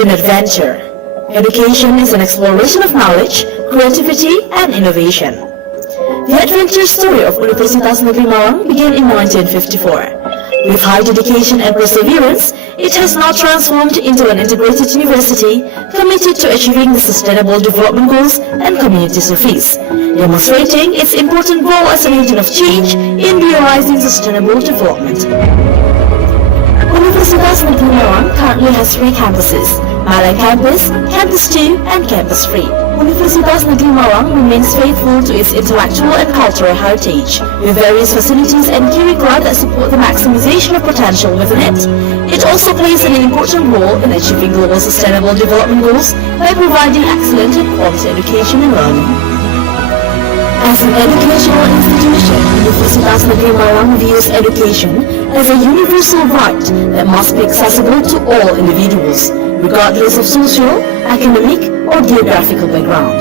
is an adventure. Education is an exploration of knowledge, creativity, and innovation. The adventure story of Universitas Negeri Malang began in 1954. With high dedication and perseverance, it has now transformed into an integrated university committed to achieving the sustainable development goals and community service, demonstrating its important role as an agent of change in realizing sustainable development. Universitas Negeri Malang currently has 3 campuses: Malang Campus, Campus 2, and Campus 3. Universitas Negeri Malang remains faithful to its intellectual and cultural heritage, with various facilities and curricula that support the maximization of potential within it. It also plays an important role in achieving global sustainable development goals by providing excellent and quality education and learning. As an educational institution, Universitas Negeri Malang views education as a universal right that must be accessible to all individuals, regardless of social, academic, or geographical background.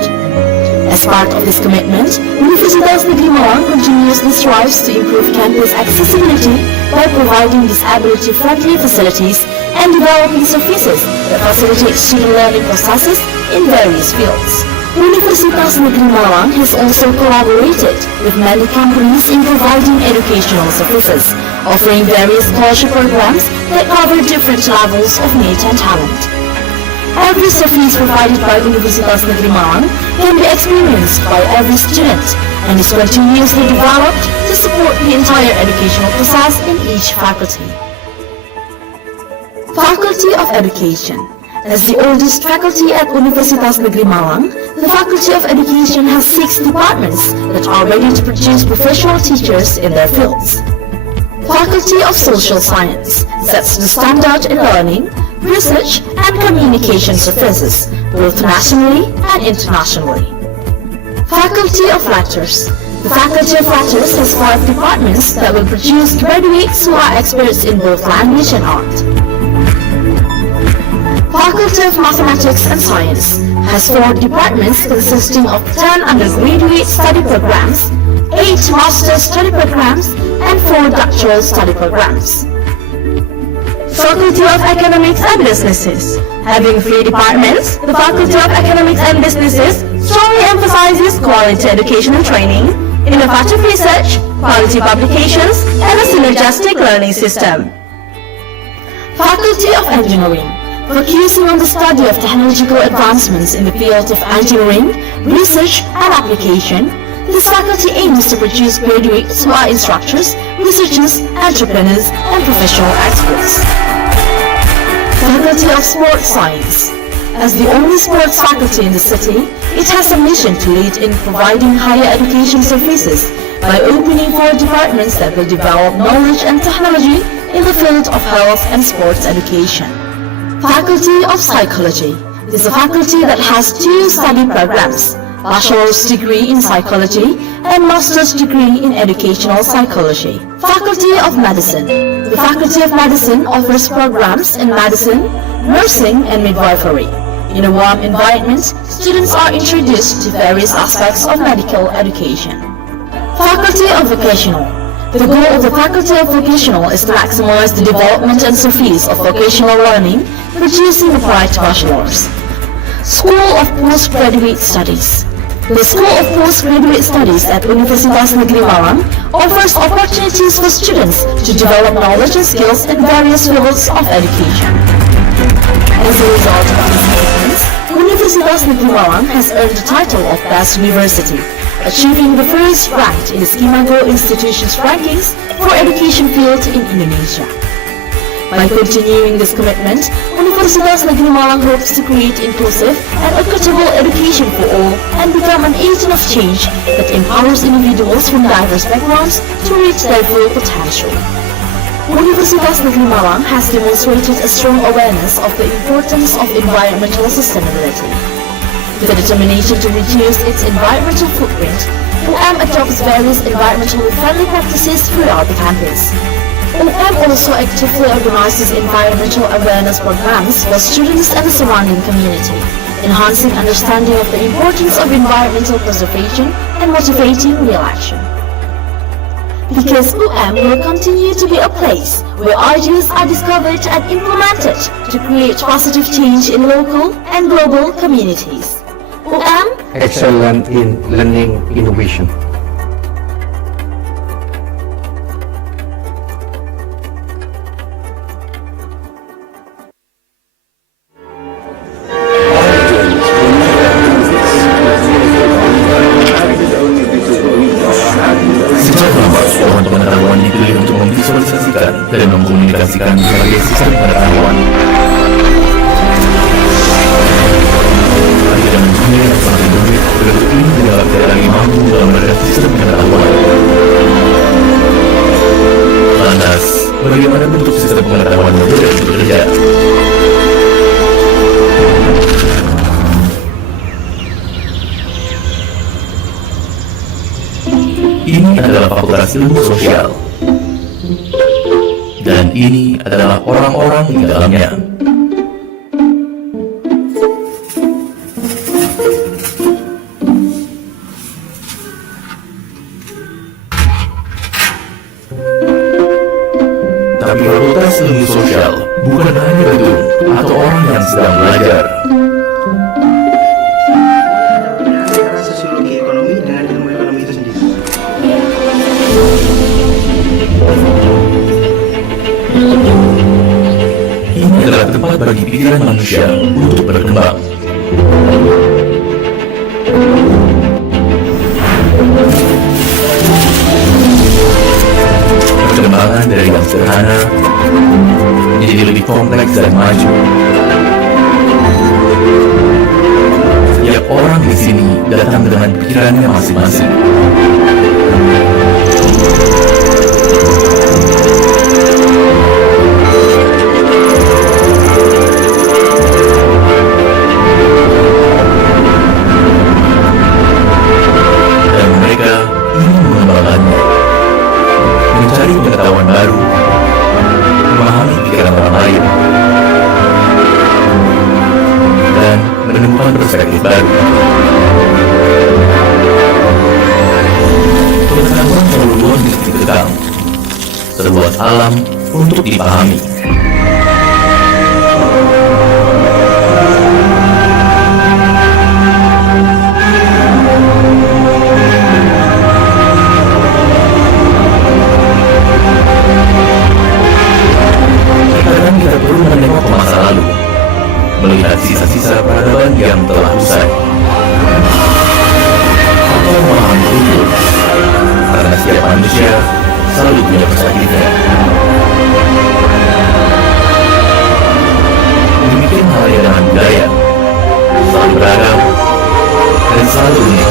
As part of this commitment, Universitas Negeri Malang continuously strives to improve campus accessibility by providing disability-friendly facilities and developing services that facilitate student learning processes in various fields. Universitas Negeri Malang has also collaborated with many companies in providing educational services, offering various scholarship programs that cover different levels of need and talent. Every service provided by Universitas Negeri Malang can be experienced by every student and is continuously developed to support the entire educational process in each faculty. Faculty of Education. As the oldest faculty at Universitas Negeri Malang, the Faculty of Education has 6 departments that are ready to produce professional teachers in their fields. Faculty of Social Science sets the standard in learning, research, and communication services, both nationally and internationally. Faculty of Letters. The Faculty of Letters has 5 departments that will produce graduates who are experts in both language and art. Faculty of Mathematics and Science has 4 departments consisting of 10 undergraduate study programs, 8 master's study programs, and 4 doctoral study programs. Faculty of Economics and Businesses. Having 3 departments, the Faculty of Economics and Businesses strongly emphasizes quality education and training, innovative research, quality publications, and a synergistic learning system. Faculty of Engineering. Focusing on the study of technological advancements in the field of engineering, research, and application, this faculty aims to produce graduates who are instructors, researchers, entrepreneurs, and professional experts. Faculty of Sports Science. As the only sports faculty in the city, it has a mission to lead in providing higher education services by opening 4 departments that will develop knowledge and technology in the field of health and sports education. Faculty of Psychology. It is a faculty that has 2 study programs, bachelor's degree in psychology and master's degree in educational psychology. Faculty of Medicine. The Faculty of Medicine offers programs in medicine, nursing, and midwifery. In a warm environment, students are introduced to various aspects of medical education. Faculty of Vocational. The goal of the Faculty of Vocational is to maximize the development and service of vocational learning, producing the bright bachelors. School of Postgraduate Studies. The School of Postgraduate Studies at Universitas Negeri Malang offers opportunities for students to develop knowledge and skills in various fields of education. As a result of these commitments, Universitas Negeri Malang has earned the title of Best University, achieving the first rank in the Skimago Institutions rankings for education field in Indonesia. By continuing this commitment, Universitas Negeri Malang hopes to create inclusive and equitable education for all and become an agent of change that empowers individuals from diverse backgrounds to reach their full potential. Universitas Negeri Malang has demonstrated a strong awareness of the importance of environmental sustainability. With a determination to reduce its environmental footprint, UM adopts various environmentally friendly practices throughout the campus. UM also actively organizes environmental awareness programs for students and the surrounding community, enhancing understanding of the importance of environmental preservation and motivating real action. Because UM will continue to be a place where ideas are discovered and implemented to create positive change in local and global communities. UM excellent in learning innovation. Sejak lama, pohon pengetahuan dipilih untuk memvisualisasikan dan mengkomunikasikan berbagai sistem pengetahuan. Dengan dunia yang semakin rumit, bentuk ini tidak lagi mampu menggambarkan sistem pengetahuan. Lantas, bagaimana bentuk sistem pengetahuan modern bekerja? Ini adalah Fakultas Ilmu Sosial, dan ini adalah orang-orang di dalamnya. Tapi Fakultas Ilmu Sosial bukan hanya gedung atau orang yang sedang belajar. Sosiologi ekonomi dengan ilmu ekonomi itu sendiri. Ini adalah tempat bagi pikiran manusia untuk berkembang. Perkembangan dari yang sederhana menjadi lebih kompleks dan maju. Setiap orang di sini datang dengan pikirannya masing-masing. Dan mereka ingin mengembangkannya, mencari pengetahuan baru, memahami pikiran orang lain, dan menemukan perspektif baru. Pengetahuan terlalu luas untuk dikekang, seluas alam untuk dipahami. Kadang kita perlu menengok ke masa lalu, melihat sisa-sisa peradaban yang telah usai, atau malah beruntung, karena setiap manusia selalu punya perspektifnya. Demikian halnya dengan budaya, selalu beragam dan selalu unik.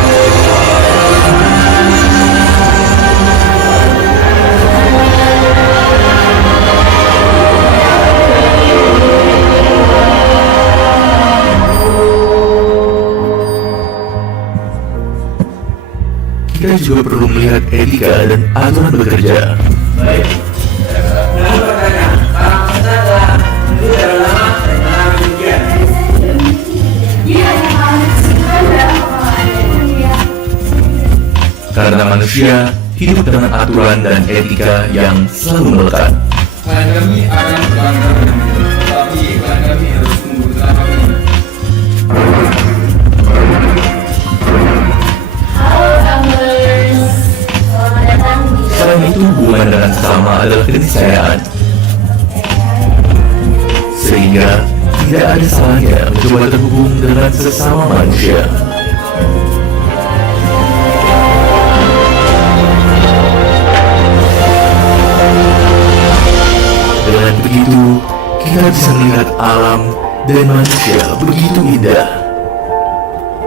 Kita juga perlu melihat etika dan aturan bekerja. Baik. Karena manusia hidup dengan aturan dan etika yang selalu melekat. Klien kami akan melanggar, tetapi klien kami harus menggunakan ini. Selain itu, hubungan dengan sesama adalah keniscayaan. Sehingga tidak ada salahnya mencoba terhubung dengan sesama manusia. Dengan begitu, kita bisa melihat alam dan manusia begitu indah,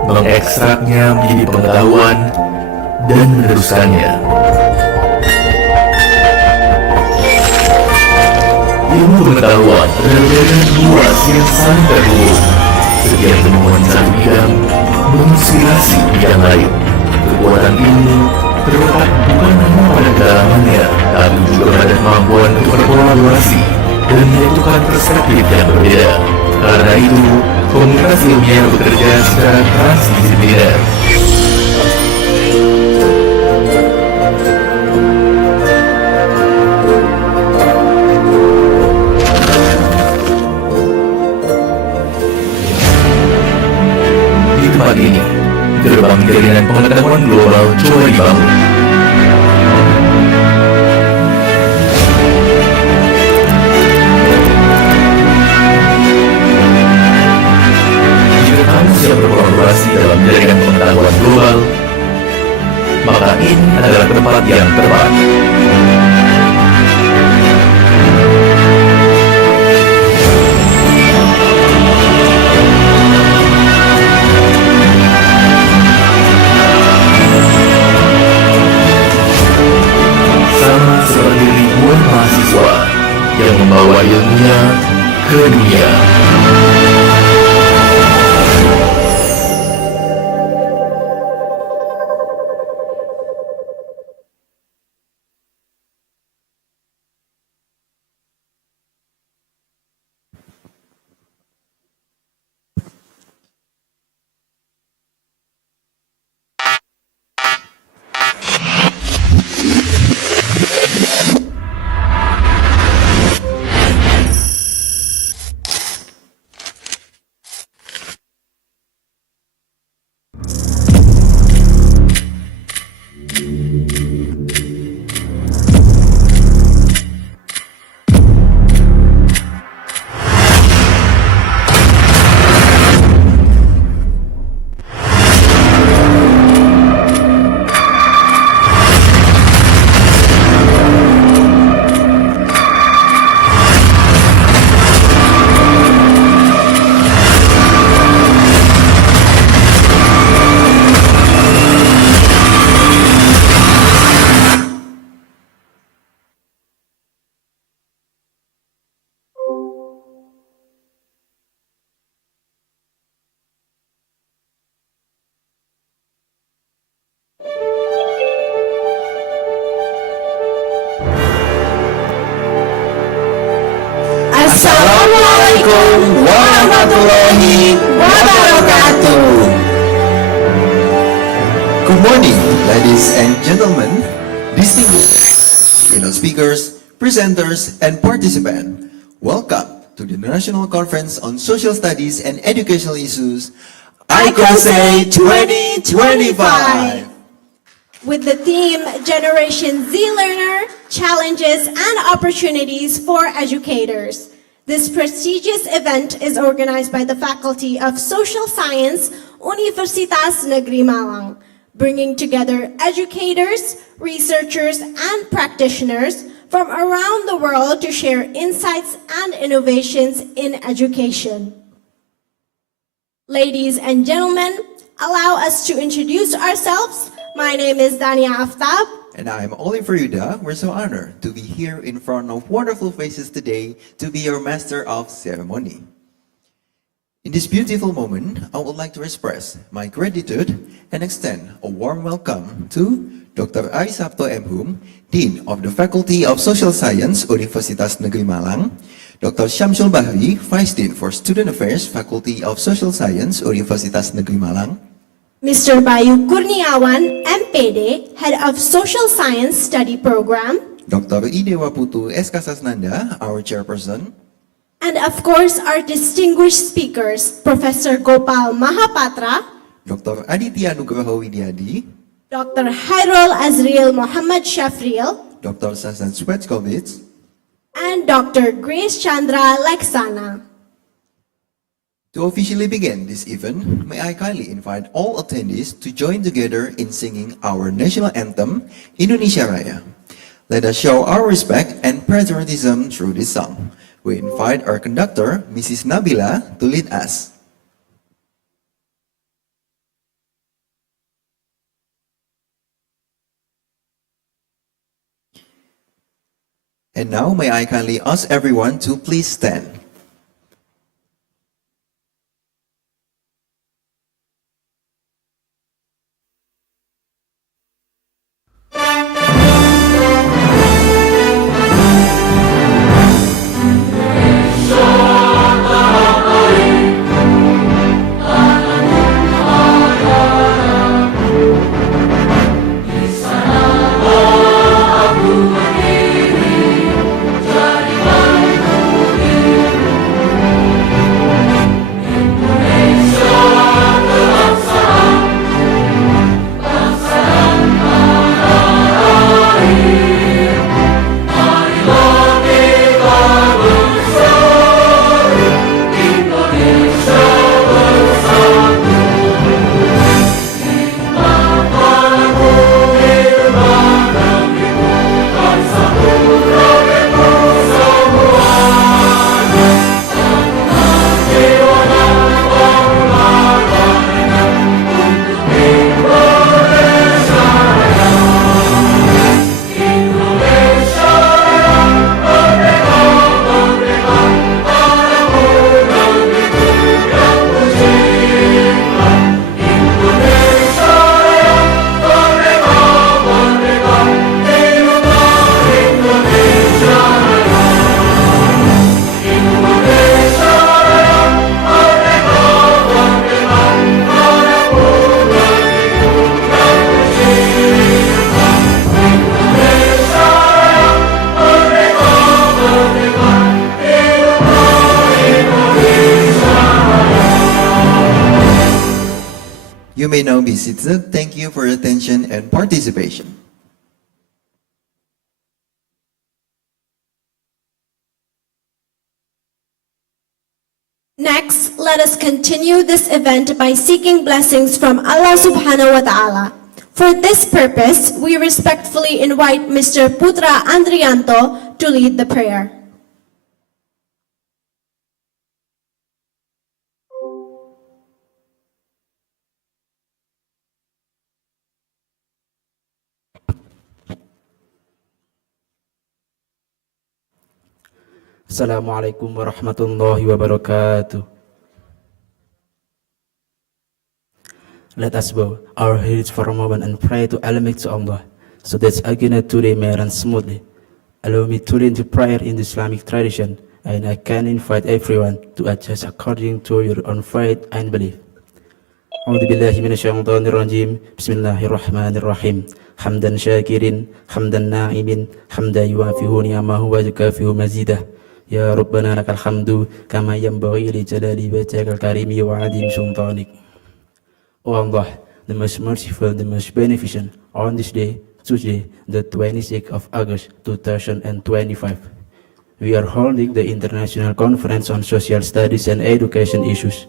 mengekstraknya menjadi pengetahuan dan meneruskannya. Ilmu pengetahuan adalah jaringan luas yang saling terhubung. Setiap temuan di satu bidang menginspirasi bidang lain. Kekuatan ilmu terletak bukan hanya pada kedalamannya, tapi juga pada kemampuan untuk berkolaborasi dan menyatukan perspektif yang berbeda. Karena itu, komunitas ilmiah bekerja secara transdisipliner. pengetahuan global coba dibangun. Jika kamu siap berkolaborasi dalam jaringan pengetahuan global, maka ini adalah tempat yang tepat. Sama seperti ribuan mahasiswa yang membawa ilmunya ke dunia. Assalamualaikum warahmatullahi wabarakatuh. Good morning, ladies and gentlemen, distinguished speakers, presenters, and participants. Welcome to the National Conference on Social Studies and Educational Issues, ICOSSEI 2025. With the theme Generation Z Learner, Challenges and Opportunities for Educators. This prestigious event is organized by the Faculty of Social Science, Universitas Negeri Malang, bringing together educators, researchers, and practitioners from around the world to share insights and innovations in education. Ladies and gentlemen, allow us to introduce ourselves. My name is Dania Aftab. And I'm Oliver Yuda. We're so honored to be here in front of wonderful faces today to be your master of ceremony. In this beautiful moment, I would like to express my gratitude and extend a warm welcome to Dr. Ari Sabto M. Hum, Dean of the Faculty of Social Science, Universitas Negeri Malang, Dr. Syamsul Bahri, Vice Dean for Student Affairs, Faculty of Social Science, Universitas Negeri Malang, Mr. Bayu Kurniawan, MPD, Head of Social Science Study Program, Dr. Idewa Putu SK Sasnanda, our chairperson, and of course our distinguished speakers, Professor Gopal Mahapatra, Dr. Aditya Nugroho Widiadi, Dr. Hayrol Azril Mohamed Shaffril, Dr. Saša Cvetković, and Dr. Grace Tjandra Leksana. To officially begin this event, may I kindly invite all attendees to join together in singing our national anthem, Indonesia Raya. Let us show our respect and patriotism through this song. We invite our conductor, Mrs. Nabila, to lead us. And now, may I kindly ask everyone to please stand. may now be seated. Thank you for your attention and participation. Next, let us continue this event by seeking blessings from Allah subhanahu wa ta'ala. For this purpose, we respectfully invite Mr. Putra Andrianto to lead the prayer. Assalamualaikum warahmatullahi wabarakatuh. Let us bow our heads for a moment and pray to Almighty Allah, so that again today may run smoothly. Allow me to lead to prayer in the Islamic tradition, and I can invite everyone to adjust according to your own faith and belief. A'udzu billahi minasyaitonir rajim. Bismillahirrahmanirrahim. Hamdan syakirin, hamdan na'imin, hamdan yuafihu ni'amahu wa yukafihu mazidah. Ya Rabbana lakal hamdu kama yanbaghi li jalali wajhikal karimi wa 'azim sultanik. O Allah, the most merciful, the most beneficent, on this day, Tuesday, the 26th of August 2025, we are holding the International Conference on Social Studies and Education Issues.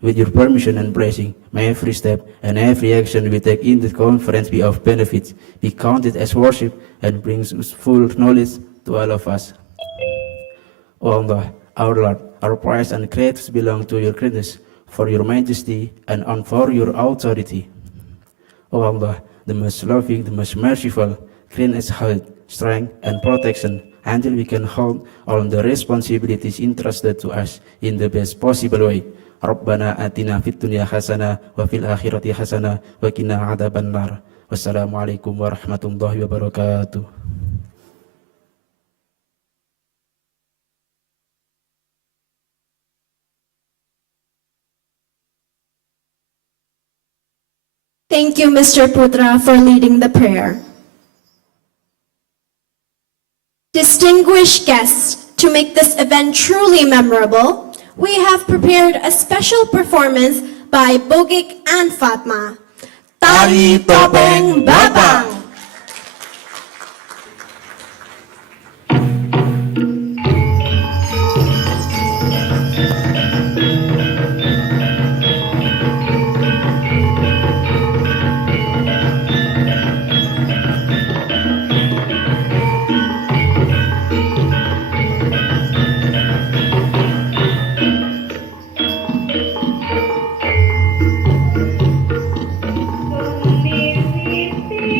With your permission and blessing, may every step and every action we take in the conference be of benefit, be counted as worship, and brings us full knowledge to all of us. O Allah, our Lord, our praise and praise belong to your greatness, for your majesty, and for your authority. O Allah, the most loving, the most merciful, grant us health, strength, and protection until we can hold all the responsibilities entrusted to us in the best possible way. Rabbana atina fid dunya hasanah wa fil akhirati hasanah wa qina adzaban nar. Wassalamualaikum warahmatullahi wabarakatuh. Thank you, Mr. Putra, for leading the prayer. Distinguished guests, to make this event truly memorable, we have prepared a special performance by Bogik and Fatma. Tari Topeng Babang! Thank you.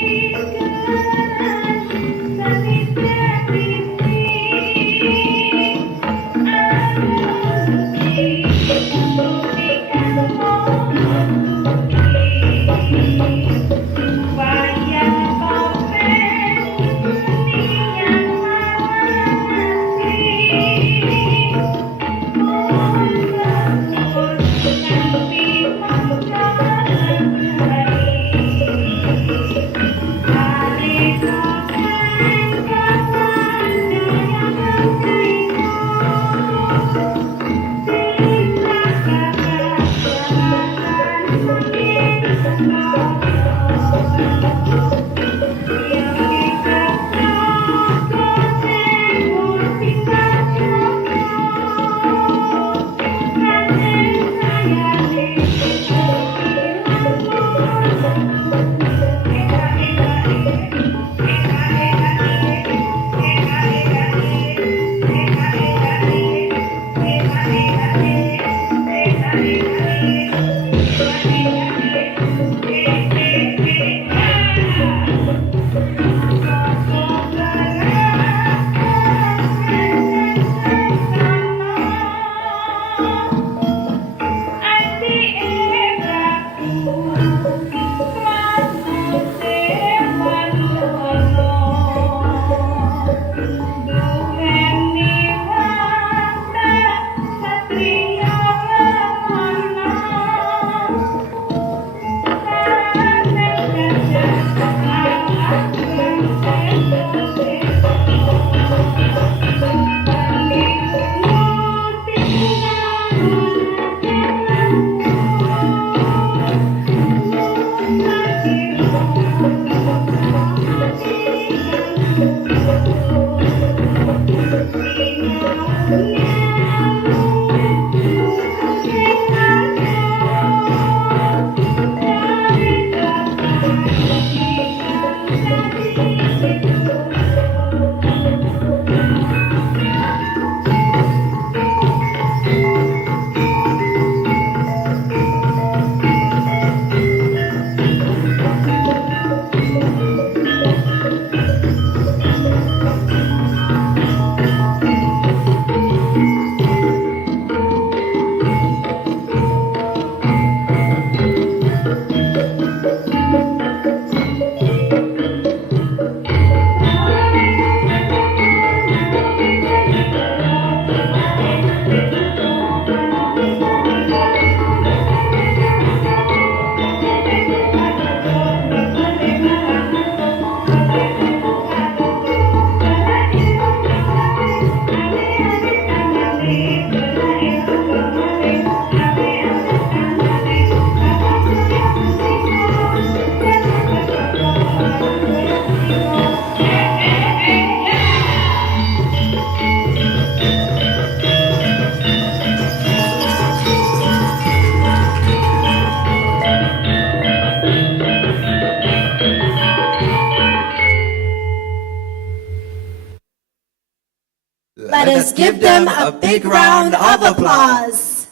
Let us give them a big round of applause.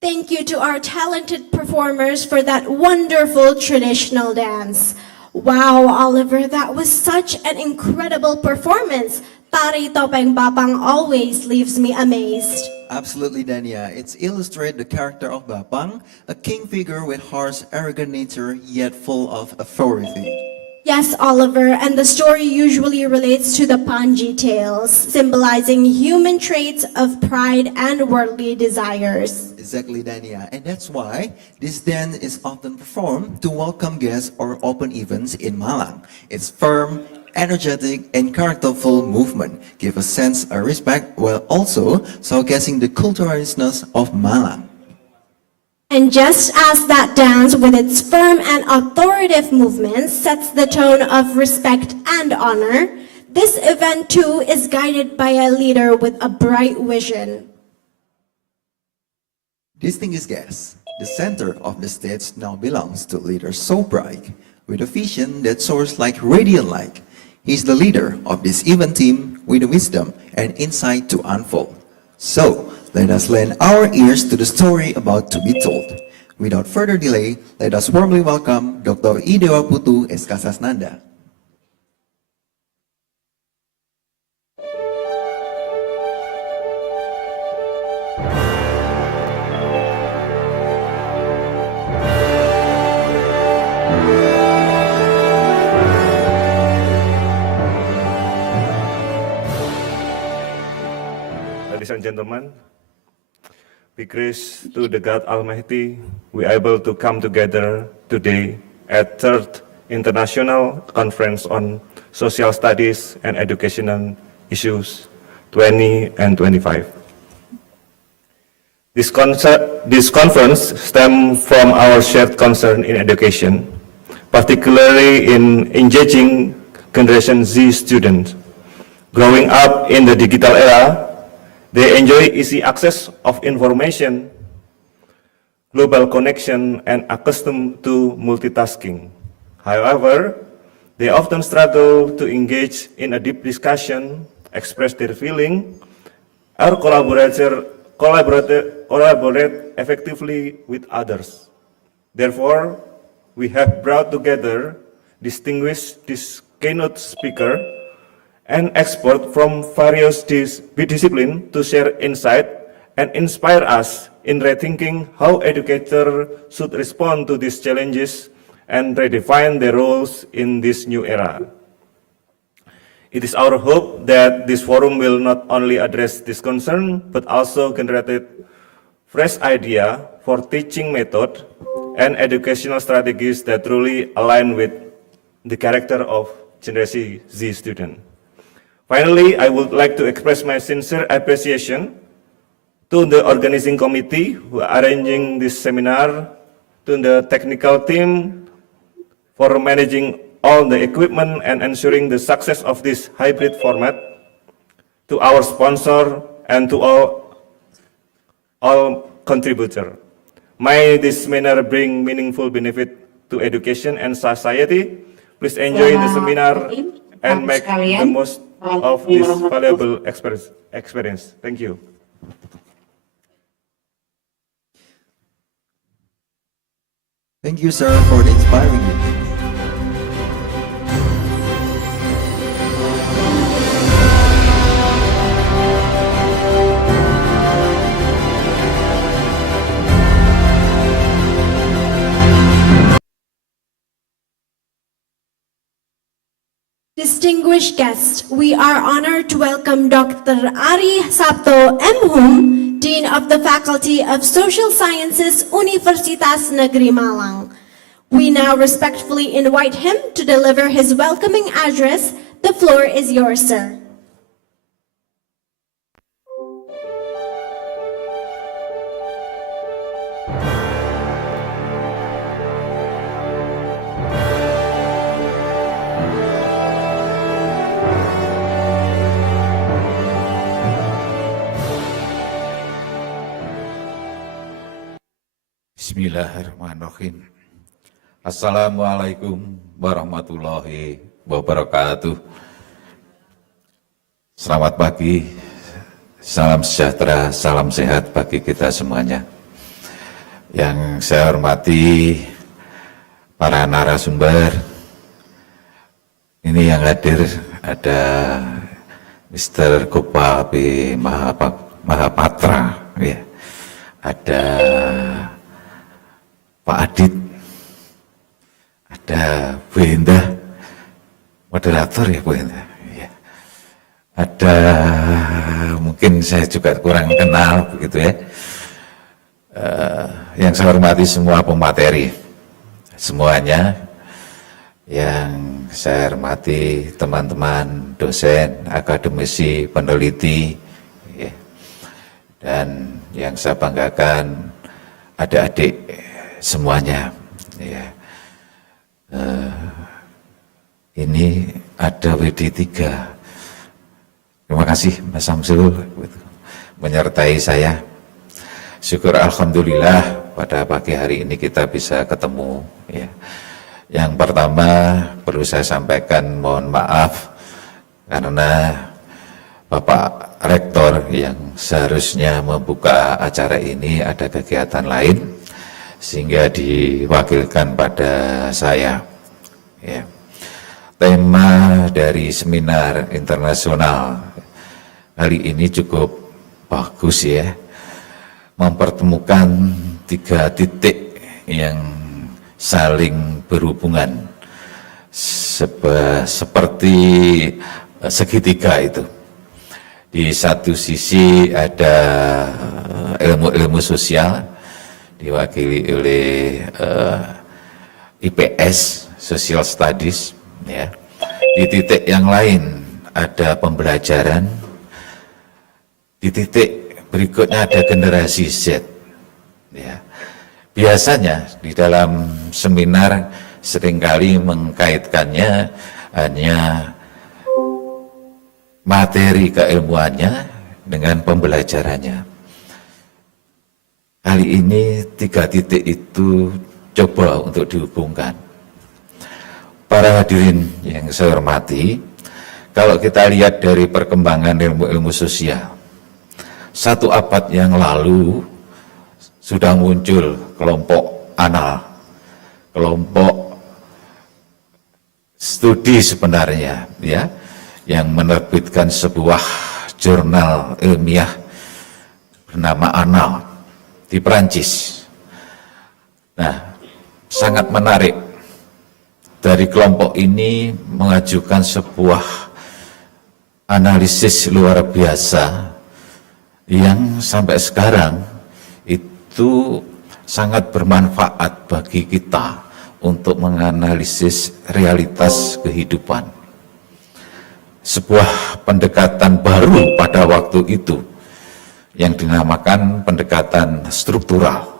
Thank you to our talented performers for that wonderful traditional dance. Wow, Oliver, that was such an incredible performance. Tari Topeng Bapang always leaves me amazed. Absolutely, Dania. It's illustrate the character of Bapang, a king figure with harsh, arrogant nature, yet full of authority. Yes, Oliver, and the story usually relates to the Panji tales, symbolizing human traits of pride and worldly desires. Exactly, Dania. And that's why this dance is often performed to welcome guests or open events in Malang. It's firm, energetic, and characterful movement give a sense of respect while also showcasing the cultural richness of Malang. And just as that dance with its firm and authoritative movements sets the tone of respect and honor, this event too is guided by a leader with a bright vision. Distinguished guests, the center of the stage now belongs to leader so bright, with a vision that soars like radiant light. He's the leader of this event team with the wisdom and insight to unfold. So, let us lend our ears to the story about to be told. Without further delay, let us warmly welcome Dr. Idewa Putu Eskasasnanda. Ladies and gentlemen, be grace to the God Almighty, we are able to come together today at Third International Conference on Social Studies and Educational Issues 20 and 25. This conference stems from our shared concern in education, particularly in engaging Generation Z students. Growing up in the digital era, they enjoy easy access of information, global connection, and accustomed to multitasking. However, they often struggle to engage in a deep discussion, express their feeling, or collaborate effectively with others. Therefore, we have brought together distinguished keynote speaker and experts from various disciplines to share insight and inspire us in rethinking how educators should respond to these challenges and redefine their roles in this new era. It is our hope that this forum will not only address this concern, but also generate fresh ideas for teaching method and educational strategies that truly align with the character of Generation Z student. Finally, I would like to express my sincere appreciation to the organizing committee who are arranging this seminar, to the technical team for managing all the equipment and ensuring the success of this hybrid format, to our sponsor, and to all contributors. May this seminar bring meaningful benefit to education and society. Please enjoy the seminar and make the most of this valuable experience. Thank you. Thank you, sir, for the inspiring meeting. Distinguished guests, we are honored to welcome Dr. Ari Sabto M. Dean of the Faculty of Social Sciences, Universitas Negeri Malang. We now respectfully invite him to deliver his welcoming address. The floor is yours, sir. Bismillahirrahmanirrahim. Assalamualaikum warahmatullahi wabarakatuh. Selamat pagi, salam sejahtera, salam sehat bagi kita semuanya. Yang saya hormati para narasumber, ini yang hadir ada Mr. Gopal B. Mahapatra, ya. Ada Pak Adit, ada Bu Indah, moderator ya Bu Indah. Ya. Ada mungkin saya juga kurang kenal begitu ya. Yang saya hormati semua pemateri, semuanya. Yang saya hormati teman-teman dosen, akademisi, peneliti, ya. Dan yang saya banggakan adik-adik semuanya. Ya. Ini ada WD3. Terima kasih Mas Samsul menyertai saya. Syukur alhamdulillah pada pagi hari ini kita bisa ketemu. Ya. Yang pertama perlu saya sampaikan mohon maaf karena Bapak Rektor yang seharusnya membuka acara ini ada kegiatan lain sehingga diwakilkan pada saya. Ya. Tema dari seminar internasional kali ini cukup bagus ya, mempertemukan 3 titik yang saling berhubungan seperti segitiga itu. Di satu sisi ada ilmu-ilmu sosial diwakili oleh IPS Social Studies, ya. Di titik yang lain ada pembelajaran, di titik berikutnya ada generasi Z. Ya. Biasanya di dalam seminar seringkali mengkaitkannya hanya materi keilmuannya dengan pembelajarannya. Kali ini 3 titik itu coba untuk dihubungkan. Para hadirin yang saya hormati, kalau kita lihat dari perkembangan ilmu-ilmu sosial, 1 abad yang lalu sudah muncul kelompok anal, kelompok studi sebenarnya, ya, yang menerbitkan sebuah jurnal ilmiah bernama Anal di Perancis. Nah, sangat menarik. Dari kelompok ini mengajukan sebuah analisis luar biasa yang sampai sekarang itu sangat bermanfaat bagi kita untuk menganalisis realitas kehidupan. Sebuah pendekatan baru pada waktu itu yang dinamakan pendekatan struktural.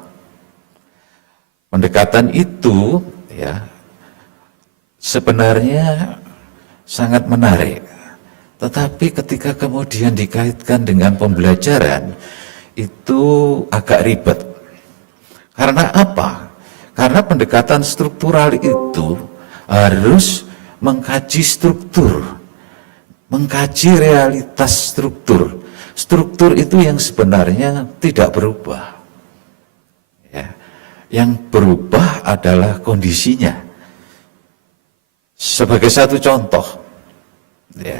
Pendekatan itu ya sebenarnya sangat menarik, tetapi ketika kemudian dikaitkan dengan pembelajaran itu agak ribet. Karena apa? Karena pendekatan struktural itu harus mengkaji struktur, mengkaji realitas struktur. Struktur itu yang sebenarnya tidak berubah. Ya. Yang berubah adalah kondisinya. Sebagai satu contoh, ya,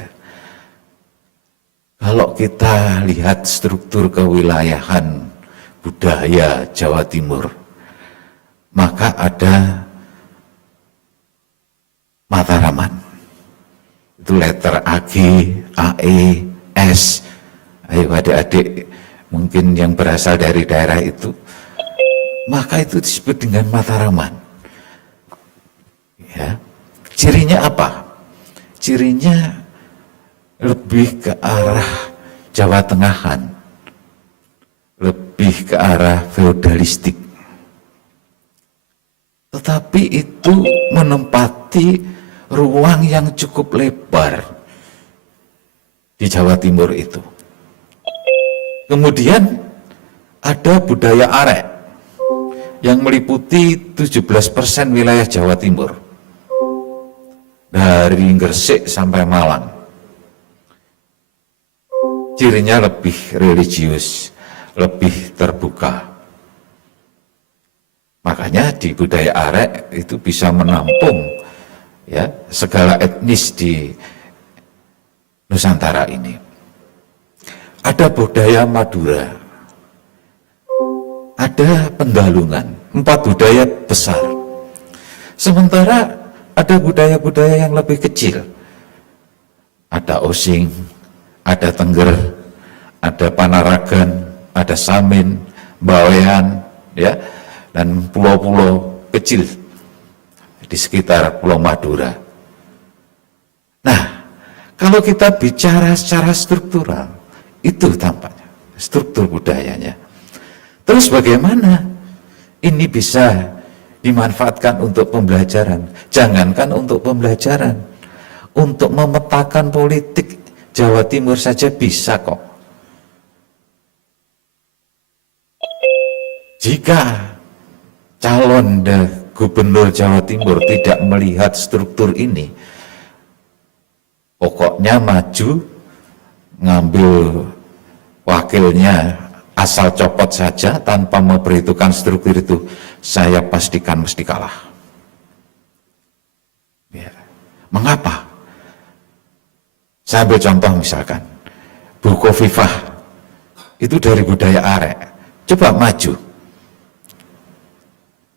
kalau kita lihat struktur kewilayahan budaya Jawa Timur, maka ada Mataraman. Itu letter AG, AE, S. Ayo adik-adik mungkin yang berasal dari daerah itu, maka itu disebut dengan Mataraman. Ya. Cirinya apa? Cirinya lebih ke arah Jawa Tengahan, lebih ke arah feodalistik. Tetapi itu menempati ruang yang cukup lebar di Jawa Timur itu. Kemudian ada budaya arek yang meliputi 17% wilayah Jawa Timur. dari Gresik sampai Malang. Cirinya lebih religius, lebih terbuka. Makanya di budaya arek itu bisa menampung ya segala etnis di Nusantara ini. Ada budaya Madura, ada Pendalungan, 4 budaya besar. Sementara ada budaya-budaya yang lebih kecil. Ada Osing, ada Tengger, ada Panaragan, ada Samin, Bawean, ya, dan pulau-pulau kecil di sekitar Pulau Madura. Nah, kalau kita bicara secara struktural, itu tampaknya struktur budayanya. Terus bagaimana ini bisa dimanfaatkan untuk pembelajaran? Jangankan untuk pembelajaran, untuk memetakan politik Jawa Timur saja bisa kok. Jika calon gubernur Jawa Timur tidak melihat struktur ini, pokoknya maju, ngambil wakilnya, asal copot saja tanpa memperhitungkan struktur itu, saya pastikan mesti kalah. Ya. Mengapa? Saya ambil contoh misalkan, Bu Khofifah, itu dari budaya arek, coba maju.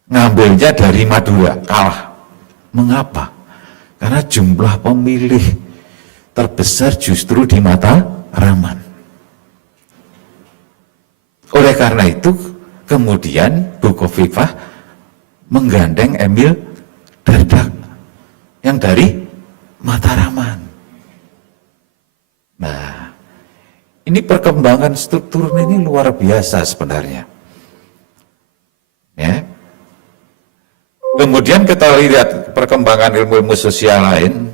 Ngambilnya dari Madura, kalah. Mengapa? Karena jumlah pemilih terbesar justru di Mataraman. Oleh karena itu, kemudian Bu Khofifah menggandeng Emil Dardak yang dari Mataraman. Nah, ini perkembangan struktur ini luar biasa sebenarnya. Ya. Kemudian kita lihat perkembangan ilmu-ilmu sosial lain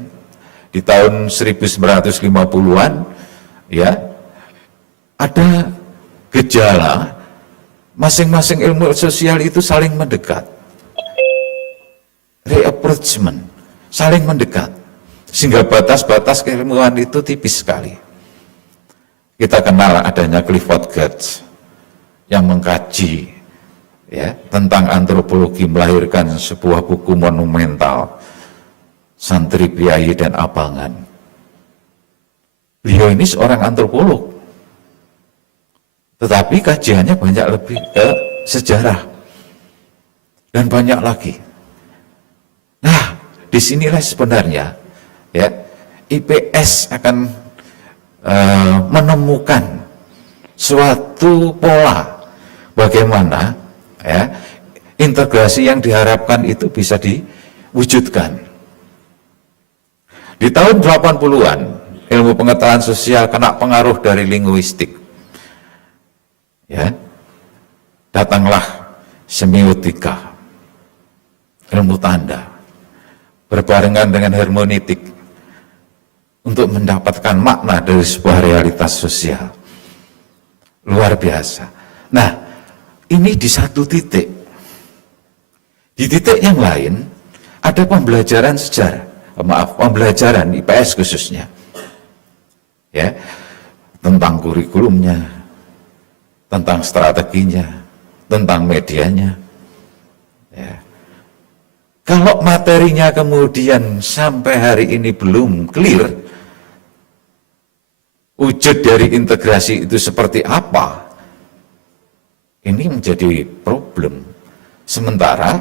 di tahun 1950-an, ya, ada gejala masing-masing ilmu sosial itu saling mendekat, reapproachment, saling mendekat, sehingga batas-batas keilmuan itu tipis sekali. Kita kenal adanya Clifford Geertz yang mengkaji ya tentang antropologi, melahirkan sebuah buku monumental, Santri, Priayi, dan Abangan. Beliau ini seorang antropolog, tetapi kajiannya banyak lebih ke sejarah dan banyak lagi. Nah, disinilah sebenarnya ya IPS akan menemukan suatu pola bagaimana ya integrasi yang diharapkan itu bisa diwujudkan. Di tahun 80-an, ilmu pengetahuan sosial kena pengaruh dari linguistik. Ya. Datanglah semiotika, ilmu tanda, berbarengan dengan hermeneutik untuk mendapatkan makna dari sebuah realitas sosial. Luar biasa. Nah, ini di satu titik. Di titik yang lain, ada pembelajaran sejarah. Pembelajaran IPS khususnya, ya, tentang kurikulumnya, tentang strateginya, tentang medianya. Ya. Kalau materinya kemudian sampai hari ini belum clear, wujud dari integrasi itu seperti apa, ini menjadi problem. Sementara,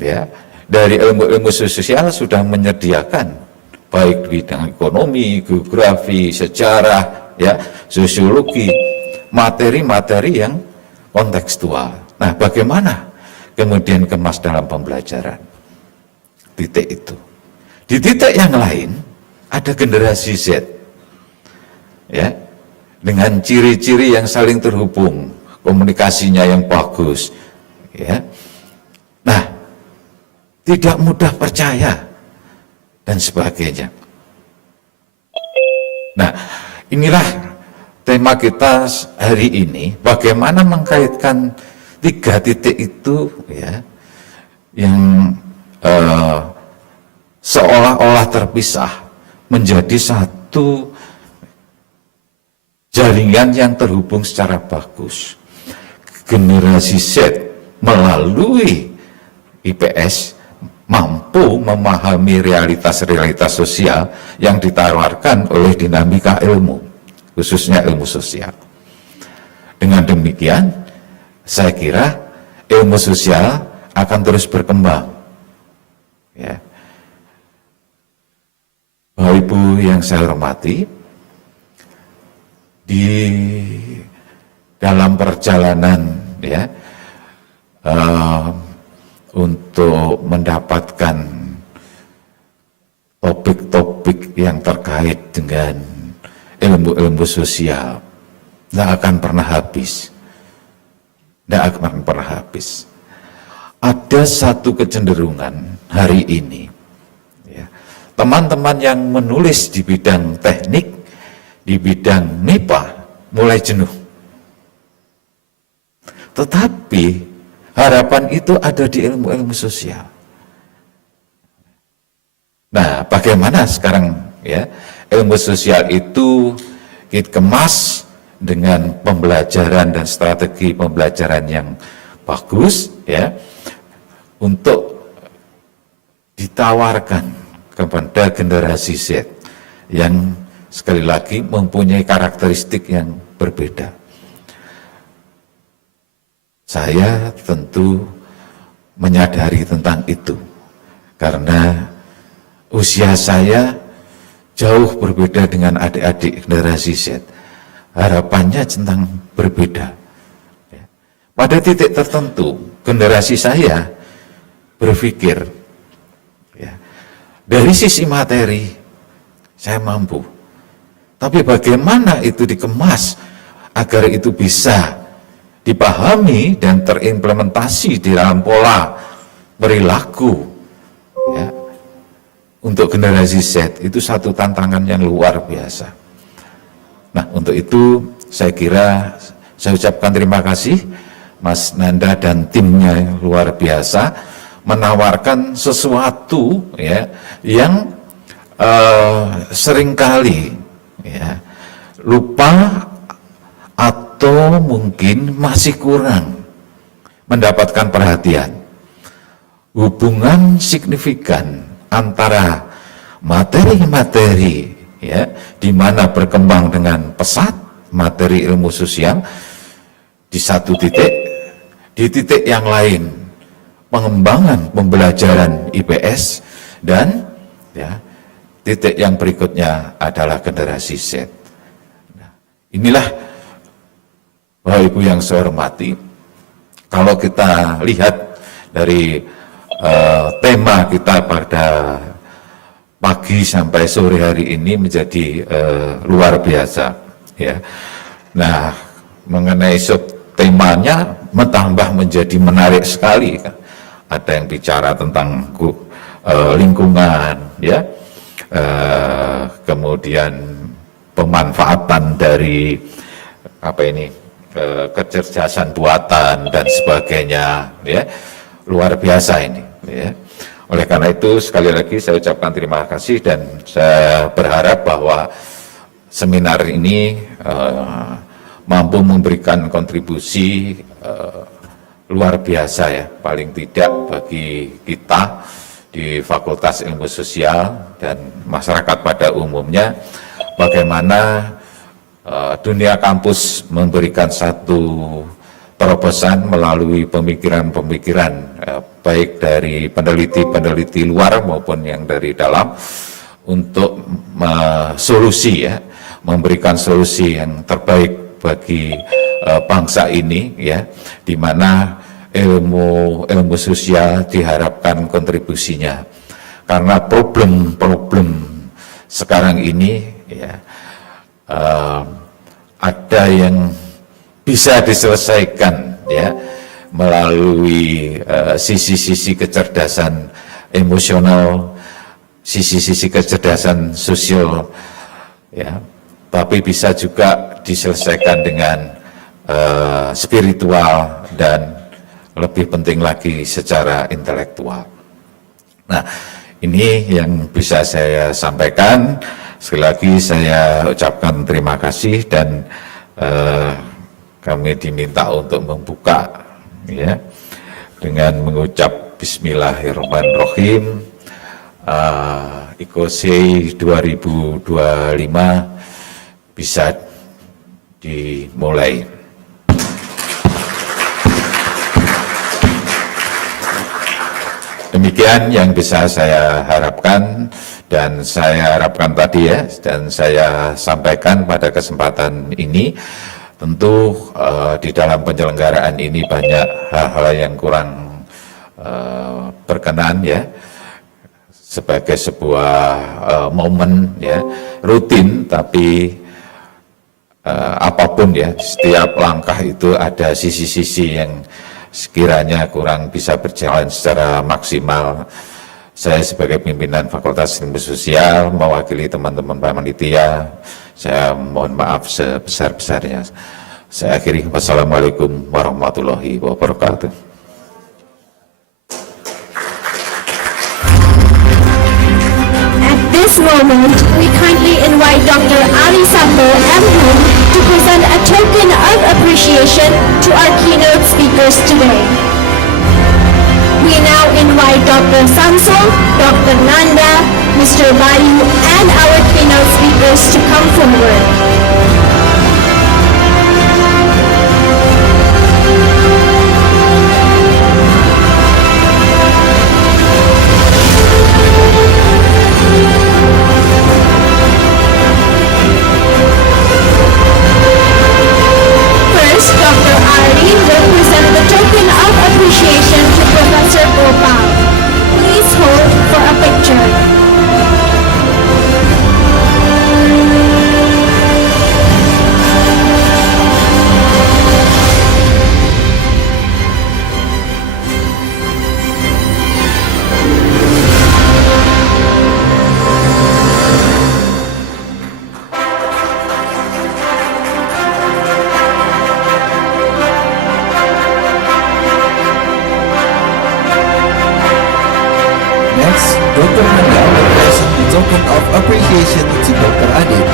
ya, dari ilmu-ilmu sosial sudah menyediakan baik di bidang ekonomi, geografi, sejarah, ya, sosiologi, materi-materi yang kontekstual. Nah, bagaimana kemudian kemas dalam pembelajaran? Titik itu. Di titik yang lain ada generasi Z, ya, dengan ciri-ciri yang saling terhubung, komunikasinya yang bagus, ya. Nah, tidak mudah percaya dan sebagainya. Nah, inilah tema kita hari ini, bagaimana mengkaitkan 3 titik itu, ya, yang seolah-olah terpisah menjadi satu jaringan yang terhubung secara bagus. Generasi Z melalui IPS mampu memahami realitas-realitas sosial yang ditawarkan oleh dinamika ilmu, khususnya ilmu sosial. Dengan demikian, saya kira ilmu sosial akan terus berkembang. Ya. Bapak Ibu yang saya hormati, di dalam perjalanan ya untuk mendapatkan topik-topik yang terkait dengan ilmu-ilmu sosial, tidak akan pernah habis. Tidak akan pernah habis. Ada satu kecenderungan hari ini, ya, teman-teman yang menulis di bidang teknik, di bidang MIPA, mulai jenuh. Tetapi harapan itu ada di ilmu-ilmu sosial. Nah, bagaimana sekarang ya ilmu sosial itu kita kemas dengan pembelajaran dan strategi pembelajaran yang bagus ya untuk ditawarkan kepada generasi Z yang sekali lagi mempunyai karakteristik yang berbeda. Saya tentu menyadari tentang itu karena usia saya jauh berbeda dengan adik-adik generasi Z. Harapannya tentang berbeda. Pada titik tertentu, generasi saya berpikir, ya, dari sisi materi, saya mampu. Tapi bagaimana itu dikemas agar itu bisa dipahami dan terimplementasi di dalam pola perilaku, ya, untuk generasi Z, itu satu tantangan yang luar biasa. Nah, untuk itu saya kira saya ucapkan terima kasih Mas Nanda dan timnya yang luar biasa menawarkan sesuatu ya yang seringkali ya lupa atau mungkin masih kurang mendapatkan perhatian. Hubungan signifikan antara materi-materi ya, di mana berkembang dengan pesat materi ilmu sosial di satu titik, di titik yang lain pengembangan pembelajaran IPS, dan ya, titik yang berikutnya adalah generasi Z. Nah, inilah Bapak Ibu yang saya hormati, kalau kita lihat dari tema kita pada pagi sampai sore hari ini menjadi luar biasa ya. Nah, mengenai subtemanya tambah menjadi menarik sekali. Ada yang bicara tentang lingkungan ya, kemudian pemanfaatan dari apa ini kecerdasan buatan dan sebagainya ya, luar biasa ini ya. Oleh karena itu sekali lagi saya ucapkan terima kasih dan saya berharap bahwa seminar ini mampu memberikan kontribusi luar biasa ya, paling tidak bagi kita di Fakultas Ilmu Sosial dan masyarakat pada umumnya, bagaimana dunia kampus memberikan satu terobosan melalui pemikiran-pemikiran baik dari peneliti-peneliti luar maupun yang dari dalam untuk solusi ya, memberikan solusi yang terbaik bagi bangsa ini ya, di mana ilmu sosial diharapkan kontribusinya, karena problem-problem sekarang ini ya ada yang bisa diselesaikan ya melalui sisi-sisi kecerdasan emosional, sisi-sisi kecerdasan sosial ya, tapi bisa juga diselesaikan dengan spiritual dan lebih penting lagi secara intelektual. Nah, Ini yang bisa saya sampaikan. Sekali lagi saya ucapkan terima kasih dan kami diminta untuk membuka ya dengan mengucap Bismillahirrahmanirrahim. ICOSSEI 2025 bisa dimulai. Demikian yang bisa saya harapkan dan saya harapkan tadi ya, dan saya sampaikan pada kesempatan ini. Tentu di dalam penyelenggaraan ini banyak hal-hal yang kurang berkenan ya, sebagai sebuah momen ya, rutin, tapi apapun ya, setiap langkah itu ada sisi-sisi yang sekiranya kurang bisa berjalan secara maksimal. Saya sebagai pimpinan Fakultas Ilmu Sosial mewakili teman-teman panitia, saya mohon maaf sebesar-besarnya. Saya akhiri, wassalamualaikum warahmatullahi wabarakatuh. At this moment, we kindly invite Dr. Ali Saffril, MPhil, to present a token of appreciation to our keynote speakers today. We now invite Dr. Samsul, Dr. Nanda, Mr. Bayu, and our keynote speakers to come forward. First, Dr. Ali will present the token of appreciation to Professor Gopal. Please hold for a picture. Next, Dr. Nanda will present the token of appreciation to Dr. Aditya.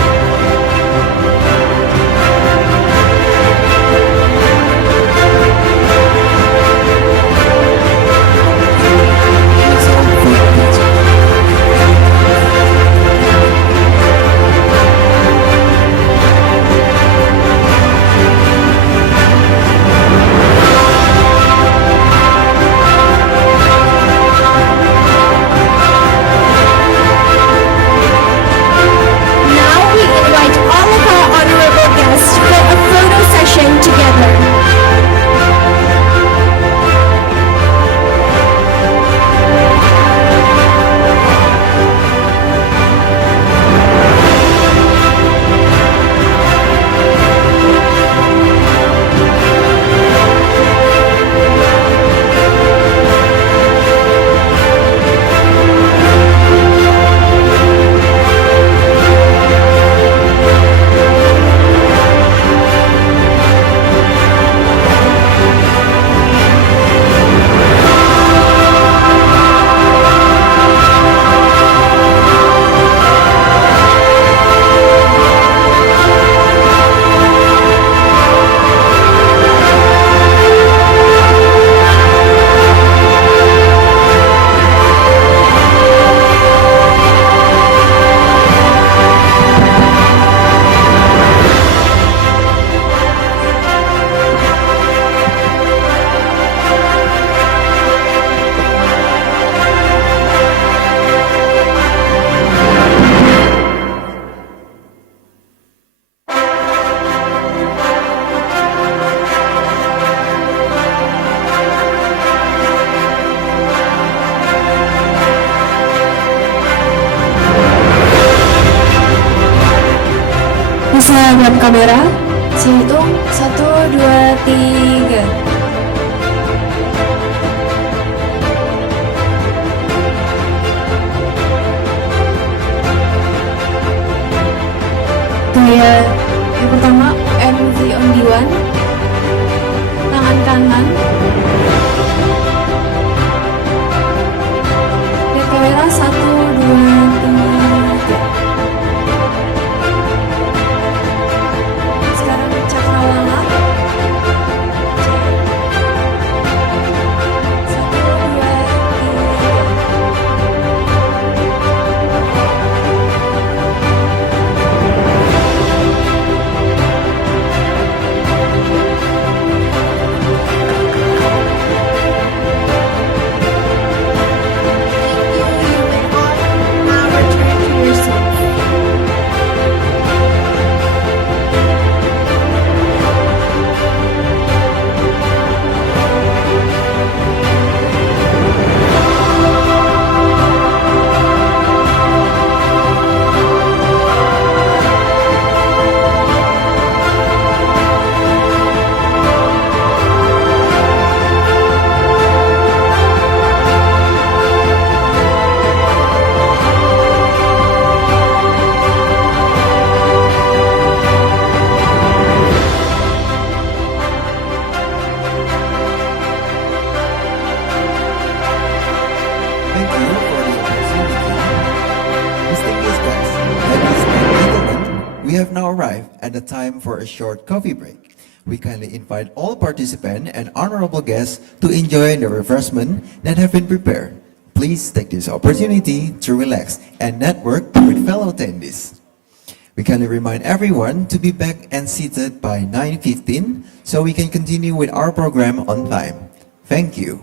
Bisa lihat kamera? Saya hitung 1, 2, 3. Gaya yang pertama, MV on D1, tangan kanan. Lihat kamera 1, Thank you for the opportunity. Distinguished guests, ladies and gentlemen, we have now arrived at the time for a short coffee break. We kindly invite all participants and honorable guests to enjoy the refreshment that have been prepared. Please take this opportunity to relax and network with fellow attendees. We kindly remind everyone to be back and seated by 9:15 so we can continue with our program on time. Thank you.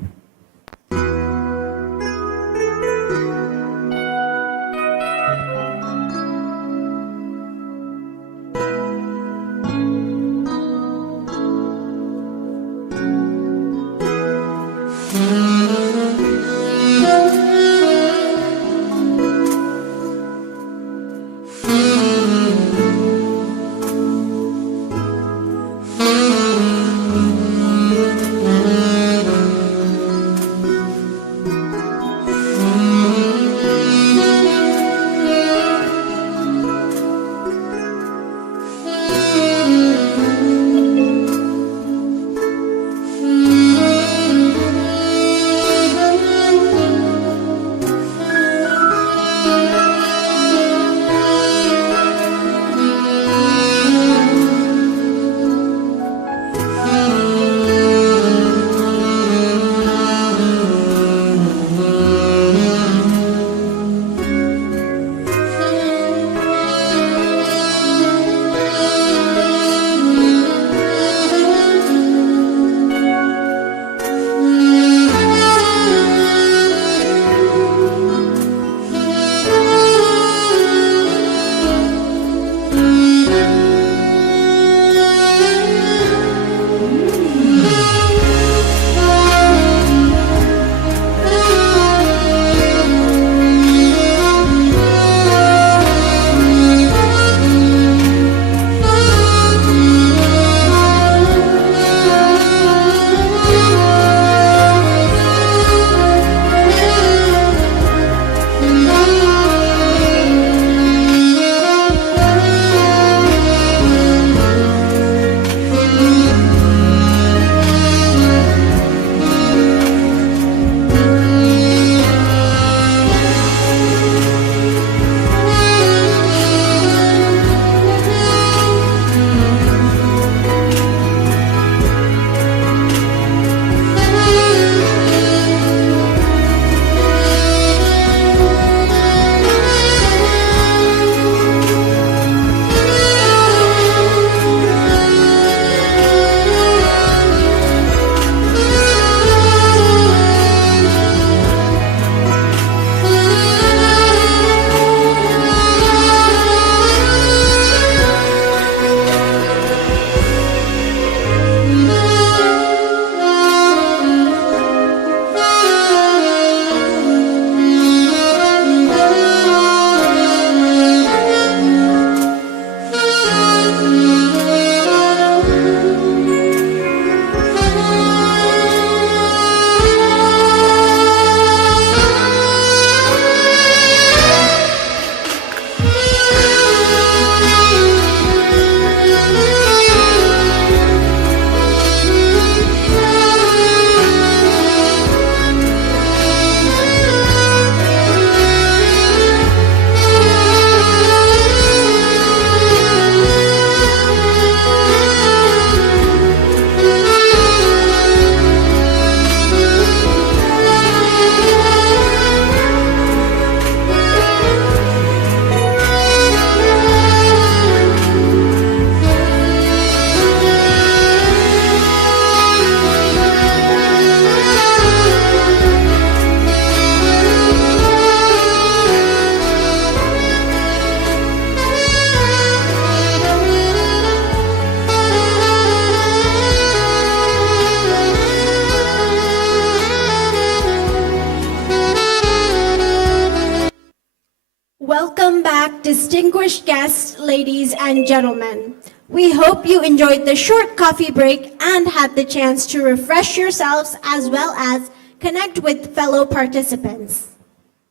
Welcome back, distinguished guests, ladies and gentlemen. We hope you enjoyed the short coffee break and had the chance to refresh yourselves as well as connect with fellow participants.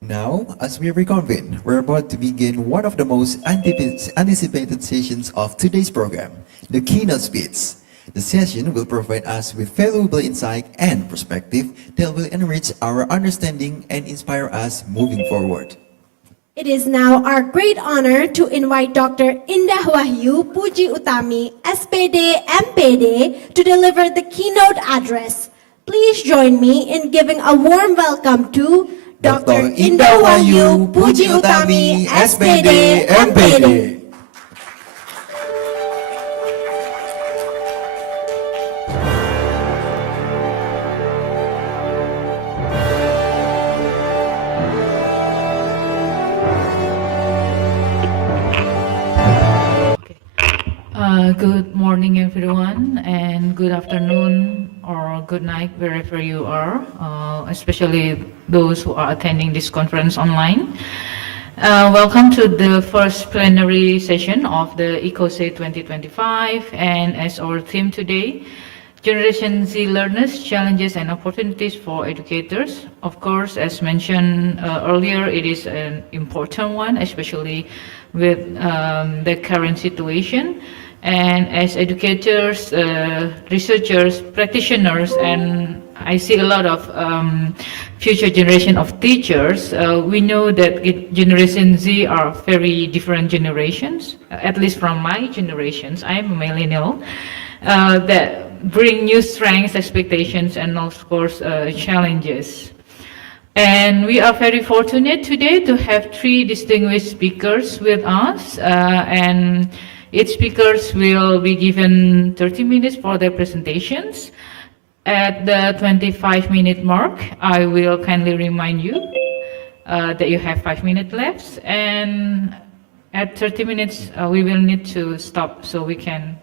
Now, as we reconvene, we're about to begin one of the most anticipated sessions of today's program, the keynote speech. The session will provide us with valuable insight and perspective that will enrich our understanding and inspire us moving forward. It is now our great honor to invite Dr. Indah Wahyu Puji Utami, SPD, MPD, to deliver the keynote address. Please join me in giving a warm welcome to Dr. Indah Wahyu Puji Utami, SPD, MPD. Good morning, everyone, and good afternoon or good night wherever you are, especially those who are attending this conference online. Welcome to the first plenary session of the ICOSSEI 2025, and as our theme today, Generation Z Learners, Challenges and Opportunities for Educators. Of course, as mentioned earlier, it is an important one, especially with the current situation. And as educators, researchers, practitioners, and I see a lot of future generation of teachers, we know that Generation Z are very different generations, at least from my generations. I am a millennial, that bring new strengths, expectations, and of course challenges. And we are very fortunate today to have three distinguished speakers with us, and each speakers will be given 30 minutes for their presentations. At the 25-minute mark, I will kindly remind you that you have 5 minutes left, and at 30 minutes, we will need to stop so we can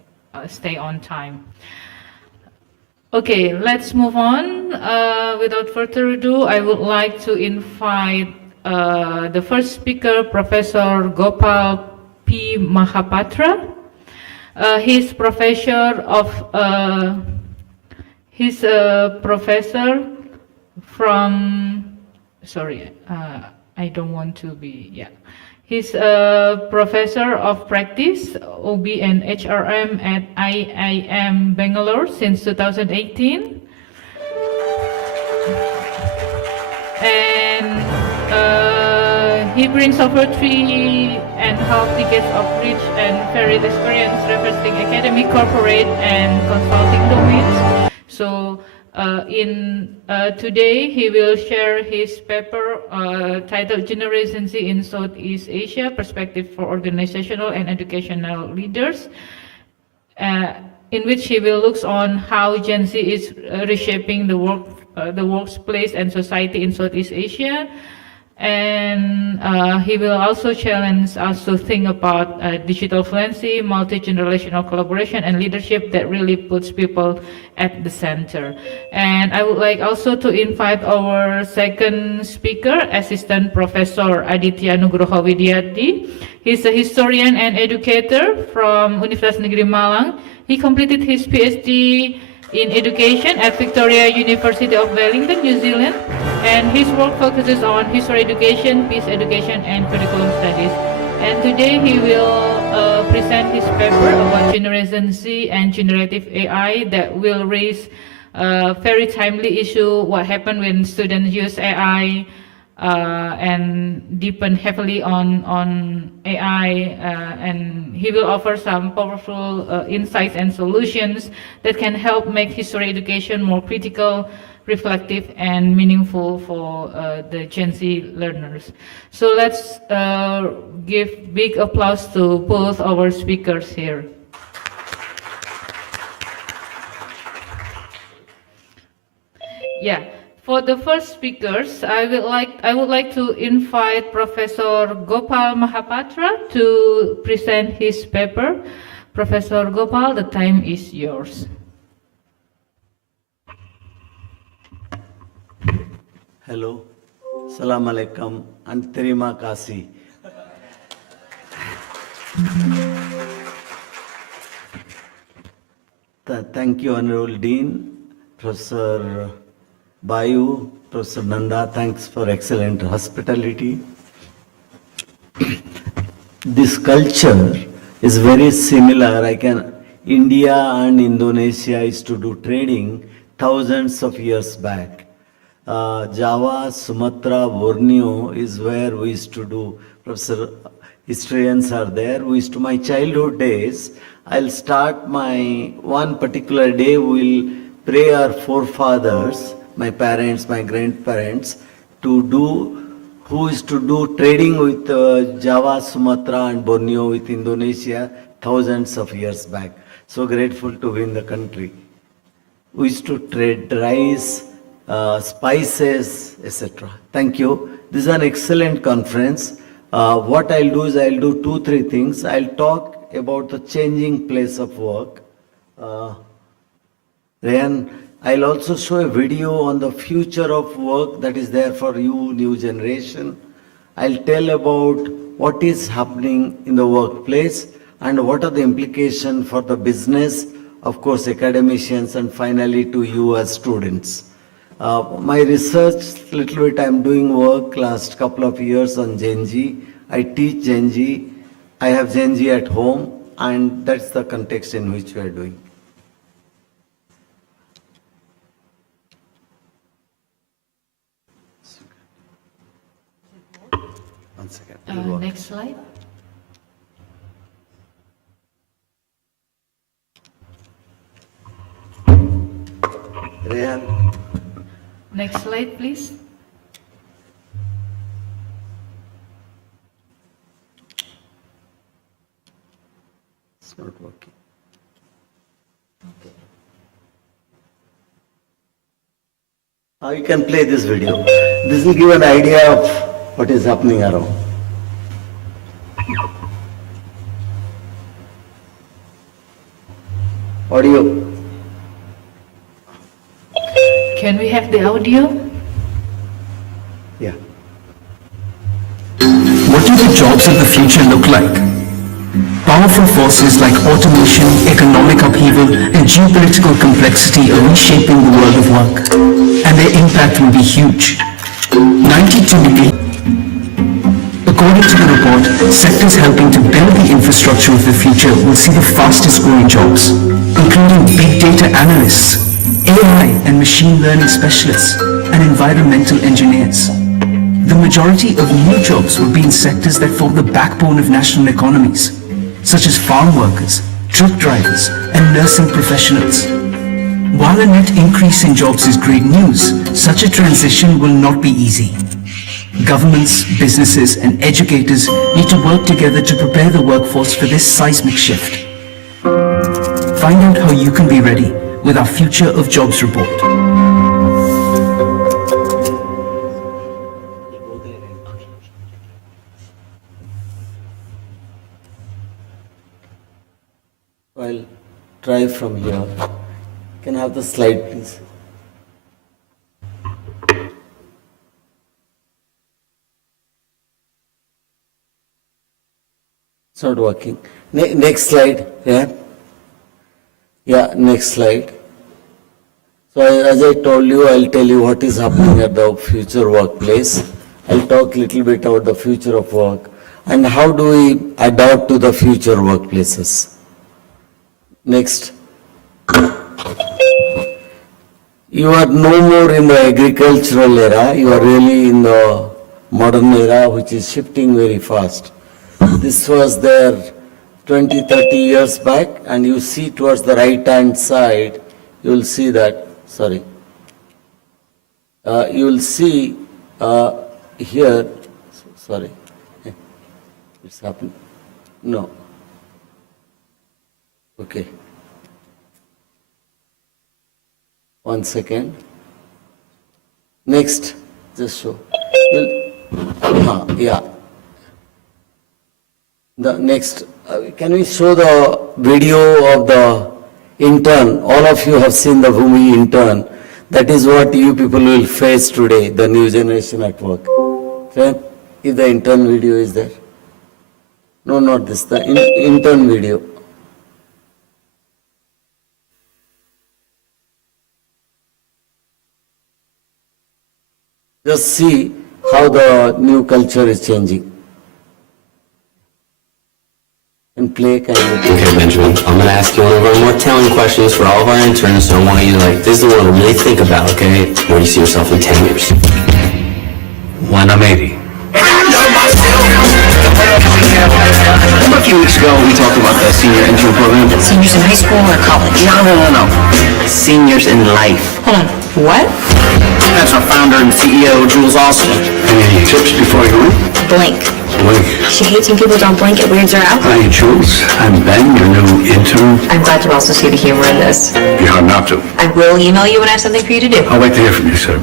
stay on time. Okay, let's move on. Without further ado, I would like to invite the first speaker, Professor Gopal P. Mahapatra. He's professor from, sorry, I don't want to be, yeah. He's a professor of practice, OB and HRM at IIM Bangalore since 2018. And he brings over 3.5 decades of rich and varied experience reversing academic, corporate, and consulting domains. So today he will share his paper titled Generation Z in Southeast Asia, Perspective for Organizational and Educational Leaders, in which he will look on how Gen Z is reshaping the workplace and society in Southeast Asia. And he will also challenge us to think about digital fluency, multi-generational collaboration, and leadership that really puts people at the center. And I would like also to invite our second speaker, Assistant Professor Aditya Nugroho Widiadi. He's a historian and educator from Universitas Negeri Malang. He completed his PhD in education at Victoria University of Wellington, New Zealand, and his work focuses on history education, peace education, and curriculum studies. And today he will present his paper about Generation Z and Generative AI that will raise a very timely issue, what happened when students use AI, and deepen heavily on AI, and he will offer some powerful insights and solutions that can help make history education more critical, reflective, and meaningful for the Gen Z learners. So let's give big applause to both our speakers here. Yeah. For the first speakers, I would like to invite Professor Gopal Mahapatra to present his paper. Professor Gopal, the time is yours. Hello, Assalamualaikum, and terima kasih. Thank you, Honorable Dean, Professor Bayu, Professor Nanda, thanks for excellent hospitality. This culture is very similar. India and Indonesia used to do trading thousands of years back. Java, Sumatra, Borneo is where we used to do. Professor, historians are there. We used to, my childhood days, I'll start my one particular day, we'll pray our forefathers, my parents, my grandparents, to do, who is to do trading with Java, Sumatra and Borneo with Indonesia thousands of years back. So grateful to be in the country. We used to trade rice, spices, etc. Thank you. This is an excellent conference. What I'll do is I'll do 2-3 things. I'll talk about the changing place of work. Then I'll also show a video on the future of work that is there for you, new generation. I'll tell about what is happening in the workplace and what are the implications for the business, of course, academicians, and finally to you as students. My research, little bit, I'm doing work last couple of years on Gen Z. I teach Gen Z. I have Gen Z at home, and that's the context in which we are doing. One second. Next slide. Rehan. Next slide, please. It's not working. You can play this video. This will give an idea of what is happening around. Audio. Can we have the audio? Yeah. What do the jobs of the future look like? Powerful forces like automation, economic upheaval, and geopolitical complexity are reshaping the world of work, and their impact will be huge. 92 million. According to the report, sectors helping to build the infrastructure of the future will see the fastest growing jobs, including big data analysts, AI and machine learning specialists, and environmental engineers. The majority of new jobs will be in sectors that form the backbone of national economies, such as farm workers, truck drivers, and nursing professionals. While a net increase in jobs is great news, such a transition will not be easy. Governments, businesses, and educators need to work together to prepare the workforce for this seismic shift. Find out how you can be ready with our Future of Jobs report. I'll try from here. Can I have the slide, please? It's not working. Next slide. Yeah. Yeah, next slide. So as I told you, I'll tell you what is happening at the future workplace. I'll talk a little bit about the future of work and how do we adapt to the future workplaces. Next. You are no more in the agricultural era, you are really in the modern era, which is shifting very fast. This was there 20, 30 years back, and you see towards the right hand side, you will see that, sorry, you will see here, sorry, it's happened, no, okay, one second, next, just show, yeah. The next, can we show the video of the intern? All of you have seen the Bhumi intern. That is what you people will face today, the new generation at work. Okay? If the intern video is there. No, not this, the intern video. Just see how the new culture is changing. and play kind of. Okay, Benjamin, I'm going to ask you one of our more telling questions for all of our interns, so I want you to, this is the one to really think about, okay? Where do you see yourself in 10 years? When I'm 80. A few weeks ago, we talked about the senior intern program. Seniors in high school or college? No. Seniors in life. Hold on, what? That's our founder and CEO, Jules Austin. Any tips before you go? Blink. Blink. She hates when people don't blink, it weirds her out. Hi, Jules. I'm Ben, your new intern. I'm glad you also see the humor in this. Be hard not to. I will email you when I have something for you to do. I'll wait to hear from you, sir.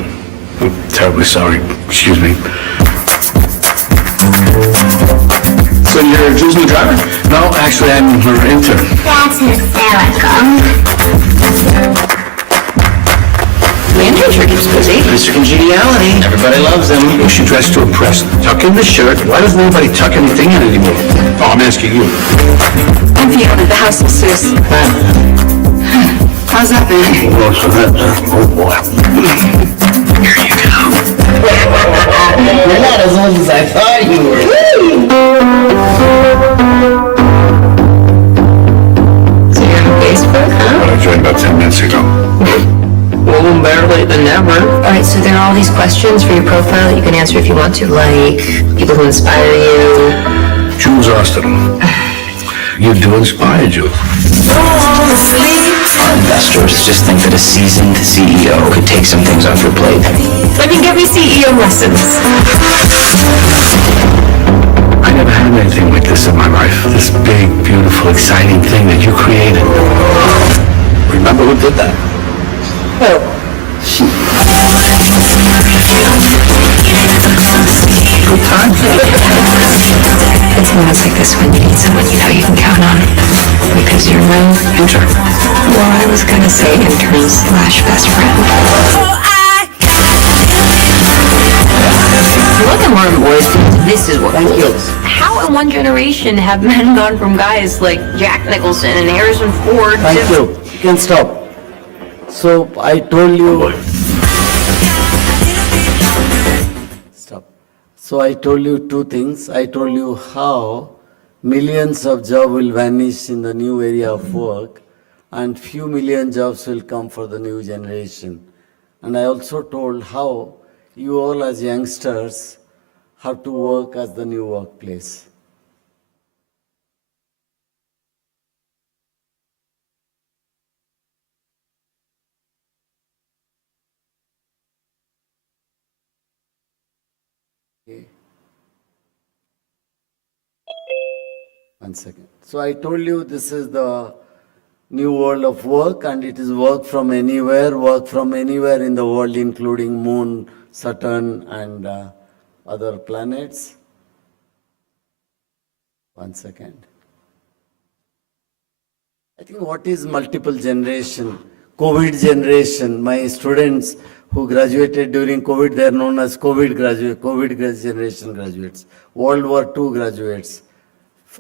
I'm terribly sorry. Excuse me. So you're Jules' new driver? No, actually, I'm her intern. That's hysterical. The intern sure keeps busy. Mr. Congeniality. Everybody loves him. You should dress to impress. Tuck in the shirt. Why doesn't anybody tuck anything in anymore? Oh, I'm asking you. I'm Fiona, the house of Sus. How's that been? Oh, so oh boy. Here you go. You're not as old as I thought you were. So you're on Facebook, huh? I joined about 10 minutes ago. Well, better late than never. All right, so there are all these questions for your profile that you can answer if you want to, like people who inspire you. Jules Austin. You do inspire, Jules. Our investors just think that a seasoned CEO could take some things off your plate. Let me give you CEO lessons. I never had anything like this in my life. This big, beautiful, exciting thing that you created. Remember who did that? Who? Good times. It's moments like this when you need someone you know you can count on. Because you're my intern. Well, I was gonna say intern slash best friend. Look at Marvin boys, this is what feels. How in one generation have men gone from guys like Jack Nicholson and Harrison Ford Thank to... you. You can stop. So I told you... Stop. So I told you two things. I told you how millions of jobs will vanish in the new area of work and few million jobs will come for the new generation. And I also told how you all as youngsters have to work as the new workplace. Okay. 1 second. So I told you this is the new world of work and it is work from anywhere in the world, including moon, Saturn and other planets. 1 second. I think what is multiple generation? COVID generation. My students who graduated during COVID, they are known as COVID generation graduates. World War II graduates.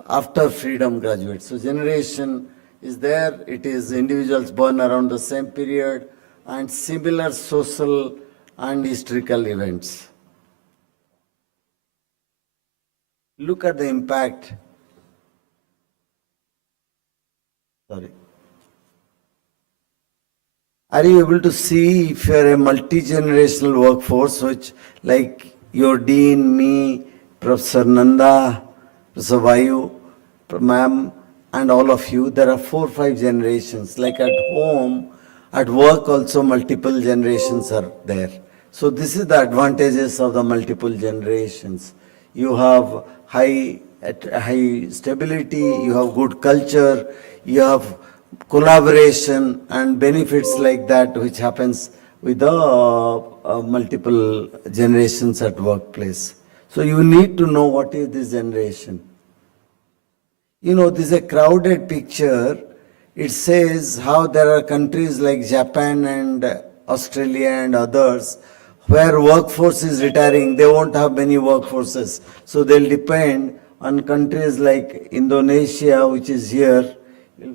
After freedom graduates. So generation is there. It is individuals born around the same period and similar social and historical events. Look at the impact. Sorry. Are you able to see if you are a multi-generational workforce, which like your dean, me, Professor Nanda, Professor Vayu, ma'am, and all of you, there are 4 or 5 generations. Like at home, at work also multiple generations are there. So this is the advantages of the multiple generations. You have high stability, you have good culture, you have collaboration and benefits like that which happens with the multiple generations at workplace. So you need to know what is this generation. You know, this is a crowded picture. It says how there are countries like Japan and Australia and others where workforce is retiring. They won't have many workforces. So they'll depend on countries like Indonesia, which is here. You'll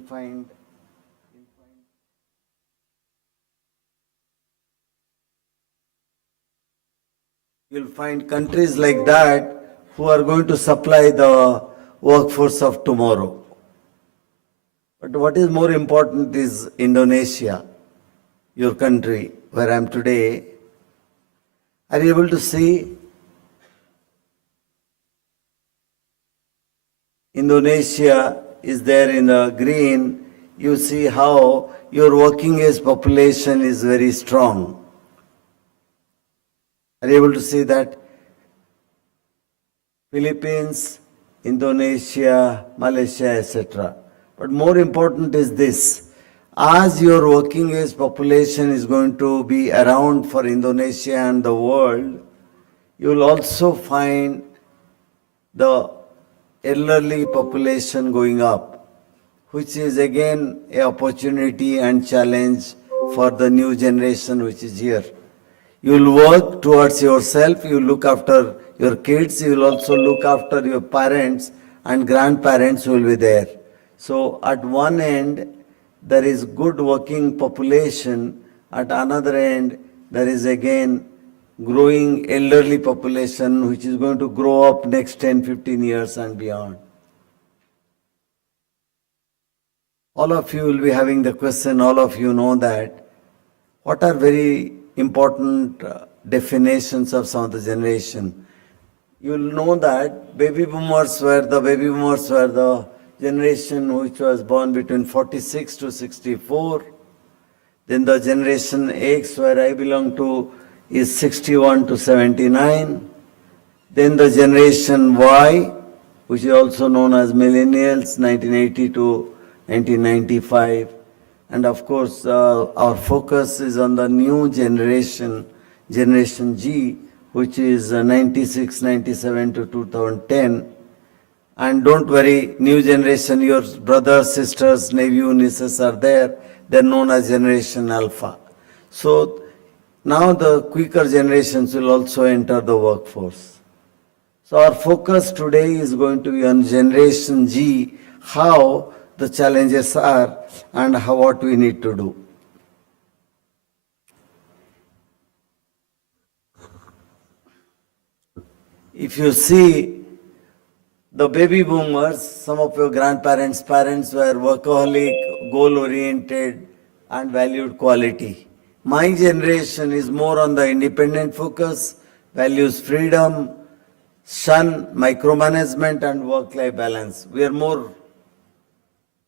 find countries like that who are going to supply the workforce of tomorrow. But what is more important is Indonesia, your country, where I am today. Are you able to see Indonesia is there in the green? You see how your working age population is very strong. Are you able to see that? Philippines, Indonesia, Malaysia, etc. But more important is this. As your working age population is going to be around for Indonesia and the world, you will also find the elderly population going up, which is again an opportunity and challenge for the new generation which is here. You will work towards yourself, you look after your kids, you will also look after your parents and grandparents who will be there. So at one end, there is good working population. At another end, there is again growing elderly population which is going to grow up next 10, 15 years and beyond. All of you will be having the question, all of you know that. What are very important definitions of some of the generation? You will know that baby boomers were the generation which was born between 46 to 64. Then the generation X, where I belong to, is 61 to 79. Then the generation Y, which is also known as millennials, 1980 to 1995. And of course, our focus is on the new generation, Generation G, which is 96, 97 to 2010. And don't worry, new generation, your brothers, sisters, nephews, nieces are there. They're known as Generation Alpha. So now the quicker generations will also enter the workforce. So our focus today is going to be on Generation G, how the challenges are and what we need to do. If you see the baby boomers, some of your grandparents' parents were workaholic, goal-oriented and valued quality. My generation is more on the independent focus, values freedom, shun micromanagement and work-life balance. We are more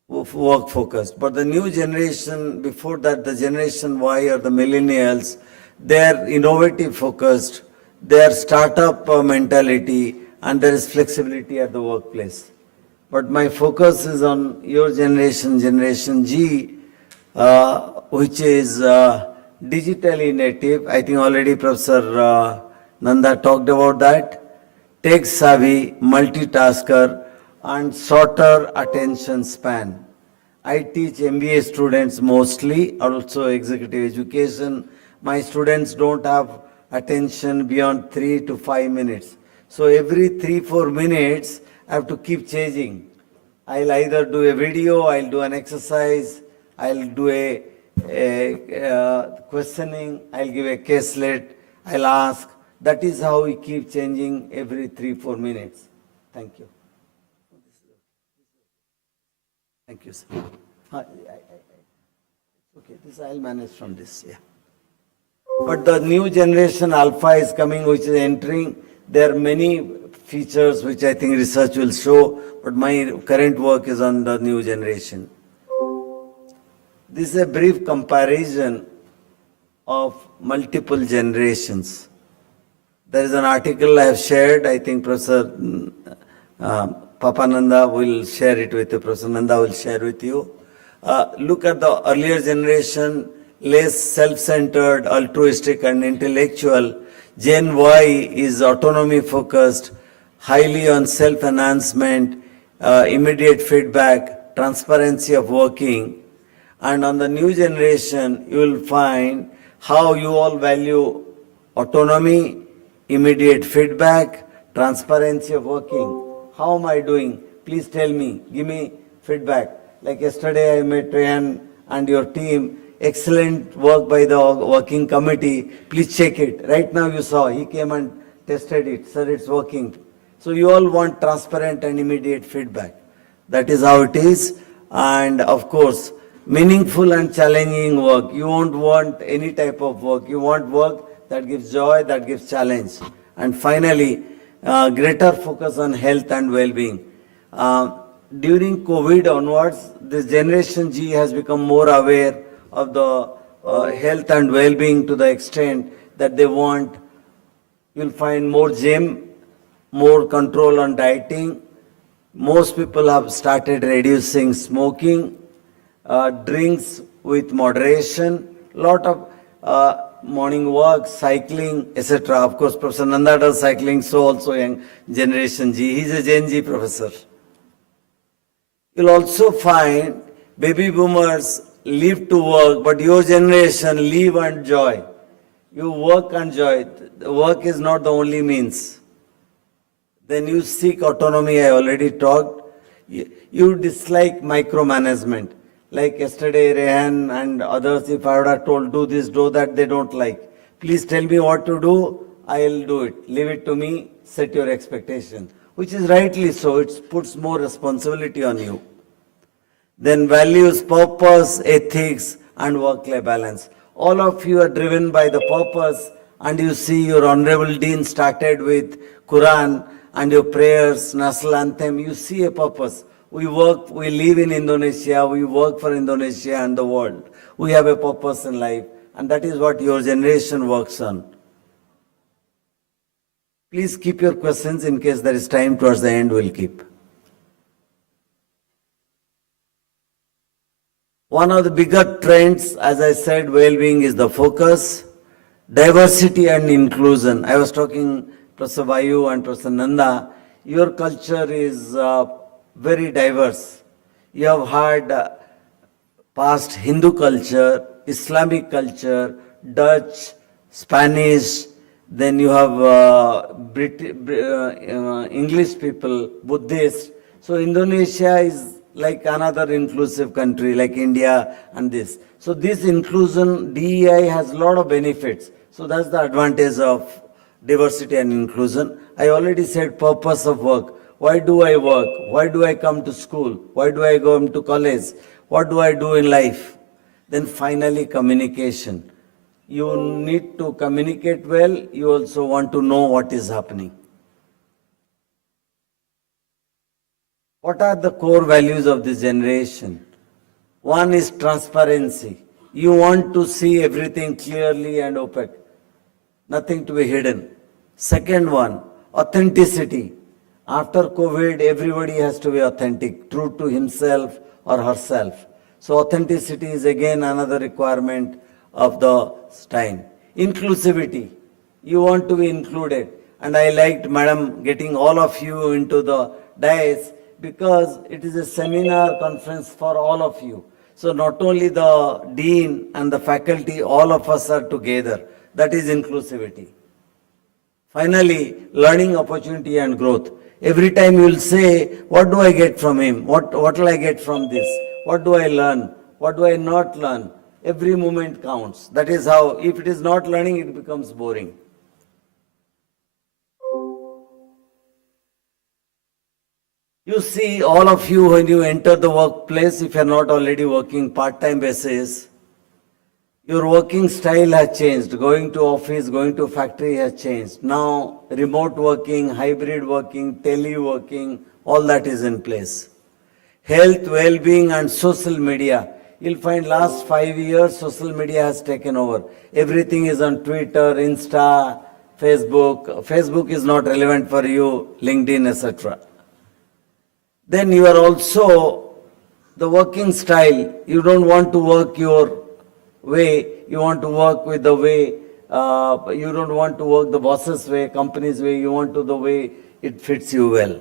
work focused. But the new generation, before that, the Generation Y or the millennials, they are innovative focused, they are startup mentality, and there is flexibility at the workplace. But my focus is on your generation, Generation G, which is digitally native. I think already Professor Nanda talked about that. Tech savvy, multitasker, and shorter attention span. I teach MBA students mostly, also executive education. My students don't have attention beyond 3 to 5 minutes. So every 3-4 minutes, I have to keep changing. I'll either do a video, I'll do an exercise, I'll do a questioning, I'll give a caselet, I'll ask. That is how we keep changing every 3-4 minutes. Thank you. Thank you, sir. Okay, this I'll manage from this, yeah. But the new generation Alpha is coming, which is entering. There are many features which I think research will show, but my current work is on the new generation. This is a brief comparison of multiple generations. There is an article I have shared, I think Professor Papananda will share it with you, Professor Nanda will share with you. Look at the earlier generation, less self-centered, altruistic and intellectual. Gen Y is autonomy focused, highly on self-enhancement, immediate feedback, transparency of working. And on the new generation, you will find how you all value autonomy, immediate feedback, transparency of working. How am I doing? Please tell me, give me feedback. Like yesterday I met Rayan and your team. Excellent work by the working committee. Please check it. Right now you saw, he came and tested it, said it's working. So you all want transparent and immediate feedback. That is how it is. and of course, meaningful and challenging work. You won't want any type of work. You want work that gives joy, that gives challenge. And finally, greater focus on health and well-being. During COVID onwards, this Generation G has become more aware of the health and well-being to the extent that they want, you'll find more gym, more control on dieting. Most people have started reducing smoking, drinks with moderation, lot of morning walk, cycling, etc. Of course, Professor Nanda does cycling, so also young Generation G. He's a Gen Z professor. You'll also find baby boomers live to work, but your generation live and joy. You work and joy. Work is not the only means. Then you seek autonomy, I already talked. You dislike micromanagement. Like yesterday, Rehan and others, if I would have told do this, do that, they don't like. Please tell me what to do, I'll do it. Leave it to me, set your expectation. Which is rightly so, it puts more responsibility on you. Then values, purpose, ethics, and work-life balance. All of you are driven by the purpose, and you see your Honorable Dean started with Quran and your prayers, National Anthem. You see a purpose. We work, we live in Indonesia, we work for Indonesia and the world. We have a purpose in life, and that is what your generation works on. Please keep your questions in case there is time towards the end, we'll keep. One of the bigger trends, as I said, well-being is the focus. Diversity and inclusion. I was talking Professor Vayu and Professor Nanda. Your culture is very diverse. You have had past Hindu culture, Islamic culture, Dutch, Spanish, then you have English people, Buddhist. So Indonesia is like another inclusive country like India and this. So this inclusion, DEI has a lot of benefits. So that's the advantage of diversity and inclusion. I already said purpose of work. Why do I work? Why do I come to school? Why do I go to college? What do I do in life? Then finally, communication. You need to communicate well. You also want to know what is happening. What are the core values of this generation? One is transparency. You want to see everything clearly and opaque. Nothing to be hidden. Second one, authenticity. After COVID, everybody has to be authentic, true to himself or herself. So authenticity is again another requirement of the time. Inclusivity. You want to be included. And I liked, Madam, getting all of you into the dais because it is a seminar conference for all of you. So not only the dean and the faculty, all of us are together. That is inclusivity. Finally, learning opportunity and growth. Every time you will say, what do I get from him? What will I get from this? What do I learn? What do I not learn? Every moment counts. That is how, if it is not learning, it becomes boring. You see, all of you, when you enter the workplace, if you are not already working part-time basis, your working style has changed. Going to office, going to factory has changed. Now, remote working, hybrid working, teleworking, all that is in place. Health, well-being and social media. You'll find last 5 years, social media has taken over. Everything is on Twitter, Insta, Facebook. Facebook is not relevant for you, LinkedIn, etc. Then you are also the working style. You don't want to work your way. You want to work with the way. You don't want to work the boss's way, company's way. You want to the way it fits you well.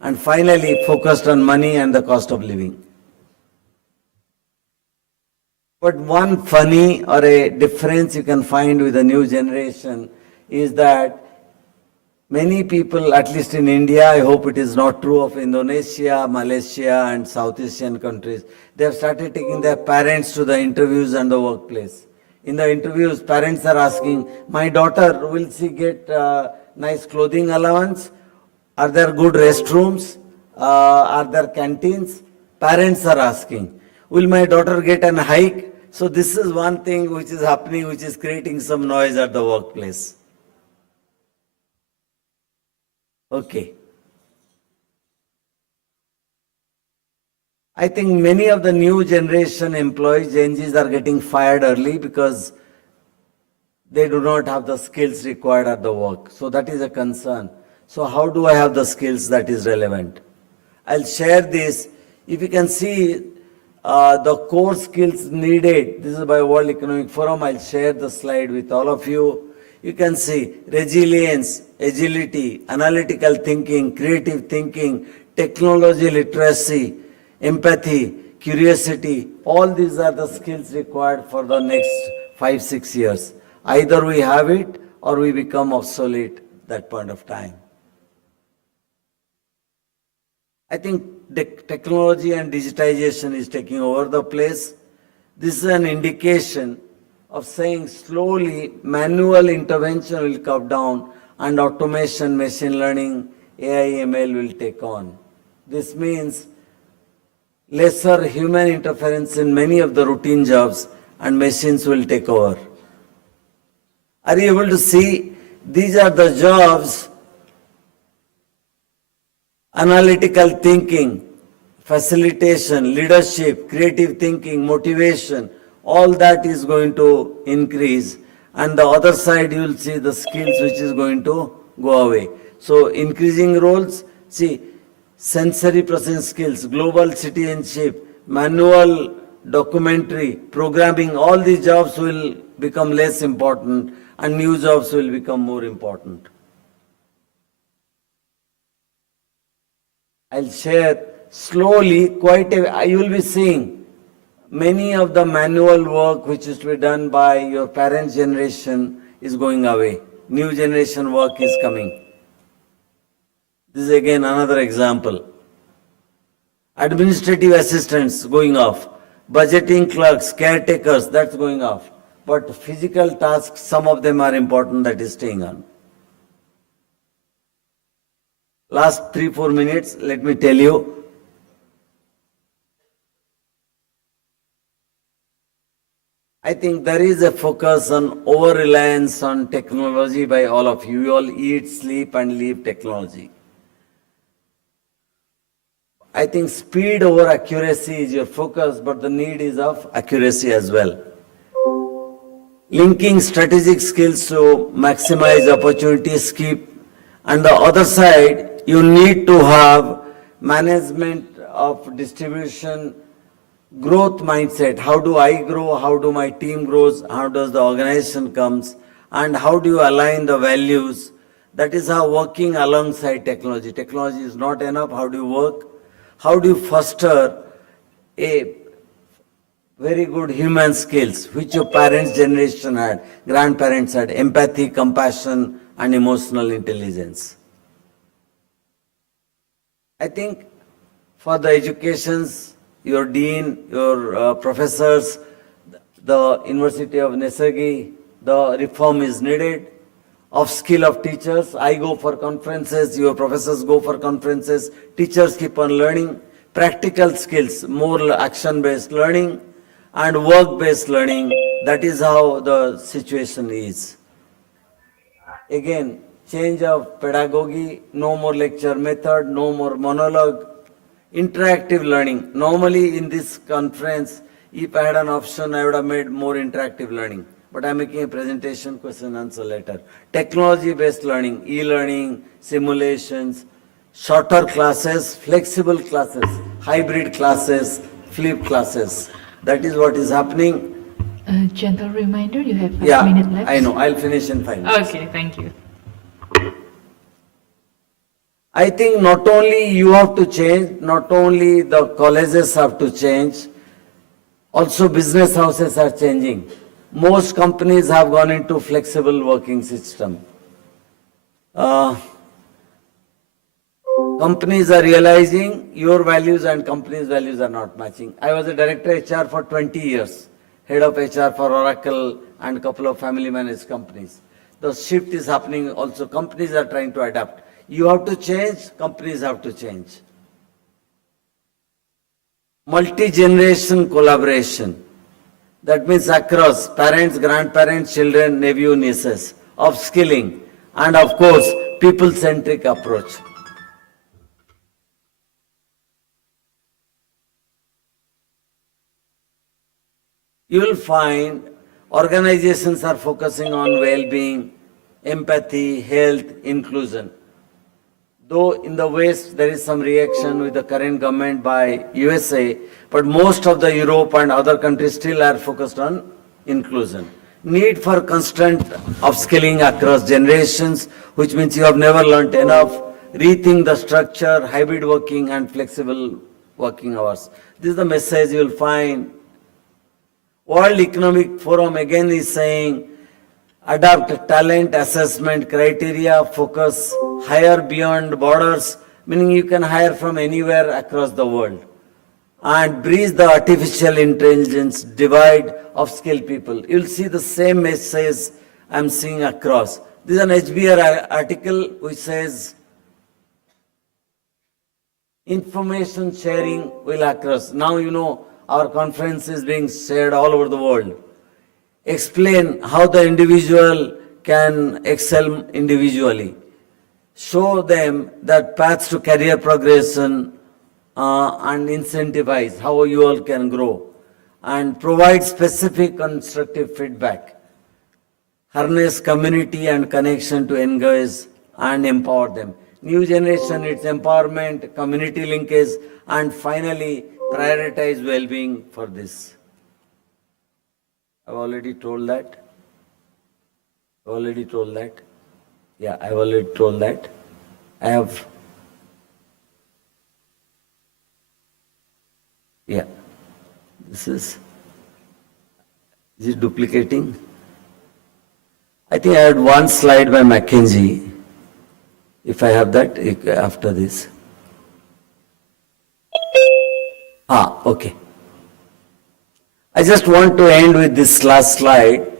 And finally, focused on money and the cost of living. But one funny or a difference you can find with the new generation is that many people, at least in India, I hope it is not true of Indonesia, Malaysia and South Asian countries, they have started taking their parents to the interviews and the workplace. In the interviews, parents are asking, my daughter, will she get nice clothing allowance? Are there good restrooms? Are there canteens? Parents are asking, will my daughter get an hike? So this is one thing which is happening, which is creating some noise at the workplace. Okay. I think many of the new generation employees, Gen Zs, are getting fired early because they do not have the skills required at the work. So that is a concern. So how do I have the skills that is relevant? I'll share this. If you can see the core skills needed, this is by World Economic Forum, I'll share the slide with all of you. You can see resilience, agility, analytical thinking, creative thinking, technology literacy, empathy, curiosity. All these are the skills required for the next 5-6 years. Either we have it or we become obsolete at that point of time. I think the technology and digitization is taking over the place. This is an indication of saying slowly manual intervention will come down and automation, machine learning, AI, ML will take on. This means lesser human interference in many of the routine jobs and machines will take over. Are you able to see? These are the jobs: analytical thinking, facilitation, leadership, creative thinking, motivation, all that is going to increase. And the other side, you will see the skills which is going to go away. So increasing roles, see, sensory processing skills, global citizenship, manual documentary, programming, all these jobs will become less important and new jobs will become more important. I'll share slowly, you will be seeing many of the manual work which is to be done by your parents' generation is going away. New generation work is coming. This is again another example. Administrative assistants going off. Budgeting clerks, caretakers, that's going off. But physical tasks, some of them are important, that is staying on. Last 3-4 minutes, let me tell you. I think there is a focus on over-reliance on technology by all of you. You all eat, sleep and live technology. I think speed over accuracy is your focus, but the need is of accuracy as well. Linking strategic skills to maximize opportunities, and the other side, you need to have management of distribution, growth mindset. How do I grow? How do my team grows? How does the organization comes? And how do you align the values? That is how working alongside technology. Technology is not enough. How do you work? How do you foster a very good human skills, which your parents' generation had, grandparents had, empathy, compassion, and emotional intelligence. I think for the educations, your dean, your professors, the University of Negeri, the reform is needed. Of skill of teachers, I go for conferences, your professors go for conferences, teachers keep on learning. Practical skills, more action-based learning and work-based learning, that is how the situation is. Again, change of pedagogy, no more lecture method, no more monologue, interactive learning. Normally in this conference, if I had an option, I would have made more interactive learning. But I'm making a presentation, question answer later. Technology-based learning, e-learning, simulations, shorter classes, flexible classes, hybrid classes, flip classes. That is what is happening. Gentle reminder, you have 5 minutes left. I know, I'll finish in 5 minutes. Okay, thank you. I think not only you have to change, not only the colleges have to change, also business houses are changing. Most companies have gone into flexible working system. Companies are realizing your values and companies' values are not matching. I was a director HR for 20 years, head of HR for Oracle and a couple of family managed companies. The shift is happening also. Companies are trying to adapt. You have to change, companies have to change. multi-generation collaboration. That means across parents, grandparents, children, nephew, nieces, upskilling, and of course, people-centric approach. You will find organizations are focusing on well-being, empathy, health, inclusion. Though in the West there is some reaction with the current government by USA, but most of the Europe and other countries still are focused on inclusion. Need for constant upskilling across generations, which means you have never learnt enough, rethink the structure, hybrid working and flexible working hours. This is the message you will find. World Economic Forum again is saying, adopt talent assessment criteria, focus, hire beyond borders, meaning you can hire from anywhere across the world. And breach the artificial intelligence divide of skilled people. You'll see the same message I'm seeing across. This is an HBR article which says, information sharing will across. Now you know our conference is being shared all over the world. Explain how the individual can excel individually. Show them that paths to career progression and incentivize how you all can grow. And provide specific constructive feedback. Harness community and connection to engage and empower them. New generation, its empowerment, community linkage, and finally, prioritize well-being for this. I've already told that. Yeah, I've already told that. I have. Yeah. Is it duplicating? I think I had one slide by McKinsey. If I have that after this. Okay. I just want to end with this last slide.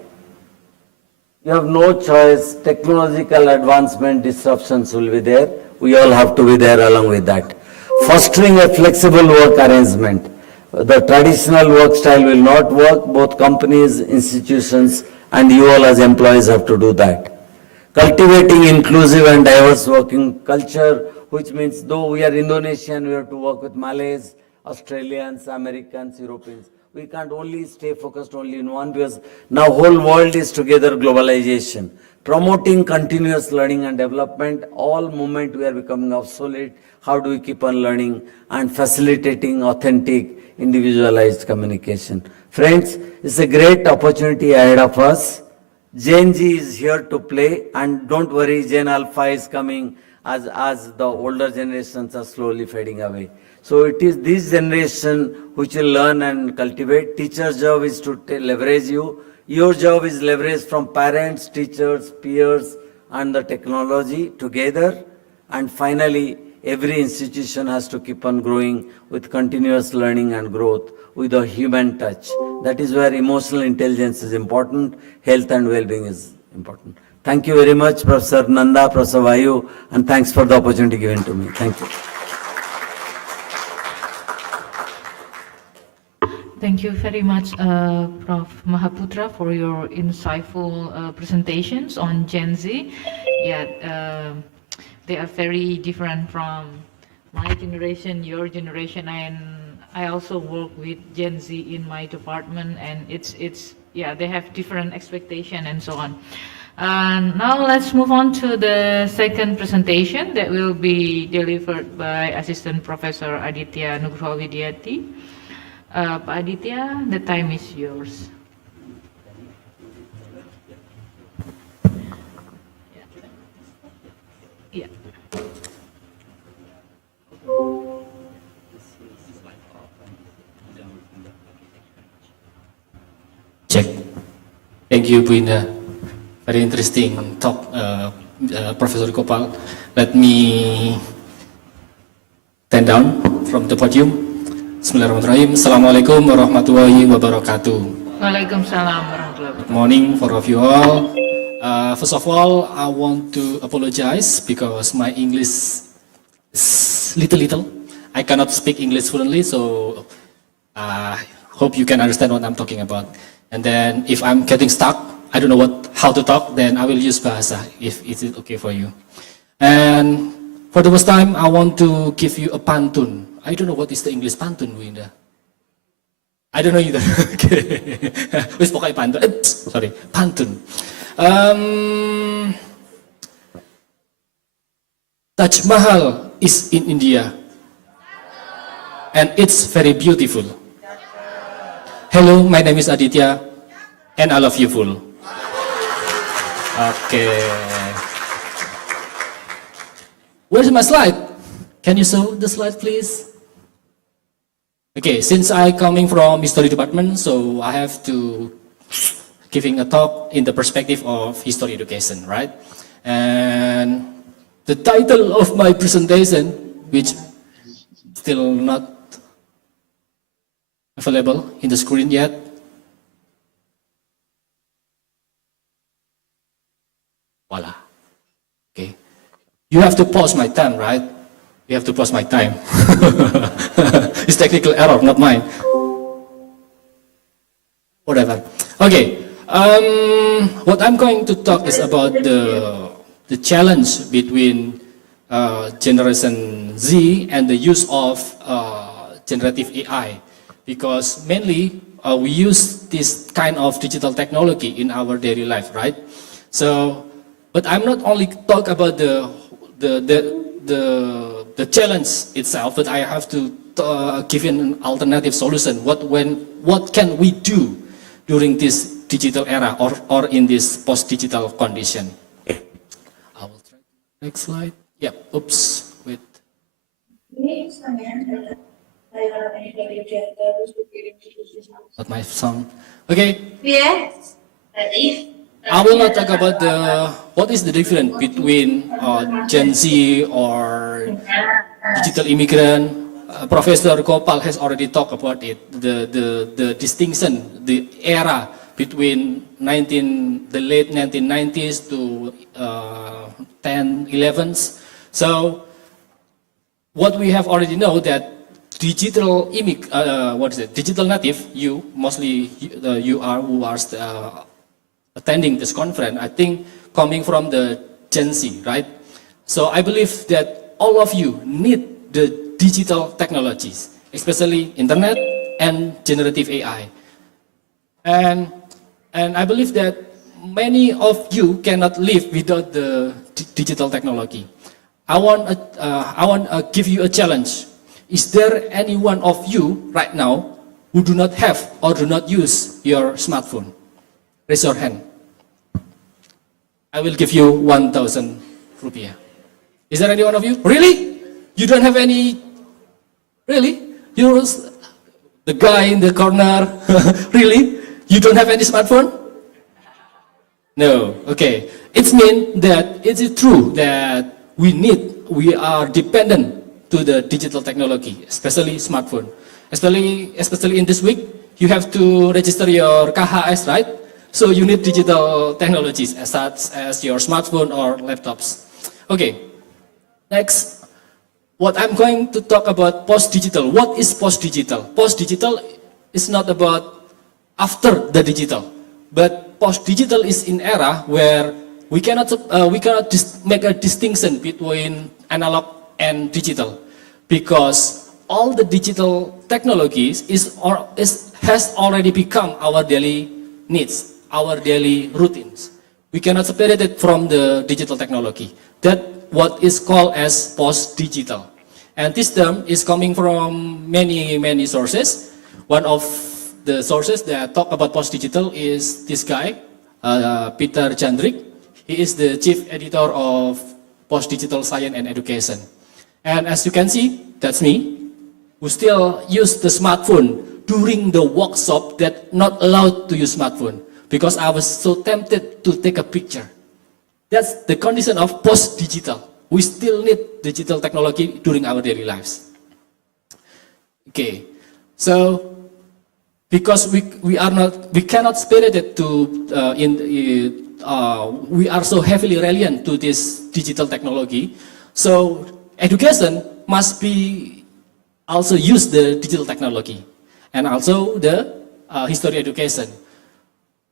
You have no choice. Technological advancement, disruptions will be there. We all have to be there along with that. Fostering a flexible work arrangement. The traditional work style will not work. Both companies, institutions, and you all as employees have to do that. Cultivating inclusive and diverse working culture, which means though we are Indonesian, we have to work with Malays, Australians, Americans, Europeans. We can't only stay focused only in one because now whole world is together globalization. Promoting continuous learning and development, all moment we are becoming obsolete. How do we keep on learning and facilitating authentic, individualized communication? Friends, it's a great opportunity ahead of us. Gen Z is here to play, and don't worry, Gen Alpha is coming as the older generations are slowly fading away. So it is this generation which will learn and cultivate. Teacher's job is to leverage you. Your job is leverage from parents, teachers, peers, and the technology together. And finally, every institution has to keep on growing with continuous learning and growth with a human touch. That is where emotional intelligence is important, health and well-being is important. Thank you very much, Professor Nanda, Professor Vayu, and thanks for the opportunity given to me. Thank you. Thank you very much, Prof. Mahapatra, for your insightful presentations on Gen Z. Yeah, they are very different from my generation, your generation, and I also work with Gen Z in my department, and yeah, they have different expectations and so on. Now let's move on to the second presentation that will be delivered by Assistant Professor Aditya Nugroho Widiadi. Pak Aditya, the time is yours. Yeah. Check. Thank you, Bu Indah. Very interesting talk, Professor Gopal. Let me stand down from the podium. Bismillahirrahmanirrahim. Assalamualaikum warahmatullahi wabarakatuh. Waalaikumsalam warahmatullahi wabarakatuh. Good morning for all of you all. First of all, I want to apologize because my English is little. I cannot speak English fluently, so Hope you can understand what I'm talking about. And then if I'm getting stuck, I don't know how to talk, then I will use bahasa if it is okay for you. And for the first time, I want to give you a pantun. I don't know what is the English pantun, Bu Indah. I don't know either. Okay. Wis pokoknya pantun. Sorry, pantun. Taj Mahal is in India, and it's very beautiful. Hello, my name is Aditya, and I love you full. Okay. Where's my slide? Can you show the slide, please? Okay, since I coming from history department, so I have to giving a talk in the perspective of history education, right? And the title of my presentation, which still not available in the screen yet. Voila. Okay. You have to pause my time, right? You have to pause my time. It's technical error, not mine. Whatever. Okay. What I'm going to talk is about the challenge between Generation Z and the use of generative AI. Because mainly we use this kind of digital technology in our daily life, right? So, but I'm not only talk about the challenge itself, but I have to give an alternative solution. What can we do during this digital era or in this post-digital condition? I will try. Next slide. Yep. Oops. Wait. Not my song. Okay. Yes. I will not talk about what is the difference between Gen Z or digital immigrant. Professor Gopal has already talked about it. The distinction, the era between the late 1990s to 10-11s. So what we have already know that digital digital native, mostly you are who are attending this conference, I think coming from the Gen Z, right? So I believe that all of you need the digital technologies, especially internet and generative AI. And I believe that many of you cannot live without the digital technology. I want to give you a challenge. Is there any one of you right now who do not have or do not use your smartphone? Raise your hand. I will give you 1,000 rupiah. Is there any one of you? Really? You don't have any? Really? You're the guy in the corner. Really? You don't have any smartphone? No. Okay. It means that it is true that we are dependent to the digital technology, especially smartphone. Especially in this week, you have to register your KHS, right? So you need digital technologies such as your smartphone or laptops. Okay. Next, what I'm going to talk about post-digital. What is post-digital? Post-digital is not about after the digital, but post-digital is an era where we cannot make a distinction between analog and digital, because all the digital technologies has already become our daily needs, our daily routines. We cannot separate it from the digital technology. That what is called as post-digital. And this term is coming from many sources. One of the sources that talk about post-digital is this guy, Peter Tjandra. He is the chief editor of Post-Digital Science and Education. And as you can see, that's me, who still use the smartphone during the workshop that not allowed to use smartphone because I was so tempted to take a picture. That's the condition of post-digital. We still need digital technology during our daily lives. Okay, so because we cannot separate it to we are so heavily reliant to this digital technology. So education must be also use the digital technology. and also the history education.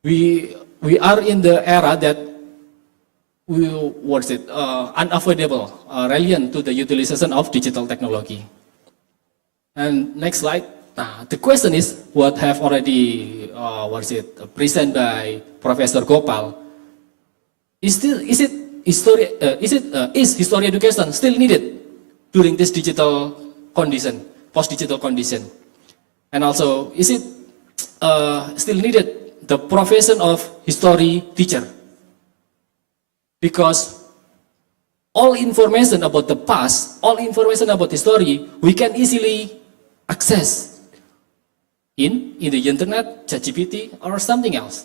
We are in the era that unavoidable, relevant to the utilization of digital technology. And next slide. The question is, what have already presented by Professor Gopal? Is history education still needed during this digital condition, post-digital condition? And also, is it still needed the profession of history teacher? Because all information about the past, all information about history, we can easily access in the internet, ChatGPT, or something else.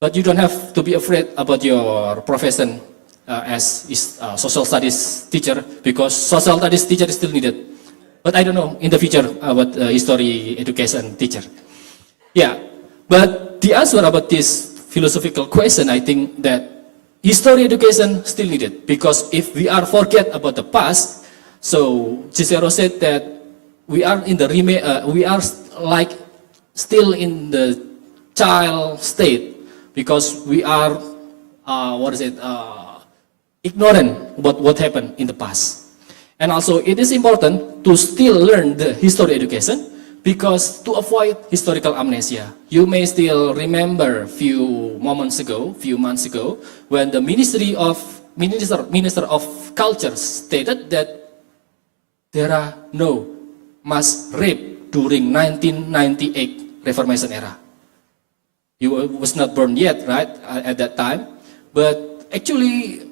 But you don't have to be afraid about your profession as social studies teacher, because social studies teacher is still needed. But I don't know in the future about history education teacher. Yeah, but the answer about this philosophical question, I think that history education still needed, because if we are forget about the past, so Cicero said that we are in the we are like still in the child state, because we are ignorant about what happened in the past. And also it is important to still learn the history education, because to avoid historical amnesia. You may still remember few months ago, when the Minister of Culture stated that there are no mass rape during 1998 Reformation era. You was not born yet, right, at that time, but actually,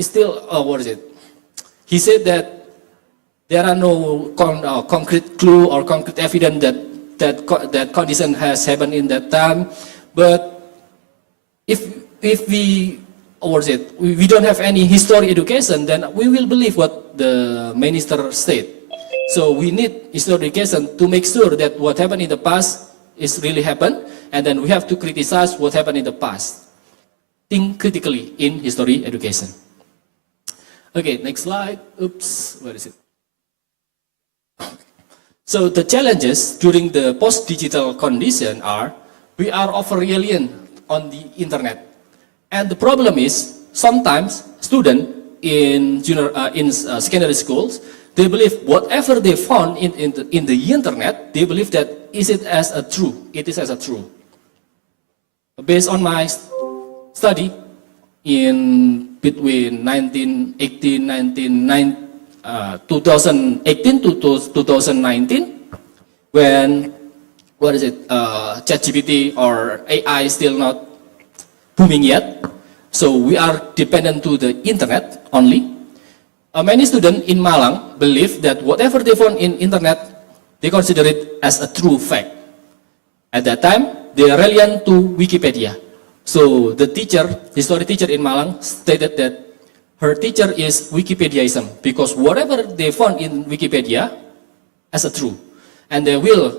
still, he said that there are no concrete clue or concrete evidence that condition has happened in that time. But if we don't have any history education, then we will believe what the minister said. So we need history education to make sure that what happened in the past is really happened, and then we have to criticize what happened in the past. Think critically in history education. Okay, next slide. Oops, where is it? So the challenges during the post-digital condition are, we are over-reliant on the internet. And the problem is, sometimes students in secondary schools, they believe whatever they found in the internet, they believe that it is as a true. Based on my study in between 2018 to 2019, when ChatGPT or AI still not booming yet, so we are dependent to the internet only. Many students in Malang believe that whatever they found in internet, they consider it as a true fact. At that time, they are reliant to Wikipedia. So the history teacher in Malang stated that her teacher is Wikipediaism, because whatever they found in Wikipedia as a true, and they will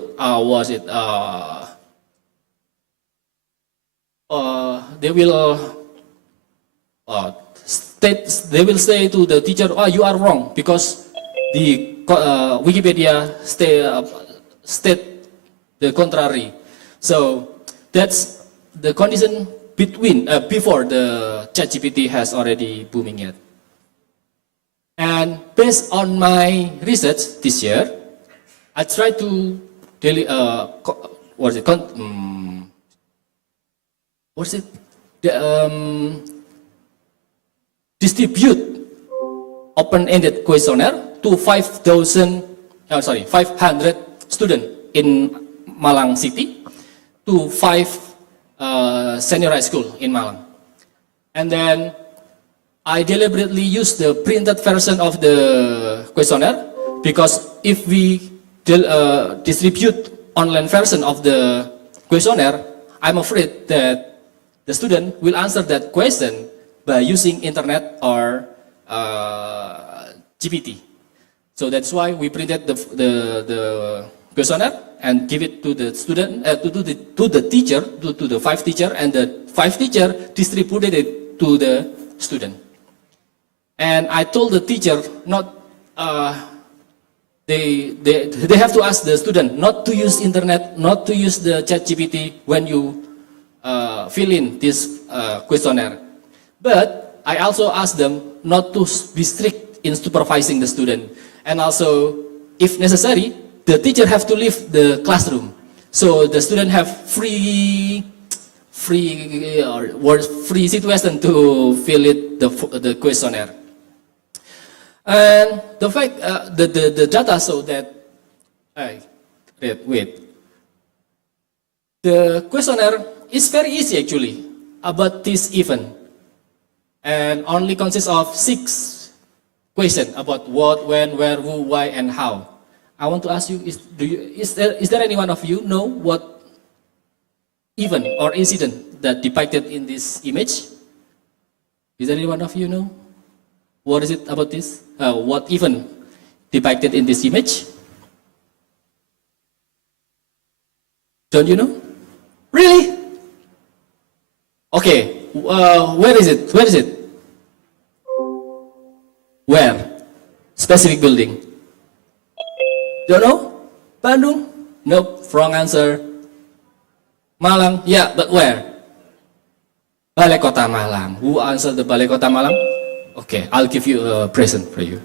they will say to the teacher, "Oh, you are wrong," because the Wikipedia state the contrary. So that's the condition before the ChatGPT has already booming yet. And based on my research this year, I try to distribute open-ended questionnaire to 500 students in Malang City, to 5 senior high school in Malang. And then I deliberately used the printed version of the questionnaire, because if we distribute online version of the questionnaire, I'm afraid that the student will answer that question by using internet or GPT. So that's why we printed the questionnaire and give it to the student, to the teacher, to the 5 teacher, and the 5 teacher distributed it to the student. And I told the teacher not they have to ask the student not to use internet, not to use the ChatGPT when you fill in this questionnaire. But I also ask them not to be strict in supervising the student, and also, if necessary, the teacher have to leave the classroom, so the student have free situation to fill it the questionnaire. And the fact the data show that the questionnaire is very easy actually about this event, and only consists of 6 questions about what, when, where, who, why, and how. I want to ask you: is there any one of you know what event or incident that depicted in this image? Is there any one of you know? What is it about this? What event depicted in this image? Don't you know? Really? Okay. Where is it? Where is it? Where? Specific building. Don't know? Bandung? Nope. Wrong answer. Malang? Yeah, but where? Balai Kota Malang. Who answered the Balai Kota Malang? Okay, I'll give you a present for you.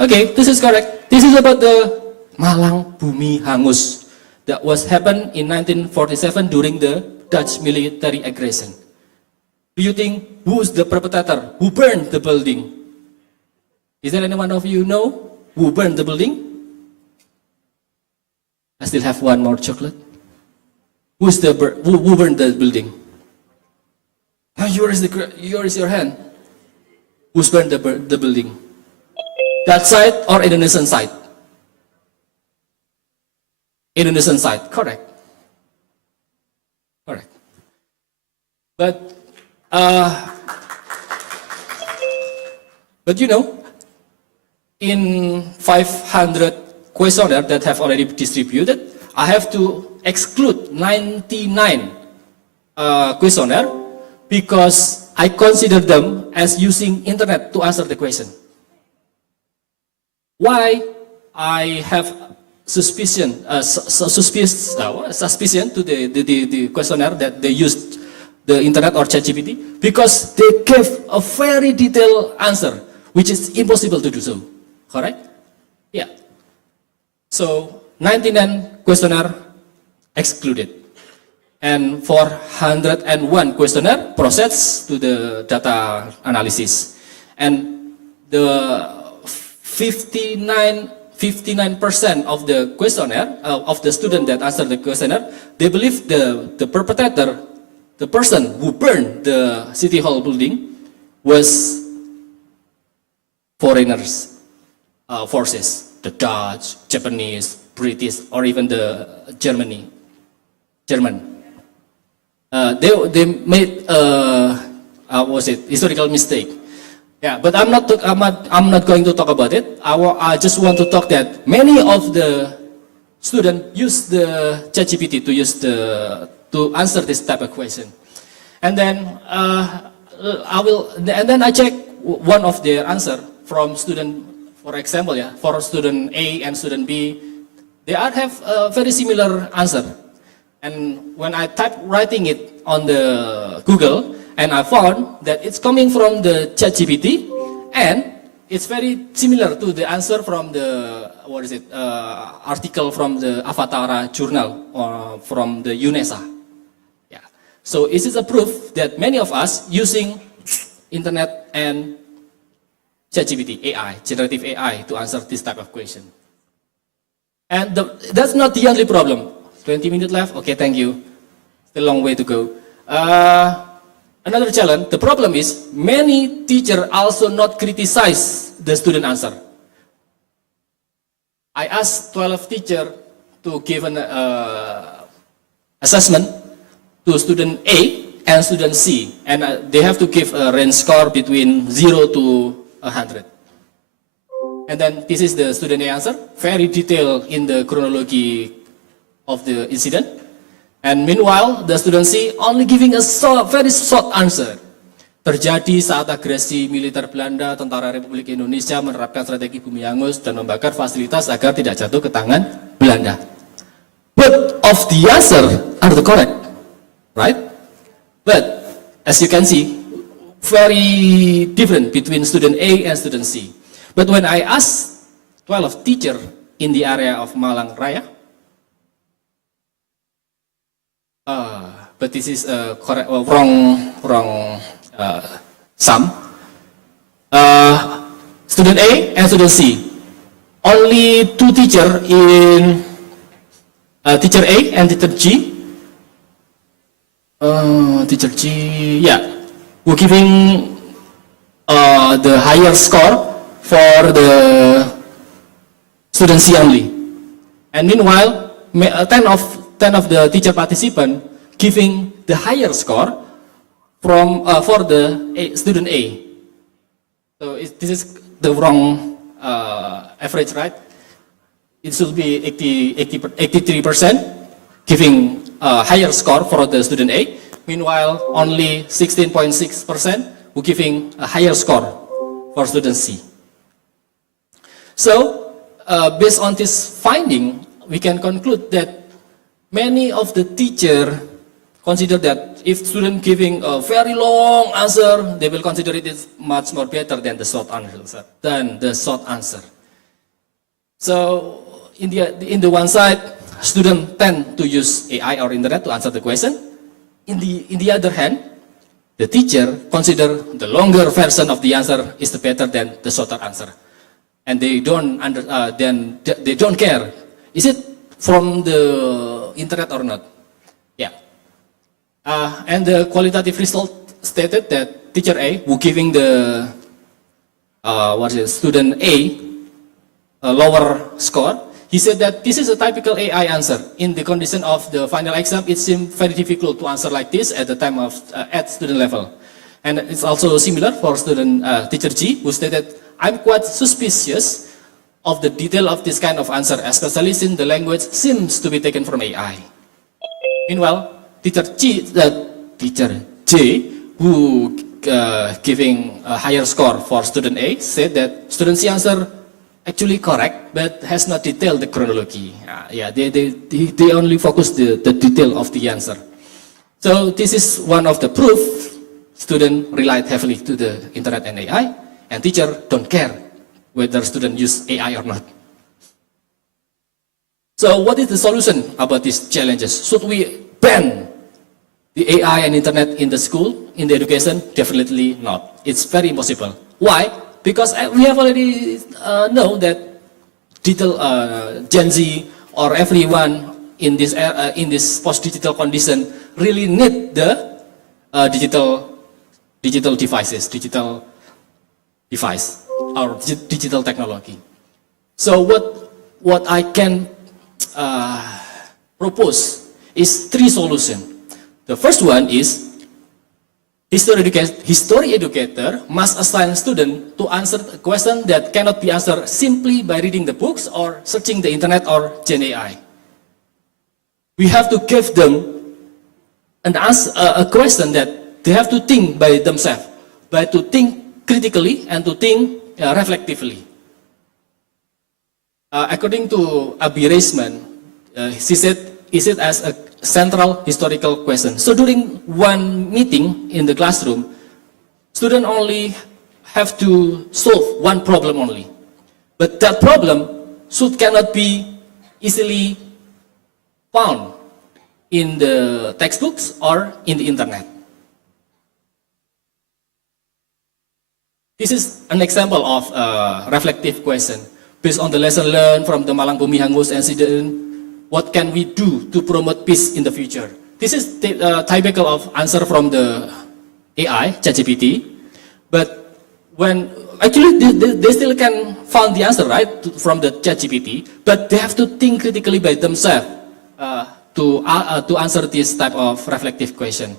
Okay, this is correct. This is about the Malang Bumi Hangus that was happened in 1947 during the Dutch military aggression. Do you think who is the perpetrator who burned the building? Is there anyone of you know who burned the building? I still have one more chocolate. Who burned the building? Yours is your hand. Who's burned the building? That side or Indonesian side? Indonesian side, correct. Correct. But you know, in 500 questionnaires that have already distributed, I have to exclude 99 questionnaires because I consider them as using internet to answer the question. Why? I have suspicion to the questionnaire that they used the internet or ChatGPT, because they gave a very detailed answer, which is impossible to do so. Correct? Yeah. So 99 questionnaire excluded, and 401 questionnaire processed to the data analysis, and the 59% of the questionnaire of the student that answered the questionnaire, they believe the perpetrator, the person who burned the city hall building, was foreigners forces, the Dutch, Japanese, British, or even the German. They made historical mistake. Yeah, but I'm not going to talk about it. I just want to talk that many of the students use the ChatGPT to answer this type of question, and then I check one of their answer from student. For example, for student A and student B, they have a very similar answer. And when I writing it on the Google, and I found that it's coming from the ChatGPT, and it's very similar to the answer from the article from the Avatara journal or from the UNESA. Yeah. So this is a proof that many of us using internet and ChatGPT AI, generative AI, to answer this type of question. And that's not the only problem. 20 minutes left. Okay, thank you. Still a long way to go. Another challenge, the problem is many teachers also not criticize the student answer. I asked 12 teachers to give an assessment to student A and student C, and they have to give a range score between 0 to 100. And then this is the student A answer, very detailed in the chronology of the incident. And meanwhile, the student C only giving a very short answer. terjadi saat agresi militer Belanda, tentara Republik Indonesia menerapkan strategi bumi hangus dan membakar fasilitas agar tidak jatuh ke tangan Belanda. Both of the answer are the correct, right? But as you can see, very different between student A and student C. But when I asked 12 teacher in the area of Malang Raya, but this is correct, wrong sum. Student A and student C, only 2 teacher in teacher A and teacher G. Teacher G, yeah, were giving the higher score for the student C only. And meanwhile, 10 of the teacher participant giving the higher score from for the student A. So this is the wrong average, right? It should be 83% giving a higher score for the student A. Meanwhile, only 16.6% were giving a higher score for student C. So, based on this finding, we can conclude that many of the teacher consider that if student giving a very long answer, they will consider it is much more better than the short answer. So, in the one side, students tend to use AI or internet to answer the question. In the other hand, the teacher consider the longer version of the answer is the better than the shorter answer, and they don't they don't care is it from the internet or not. Yeah, and the qualitative result stated that teacher A, who giving the student A lower score, he said that this is a typical AI answer. In the condition of the final exam, it seemed very difficult to answer like this at the time of at student level. And it's also similar for student teacher G, who stated, I'm quite suspicious of the detail of this kind of answer, especially since the language seems to be taken from AI. Meanwhile, teacher J, who giving a higher score for student A, said that student C answer actually correct, but has not detailed the chronology. Yeah, they only focus the detail of the answer. So this is one of the proof student relied heavily to the internet and AI, and teacher don't care whether student use AI or not. So what is the solution about these challenges? Should we ban the AI and internet in the school, in the education? Definitely not. It's very impossible. Why? Because we have already know that Gen Z or everyone in this post-digital condition really need the digital device or digital technology. So what I can propose is 3 solutions. The first one is history educator must assign students to answer a question that cannot be answered simply by reading the books or searching the internet or Gen AI. We have to give them a question that they have to think by themselves, but to think critically and to think reflectively. According to Abi Reisman, she said, is it as a central historical question. So during one meeting in the classroom, students only have to solve one problem only. But that problem cannot be easily found in the textbooks or in the internet. This is an example of a reflective question. Based on the lesson learned from the Malang Bumi Hangus incident, what can we do to promote peace in the future? This is the typical of answer from the AI, ChatGPT. But when actually they still can find the answer, right, from the ChatGPT. But they have to think critically by themselves to answer this type of reflective question.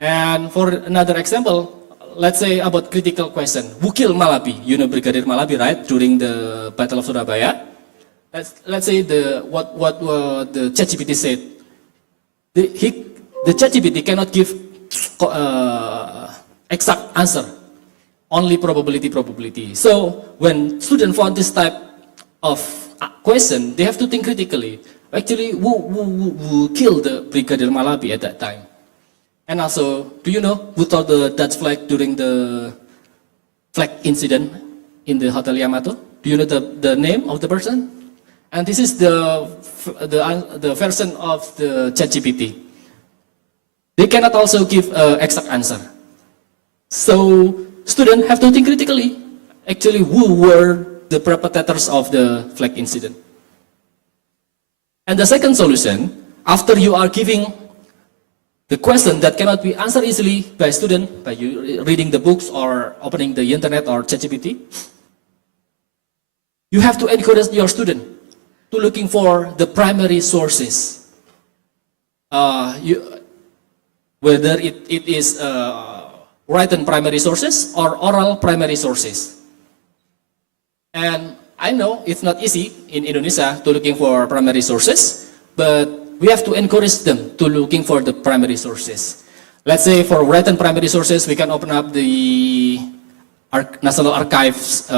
And for another example, let's say about critical question. Who killed Malabi? You know Brigadier Malabi, right? During the Battle of Surabaya. Let's say what the ChatGPT said. The ChatGPT cannot give exact answer, only probability. So when students found this type of question, they have to think critically. Actually, who killed the Brigadier Malabi at that time? And also, do you know who threw the Dutch flag during the flag incident in the Hotel Yamato? Do you know the name of the person? And this is the version of the ChatGPT. They cannot also give an exact answer. So students have to think critically. Actually, who were the perpetrators of the flag incident? And the second solution, after you are giving the question that cannot be answered easily by student, by you reading the books or opening the internet or ChatGPT, you have to encourage your student to looking for the primary sources. Whether it is written primary sources or oral primary sources. And I know it's not easy in Indonesia to looking for primary sources, but we have to encourage them to looking for the primary sources. Let's say for written primary sources, we can open up the National Archives,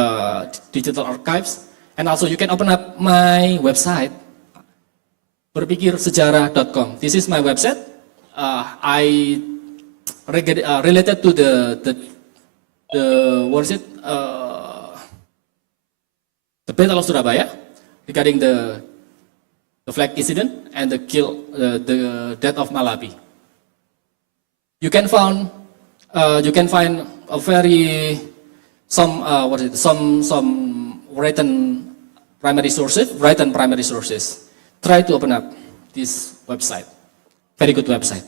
digital archives, and also you can open up my website, berpikirsejarah.com. This is my website. I related to the what is it? The Battle of Surabaya, regarding the flag incident and the death of Malabi. You can find a very some written primary sources. Try to open up this website. Very good website.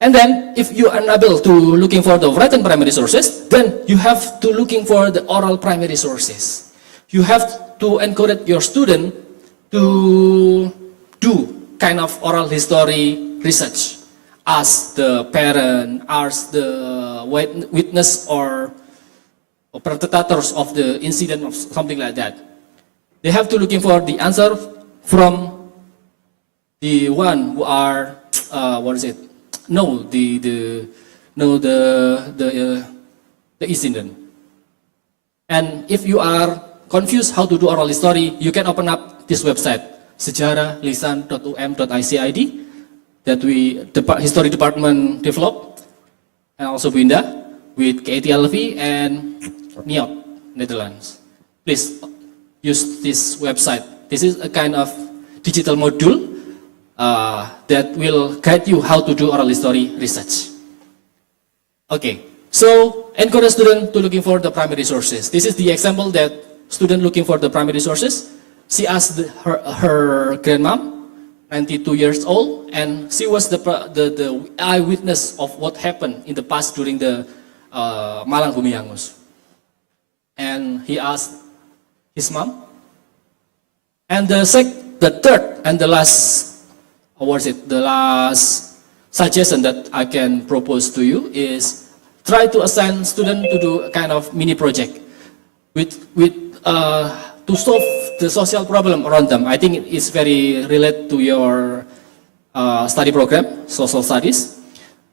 And then, if you are unable to looking for the written primary sources, then you have to looking for the oral primary sources. You have to encourage your student to do kind of oral history research. Ask the parent, ask the witness or perpetrators of the incident or something like that. They have to looking for the answer from the one who are know the incident. And if you are confused how to do oral history, you can open up this website, sejarahlisan.um.icid, that the history department developed, and also Winda with KTLV and NIOT, Netherlands. Please use this website. This is a kind of digital module that will guide you how to do oral history research. Okay, so encourage students to looking for the primary sources. This is the example that student looking for the primary sources. She asked her grandmom, 92 years old, and she was the eyewitness of what happened in the past during the Malang Bumi Hangus. And he asked his mom. And the third and the last, the last suggestion that I can propose to you is try to assign students to do a kind of mini project to solve the social problem around them. I think it's very related to your study program, social studies.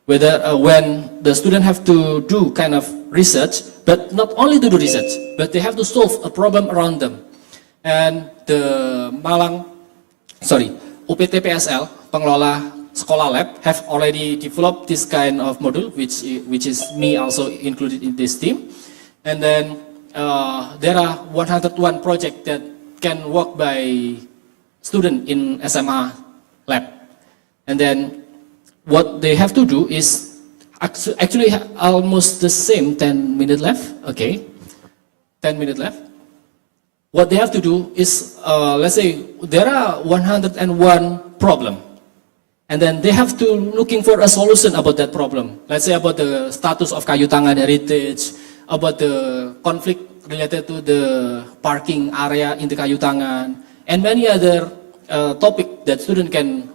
Whether when the student have to do kind of research, but not only to do research, but they have to solve a problem around them. And the UPT-PSL, pengelola sekolah lab, have already developed this kind of module, which is me also included in this team. And then there are 101 projects that can work by student in SMA lab. And then what they have to do is actually almost the same, 10 minutes left. Okay, 10 minutes left. What they have to do is, let's say there are 101 problem, and then they have to looking for a solution about that problem. Let's say about the status of kayu tangan heritage, about the conflict related to the parking area in the kayu tangan, and many other topic that student can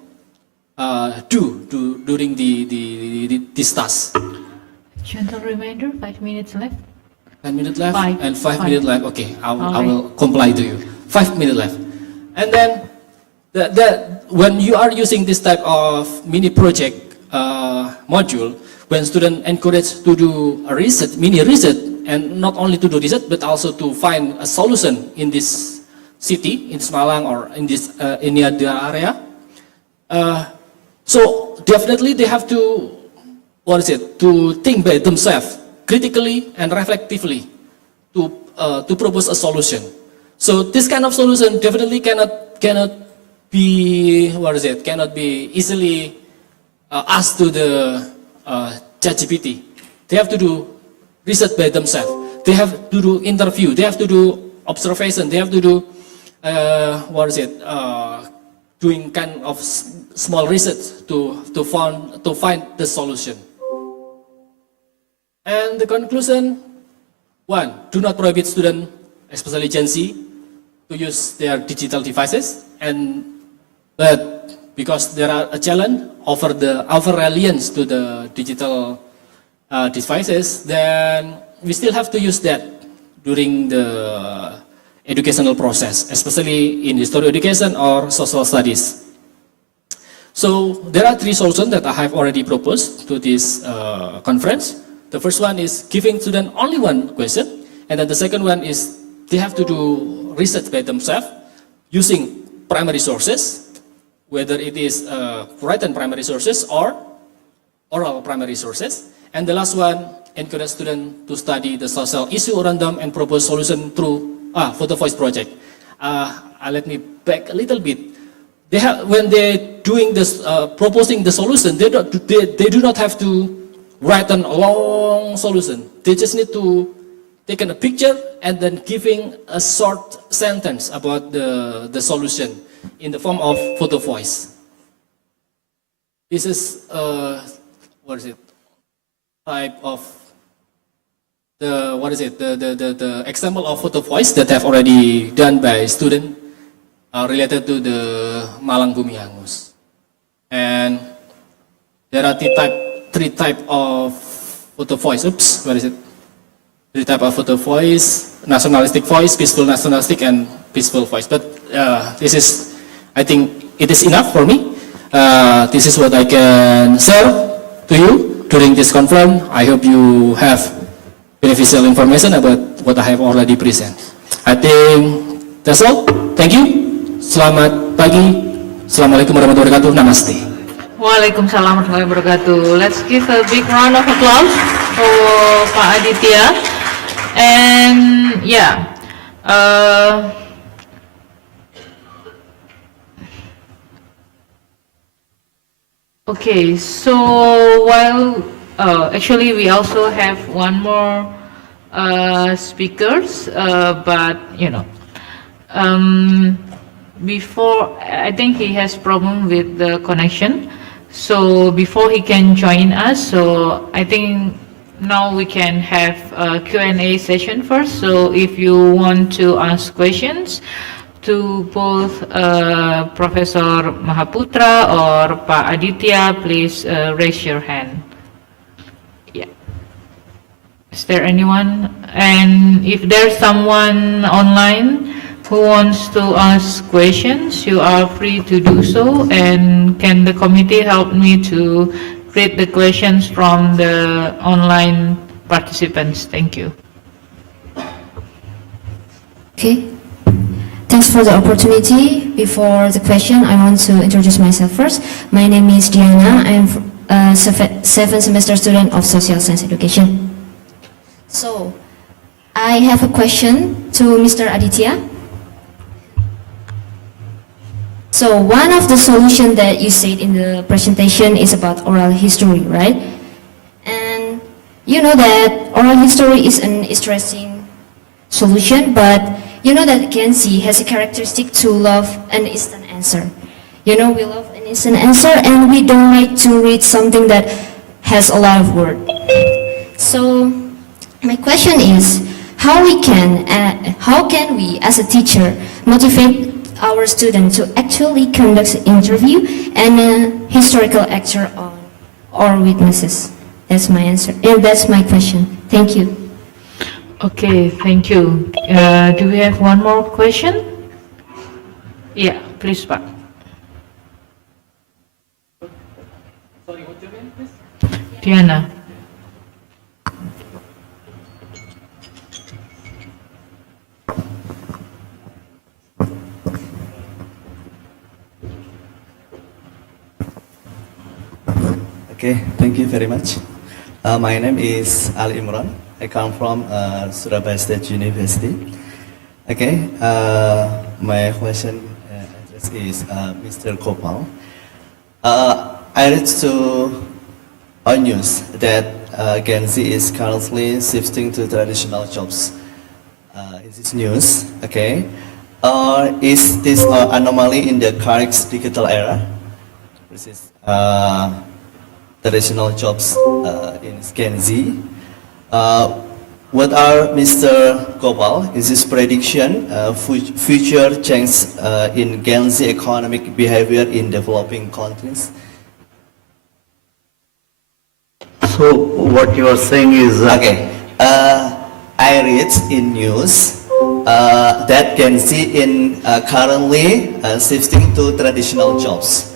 do during this task. Gentle reminder, 5 minutes left. 10 minutes left and 5 minutes left. Okay, I will comply to you. 5 minutes left. And then when you are using this type of mini project, module, when students encouraged to do a research, mini research, and not only to do research, but also to find a solution in this city, in this Malang or in this any other area. So definitely they have to, to think by themselves, critically and reflectively, to propose a solution. So this kind of solution definitely cannot be, cannot be easily asked to the ChatGPT. They have to do research by themselves. They have to do interview. They have to do observation. They have to do, doing kind of small research to find the solution. And the conclusion, one, do not prohibit students, especially Gen Z, to use their digital devices, but because there are a challenge over reliance to the digital devices, then we still have to use that during the educational process, especially in history education or social studies. So there are 3 solutions that I have already proposed to this conference. The first one is giving students only one question, and then the second one is they have to do research by themselves using primary sources, whether it is written primary sources or oral primary sources. And the last one, encourage students to study the social issue around them and propose solution through photo voice project. Let me back a little bit. They have, when they're doing this, proposing the solution, they do not have to write a long solution. They just need to take a picture and then giving a short sentence about the solution in the form of photo voice. This is type of the example of photo voice that have already done by student related to the Malang Bumi Hangus. And there are 3 type of photo voice. Oops, where is it? 3 type of photo voice: nationalistic voice, peaceful nationalistic, and peaceful voice. But this is, I think it is enough for me. This is what I can share to you during this conference. I hope you have beneficial information about what I have already presented. I think that's all. Thank you. Selamat pagi. Assalamualaikum warahmatullahi wabarakatuh. Namaste. Waalaikumsalam warahmatullahi wabarakatuh. Let's give a big round of applause for Pak Aditya. And yeah, okay, so while actually we also have one more speakers, but before, I think he has problem with the connection, so before he can join us, so I think now we can have a Q&A session first. So if you want to ask questions to both Professor Mahapatra or Pak Aditya, please raise your hand. Yeah. Is there anyone? And if there's someone online who wants to ask questions, you are free to do so. And can the committee help me to read the questions from the online participants? Thank you. Okay. Thanks for the opportunity. Before the question, I want to introduce myself first. My name is Diana. I am a 7th semester student of Social Science Education. So, I have a question to Mr. Aditya. So, one of the solutions that you said in the presentation is about oral history, right? And you know that oral history is an interesting solution, but you know that Gen Z has a characteristic to love an instant answer. You know, we love an instant answer and we don't like to read something that has a lot of words. So, my question is, how can we as a teacher motivate our students to actually conduct an interview and a historical lecture on our witnesses? That's my answer. And that's my question. Thank you. Okay, thank you. Do we have one more question? Yeah, please, Pak. Sorry, what's your name? Diana. Okay, thank you very much. My name is Ali Imran. I come from Surabaya State University. Okay, my question is Mr. Gopal. I read on news that Gen Z is currently shifting to traditional jobs. Is this news? Okay. Is this anomaly in the current digital era? This is traditional jobs in Gen Z. What are Mr. Gopal, is his prediction future change in Gen Z economic behavior in developing countries? So what you are saying is okay. I read in news that Gen Z in currently shifting to traditional jobs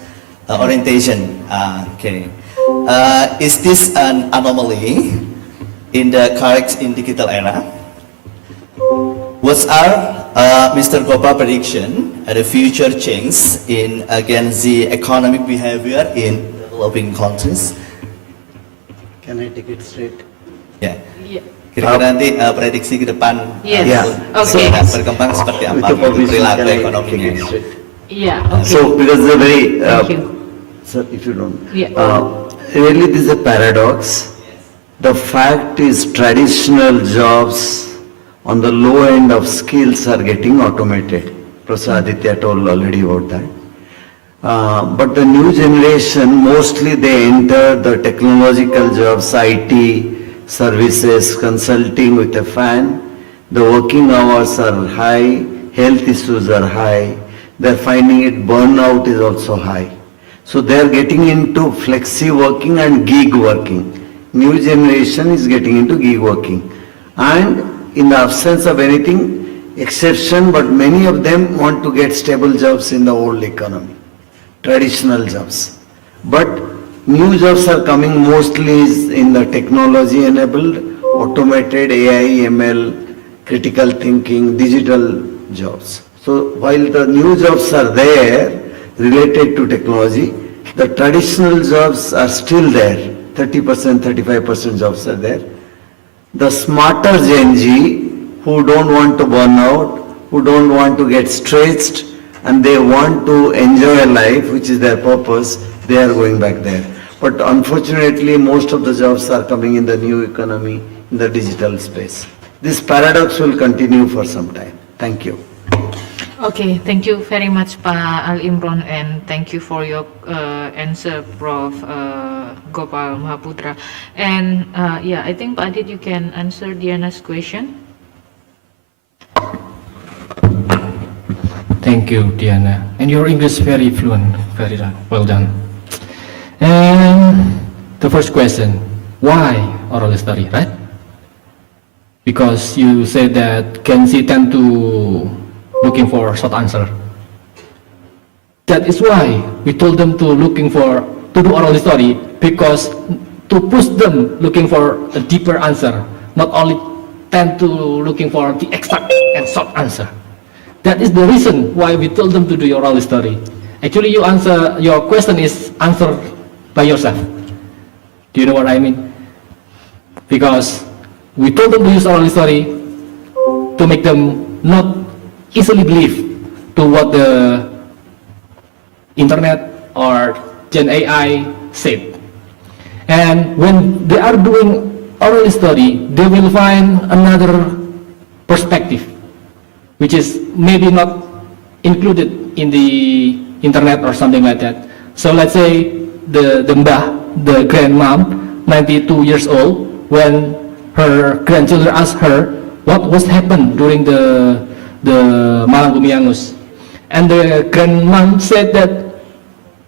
orientation. Okay. Is this an anomaly in the current digital era? What are Mr. Gopal prediction the future change in Gen Z economic behavior in developing countries? Can I take it straight? Ya. Kira-kira nanti prediksi ke depan berkembang seperti apa perilaku ekonominya? So because the very sir, if you don't really this is a paradox. The fact is traditional jobs on the low end of skills are getting automated. Professor Aditya told already about that. But the new generation, mostly they enter the technological jobs, IT, services, consulting with a fan. The working hours are high, health issues are high. They're finding it burnout is also high. So they're getting into flexi working and gig working. New generation is getting into gig working. And in the absence of anything, exception, but many of them want to get stable jobs in the old economy. Traditional jobs. But new jobs are coming mostly in the technology enabled, automated AI, ML, critical thinking, digital jobs. So while the new jobs are there related to technology, the traditional jobs are still there. 30%, 35% jobs are there. The smarter Gen Z who don't want to burn out, who don't want to get stretched, and they want to enjoy life, which is their purpose, they are going back there. But unfortunately, most of the jobs are coming in the new economy, in the digital space. This paradox will continue for some time. Thank you. Okay, thank you very much, Pak Al Imron, and thank you for your answer, Prof. Gopal Mahapatra. And I think Pak Adit, you can answer Diana's question. Thank you, Diana. And your English very fluent, very well done. And the first question, why oral history, right? Because you said that Gen Z tend to looking for a short answer. That is why we told them to do oral history, because to push them looking for a deeper answer, not only tend to looking for the exact and short answer. That is the reason why we told them to do oral history. Actually, your question is answered by yourself. Do you know what I mean? Because we told them to use oral history to make them not easily believe to what the internet or Gen AI said. And when they are doing oral history, they will find another perspective, which is maybe not included in the internet or something like that. So let's say the grandmom, 92 years old, when her grandchildren asked her what was happened during the Malang Gumiangus, and the grandmom said that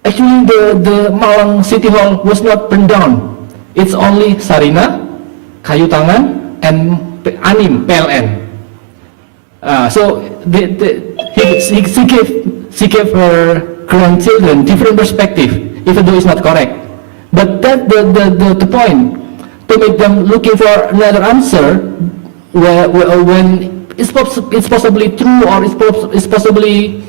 actually the Malang City Hall was not burned down. It's only Sarina, Kayu Tangan, and Anim, PLN. So she gave her grandchildren different perspective, even though it's not correct. But that's the point, to make them looking for another answer when it's possibly true or it's possibly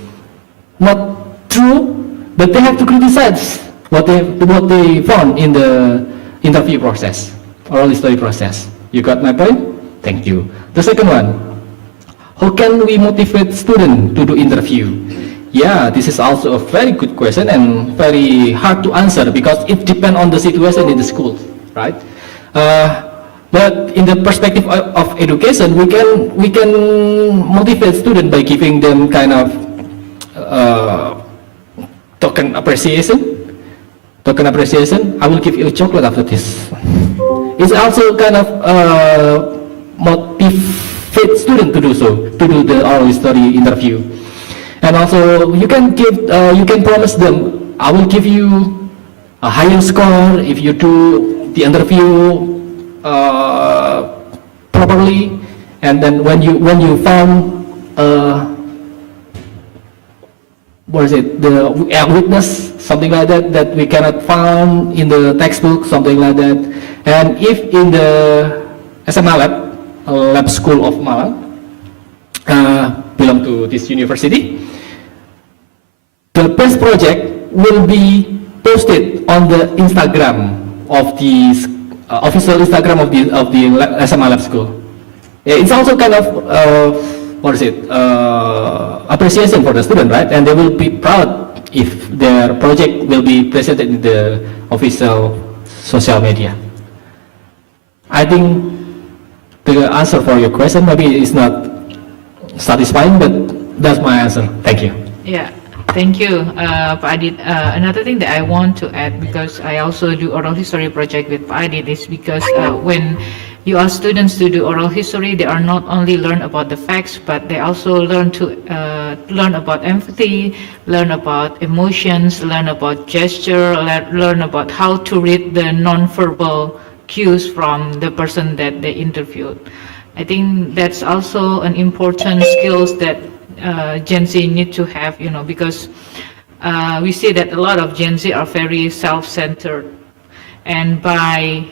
not true, but they have to criticize what they found in the interview process, oral history process. You got my point? Thank you. The second one, how can we motivate students to do interview? Yeah, this is also a very good question and very hard to answer because it depends on the situation in the school, right? But in the perspective of education, we can motivate students by giving them kind of token appreciation. I will give you a chocolate after this. It's also kind of motivate students to do so, to do the oral history interview. And also you can promise them, I will give you a higher score if you do the interview properly. And then when you found the witness, something like that we cannot find in the textbook, something like that. And if in the SMA lab school of Malang belong to this university, the best project will be posted on the Instagram of the official Instagram of the SMA lab school. It's also kind of appreciation for the student, right? And they will be proud if their project will be presented in the official social media. I think the answer for your question maybe is not satisfying, but that's my answer. Thank you. Yeah. Thank you, Pak Adit. Another thing that I want to add, because I also do oral history project with Pak Adit, is because when you ask students to do oral history, they are not only learn about the facts, but they also learn about empathy, learn about emotions, learn about gesture, learn about how to read the non-verbal cues from the person that they interviewed. I think that's also an important skills that Gen Z need to have, because we see that a lot of Gen Z are very self-centered, and by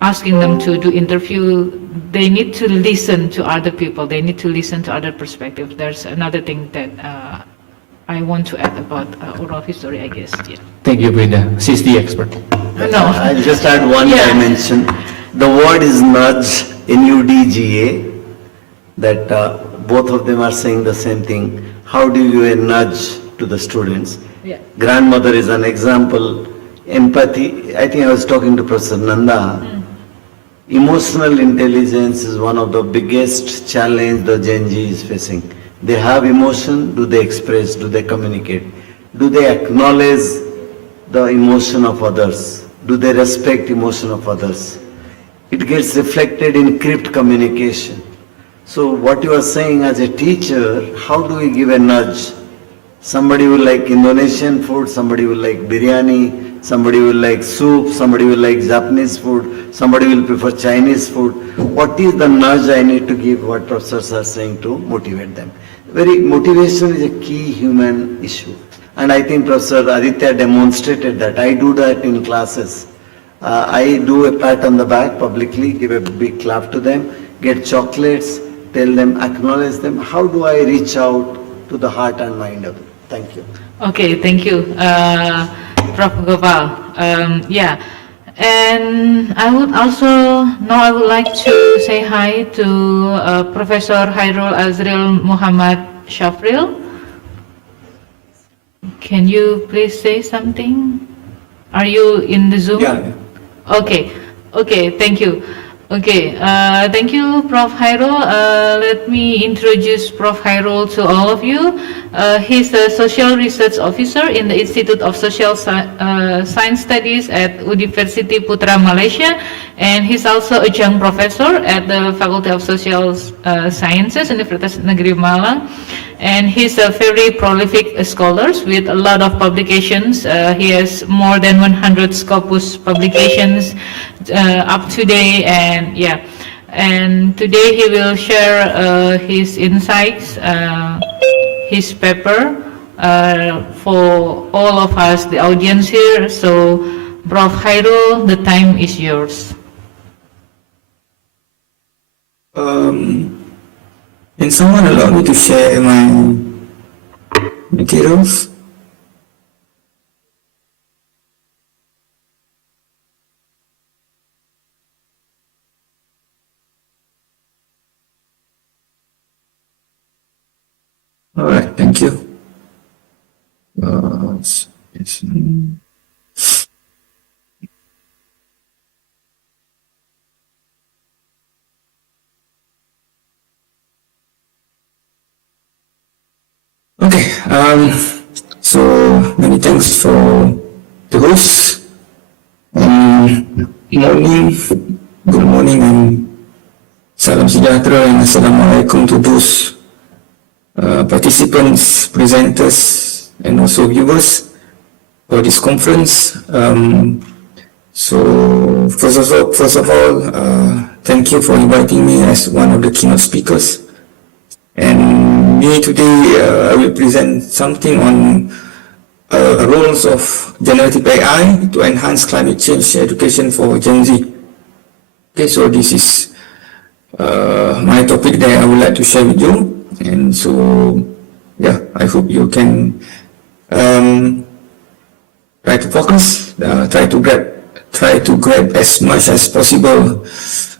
asking them to do interview, they need to listen to other people, they need to listen to other perspectives. There's another thing that I want to add about oral history, I guess. Yeah. Thank you, Brenda. She's the expert. No. I'll just add one dimension. The word is nudge, NUDGA, that both of them are saying the same thing. How do you give a nudge to the students? Yeah. Grandmother is an example. Empathy, I think I was talking to Professor Nanda. Emotional intelligence is one of the biggest challenge the Gen Z is facing. They have emotion, do they express, do they communicate? Do they acknowledge the emotion of others? Do they respect emotion of others? It gets reflected in crypt communication. So what you are saying as a teacher, how do we give a nudge? Somebody will like Indonesian food, somebody will like biryani, somebody will like soup, somebody will like Japanese food, somebody will prefer Chinese food. What is the nudge I need to give, what professors are saying to motivate them? Motivation is a key human issue. And I think Professor Aditya demonstrated that. I do that in classes. I do a pat on the back publicly, give a big clap to them, get chocolates, tell them, acknowledge them. How do I reach out to the heart and mind of it? Thank you. Okay, thank you, Prof. Gopal. Yeah, and I would like to say hi to Professor Hayrol Azril Mohamed Shaffril. Can you please say something? Are you in the Zoom? Yeah. Okay, thank you. Okay, thank you, Prof. Hayrol. Let me introduce Prof. Hayrol to all of you. He's a Social Research Officer in the Institute of Social Science Studies at University Putra, Malaysia, and he's also a adjunct professor at the Faculty of Social Sciences, Universitas Negeri Malang. And he's a very prolific scholar with a lot of publications. He has more than 100 Scopus publications up to date, and yeah. And today he will share his insights, his paper for all of us, the audience here. So, Prof. Hayrol, the time is yours. Can someone allow me to share my materials? All right, thank you. Okay, so many thanks for the host. Good morning and salam sejahtera and assalamualaikum to those participants, presenters, and also viewers for this conference. So first of all, thank you for inviting me as one of the keynote speakers. And me today, I will present something on roles of generative AI to enhance climate change education for Gen Z. Okay, so this is my topic that I would like to share with you. And so, yeah, I hope you can try to focus, try to grab as much as possible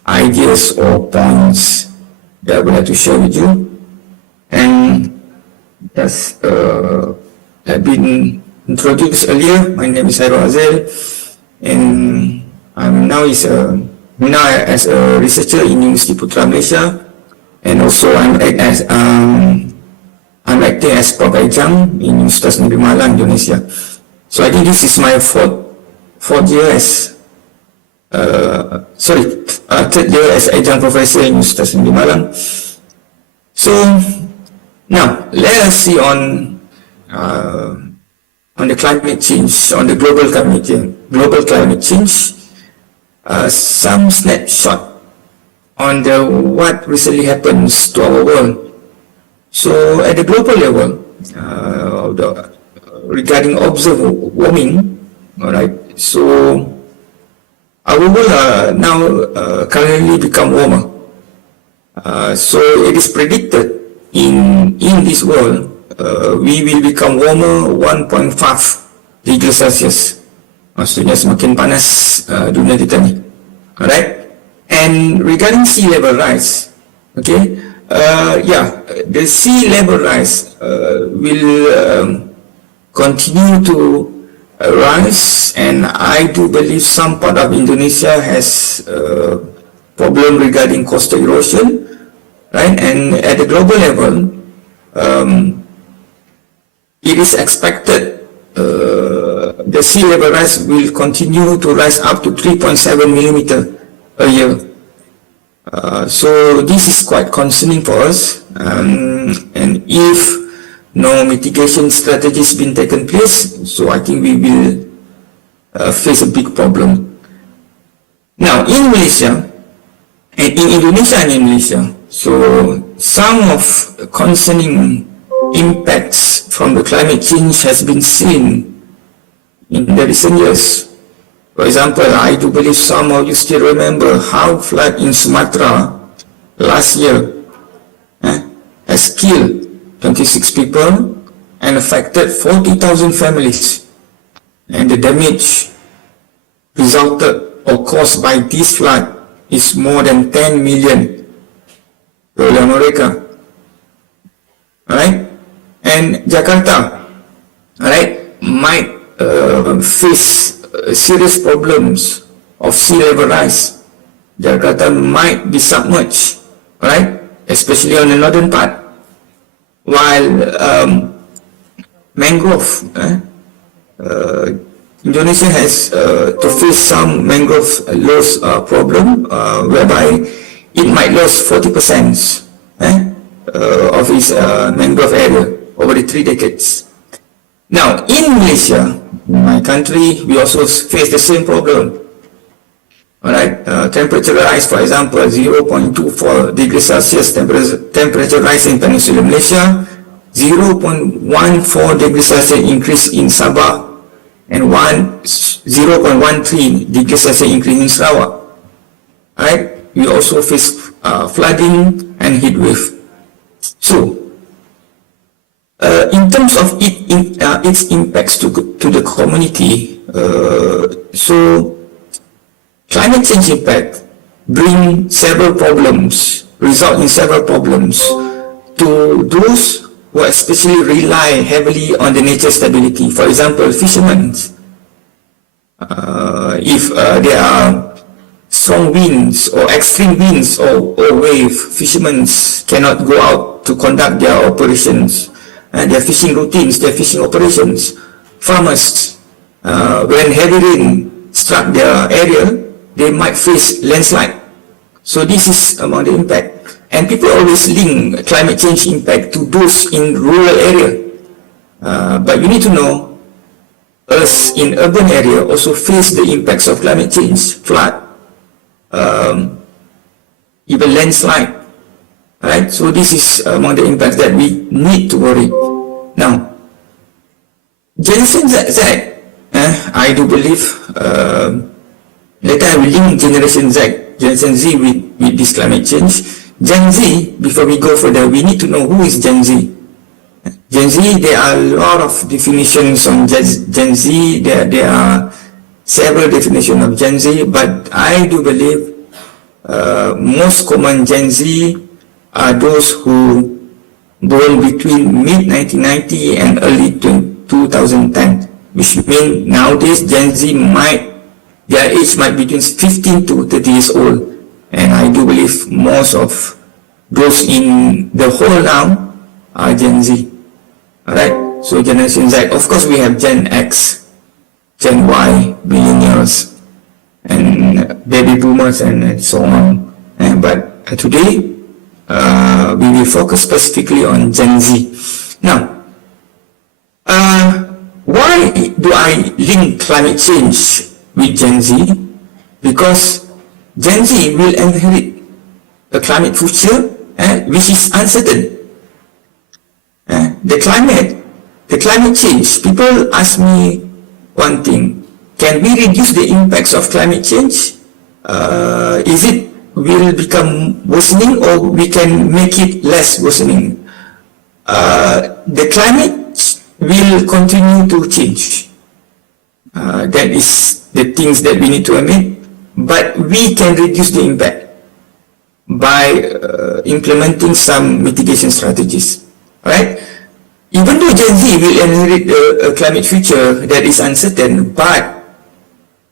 ideas or points that I would like to share with you. And as have been introduced earlier, my name is Hayrol Azril, and I'm now as a researcher in University Putra Malaysia, and also I'm acting as Prof. Adjunct in Universitas Negeri Malang, Indonesia. So I think this is my third year as adjunct professor in Universitas Negeri Malang. So now let us see on the climate change, on the global climate change, some snapshot on what recently happens to our world. So at the global level, regarding observed warming, all right. So our world now currently become warmer. So it is predicted in this world we will become warmer 1.5 degrees Celsius. Maksudnya semakin panas dunia kita ni. Alright. And regarding sea level rise, okay, the sea level rise will continue to rise, and I do believe some part of Indonesia has problem regarding coastal erosion, right? And at the global level, it is expected the sea level rise will continue to rise up to 3.7 millimeter a year. So this is quite concerning for us, and if no mitigation strategies been taken place, so I think we will face a big problem. Now in Malaysia, and in Indonesia and in Malaysia, so some of concerning impacts from the climate change has been seen in the recent years. For example, I do believe some of you still remember how flood in Sumatra last year has killed 26 people and affected 40,000 families. And the damage resulted or caused by this flood is more than 10 million dolar America. Alright? And Jakarta, alright, might face serious problems of sea level rise. Jakarta might be submerged, right? Especially on the northern part. While mangrove, Indonesia has to face some mangrove loss problem, whereby it might lose 40% of its mangrove area over the 3 decades. Now, in Malaysia, my country, we also face the same problem. Alright, temperature rise, for example, 0.24 degrees Celsius temperature rise in Peninsular Malaysia, 0.14 degrees Celsius increase in Sabah and 0.13 degrees Celsius increase in Sarawak. Right? We also face flooding and heat wave. So, in terms of its impacts to the community, so climate change impact bring several problems, result in several problems to those who especially rely heavily on the nature stability. For example, fishermen. If there are strong winds or extreme winds or wave, fishermen cannot go out to conduct their operations and their fishing routines, their fishing operations. Farmers, when heavy rain struck their area, they might face landslide. So this is among the impact. And people always link climate change impact to those in rural area. But you need to know, us in urban area also face the impacts of climate change, flood, even landslide. Right? So this is among the impacts that we need to worry. Now, Generation Z, I do believe, later I will link Generation Z with this climate change. Gen Z, before we go further, we need to know who is Gen Z. Gen Z, there are a lot of definitions on Gen Z. There are several definitions of Gen Z, but I do believe most common Gen Z are those who born between mid-1990 and early 2010, which means nowadays Gen Z their age might be between 15 to 30 years old. And I do believe most of those in the whole now are Gen Z. Alright, so Generation Z. Of course, we have Gen X, Gen Y, millennials, and baby boomers, and so on. But today, we will focus specifically on Gen Z. Now, why do I link climate change with Gen Z? Because Gen Z will inherit a climate future which is uncertain. The climate change, people ask me one thing, can we reduce the impacts of climate change? Is it will become worsening or we can make it less worsening? The climate will continue to change. That is the things that we need to admit. But we can reduce the impact by implementing some mitigation strategies. Right? Even though Gen Z will inherit a climate future that is uncertain, but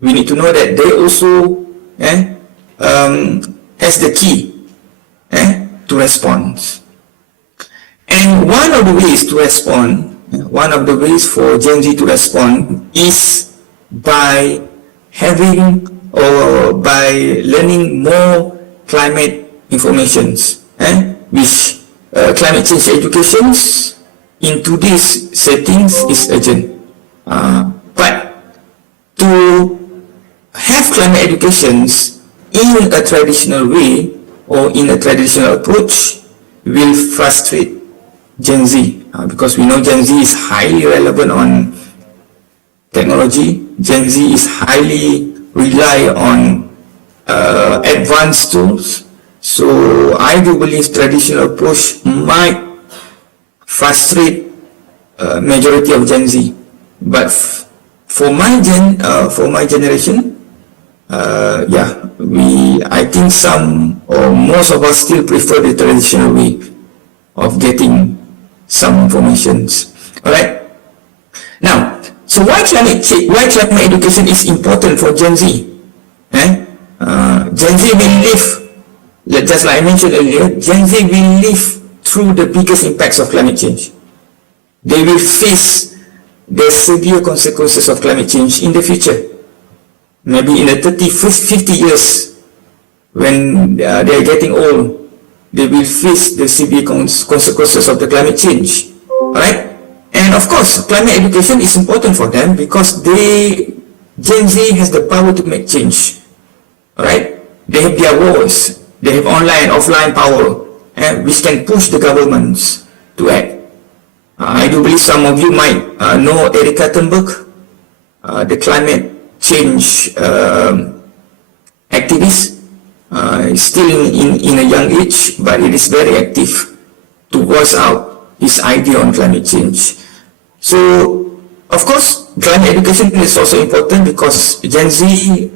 we need to know that they also has the key to respond. And one of the ways to respond, one of the ways for Gen Z to respond is by having or by learning more climate informations, which climate change education in today's settings is urgent. But to have climate educations in a traditional way or in a traditional approach will frustrate Gen Z because we know Gen Z is highly relevant on technology. Gen Z is highly rely on advanced tools. So I do believe traditional approach might frustrate majority of Gen Z. But for my generation, I think some or most of us still prefer the traditional way of getting some informations. All right. Now, so why climate education is important for Gen Z? Gen Z will live, just like I mentioned earlier, Gen Z will live through the biggest impacts of climate change. They will face the severe consequences of climate change in the future. Maybe in the 50 years, when they are getting old, they will face the severe consequences of the climate change. Alright? And of course, climate education is important for them because Gen Z has the power to make change. Alright? They have their voice. They have online and offline power, which can push the governments to act. I do believe some of you might know Erika Thunberg, the climate change activist. Still in a young age, but it is very active to voice out his idea on climate change. So, of course, climate education is also important because Gen Z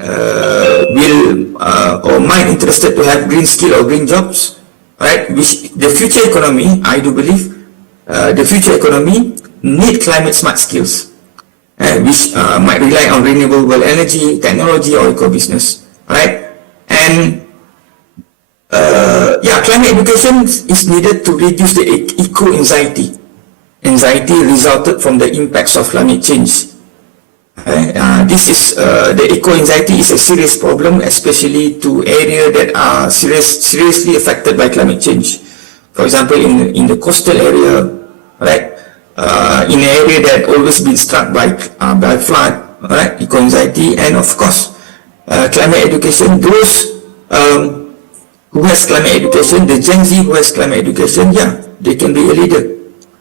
will or might interested to have green skill or green jobs, right? Which the future economy, I do believe, the future economy need climate smart skills, which might rely on renewable energy, technology, or eco-business, right? And climate education is needed to reduce the eco-anxiety. Anxiety resulted from the impacts of climate change. This is the eco-anxiety is a serious problem, especially to areas that are seriously affected by climate change. For example, in the coastal area, right? In an area that always been struck by flood, right? Eco-anxiety, and of course, climate education. Those who has climate education, the Gen Z who has climate education, they can be a leader.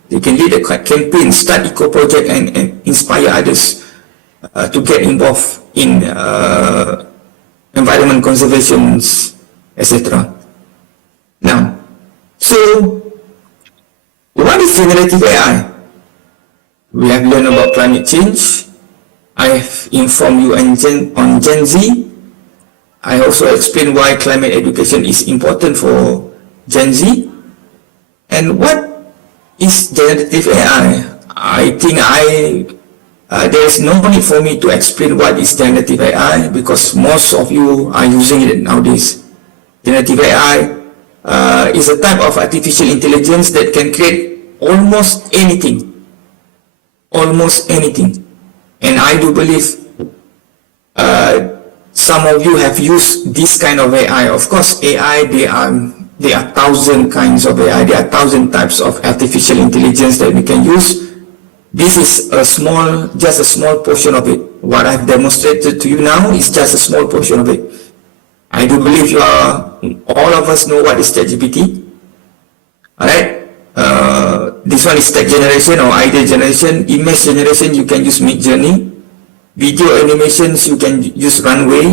They can lead a campaign, start eco project, and inspire others to get involved in environment conservation, etc. Now, so what is generative AI? We have learned about climate change. I have informed you on Gen Z. I also explained why climate education is important for Gen Z. And what is generative AI? I think there is no need for me to explain what is generative AI because most of you are using it nowadays. Generative AI is a type of artificial intelligence that can create almost anything. Almost anything. And I do believe some of you have used this kind of AI. Of course, AI, there are thousand kinds of AI. There are thousand types of artificial intelligence that we can use. This is just a small portion of it. What I've demonstrated to you now is just a small portion of it. I do believe all of us know what is ChatGPT. Alright? This one is text generation or idea generation. Image generation, you can use Midjourney. Video animations, you can use Runway.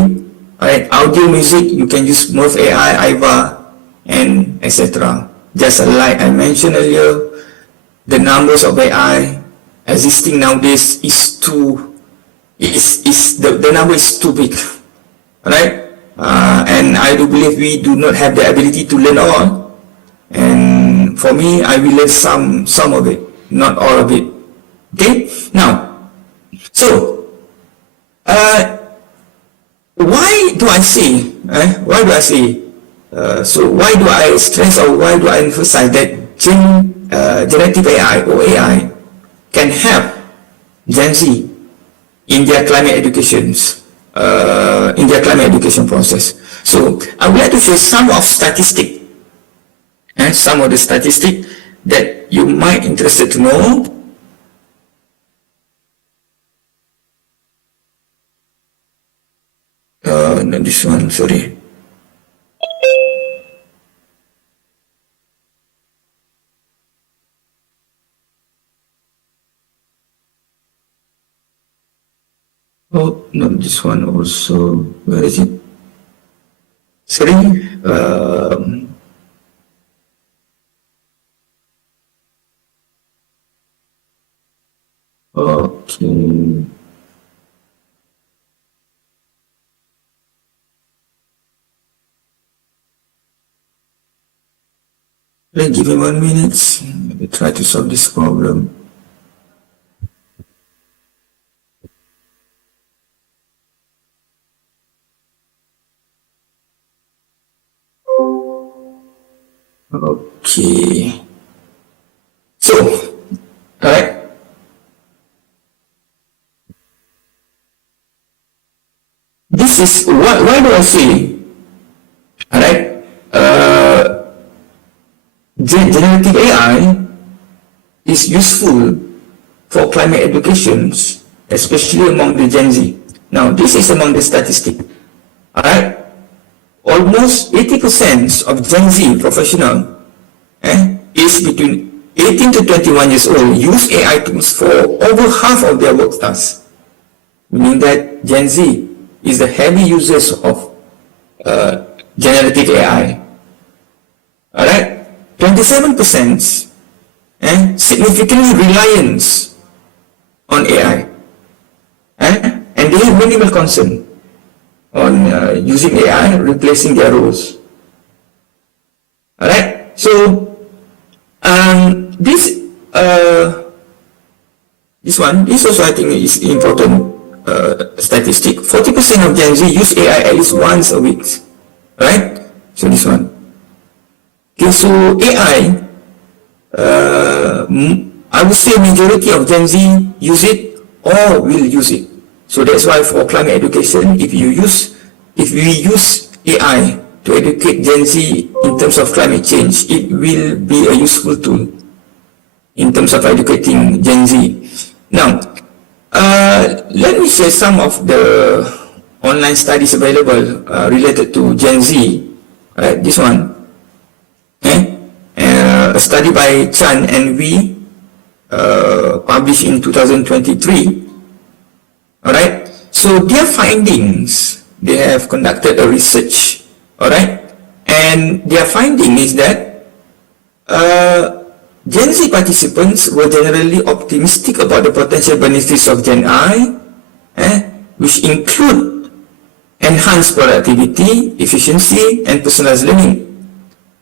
Alright, audio music, you can use Morph AI, Iva, and etc. Just like I mentioned earlier, the numbers of AI existing nowadays is the number is too big. Alright? And I do believe we do not have the ability to learn all. And for me, I will learn some of it, not all of it. Okay? Now, so why do I say? So why do I stress or why do I emphasize that generative AI or AI can help Gen Z in their climate education process? So I would like to share some of the statistics that you might interested to know. Not this one, sorry. Oh, not this one also. Where is it? Sorry. Okay. Please give me 1 minute. Let me try to solve this problem. Okay. So, alright. This is why do I say, alright? Generative AI is useful for climate education, especially among the Gen Z. Now, this is among the statistics. Alright? Almost 80% of Gen Z professional is between 18 to 21 years old use AI tools for over half of their work tasks, meaning that Gen Z is the heavy users of generative AI. Alright, 27% significantly reliance on AI, and they have minimal concern on using AI replacing their roles. Alright, so this also I think is important statistic. 40% of Gen Z use AI at least once a week, right? So this one. Okay, so AI, I would say majority of Gen Z use it or will use it. So that's why for climate education, if we use AI to educate Gen Z in terms of climate change, it will be a useful tool in terms of educating Gen Z. Now, let me share some of the online studies available related to Gen Z. Right, this one. A study by Chan and Wee, published in 2023. Alright, so their findings, they have conducted a research, alright, and their finding is that Gen Z participants were generally optimistic about the potential benefits of Gen I, which include enhanced productivity, efficiency, and personalized learning,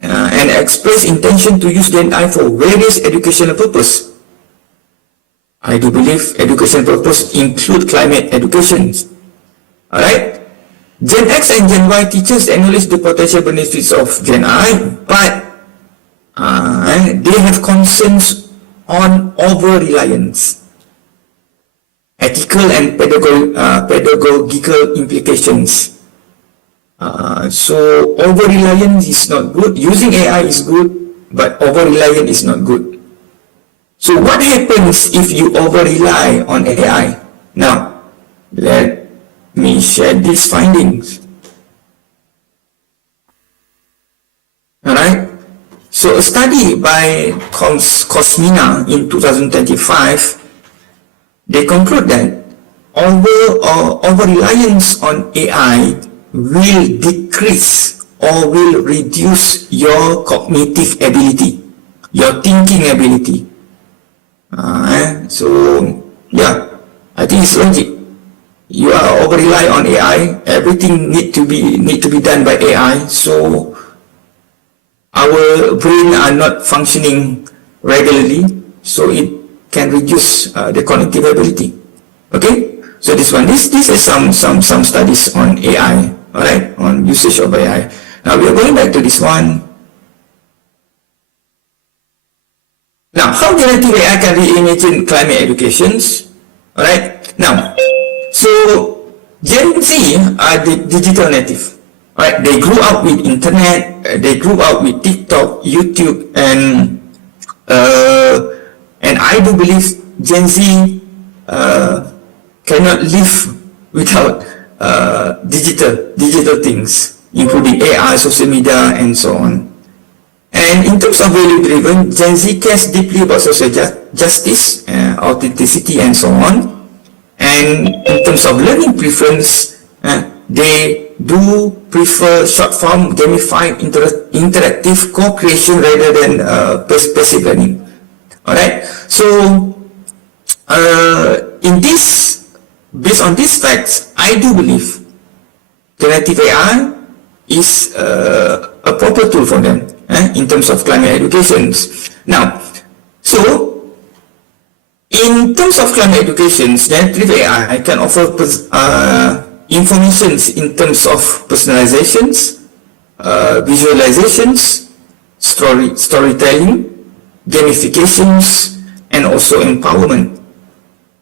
and express intention to use Gen I for various educational purposes. I do believe education purpose include climate education. Alright? Gen X and Gen Y teachers acknowledge the potential benefits of Gen I, but they have concerns on over-reliance, ethical and pedagogical implications. So over-reliance is not good. Using AI is good, but over-reliance is not good. So what happens if you over-rely on AI? Now, let me share these findings. Alright? So a study by Cosmina in 2025, they conclude that over-reliance on AI will decrease or will reduce your cognitive ability, your thinking ability. So yeah, I think it's logic. You are over-rely on AI. Everything need to be done by AI. So our brain are not functioning regularly. So it can reduce the cognitive ability. Okay. So this is some studies on AI. All right, on usage of AI. Now we are going back to this one. Now, how generative AI can reimagine climate educations? All right. Now, so Gen Z are the digital native. All right. They grew up with internet. They grew up with TikTok, YouTube, and I do believe Gen Z cannot live without digital things, including AI, social media, and so on. And in terms of value-driven, Gen Z cares deeply about social justice, authenticity, and so on. And in terms of learning preference, they do prefer short-form, gamified, interactive co-creation rather than passive learning. All right. So, based on these facts, I do believe generative AI is a proper tool for them in terms of climate education. Now, so in terms of climate education, generative AI can offer information in terms of personalizations, visualizations, storytelling, gamifications, and also empowerment.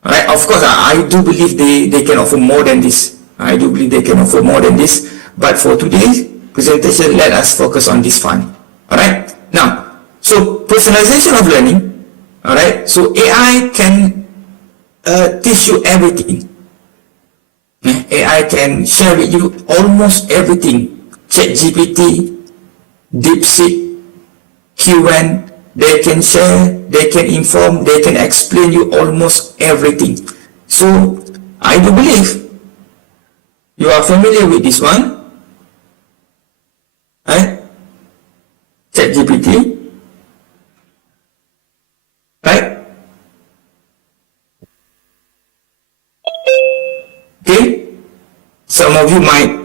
Right? Of course, I do believe they can offer more than this. I do believe they can offer more than this. But for today's presentation, let us focus on this one. Alright? Now, so personalization of learning. Alright? So AI can teach you everything. AI can share with you almost everything. ChatGPT, DeepSeek, QN, they can share, they can inform, they can explain you almost everything. So I do believe you are familiar with this one, right? ChatGPT, right? Okay, some of you might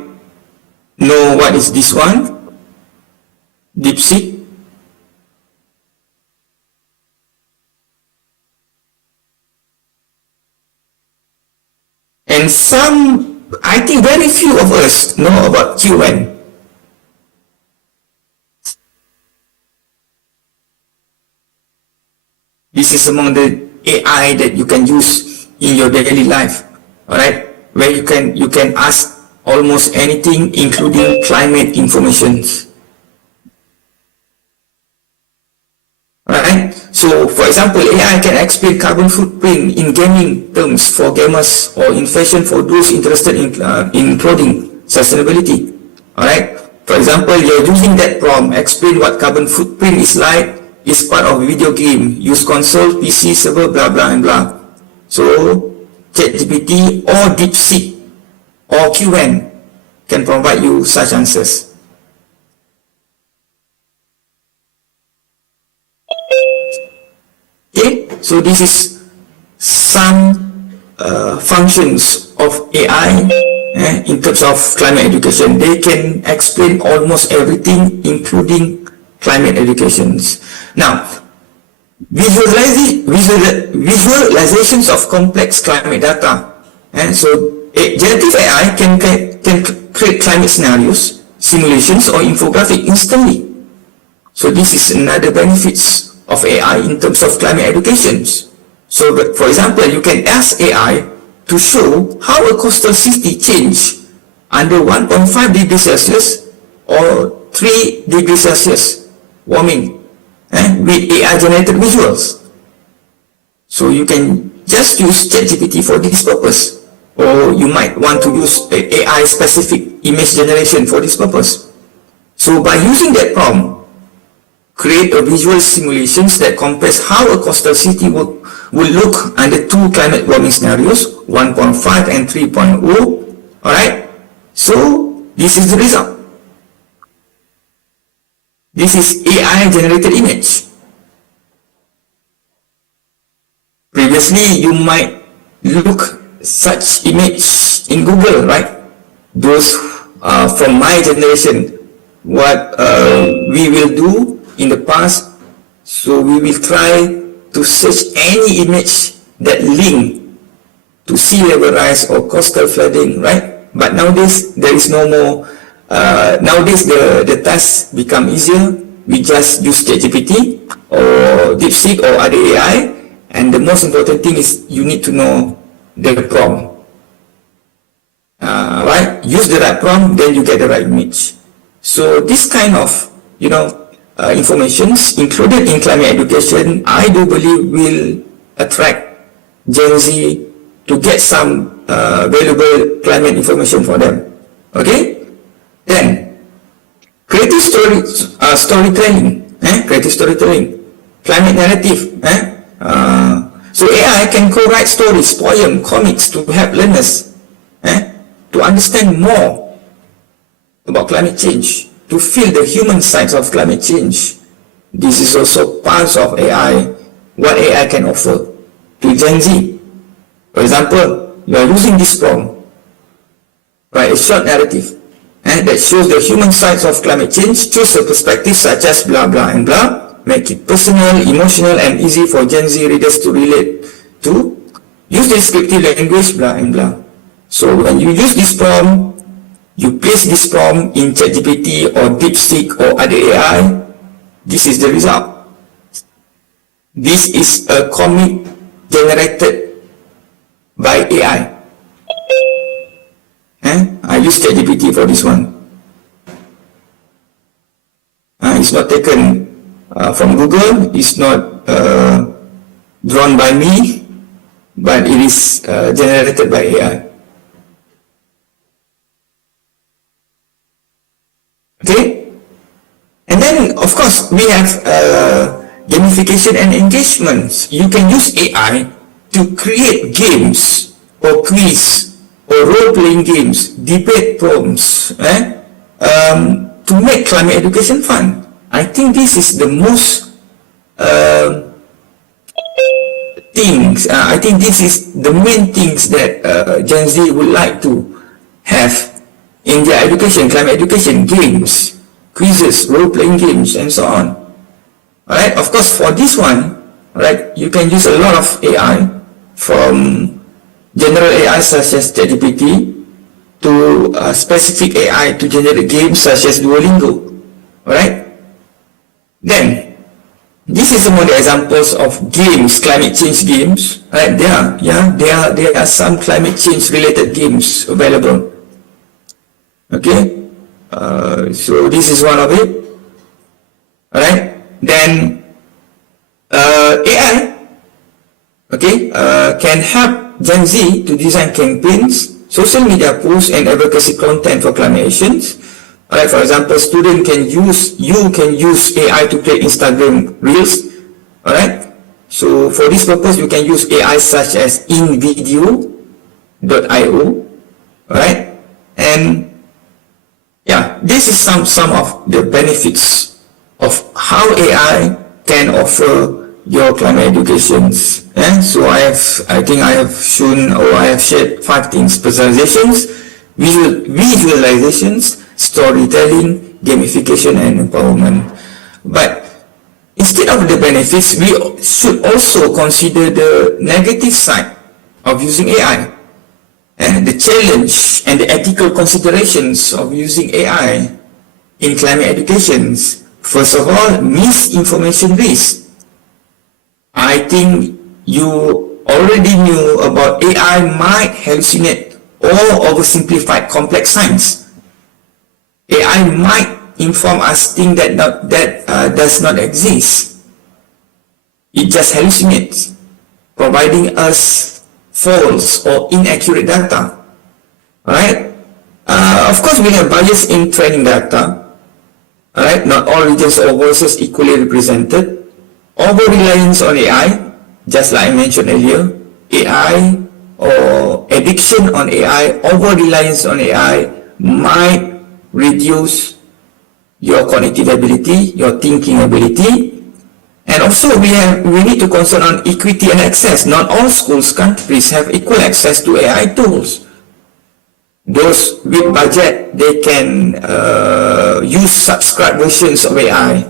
know what is this one, DeepSeek. And some, I think very few of us know about QN. This is among the AI that you can use in your daily life, alright? Where you can ask almost anything, including climate informations. Alright? So, for example, AI can explain carbon footprint in gaming terms for gamers, or in fashion for those interested in clothing sustainability. Alright? For example, you're using that prompt, explain what carbon footprint is like, is part of a video game, use console, PC, server, blah, blah, and blah. So, ChatGPT or DeepSeek or QN can provide you such answers. Okay, so this is some functions of AI in terms of climate education. They can explain almost everything, including climate educations. Now, visualizations of complex climate data. And so, generative AI can create climate scenarios, simulations, or infographic instantly. So this is another benefits of AI in terms of climate educations. So, for example, you can ask AI to show how a coastal city changed under 1.5 degrees Celsius or 3 degrees Celsius warming with AI-generated visuals. So you can just use ChatGPT for this purpose, or you might want to use AI-specific image generation for this purpose. So by using that prompt, create a visual simulations that compares how a coastal city would look under two climate warming scenarios, 1.5 and 3.0. Alright? So this is the result. This is AI-generated image. Previously, you might look such image in Google, right? Those from my generation, what we will do in the past, so we will try to search any image that link to sea level rise or coastal flooding, right? But nowadays, there is no more. Nowadays, the tasks become easier. We just use ChatGPT or DeepSeek or other AI, and the most important thing is you need to know the prompt. Right? Use the right prompt, then you get the right image. So this kind of, informations included in climate education, I do believe will attract Gen Z to get some valuable climate information for them. Okay? Then, creative storytelling, creative storytelling, climate narrative. So AI can co-write stories, poems, comics to help learners to understand more about climate change, to feel the human sides of climate change. This is also part of AI, what AI can offer to Gen Z. For example, you are using this prompt, write a short narrative that shows the human sides of climate change, choose a perspective such as blah blah and blah, make it personal, emotional, and easy for Gen Z readers to relate to, use descriptive language, blah and blah. So when you use this prompt, you place this prompt in ChatGPT or DeepSeek or other AI, this is the result. This is a comic generated by AI. I use ChatGPT for this one. It's not taken from Google, it's not drawn by me, but it is generated by AI. Okay? And then, of course, we have gamification and engagements. You can use AI to create games or quiz or role-playing games, debate prompts, to make climate education fun. I think this is the most things. I think this is the main things that Gen Z would like to have in their education, climate education, games, quizzes, role-playing games, and so on. Alright, of course, for this one, right, you can use a lot of AI, from general AI such as ChatGPT to specific AI to generate games such as Duolingo. Alright, then this is some of the examples of games, climate change games. Right, there are some climate change related games available. Okay, so this is one of it. Alright, then AI, okay, can help Gen Z to design campaigns, social media posts, and advocacy content for climate actions. Alright, for example, you can use AI to create Instagram Reels. Alright, so for this purpose, you can use AI such as invideo.io. Alright, and yeah, this is some of the benefits of how AI can offer your climate educations. So I think I have shown, or I have shared 5 things: personalizations, visualizations, storytelling, gamification, and empowerment. But instead of the benefits, we should also consider the negative side of using AI, and the challenge and the ethical considerations of using AI in climate educations. First of all, misinformation risk. I think you already knew about AI might hallucinate or oversimplify complex science. AI might inform us things that does not exist. It just hallucinates, providing us false or inaccurate data. Alright? Of course, we have bias in training data. Alright? Not all regions or voices equally represented. Over-reliance on AI, just like I mentioned earlier, AI or addiction on AI, over-reliance on AI might reduce your cognitive ability, your thinking ability. And also we need to concern on equity and access. Not all schools, countries have equal access to AI tools. Those with budget, they can use subscribed versions of AI,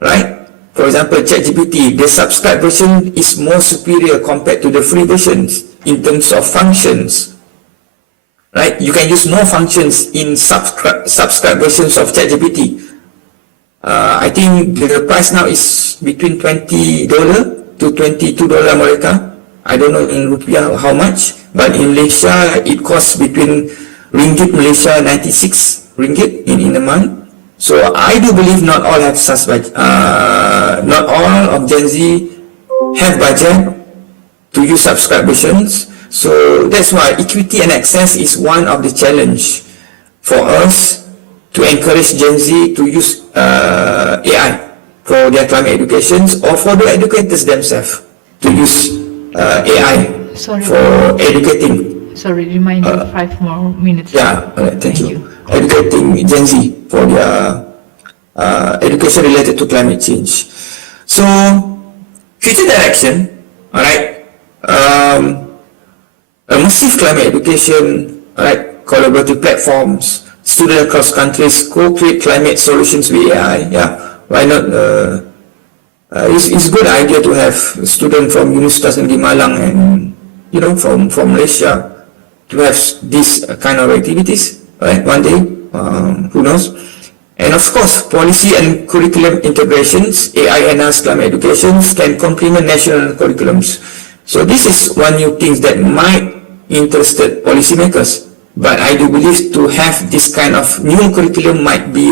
right? For example, ChatGPT, the subscribed version is more superior compared to the free versions in terms of functions. Right? You can use more functions in subscribed versions of ChatGPT. I think the price now is between $20 to $22 America. I don't know in rupiah how much, but in Malaysia it costs between ringgit Malaysia 96 ringgit in a month. So I do believe not all have such budget. Not all of Gen Z have budget to use subscribed versions. So that's why equity and access is one of the challenge for us to encourage Gen Z to use AI for their climate educations, or for the educators themselves to use AI for educating. Sorry, reminder 5 more minutes. Yeah, thank you. Educating Gen Z for their education related to climate change. So, future direction, alright, a massive climate education, right, collaborative platforms, students across countries co-create climate solutions with AI. Yeah, why not? It's a good idea to have students from Universitas Negeri Malang and from Malaysia to have this kind of activities, right? One day, who knows? And of course, policy and curriculum integrations, AI-enhanced climate educations can complement national curriculums. So this is one new thing that might interest policymakers. But I do believe to have this kind of new curriculum might be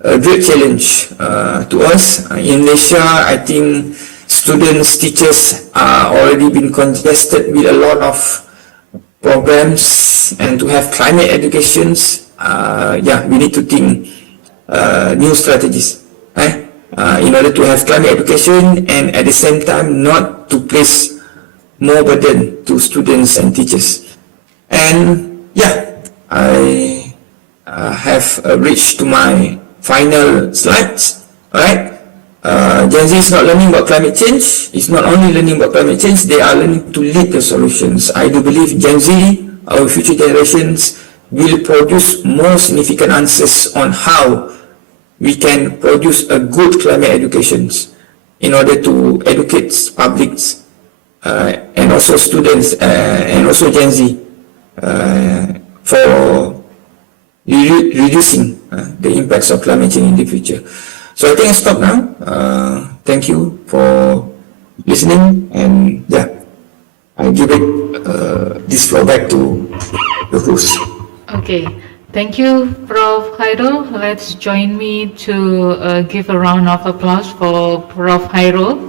a great challenge to us. In Malaysia, I think students, teachers are already been congested with a lot of programs, and to have climate educations, we need to think new strategies. in order to have climate education and at the same time not to place more burden to students and teachers. And yeah, I have reached to my final slides. All right. Gen Z is not learning about climate change. It's not only learning about climate change, they are learning to lead the solutions. I do believe Gen Z, our future generations, will produce more significant answers on how we can produce a good climate education in order to educate publics and also students and also Gen Z for reducing the impacts of climate change in the future. So I think I stop now. Thank you for listening, and yeah, I give it this floor back to the host. Okay, thank you, Prof. Hayrol. Let's join me to give a round of applause for Prof. Hayrol.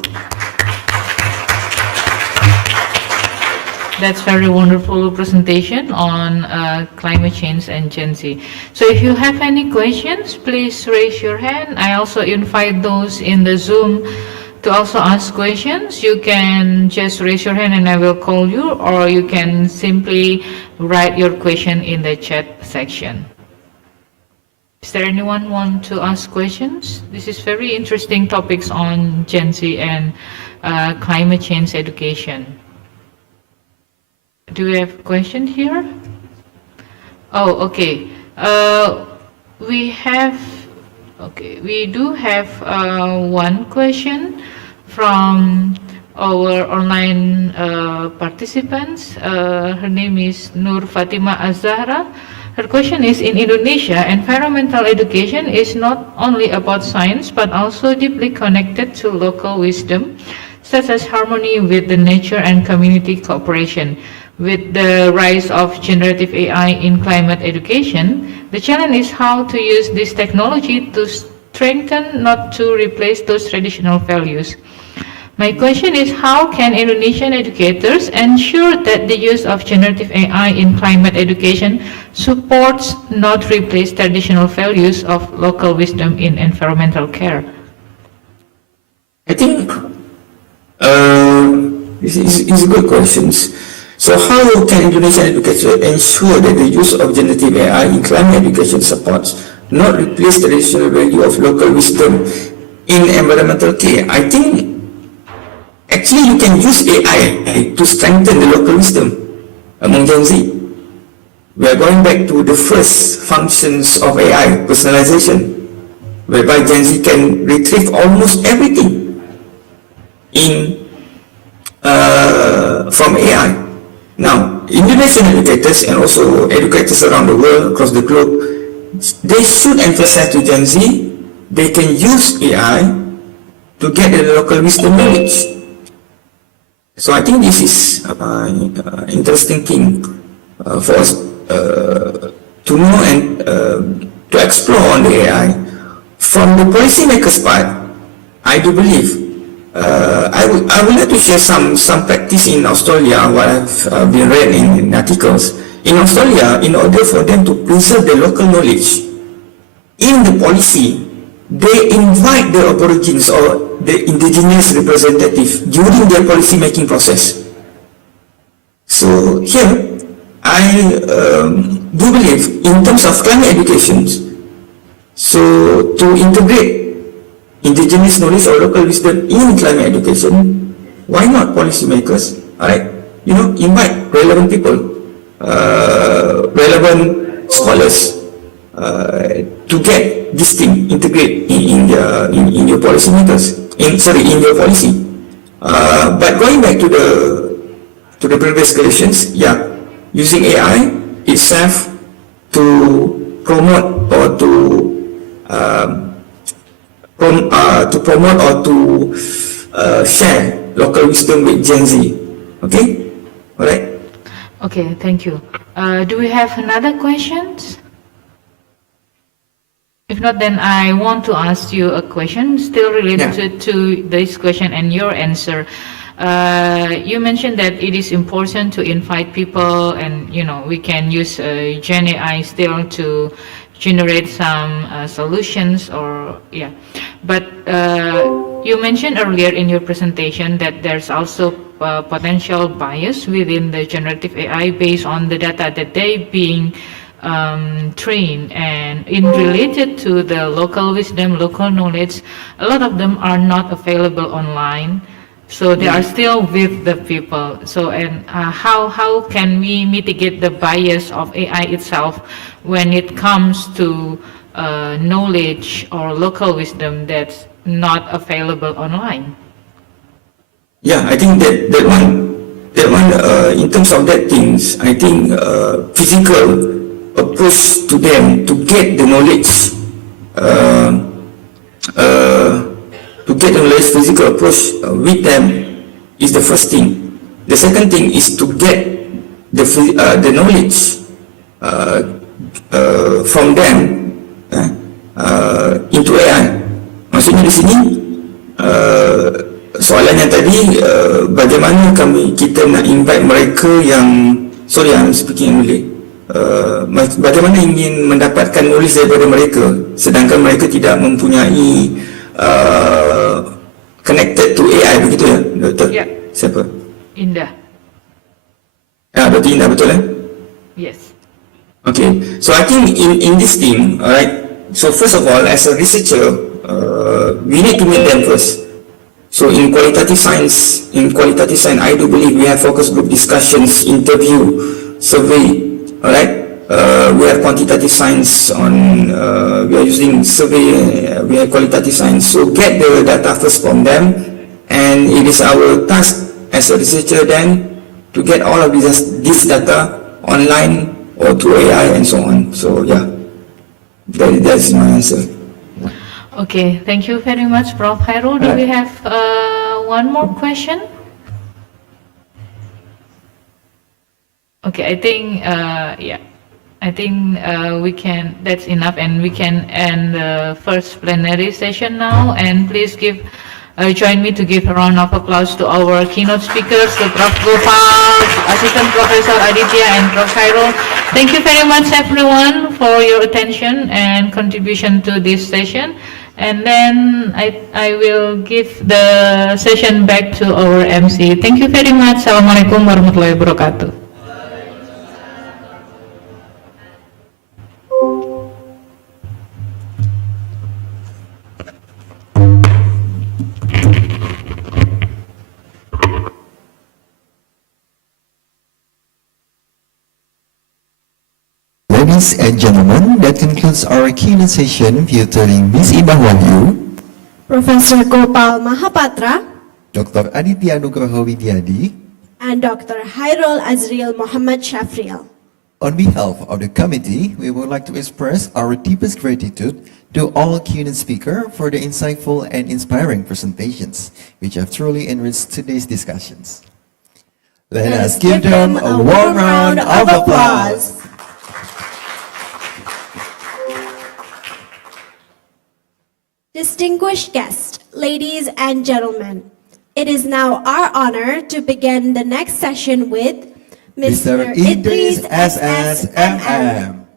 That's very wonderful presentation on climate change and Gen Z. So if you have any questions, please raise your hand. I also invite those in the Zoom to also ask questions. You can just raise your hand and I will call you, or you can simply write your question in the chat section. Is there anyone want to ask questions? This is very interesting topics on Gen Z and climate change education. Do we have a question here? Oh, okay. We do have one question from our online participants. Her name is Nur Fatima Azahra. Her question is, in Indonesia, environmental education is not only about science, but also deeply connected to local wisdom, such as harmony with the nature and community cooperation. With the rise of generative AI in climate education, the challenge is how to use this technology to strengthen, not to replace those traditional values. My question is, how can Indonesian educators ensure that the use of generative AI in climate education supports, not replace traditional values of local wisdom in environmental care? I think it's a good question. So how can Indonesian educators ensure that the use of generative AI in climate education supports, not replace the traditional value of local wisdom in environmental care? I think actually you can use AI to strengthen the local wisdom among Gen Z. We are going back to the first functions of AI, personalization, whereby Gen Z can retrieve almost everything from AI. Now, Indonesian educators and also educators around the world, across the globe, they should emphasize to Gen Z they can use AI to get the local wisdom knowledge. So I think this is an interesting thing for us to know and to explore on the AI. From the policymakers' part, I do believe I would like to share some practice in Australia, what I've been read in articles. In Australia, in order for them to preserve the local knowledge, in the policy, they invite the aborigines or the indigenous representative during their policy making process. So here, I do believe in terms of climate education, so to integrate indigenous knowledge or local wisdom in climate education, why not policymakers? Alright, invite relevant people, relevant scholars to get this thing integrate in your policymakers, in your policy. But going back to the previous questions, yeah, using AI itself to promote or to share local wisdom with Gen Z. Okay? Alright? Okay, thank you. Do we have another questions? If not, then I want to ask you a question still related to this question and your answer. You mentioned that it is important to invite people, and we can use Gen AI still to generate some solutions or yeah. But you mentioned earlier in your presentation that there's also potential bias within the generative AI based on the data that they being trained, and in related to the local wisdom, local knowledge, a lot of them are not available online. So they are still with the people. So and how can we mitigate the bias of AI itself when it comes to knowledge or local wisdom that's not available online? Yeah, I think that one in terms of that things, I think physical approach to them to get the knowledge, physical approach with them is the first thing. The second thing is to get the knowledge from them into AI. Maksudnya di sini soalannya tadi bagaimana kita nak invite mereka yang I'm speaking in Malay. Bagaimana ingin mendapatkan knowledge daripada mereka sedangkan mereka tidak mempunyai connected to AI, begitu ya, Doktor? Ya. Siapa? Indah. Ya, Dr. Indah, betul Yes. Okay, so I think in this thing, alright, so first of all, as a researcher, we need to meet them first. So in qualitative science, I do believe we have focus group discussions, interview, survey, alright. We have quantitative science we are using survey, we have qualitative science. So get the data first from them, and it is our task as a researcher then to get all of this data online or through AI and so on. So yeah, that's my answer. Okay, thank you very much, Prof. Hayrol. Do we have one more question? Okay, I think I think we can. That's enough, and we can end the first plenary session now. And please join me to give a round of applause to our keynote speakers, to Prof. Gopal, Assistant Professor Aditya, and Prof. Hayrol. Thank you very much, everyone, for your attention and contribution to this session. And then I will give the session back to our MC. Thank you very much. Assalamualaikum warahmatullahi wabarakatuh. Ladies and gentlemen, that concludes our keynote session featuring Ms. Imbah Wahyu, Professor Gopal Mahapatra, Dr. Aditya Nugroho Widiadi, and Dr. Hayrol Azril Mohamed Shaffril. On behalf of the committee, we would like to express our deepest gratitude to all keynote speakers for the insightful and inspiring presentations, which have truly enriched today's discussions. Let us give them a warm round of applause. Distinguished guests, ladies and gentlemen, it is now our honor to begin the next session with Mr. Idris SSMM.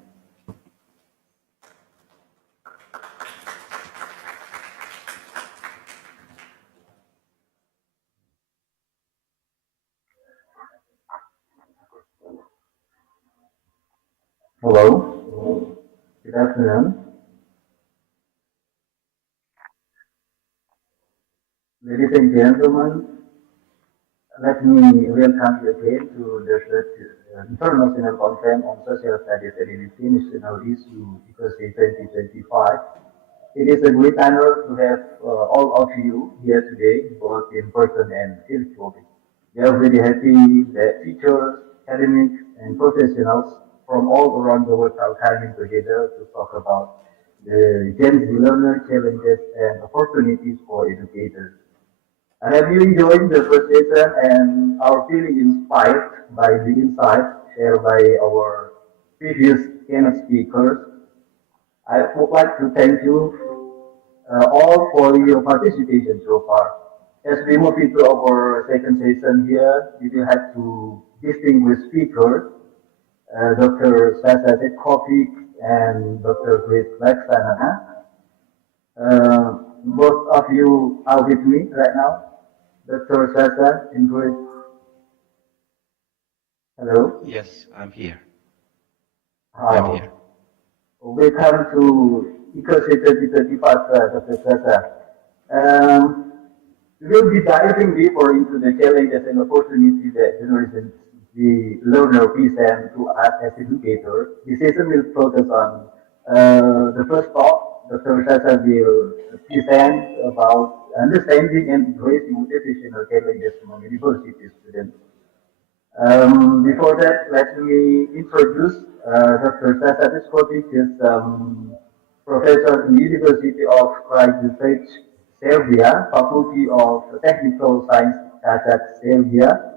Hello, good afternoon. Ladies and gentlemen, let me welcome you again to the International Conference on Social Studies and International Issue ICOSSEI 2025. It is a great honor to have all of you here today, both in person and virtually. We are very happy that teachers, academics, and professionals from all around the world are coming together to talk about the Gen Z learner challenges and opportunities for educators. Have you enjoyed the first session and are feeling inspired by the insights shared by our previous keynote speakers? I would like to thank you all for your participation so far. As we move into our second session here, we will have two distinguished speakers, Dr. Saša Cvetković and Dr. Leksana. Both of you are with me right now. Dr. Saša and Grace. Hello. Yes, I'm here. Hi. I'm here. Welcome to ICOSSEI 2025, Dr. Saša. We'll be diving deeper into the challenges and opportunities that Generation Z learner present to us as educators. This session will focus on the first talk. Dr. Saša will present about understanding and embracing motivational challenges among university students. Before that, let me introduce Dr. Saša Cvetković, is professor in the University of Kragujevac, Serbia, Faculty of Technical Science, Serbia.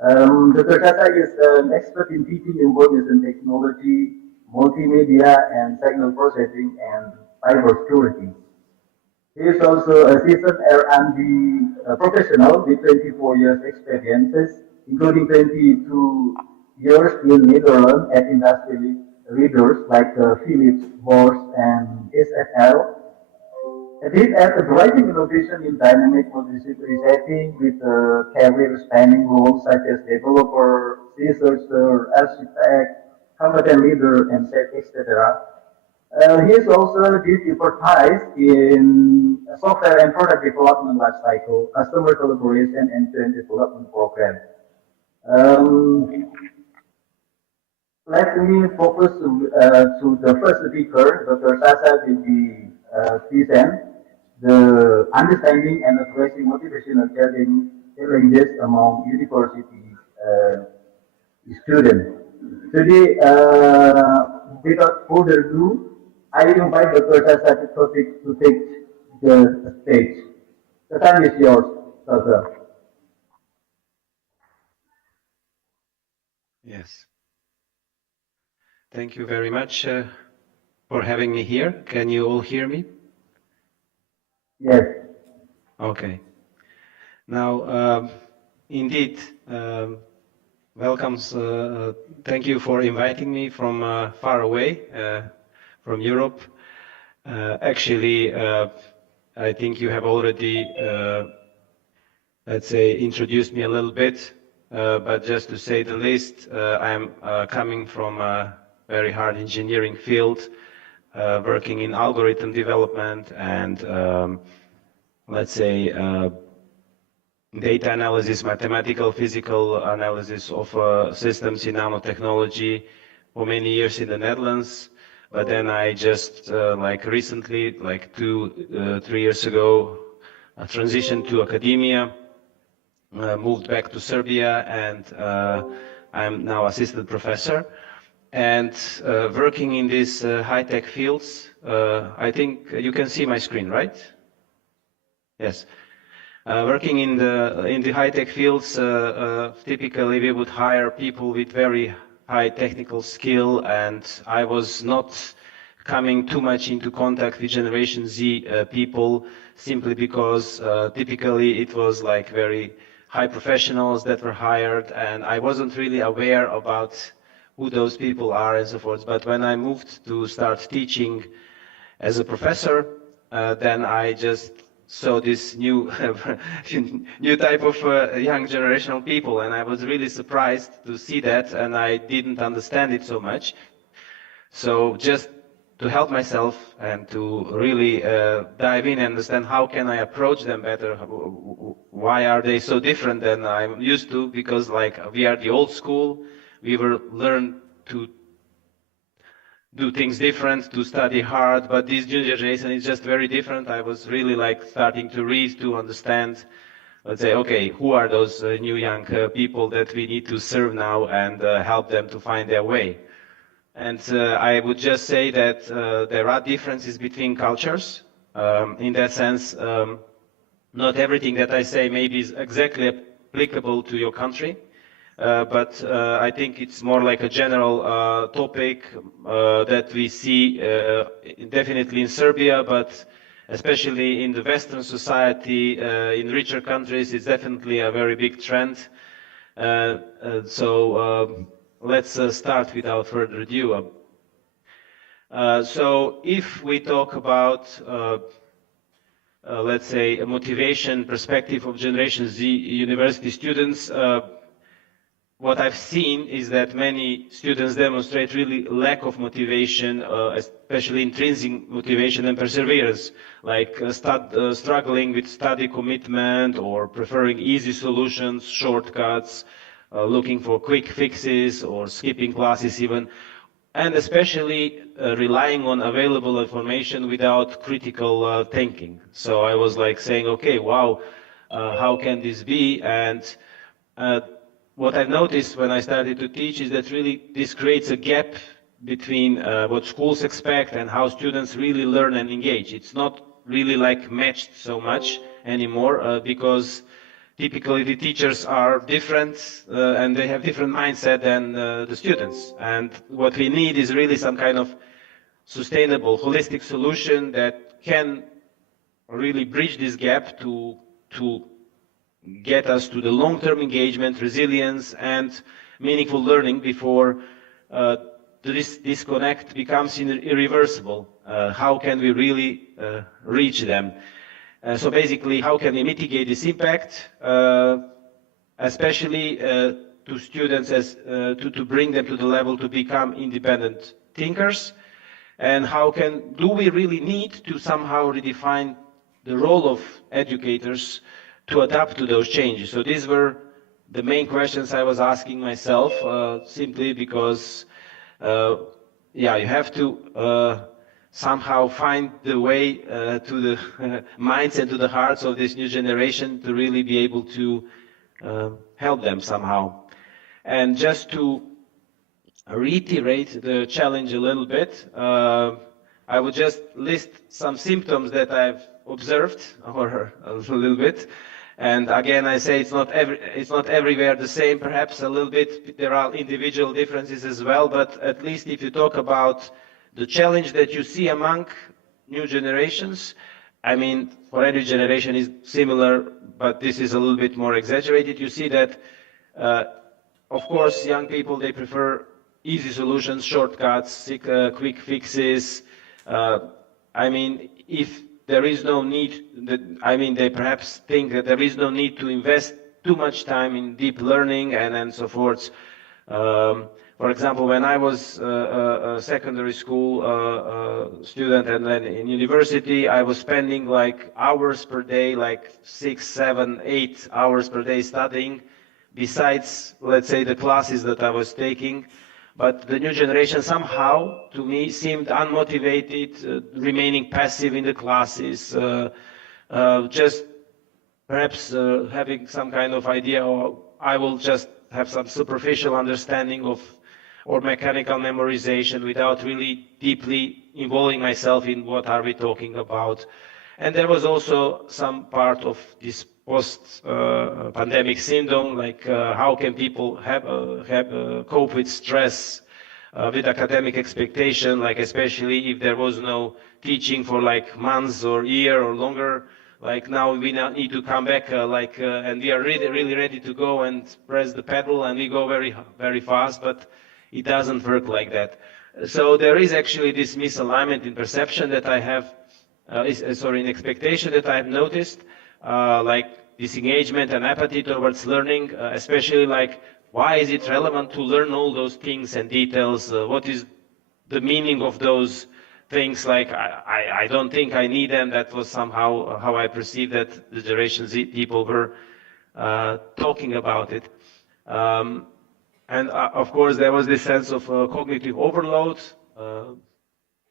Dr. Saša is an expert in teaching information technology, multimedia, and signal processing and cybersecurity. He is also a seasoned R&D professional with 24 years experiences, including 22 years in Netherlands at industry leaders like Philips, Bosch, and SFL. It has a driving innovation in dynamic multidisciplinary setting with career spanning roles such as developer, researcher, architect, competent leader, and etc. He is also deep expertise in software and product development lifecycle, customer collaboration, and end development program. Let me focus to the first speaker. Dr. Saša will be present the understanding and addressing motivational challenges among university students. Today, without further ado, I invite Dr. Saša Cvetković to take the stage. The time is yours, Dr. Yes. Thank you very much for having me here. Can you all hear me? Yes. Okay. Now, indeed, welcome. Thank you for inviting me from far away, from Europe. Actually, I think you have already, let's say, introduced me a little bit. But just to say the least, I'm coming from a very hard engineering field, working in algorithm development and, let's say, data analysis, mathematical, physical analysis of systems in nanotechnology for many years in the Netherlands. But then I just, like recently, like 2-3 years ago, transitioned to academia. Moved back to Serbia, and I'm now assistant professor. And working in these high-tech fields, I think you can see my screen, right? Yes. Working in the high-tech fields, typically we would hire people with very high technical skill, and I was not coming too much into contact with Generation Z people, simply because typically it was like very high professionals that were hired, and I wasn't really aware about who those people are and so forth. But when I moved to start teaching as a professor, then I just saw this new new type of young generational people, and I was really surprised to see that, and I didn't understand it so much. So just to help myself and to really dive in and understand how can I approach them better, why are they so different than I'm used to, because like we are the old school, we were learned to do things different, to study hard, but this new generation is just very different. I was really like starting to read, to understand, let's say, okay, who are those new young people that we need to serve now and help them to find their way. And I would just say that there are differences between cultures. In that sense, not everything that I say maybe is exactly applicable to your country, but I think it's more like a general topic that we see definitely in Serbia, but especially in the Western society, in richer countries, it's definitely a very big trend. So let's start without further ado. So if we talk about, let's say, a motivation perspective of Generation Z university students, what I've seen is that many students demonstrate really lack of motivation, especially intrinsic motivation and perseverance, like struggling with study commitment or preferring easy solutions, shortcuts, looking for quick fixes or skipping classes even, and especially relying on available information without critical thinking. So I was like saying, okay, wow, how can this be? And what I've noticed when I started to teach is that really this creates a gap between what schools expect and how students really learn and engage. It's not really like matched so much anymore because typically the teachers are different and they have different mindset than the students. And what we need is really some kind of sustainable, holistic solution that can really bridge this gap to get us to the long-term engagement, resilience, and meaningful learning before this disconnect becomes irreversible. How can we really reach them? So basically, how can we mitigate this impact, especially to students, to bring them to the level to become independent thinkers? And do we really need to somehow redefine the role of educators to adapt to those changes? So these were the main questions I was asking myself, simply because, yeah, you have to somehow find the way to the minds and to the hearts of this new generation to really be able to help them somehow. And just to reiterate the challenge a little bit, I would just list some symptoms that I've observed, or a little bit. And again, I say it's not everywhere the same, perhaps a little bit. There are individual differences as well, but at least if you talk about the challenge that you see among new generations, I mean, for every generation is similar, but this is a little bit more exaggerated. You see that, of course, young people, they prefer easy solutions, shortcuts, quick fixes. I mean, if there is no need, they perhaps think that there is no need to invest too much time in deep learning and so forth. For example, when I was a secondary school student and then in university, I was spending like hours per day, like 6, 7, 8 hours per day studying, besides, let's say, the classes that I was taking. But the new generation somehow, to me, seemed unmotivated, remaining passive in the classes, just perhaps having some kind of idea, or I will just have some superficial understanding of, or mechanical memorization without really deeply involving myself in what are we talking about. And there was also some part of this post-pandemic syndrome, like how can people cope with stress, with academic expectation, like especially if there was no teaching for like months or year or longer. Like now we now need to come back, and we are really ready to go and press the pedal, and we go very fast, but it doesn't work like that. So there is actually this misalignment in perception that I have, in expectation that I have noticed, like disengagement and apathy towards learning, especially like why is it relevant to learn all those things and details? What is the meaning of those things? Like I don't think I need them. That was somehow how I perceived that the Generation Z people were talking about it. And of course there was this sense of cognitive overload,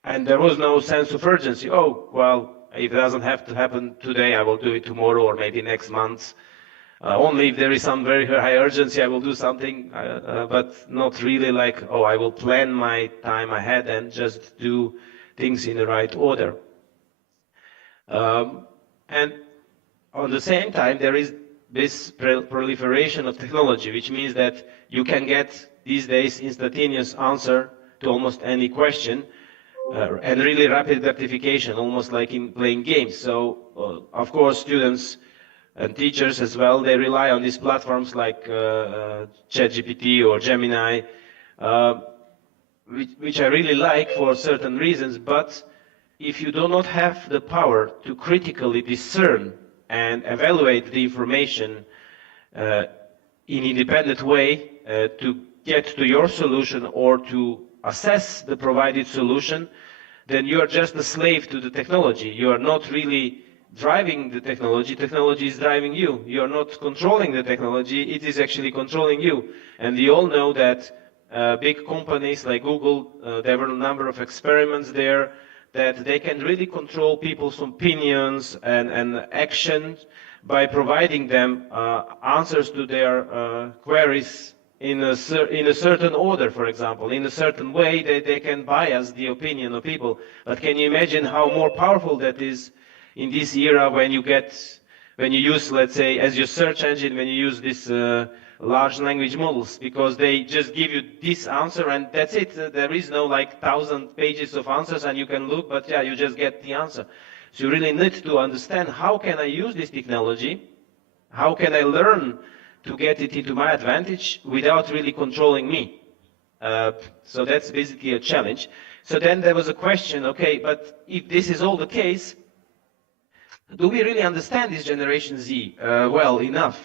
and there was no sense of urgency. Oh, well, if it doesn't have to happen today, I will do it tomorrow or maybe next month. Only if there is some very high urgency, I will do something, but not really like, oh, I will plan my time ahead and just do things in the right order. And on the same time, there is this proliferation of technology, which means that you can get these days instantaneous answer to almost any question, and really rapid gratification, almost like in playing games. So, of course, students and teachers as well, they rely on these platforms like ChatGPT or Gemini. which I really like for certain reasons, but if you do not have the power to critically discern and evaluate the information in independent way to get to your solution or to assess the provided solution, then you are just a slave to the technology. You are not really driving the technology. Technology is driving you. You are not controlling the technology. It is actually controlling you. And we all know that big companies like Google, there were a number of experiments there that they can really control people's opinions and actions by providing them answers to their queries in a certain order, for example. In a certain way, they can bias the opinion of people. But can you imagine how more powerful that is in this era when you use, let's say, as your search engine, when you use this large language models, because they just give you this answer and that's it. There is no like 1,000 pages of answers and you can look, but yeah, you just get the answer. So you really need to understand, how can I use this technology? How can I learn to get it into my advantage without really controlling me? So that's basically a challenge. So then there was a question, okay, but if this is all the case, do we really understand this Generation Z well enough?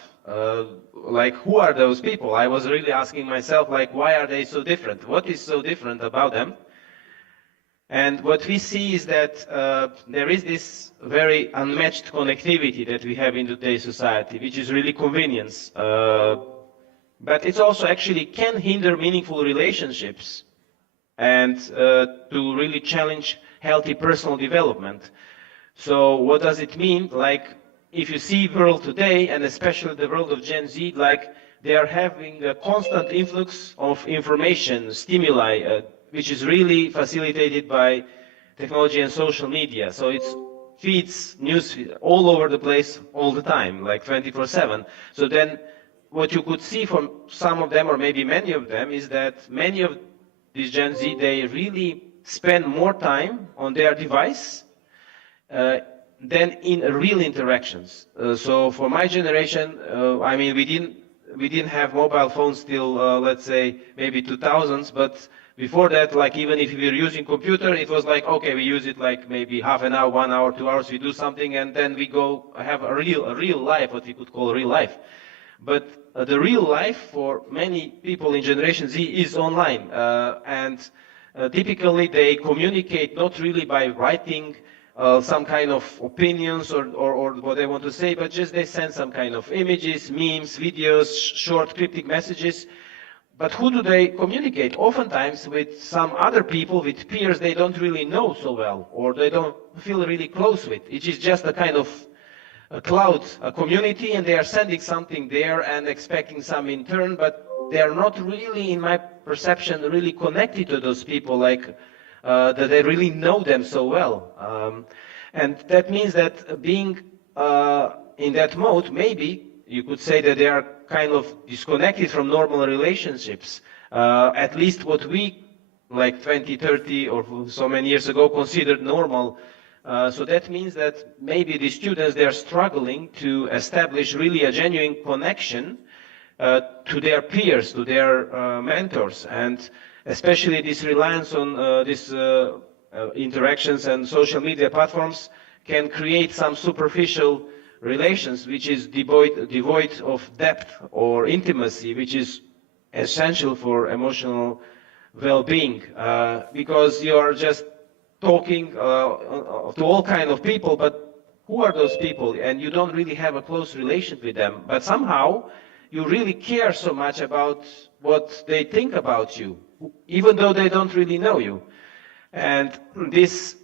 Like, who are those people? I was really asking myself, like, why are they so different? What is so different about them? And what we see is that there is this very unmatched connectivity that we have in today's society, which is really convenience. But it also actually can hinder meaningful relationships and to really challenge healthy personal development. So what does it mean? Like, if you see the world today, and especially the world of Gen Z, like, they are having a constant influx of information, stimuli, which is really facilitated by technology and social media. So it's feeds, news all over the place all the time, like 24/7. So then what you could see from some of them, or maybe many of them, is that many of these Gen Z, they really spend more time on their device than in real interactions. So for my generation, I mean, we didn't have mobile phones till, let's say, maybe 2000s, but before that, like, even if we were using computer, it was like, okay, we use it like maybe half an hour, 1 hour, 2 hours, we do something, and then we go have a real life, what we could call real life. But the real life for many people in Generation Z is online, and typically they communicate not really by writing some kind of opinions or what they want to say, but just they send some kind of images, memes, videos, short cryptic messages. But who do they communicate? Oftentimes with some other people, with peers they don't really know so well, or they don't feel really close with. It is just a kind of a cloud, a community, and they are sending something there and expecting some in turn, but they are not really, in my perception, really connected to those people, like that they really know them so well. And that means that being in that mode, maybe you could say that they are kind of disconnected from normal relationships, at least what we, like 20, 30 or so many years ago, considered normal. So that means that maybe the students, they are struggling to establish really a genuine connection to their peers, to their mentors, and especially this reliance on these interactions and social media platforms can create some superficial relations which is devoid of depth or intimacy, which is essential for emotional well-being, because you are just talking to all kinds of people, but who are those people? And you don't really have a close relation with them, but somehow you really care so much about what they think about you, even though they don't really know you. And this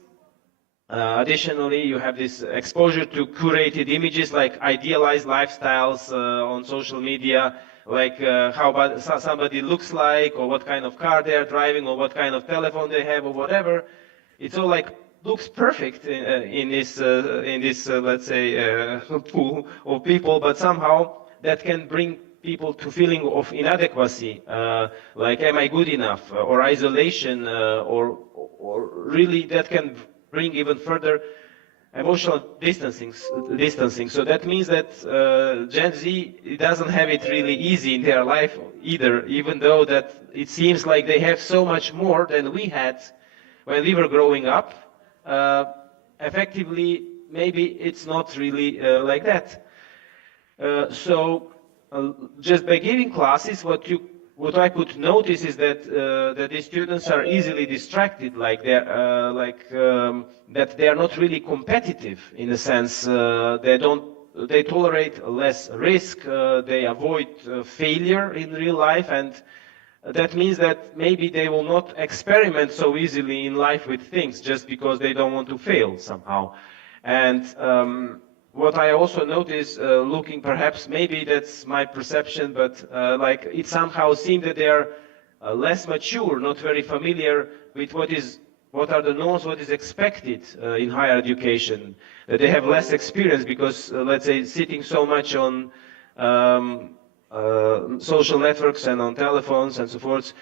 additionally, you have this exposure to curated images, like idealized lifestyles on social media, like how somebody looks like, or what kind of car they are driving, or what kind of telephone they have, or whatever. It's all like looks perfect in this let's say pool of people, but somehow that can bring people to feeling of inadequacy, like am I good enough, or isolation, or really that can bring even further emotional distancing. So that means that Gen Z, it doesn't have it really easy in their life either, even though that it seems like they have so much more than we had when we were growing up. Effectively, maybe it's not really like that. Just by giving classes, what I could notice is that that these students are easily distracted, like that they are not really competitive in a sense. They tolerate less risk. They avoid failure in real life, and that means that maybe they will not experiment so easily in life with things just because they don't want to fail somehow. And what I also notice, looking perhaps, maybe that's my perception, but like it somehow seemed that they are less mature, not very familiar with what are the norms, what is expected in higher education. That they have less experience because, let's say, sitting so much on social networks and on telephones and so forth,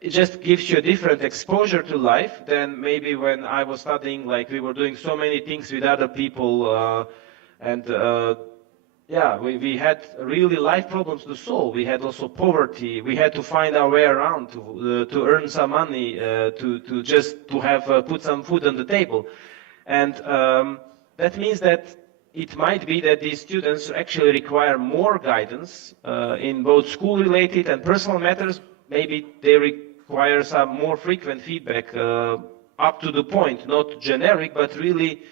it just gives you a different exposure to life than maybe when I was studying, like we were doing so many things with other people, yeah, we had really life problems to solve. We had also poverty. We had to find our way around to earn some money, to have put some food on the table. And that means that it might be that these students actually require more guidance in both school-related and personal matters. Maybe they require some more frequent feedback up to the point, not generic, but really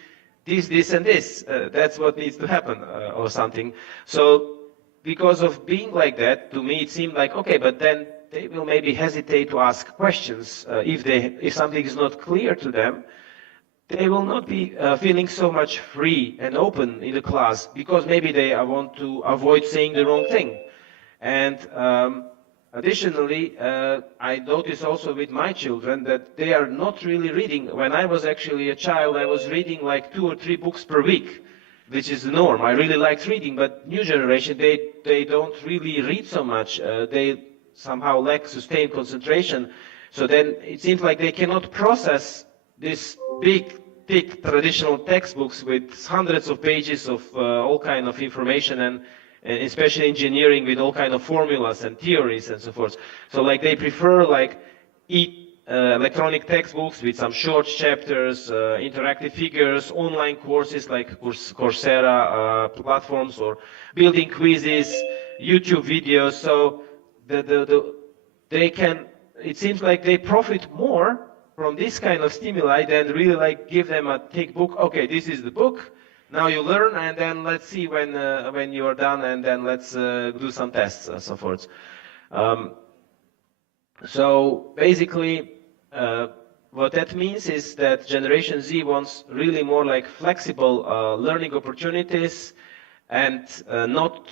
this, and this. That's what needs to happen or something. So because of being like that, to me it seemed like, okay, but then they will maybe hesitate to ask questions. If something is not clear to them, they will not be feeling so much free and open in the class because maybe they want to avoid saying the wrong thing. And additionally, I notice also with my children that they are not really reading. When I was actually a child, I was reading like 2 or 3 books per week, which is the norm. I really liked reading, but new generation, they don't really read so much. They somehow lack sustained concentration. So then it seems like they cannot process this big, thick traditional textbooks with hundreds of pages of all kind of information, and especially engineering with all kind of formulas and theories and so forth. So like they prefer like electronic textbooks with some short chapters, interactive figures, online courses like Coursera platforms, or building quizzes, YouTube videos. So they can, it seems like they profit more from this kind of stimuli than really like give them a thick book. Okay, this is the book. Now you learn, and then let's see when you are done, and then let's do some tests and so forth. So basically, what that means is that Generation Z wants really more like flexible learning opportunities, and not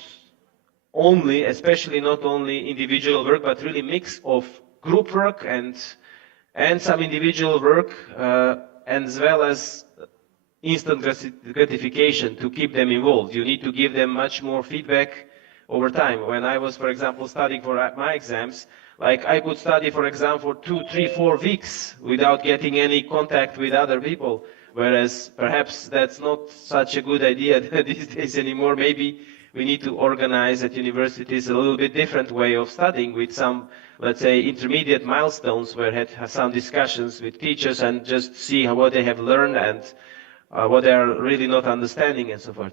only, especially not only individual work, but really mix of group work and some individual work, as well as instant gratification to keep them involved. You need to give them much more feedback over time. When I was, for example, studying for my exams, like I could study for exam for 2, 3, 4 weeks without getting any contact with other people, whereas perhaps that's not such a good idea these days anymore. Maybe we need to organize at universities a little bit different way of studying with some, let's say, intermediate milestones where have some discussions with teachers and just see what they have learned and what they are really not understanding and so forth.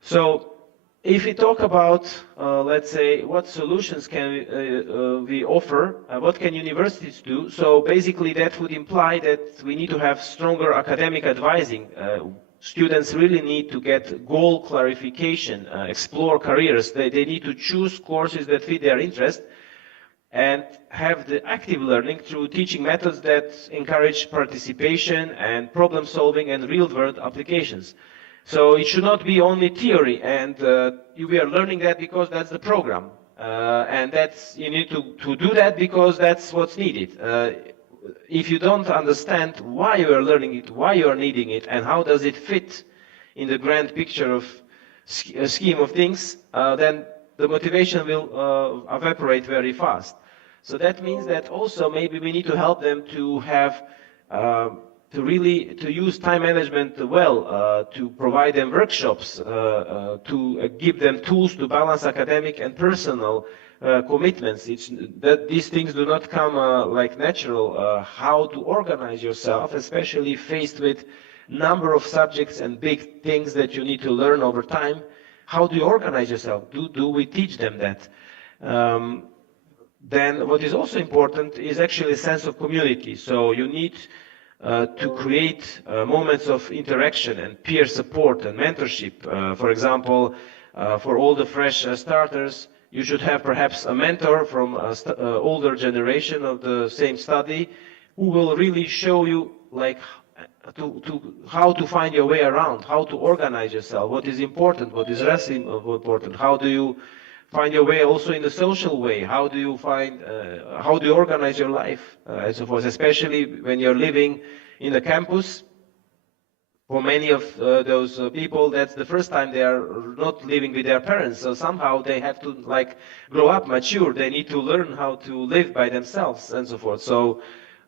So if we talk about, let's say, what solutions can we offer, what can universities do? So basically that would imply that we need to have stronger academic advising. Students really need to get goal clarification, explore careers. They need to choose courses that fit their interest, and have the active learning through teaching methods that encourage participation and problem solving and real-world applications. So it should not be only theory, and we are learning that because that's the program, and you need to do that because that's what's needed. If you don't understand why you are learning it, why you are needing it, and how does it fit in the grand picture of scheme of things, then the motivation will evaporate very fast. So that means that also maybe we need to help them to have to use time management well, to provide them workshops, to give them tools to balance academic and personal commitments. These things do not come like natural. How to organize yourself, especially faced with number of subjects and big things that you need to learn over time. How do you organize yourself? Do we teach them that? Then what is also important is actually a sense of community. So you need to create moments of interaction and peer support and mentorship. For example, for all the fresh starters, you should have perhaps a mentor from an older generation of the same study who will really show you like how to find your way around, how to organize yourself, what is important, what is less important, how do you find your way also in the social way, how do you organize your life, and so forth, especially when you're living in the campus. For many of those people, that's the first time they are not living with their parents, so somehow they have to like grow up, mature, they need to learn how to live by themselves and so forth. So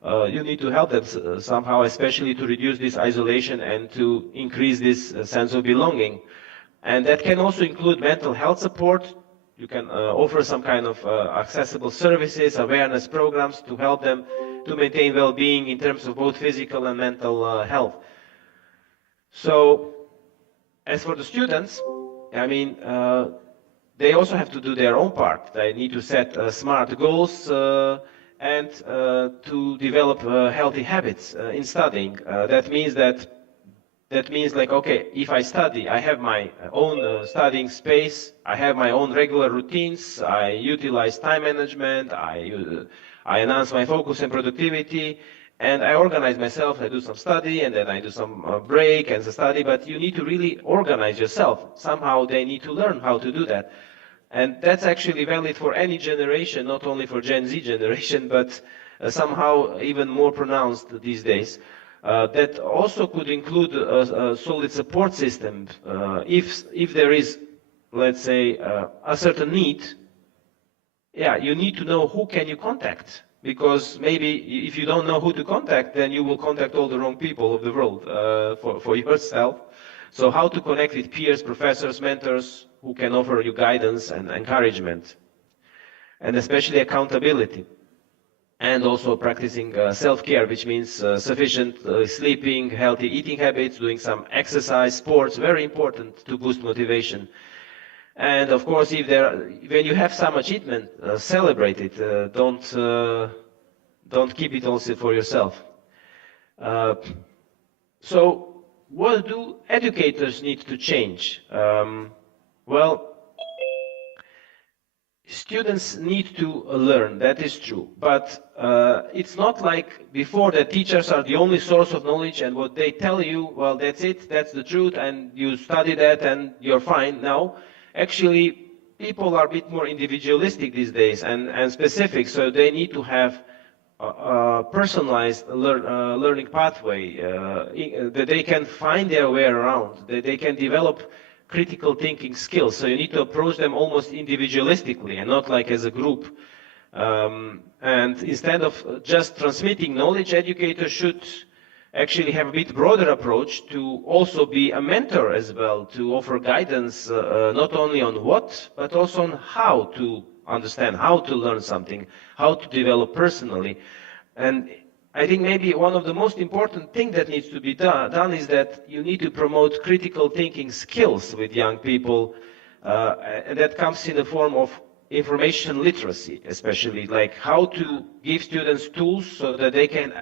you need to help them somehow, especially to reduce this isolation and to increase this sense of belonging. And that can also include mental health support. You can offer some kind of accessible services, awareness programs to help them to maintain well-being in terms of both physical and mental health. So, as for the students, I mean, they also have to do their own part. They need to set smart goals and to develop healthy habits in studying. That means like, okay, if I study, I have my own studying space, I have my own regular routines, I utilize time management, I enhance my focus and productivity, and I organize myself. I do some study, and then I do some break and study, but you need to really organize yourself. Somehow they need to learn how to do that. And that's actually valid for any generation, not only for Gen Z generation, but somehow even more pronounced these days. That also could include a solid support system. If there is, let's say, a certain need, yeah, you need to know who can you contact. Because maybe if you don't know who to contact, then you will contact all the wrong people of the world for yourself. So how to connect with peers, professors, mentors who can offer you guidance and encouragement. And especially accountability. And also practicing self-care, which means sufficient sleeping, healthy eating habits, doing some exercise, sports, very important to boost motivation. And of course, when you have some achievement, celebrate it. Don't keep it also for yourself. So, what do educators need to change? Well, students need to learn, that is true. But it's not like before that teachers are the only source of knowledge and what they tell you, well, that's it, that's the truth, and you study that and you're fine. Now, actually, people are a bit more individualistic these days and specific, so they need to have a personalized learning pathway that they can find their way around, that they can develop critical thinking skills. So you need to approach them almost individualistically and not like as a group. And instead of just transmitting knowledge, educators should actually have a bit broader approach to also be a mentor as well, to offer guidance not only on what, but also on how to understand, how to learn something, how to develop personally. And I think maybe one of the most important things that needs to be done is that you need to promote critical thinking skills with young people, and that comes in the form of information literacy, especially like how to give students tools so that they can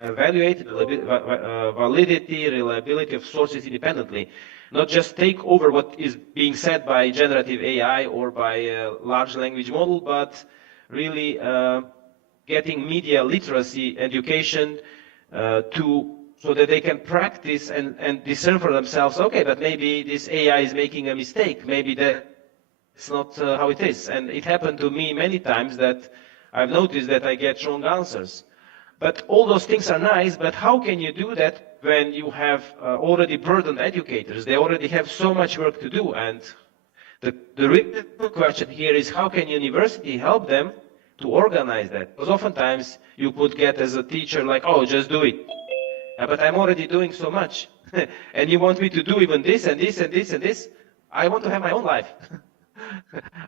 evaluate validity, reliability of sources independently, not just take over what is being said by generative AI or by a large language model, but really getting media literacy education so that they can practice and discern for themselves, okay, but maybe this AI is making a mistake, maybe that's not how it is. And it happened to me many times that I've noticed that I get wrong answers. But all those things are nice, but how can you do that when you have already burdened educators? They already have so much work to do, and the real question here is how can university help them to organize that? Because oftentimes you could get as a teacher like, oh, just do it. Yeah, but I'm already doing so much. And you want me to do even this and this and this and this? I want to have my own life.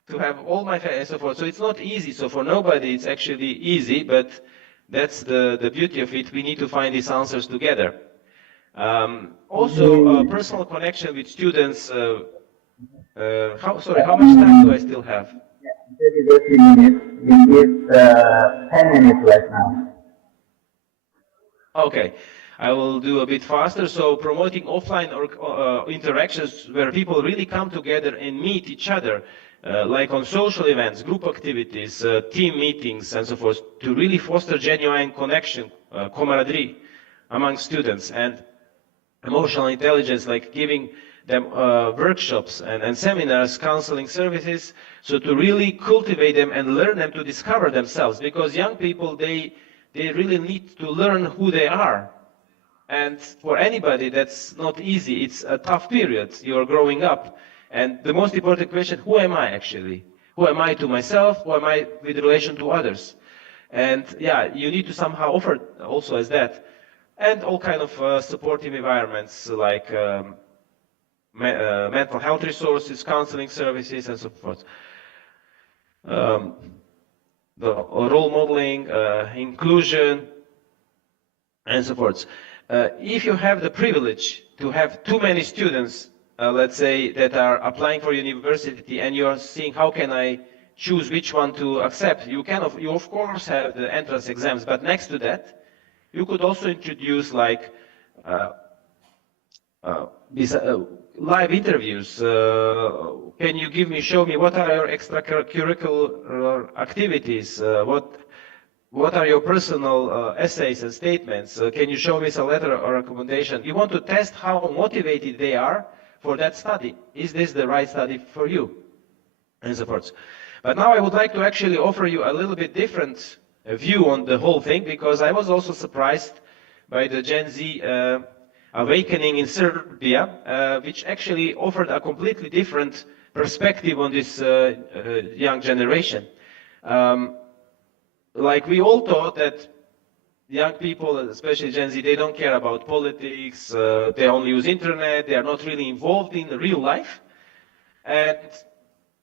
To have all my and so forth. So it's not easy. So for nobody it's actually easy, but that's the beauty of it. We need to find these answers together. Also, personal connection with students. How much time do I still have? 30 minutes. We give 10 minutes right now. Okay, I will do a bit faster. So promoting offline interactions where people really come together and meet each other, like on social events, group activities, team meetings, and so forth, to really foster genuine connection, camaraderie among students, and emotional intelligence, like giving them workshops and seminars, counseling services, so to really cultivate them and learn them to discover themselves, because young people, they really need to learn who they are. And for anybody, that's not easy. It's a tough period. You're growing up. And the most important question, who am I actually? Who am I to myself? Who am I with relation to others? And yeah, you need to somehow offer also as that. And all kind of supportive environments like mental health resources, counseling services, and so forth. The role modeling, inclusion, and so forth. If you have the privilege to have too many students, let's say, that are applying for university, and you are seeing how can I choose which one to accept, you of course have the entrance exams, but next to that, you could also introduce like live interviews. Can you show me what are your extracurricular activities? What are your personal essays and statements? Can you show me a letter or recommendation? You want to test how motivated they are for that study. Is this the right study for you? And so forth. But now I would like to actually offer you a little bit different view on the whole thing, because I was also surprised by the Gen Z awakening in Serbia, which actually offered a completely different perspective on this young generation. Like we all thought that young people, especially Gen Z, they don't care about politics, they only use internet, they are not really involved in real life. And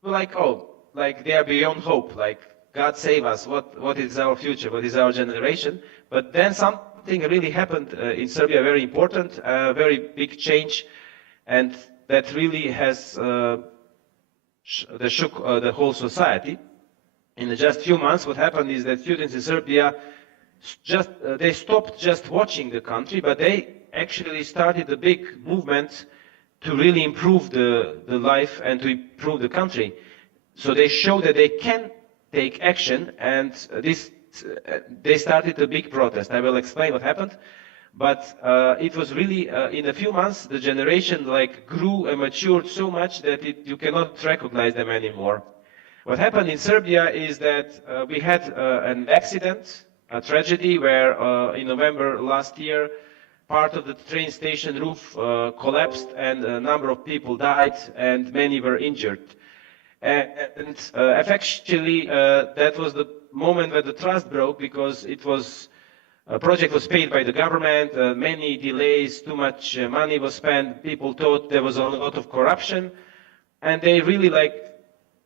like, oh, like they are beyond hope, like God save us, what is our future, what is our generation? But then something really happened in Serbia, very important, very big change, and that really has shook the whole society. In just few months, what happened is that students in Serbia they stopped just watching the country, but they actually started a big movement to really improve the life and to improve the country. So they show that they can take action, and they started a big protest. I will explain what happened, but it was really in a few months the generation like grew and matured so much that you cannot recognize them anymore. What happened in Serbia is that we had an accident, a tragedy, where in November last year, part of the train station roof collapsed and a number of people died and many were injured. And effectively, that was the moment where the trust broke, because it was a project was paid by the government, many delays, too much money was spent, people thought there was a lot of corruption, and they really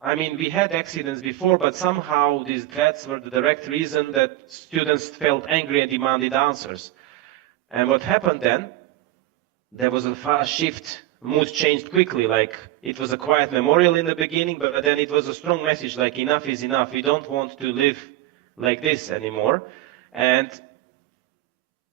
I mean, we had accidents before, but somehow these deaths were the direct reason that students felt angry and demanded answers. And what happened then, there was a fast shift, mood changed quickly, like it was a quiet memorial in the beginning, but then it was a strong message, like enough is enough, we don't want to live like this anymore. And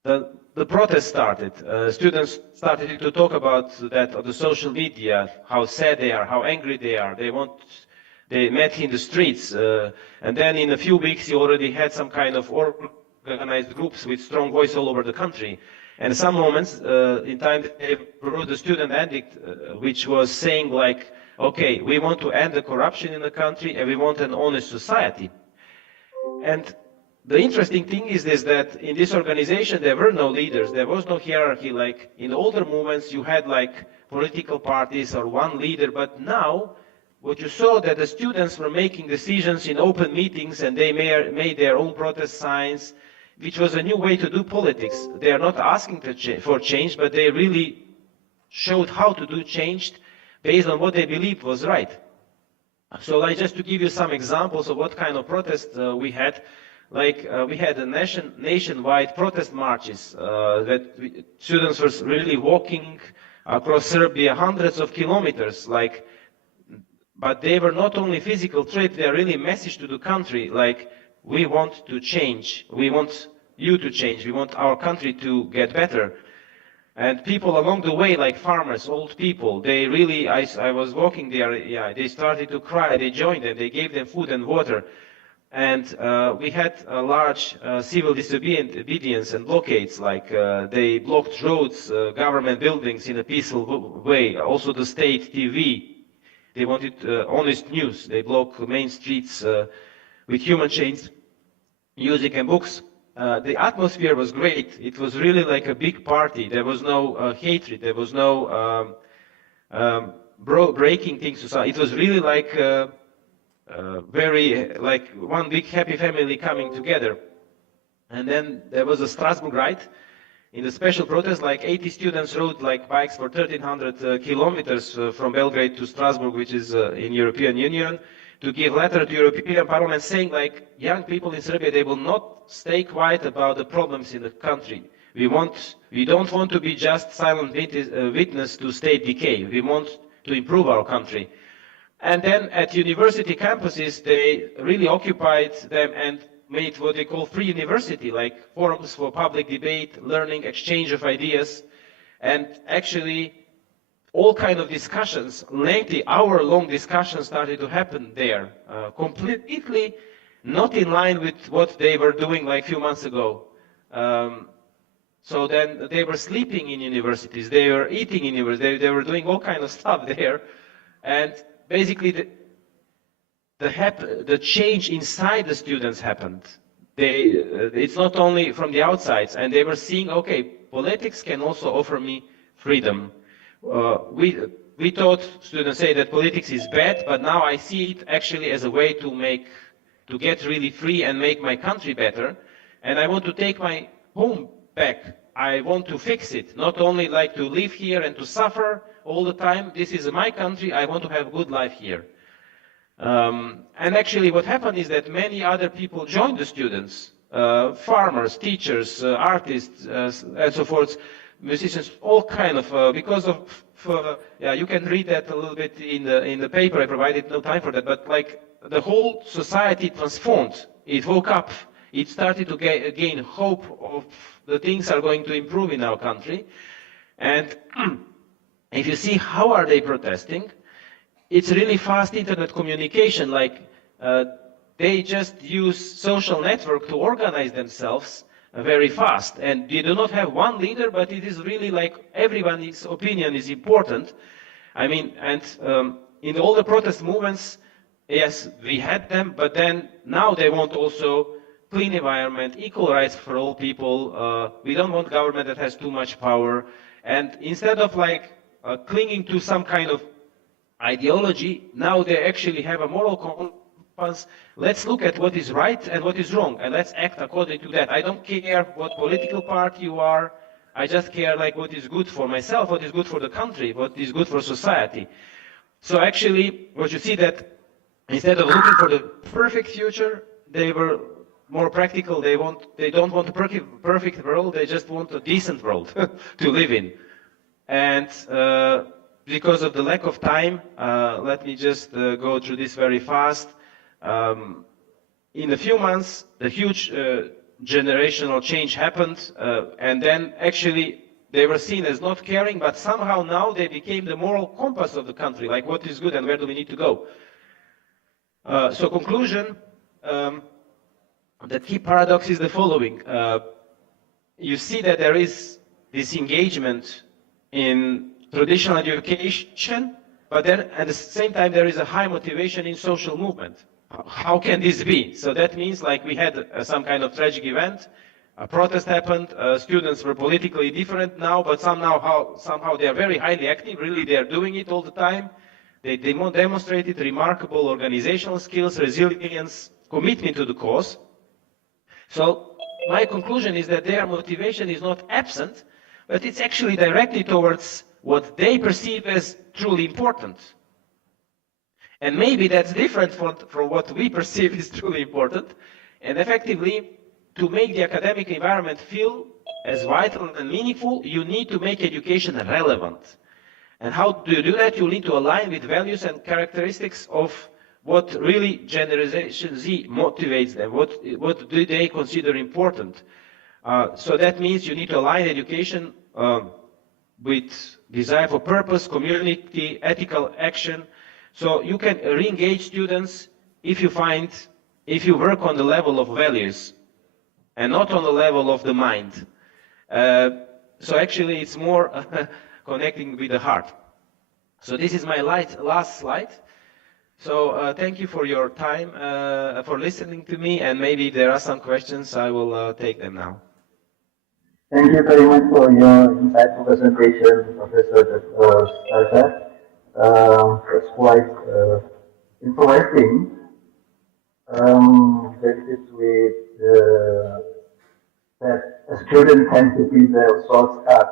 the protest started. Students started to talk about that on the social media, how sad they are, how angry they are, they met in the streets, and then in a few weeks you already had some kind of organized groups with strong voice all over the country. And some moments in time they wrote the student edict, which was saying like, okay, we want to end the corruption in the country and we want an honest society. And the interesting thing is that in this organization there were no leaders, there was no hierarchy. Like in older movements you had like political parties or one leader, but now what you saw that the students were making decisions in open meetings, and they made their own protest signs. which was a new way to do politics. They are not asking for change, but they really showed how to do change based on what they believed was right. So like just to give you some examples of what kind of protest we had, like we had a nationwide protest marches that students were really walking across Serbia hundreds of kilometers, like, but they were not only physical trip, they are really a message to the country, like, we want to change, we want you to change, we want our country to get better. And people along the way, like farmers, old people, they really, I was walking there, yeah, they started to cry, they joined them, they gave them food and water. And we had a large civil disobedience and blockades, like they blocked roads, government buildings in a peaceful way, also the state TV. They wanted honest news. They blocked main streets with human chains, music and books. The atmosphere was great. It was really like a big party. There was no hatred. There was no breaking things. It was really like very like one big happy family coming together. And then there was a Strasbourg ride. In the special protest, like 80 students rode like bikes for 1,300 kilometers from Belgrade to Strasbourg, which is in European Union, to give letter to European Parliament saying like young people in Serbia, they will not stay quiet about the problems in the country. We don't want to be just silent witness to state decay. We want to improve our country. And then at university campuses, they really occupied them and made what they call free university, like forums for public debate, learning, exchange of ideas, and actually all kind of discussions, lengthy hour-long discussions started to happen there, completely not in line with what they were doing like a few months ago. So then they were sleeping in universities, they were eating in universities, they were doing all kind of stuff there, and basically the change inside the students happened. It's not only from the outsides, and they were seeing, okay, politics can also offer me freedom. We thought, students say that politics is bad, but now I see it actually as a way to get really free and make my country better. And I want to take my home back. I want to fix it, not only like to live here and to suffer all the time. This is my country, I want to have a good life here. And actually what happened is that many other people joined the students, farmers, teachers, artists, and so forth, musicians, all kind of, because of, yeah, you can read that a little bit in the paper, I provided no time for that, but like the whole society transformed, it woke up, it started to gain hope of the things are going to improve in our country. And if you see how are they protesting, it's really fast internet communication, like they just use social network to organize themselves very fast. And they do not have one leader, but it is really like everyone's opinion is important. I mean, and in all the protest movements, yes, we had them, but then now they want also clean environment, equal rights for all people. We don't want government that has too much power. And instead of like clinging to some kind of ideology, now they actually have a moral compass. Let's look at what is right and what is wrong, and let's act according to that. I don't care what political party you are. I just care like what is good for myself, what is good for the country, what is good for society. So actually, what you see that instead of looking for the perfect future, they were more practical. They don't want a perfect world. They just want a decent world to live in. And because of the lack of time, let me just go through this very fast. In a few months, the huge generational change happened, and then actually they were seen as not caring, but somehow now they became the moral compass of the country, like what is good and where do we need to go. So conclusion, the key paradox is the following. You see that there is this engagement in traditional education, but then at the same time there is a high motivation in social movement. How can this be? So that means like we had some kind of tragic event, a protest happened, students were politically different now, but somehow they are very highly active, really they are doing it all the time. They demonstrated remarkable organizational skills, resilience, commitment to the cause. So my conclusion is that their motivation is not absent, but it's actually directed towards what they perceive as truly important. And maybe that's different from what we perceive is truly important. And effectively, to make the academic environment feel as vital and meaningful, you need to make education relevant. And how do you do that? You need to align with values and characteristics of what really Generation Z motivates them, what do they consider important. So that means you need to align education with desire for purpose, community, ethical action. So you can re-engage students if you work on the level of values and not on the level of the mind. So actually it's more connecting with the heart. So this is my last slide. So thank you for your time, for listening to me, and maybe there are some questions. I will take them now. Thank you very much for your insightful presentation, Professor Saša. It's quite interesting. Related with that a student tends to be the shortcut,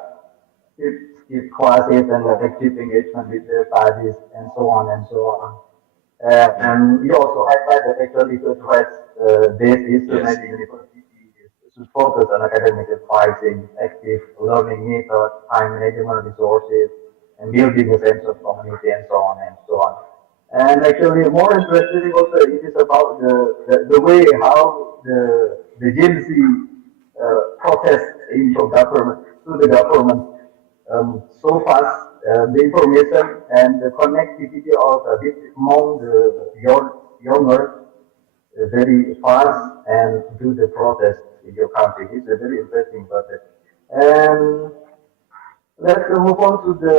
skip classes and active engagement with their studies and so on and so on. And you also highlight that actually to address this issue, maybe university should focus on academic advising, active learning method, time management resources, and building a sense of community and so on and so on. And actually more interesting also it is about the way how the Gen Z process into government, to the government so fast. The information and the connectivity of among the younger very fast and do the process in your country. It's a very interesting process. And let's move on to the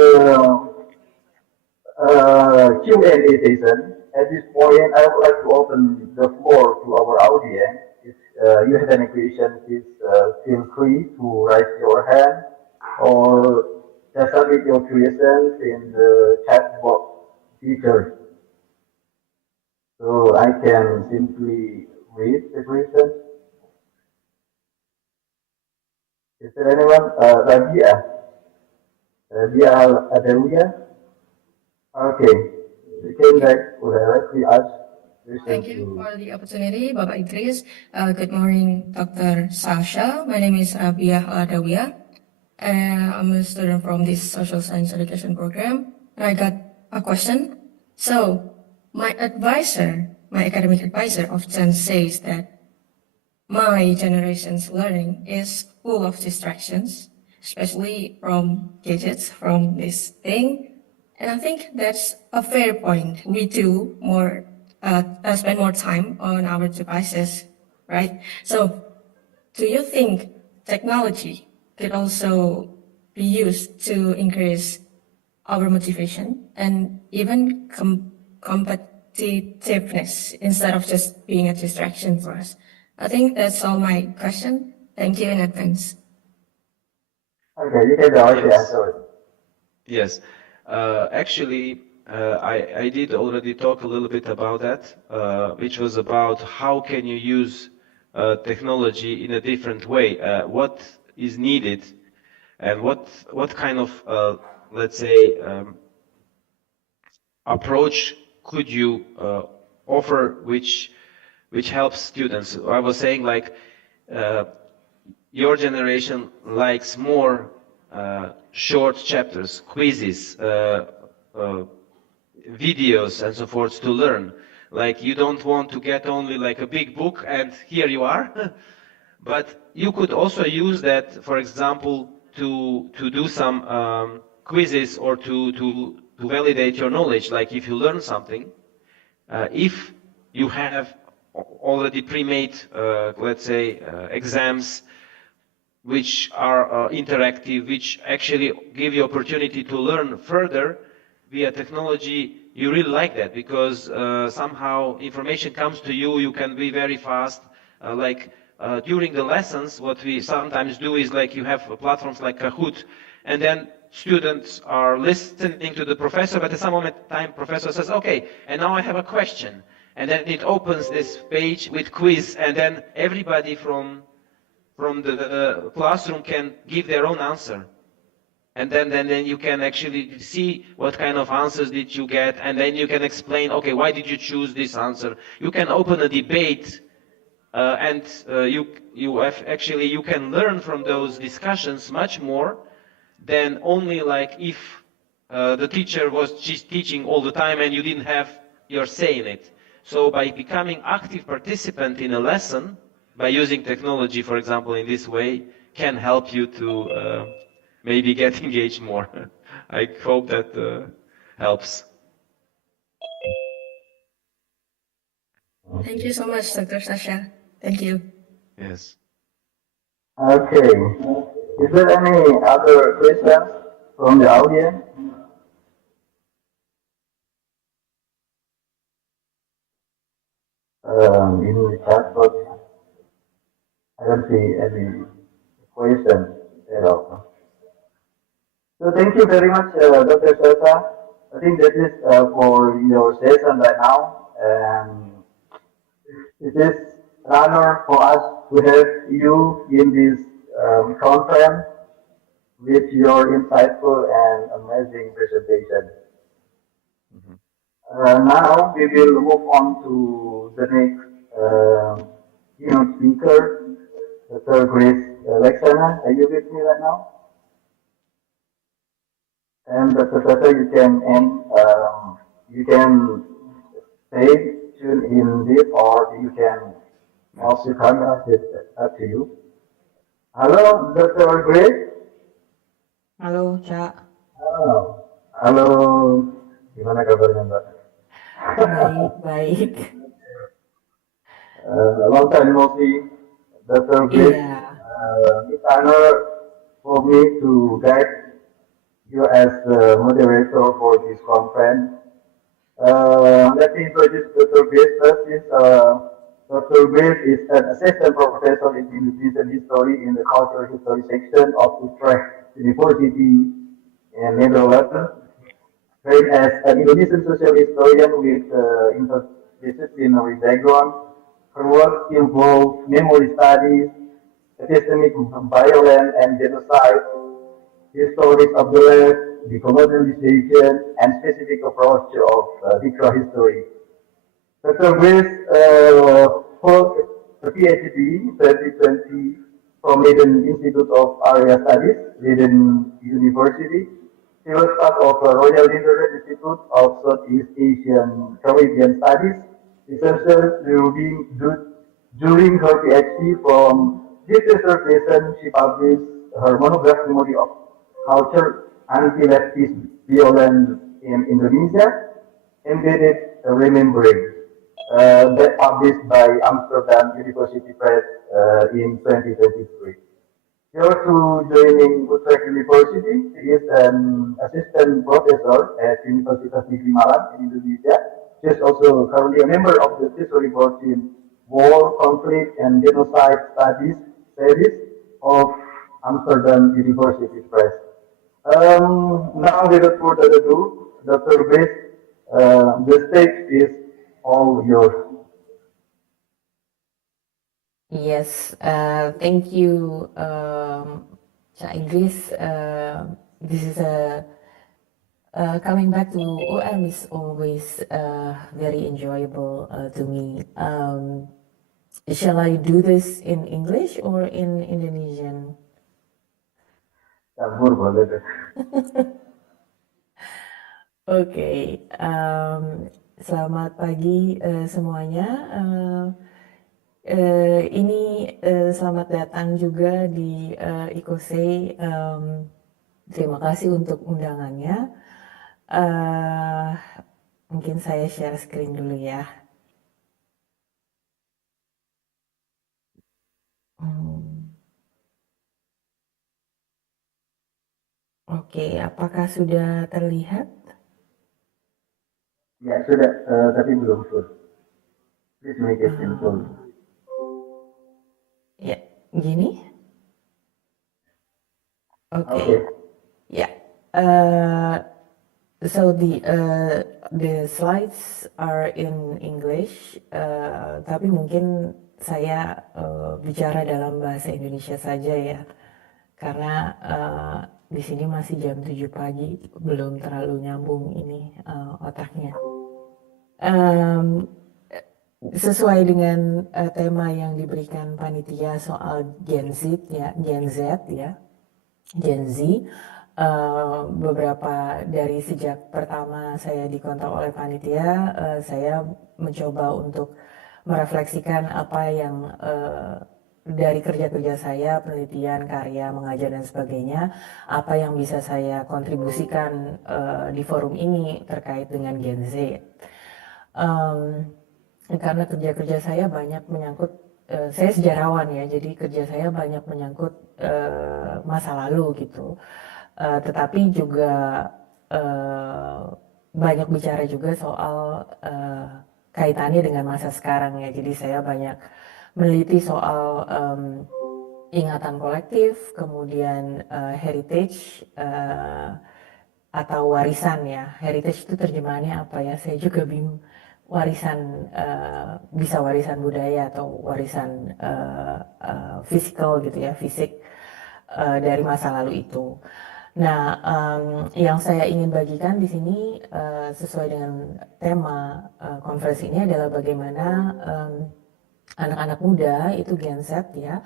Q&A session. At this point, I would like to open the floor to our audience. If you have any questions, please feel free to raise your hand or just submit your questions in the chat box feature. So I can simply read the question. Is there anyone? Rabia Aditya? Okay. You can directly ask. Thank you for the opportunity, Bapak Idris. Good morning, Dr. Saša. My name is Rabia Aditya. I'm a student from this Social Science Education Program. And I got a question. So, my advisor, my academic advisor often says that my generation's learning is full of distractions, especially from gadgets, from this thing. And I think that's a fair point. We do spend more time on our devices, right? So, do you think technology could also be used to increase our motivation and even competitiveness instead of just being a distraction for us? I think that's all my question. Thank you in advance. Okay, you can already answer it. Yes, actually, I did already talk a little bit about that, which was about how can you use technology in a different way. What is needed, and what kind of let's say approach could you offer which helps students. I was saying like your generation likes more short chapters, quizzes, videos and so forth to learn. Like you don't want to get only like a big book and here you are. But you could also use that, for example, to do some quizzes or to validate your knowledge. Like if you learn something, if you have already pre-made, let's say, exams which are interactive, which actually give you opportunity to learn further via technology, you really like that because somehow information comes to you, you can be very fast. During the lessons, what we sometimes do is like you have platforms like Kahoot, and then students are listening to the professor, but at some moment in time, professor says, okay, and now I have a question. And then it opens this page with quiz, and then everybody from from the classroom can give their own answer. And then you can actually see what kind of answers did you get, and then you can explain, okay, why did you choose this answer? You can open a debate, and you can learn from those discussions much more than only like if the teacher was just teaching all the time and you didn't have your say in it. So by becoming active participant in a lesson, by using technology, for example, in this way, can help you to maybe get engaged more. I hope that helps. Thank you so much, Dr. Saša. Thank you. Yes. Okay. Is there any other questions from the audience? In the chat box, I don't see any questions at all. So thank you very much, Dr. Saša. I think that is for your session right now. And it is an honor for us to have you in this conference with your insightful and amazing presentation. Now we will move on to the next keynote speaker, Dr. Leksana. Are you with me right now? And Dr. Saša, you can stay tuned in this, or you can off the camera. It's up to you. Hello, Dr. Grace. Halo, Cak. Halo, gimana kabarnya, Mbak? Baik. Long time no see, Dr. Grace. It's honor for me to guide you as the moderator for this conference. Let me introduce Dr. Grace first. Dr. Grace is an assistant professor in Indonesian history in the cultural history section of Utrecht University in Netherlands. Trained as an Indonesian social historian with interdisciplinary background, her work involves memory studies, epistemic violence and genocide, histories of the left, decolonization, and specific approach of Dikra history. Dr. Grace holds a PhD in 2020 from Leiden Institute of Area Studies, Leiden University. She was part of the Royal Internet Institute of Southeast Asian Caribbean Studies. Researcher during her PhD from this dissertation, she published her monograph Memory of Culture, Anti-Leftist Violence in Indonesia, Embedded Remembering, that published by Amsterdam University Press in 2023. Prior to joining Utrecht University, he is an assistant professor at Universitas Negeri Malang in Indonesia. She is also currently a member of the History Board in War, Conflict, and Genocide Studies series of Amsterdam University Press. Now, without further ado, Dr. Grace, the stage is all yours. Yes, thank you, Cak Idris. This is coming back to OM is always very enjoyable to me. Shall I do this in English or in Indonesian? Oke, selamat pagi semuanya. Ini selamat datang juga di ICOSSEI. Terima kasih untuk undangannya. Mungkin saya share screen dulu ya. Oke, apakah sudah terlihat? Ya, sudah, tapi belum full. Please make it simple. Ya, gini. Okay. Yeah. So the slides are in English, tapi mungkin saya bicara dalam bahasa Indonesia saja ya, karena di sini masih jam 7 pagi, belum terlalu nyambung ini otaknya. Sesuai dengan tema yang diberikan panitia soal Gen Z ya, Gen Z, beberapa dari sejak pertama saya dikontak oleh panitia, saya mencoba untuk merefleksikan apa yang dari kerja-kerja saya, penelitian, karya, mengajar dan sebagainya, apa yang bisa saya kontribusikan di forum ini terkait dengan Gen Z. Karena kerja-kerja saya banyak menyangkut, saya sejarawan ya, jadi kerja saya banyak menyangkut masa lalu gitu. Tetapi juga banyak bicara juga soal kaitannya dengan masa sekarang ya. Jadi saya banyak meneliti soal ingatan kolektif, kemudian heritage atau warisan ya. Heritage itu terjemahannya apa ya? Saya juga bingung. Warisan, bisa warisan budaya atau warisan fisikal gitu ya, fisik dari masa lalu itu. Nah, yang saya ingin bagikan di sini sesuai dengan tema konferensi ini adalah bagaimana anak-anak muda itu Gen Z ya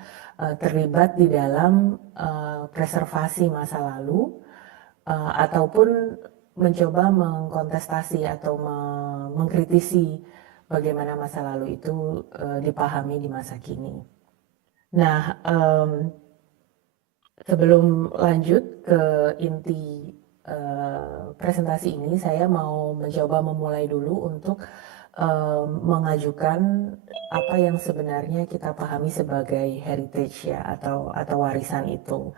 terlibat di dalam preservasi masa lalu ataupun mencoba mengkontestasi atau mengkritisi bagaimana masa lalu itu dipahami di masa kini. Nah, sebelum lanjut ke inti presentasi ini, saya mau mencoba memulai dulu untuk mengajukan apa yang sebenarnya kita pahami sebagai heritage ya atau warisan itu.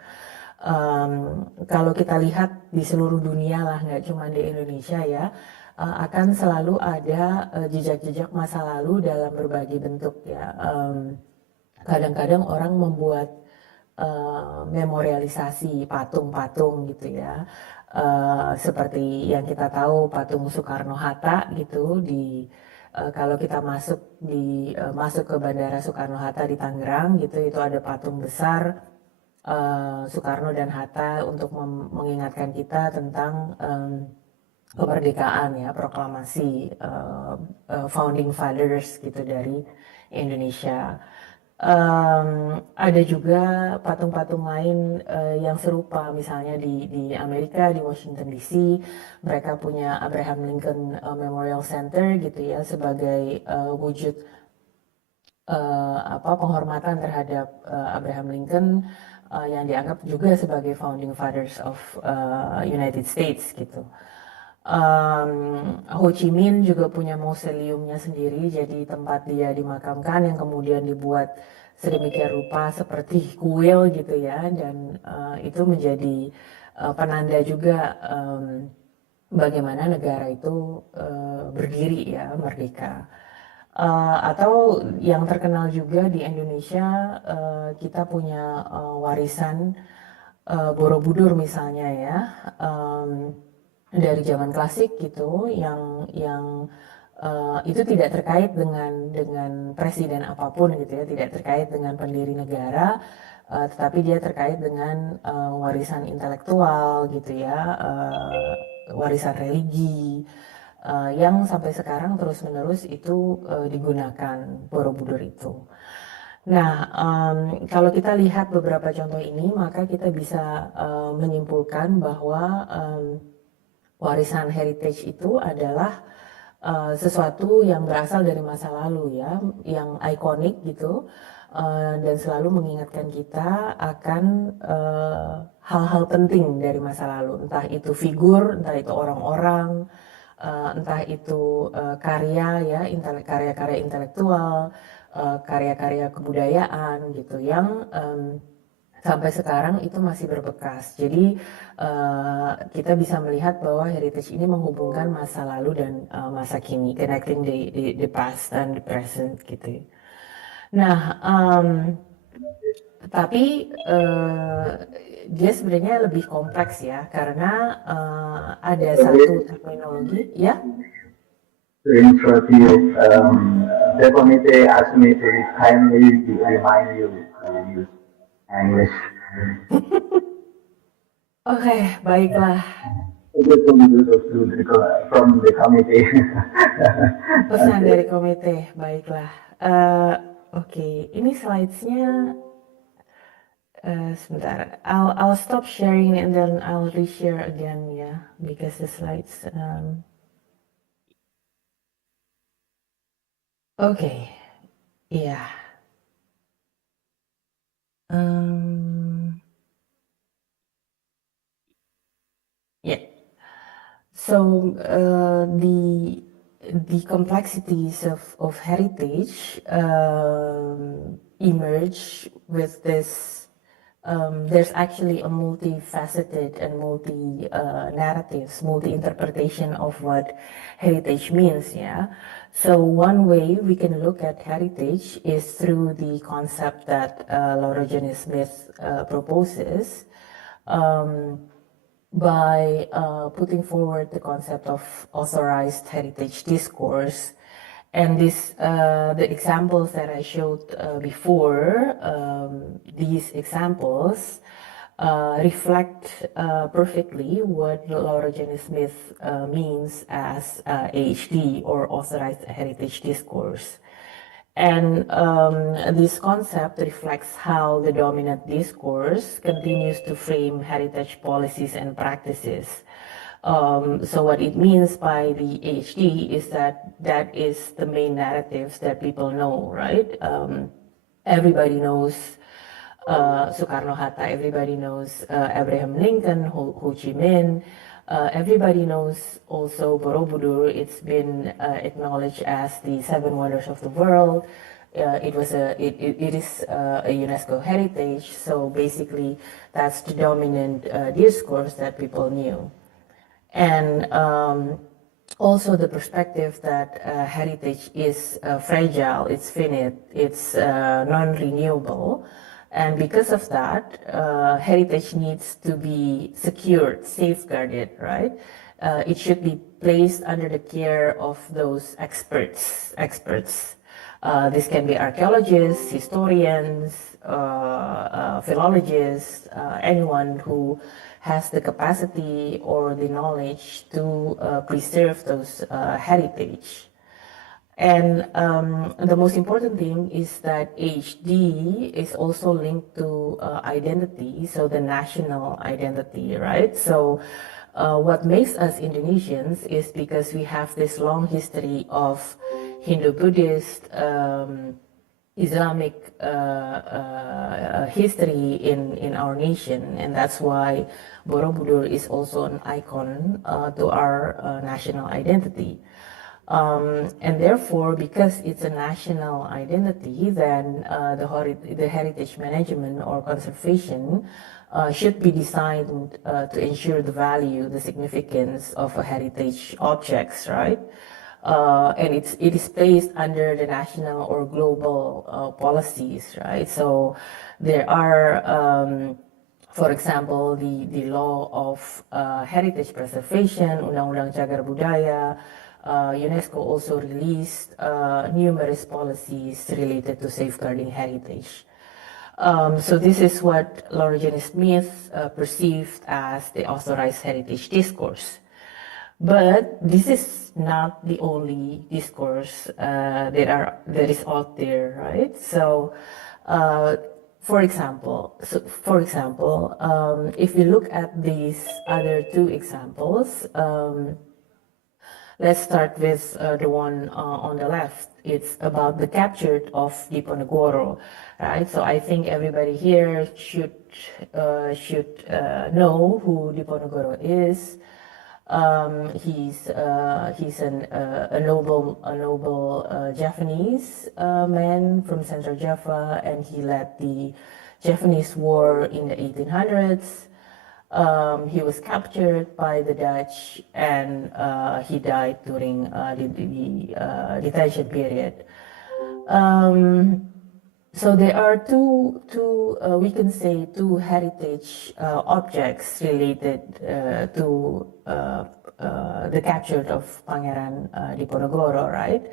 Kalau kita lihat di seluruh dunia lah, nggak cuma di Indonesia ya, akan selalu ada jejak-jejak masa lalu dalam berbagai bentuk ya. Kadang-kadang orang membuat memorialisasi patung-patung gitu ya, seperti yang kita tahu patung Soekarno-Hatta gitu di kalau kita masuk ke Bandara Soekarno-Hatta di Tangerang gitu, itu ada patung besar Soekarno dan Hatta untuk mengingatkan kita tentang kemerdekaan ya, proklamasi founding fathers gitu dari Indonesia. Ada juga patung-patung lain yang serupa, misalnya di Amerika, di Washington DC, mereka punya Abraham Lincoln Memorial Center gitu ya, sebagai wujud penghormatan terhadap Abraham Lincoln yang dianggap juga sebagai founding fathers of United States gitu. Ho Chi Minh juga punya mausoleumnya sendiri, jadi tempat dia dimakamkan yang kemudian dibuat sedemikian rupa seperti kuil gitu ya, dan itu menjadi penanda juga bagaimana negara itu berdiri ya, merdeka. Atau yang terkenal juga di Indonesia, kita punya warisan Borobudur misalnya ya, dari zaman klasik gitu, yang itu tidak terkait dengan presiden apapun gitu ya, tidak terkait dengan pendiri negara, tetapi dia terkait dengan warisan intelektual gitu ya, warisan religi. Yang sampai sekarang terus-menerus itu digunakan Borobudur itu. Nah, kalau kita lihat beberapa contoh ini, maka kita bisa menyimpulkan bahwa warisan heritage itu adalah sesuatu yang berasal dari masa lalu ya, yang ikonik gitu, dan selalu mengingatkan kita akan hal-hal penting dari masa lalu, entah itu figur, entah itu orang-orang, entah itu karya ya, karya-karya intelektual, karya-karya kebudayaan gitu, yang sampai sekarang itu masih berbekas. Jadi kita bisa melihat bahwa heritage ini menghubungkan masa lalu dan masa kini, connecting the past and the present gitu. Nah, tetapi dia sebenarnya lebih kompleks ya, karena ada satu terminologi ya. To interrupt you, the committee asked me to kindly remind you to use English. Oke, baiklah. From the committee. Pesan dari komite, baiklah. Oke, ini slides-nya. Sebentar, I'll stop sharing and then I'll reshare again, yeah, because the slides. Okay, yeah. Yeah. So the complexities of heritage emerge with this. There's actually a multifaceted and multi-narratives, multi-interpretation of what heritage means, yeah? So one way we can look at heritage is through the concept that Laura Jenny Smith proposes by putting forward the concept of authorized heritage discourse. And the examples that I showed before, these examples reflect perfectly what Laura Jenny Smith means as AHD, or authorized heritage discourse. And this concept reflects how the dominant discourse continues to frame heritage policies and practices. So what it means by the AHD is that is the main narratives that people know, right? Everybody knows Soekarno-Hatta, everybody knows Abraham Lincoln, Ho Chi Minh, everybody knows also Borobudur. It's been acknowledged as the 7 wonders of the world. It is a UNESCO heritage, so basically that's the dominant discourse that people knew. And also the perspective that heritage is fragile, it's finite, it's non-renewable. And because of that, heritage needs to be secured, safeguarded, right? It should be placed under the care of those experts. This can be archaeologists, historians, philologists, anyone who has the capacity or the knowledge to preserve those heritage. And the most important thing is that HD is also linked to identity, so the national identity, right? So what makes us Indonesians is because we have this long history of Hindu-Buddhist, Islamic history in our nation, and that's why Borobudur is also an icon to our national identity. And therefore, because it's a national identity, then the heritage management or conservation should be designed to ensure the value, the significance of a heritage objects, right? And it is placed under the national or global policies, right? So there are, for example, the law of heritage preservation, Undang-Undang Cagar Budaya. UNESCO also released numerous policies related to safeguarding heritage. So this is what Laura Jenny Smith perceived as the authorized heritage discourse. But this is not the only discourse that is out there, right? So, for example, if you look at these other 2 examples, let's start with the one on the left. It's about the capture of Diponegoro, right? So I think everybody here should know who Diponegoro is. He's a noble Japanese man from Central Java, and he led the Japanese War in the 1800s. He was captured by the Dutch, and he died during the detention period. So there are we can say two heritage objects related to the capture of Pangeran Diponegoro, right?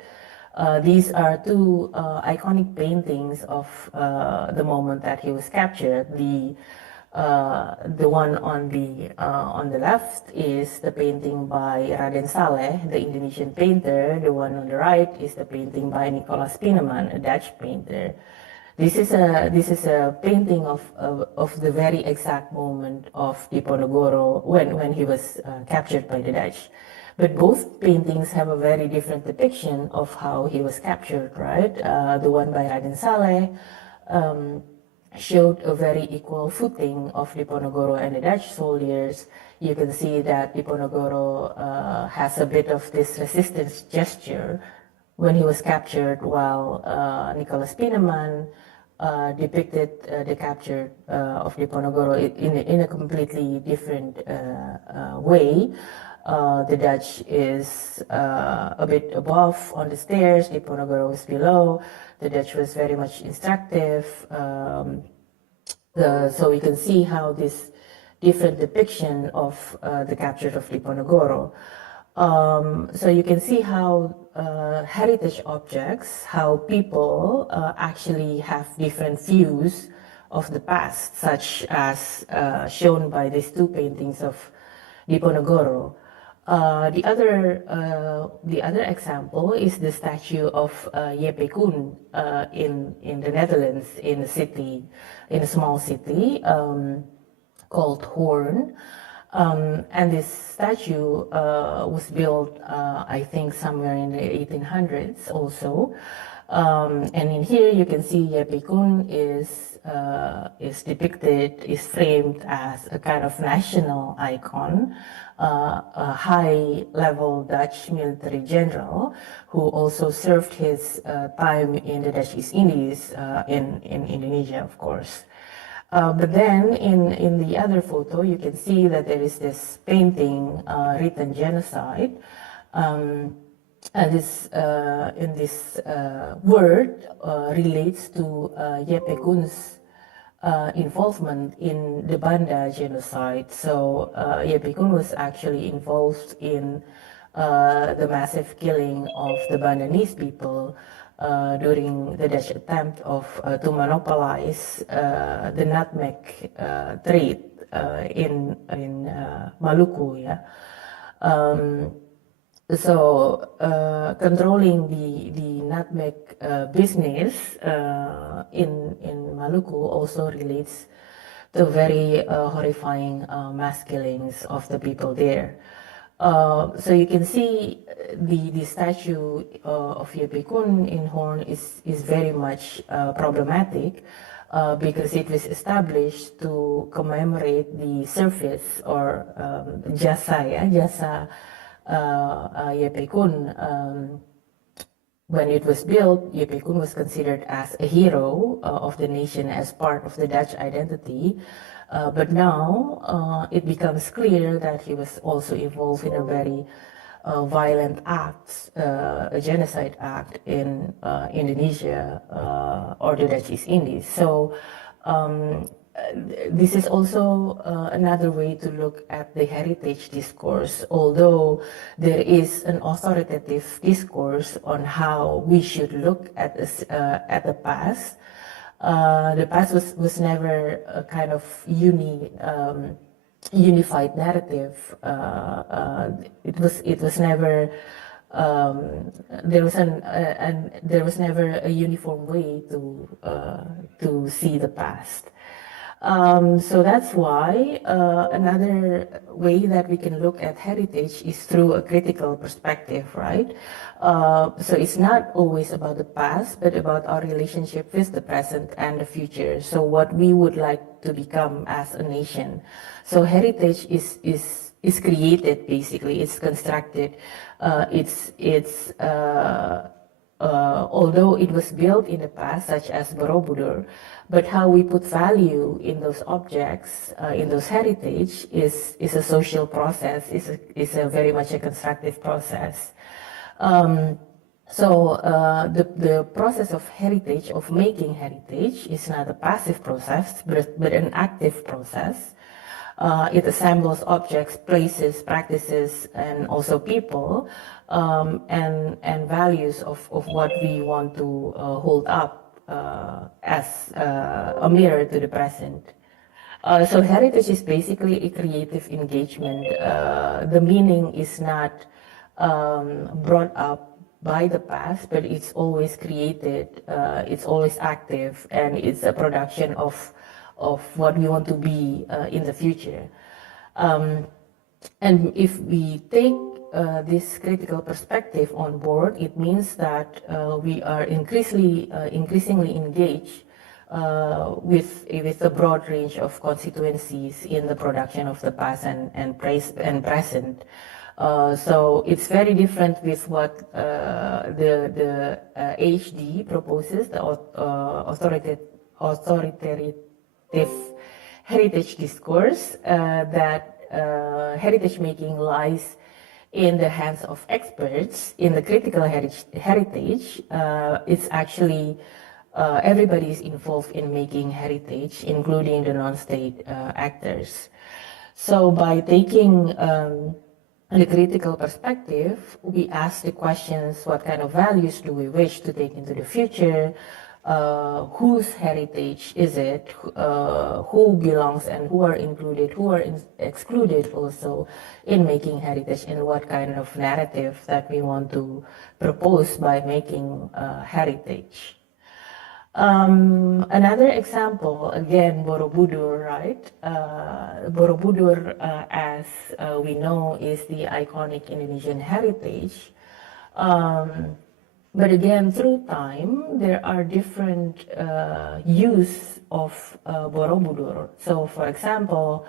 These are two iconic paintings of the moment that he was captured. The one on the left is the painting by Raden Saleh, the Indonesian painter. The one on the right is the painting by Nicolaas Pieneman, a Dutch painter. This is a painting of the very exact moment of Diponegoro when he was captured by the Dutch. But both paintings have a very different depiction of how he was captured, right? The one by Raden Saleh showed a very equal footing of Diponegoro and the Dutch soldiers. You can see that Diponegoro has a bit of this resistance gesture when he was captured, while Nicolaas Pieneman depicted the capture of Diponegoro in a completely different way. The Dutch is a bit above on the stairs, Diponegoro was below. The Dutch was very much instructive. So we can see how this different depiction of the capture of Diponegoro. So you can see how heritage objects, how people actually have different views of the past, such as shown by these two paintings of Diponegoro. The other example is the statue of Jeppe Koen in the Netherlands, in a small city called Hoorn. And this statue was built, I think, somewhere in the 1800s also. And in here you can see Jeppe Koen is depicted, is framed as a kind of national icon, a high-level Dutch military general who also served his time in the Dutch East Indies, in Indonesia, of course. But then in the other photo, you can see that there is this painting written genocide. And this word relates to Jeppe Koen's involvement in the Banda genocide. So Jeppe Koen was actually involved in the massive killing of the Bandanese people during the Dutch attempt to monopolize the nutmeg trade in Maluku. Yeah. So controlling the nutmeg business in Maluku also relates to very horrifying mass killings of the people there. So you can see the statue of Jeppe Koen in Hoorn is very much problematic because it was established to commemorate the service or jasa Jeppe Koen. When it was built, Jeppe Koen was considered as a hero of the nation, as part of the Dutch identity. But now it becomes clear that he was also involved in a very violent act, a genocide act in Indonesia or the Dutch East Indies. So this is also another way to look at the heritage discourse, although there is an authoritative discourse on how we should look at the past. The past was never a kind of unified narrative. It was never there was never a uniform way to see the past. So that's why another way that we can look at heritage is through a critical perspective, right? So it's not always about the past, but about our relationship with the present and the future. So what we would like to become as a nation. So heritage is created, basically. It's constructed. Although it was built in the past, such as Borobudur, but how we put value in those objects, in those heritage, is a social process, is a very much a constructive process. So the process of heritage, of making heritage, is not a passive process, but an active process. It assembles objects, places, practices, and also people, and values of what we want to hold up as a mirror to the present. So heritage is basically a creative engagement. The meaning is not brought up by the past, but it's always created, it's always active, and it's a production of what we want to be in the future. And if we take this critical perspective on board, it means that we are increasingly engaged with a broad range of constituencies in the production of the past and present. So it's very different with what the HD proposes, the authoritative heritage discourse, that heritage making lies in the hands of experts. In the critical heritage, it's actually everybody is involved in making heritage, including the non-state actors. So by taking the critical perspective, we ask the questions: what kind of values do we wish to take into the future? Whose heritage is it? Who belongs and who are included, who are excluded also in making heritage, and what kind of narrative that we want to propose by making heritage. Another example, again, Borobudur, right? Borobudur, as we know, is the iconic Indonesian heritage. But again, through time, there are different use of Borobudur. So, for example,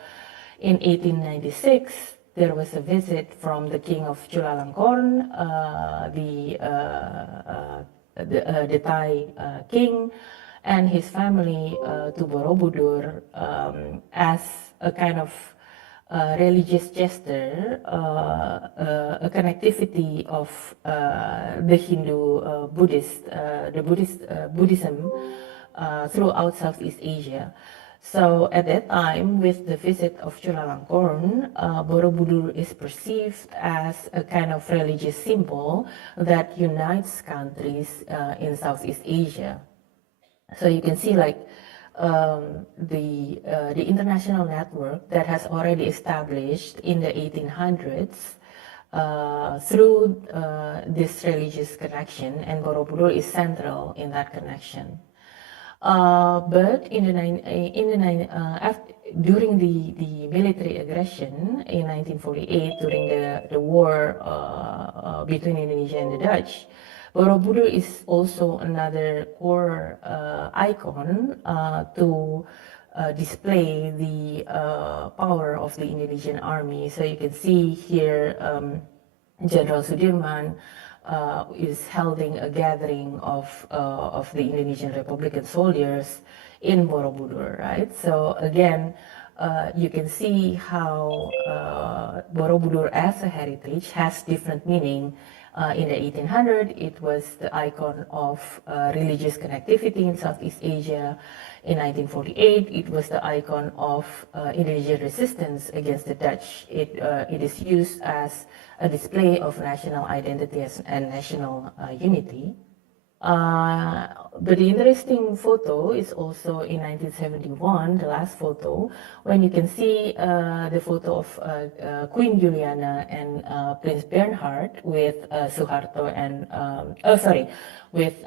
in 1896, there was a visit from the king of Chulalongkorn, the Thai king, and his family to Borobudur as a kind of religious gesture, a connectivity of the Hindu Buddhism throughout Southeast Asia. So at that time, with the visit of Chulalongkorn, Borobudur is perceived as a kind of religious symbol that unites countries in Southeast Asia. So you can see, like, the international network that has already established in the 1800s through this religious connection, and Borobudur is central in that connection. But during the military aggression in 1948, during the war between Indonesia and the Dutch, Borobudur is also another core icon to display the power of the Indonesian army. So you can see here General Sudirman is holding a gathering of the Indonesian Republican soldiers in Borobudur, right? So again, you can see how Borobudur as a heritage has different meaning. In the 1800s, it was the icon of religious connectivity in Southeast Asia. In 1948, it was the icon of Indonesian resistance against the Dutch. It is used as a display of national identity and national unity. But the interesting photo is also in 1971, the last photo, when you can see the photo of Queen Juliana and Prince Bernhard with Suharto and, with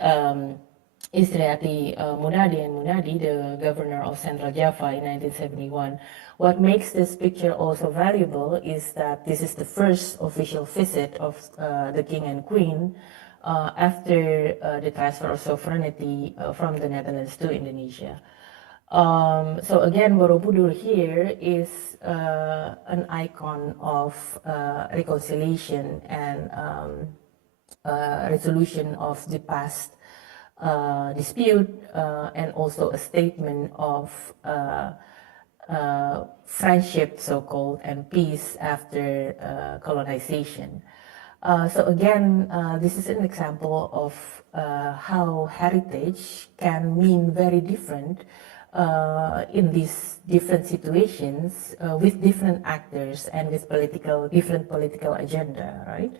Istriati Munadi and Munadi, the governor of Central Java in 1971. What makes this picture also valuable is that this is the first official visit of the king and queen after the transfer of sovereignty from the Netherlands to Indonesia. So again, Borobudur here is an icon of reconciliation and resolution of the past dispute, and also a statement of friendship, so-called, and peace after colonization. So again, this is an example of how heritage can mean very different in these different situations with different actors and with different political agenda, right?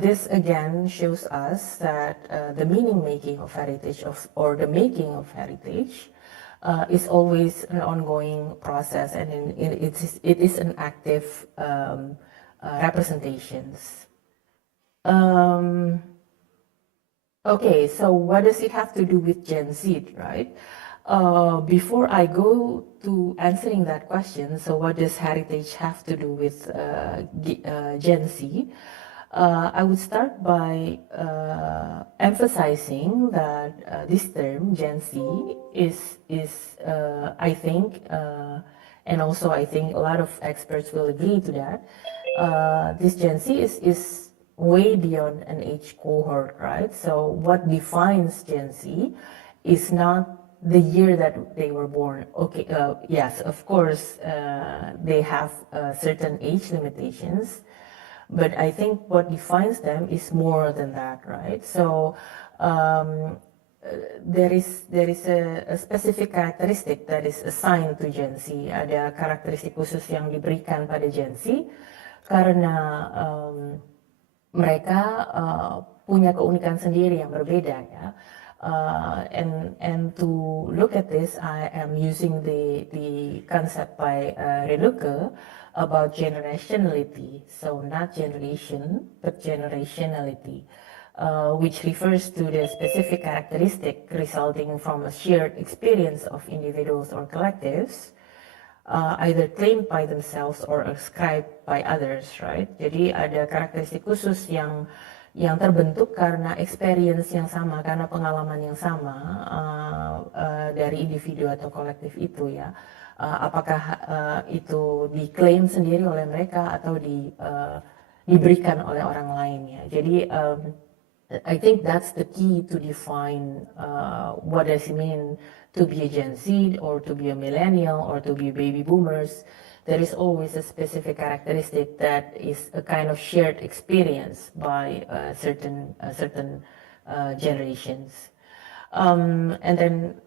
This again shows us that the meaning making of heritage or the making of heritage is always an ongoing process, and it is an active representations. Okay, so what does it have to do with Gen Z, right? Before I go to answering that question, so what does heritage have to do with Gen Z? I would start by emphasizing that this term, Gen Z, is I think, and also I think a lot of experts will agree to that, this Gen Z is way beyond an age cohort, right? So what defines Gen Z is not the year that they were born. Okay, yes, of course, they have certain age limitations, but I think what defines them is more than that, right? So there is a specific characteristic that is assigned to Gen Z. Ada karakteristik khusus yang diberikan pada Gen Z karena mereka punya keunikan sendiri yang berbeda, ya. And to look at this, I am using the concept by Reluke about generationality. So not generation, but generationality, which refers to the specific characteristic resulting from a shared experience of individuals or collectives, either claimed by themselves or ascribed by others, right? Jadi ada karakteristik khusus yang terbentuk karena experience yang sama, karena pengalaman yang sama dari individu atau kolektif itu, ya. Apakah itu diklaim sendiri oleh mereka atau diberikan oleh orang lain, ya. Jadi I think that's the key to define what does it mean to be a Gen Z or to be a millennial or to be baby boomers. There is always a specific characteristic that is a kind of shared experience by certain generations. And then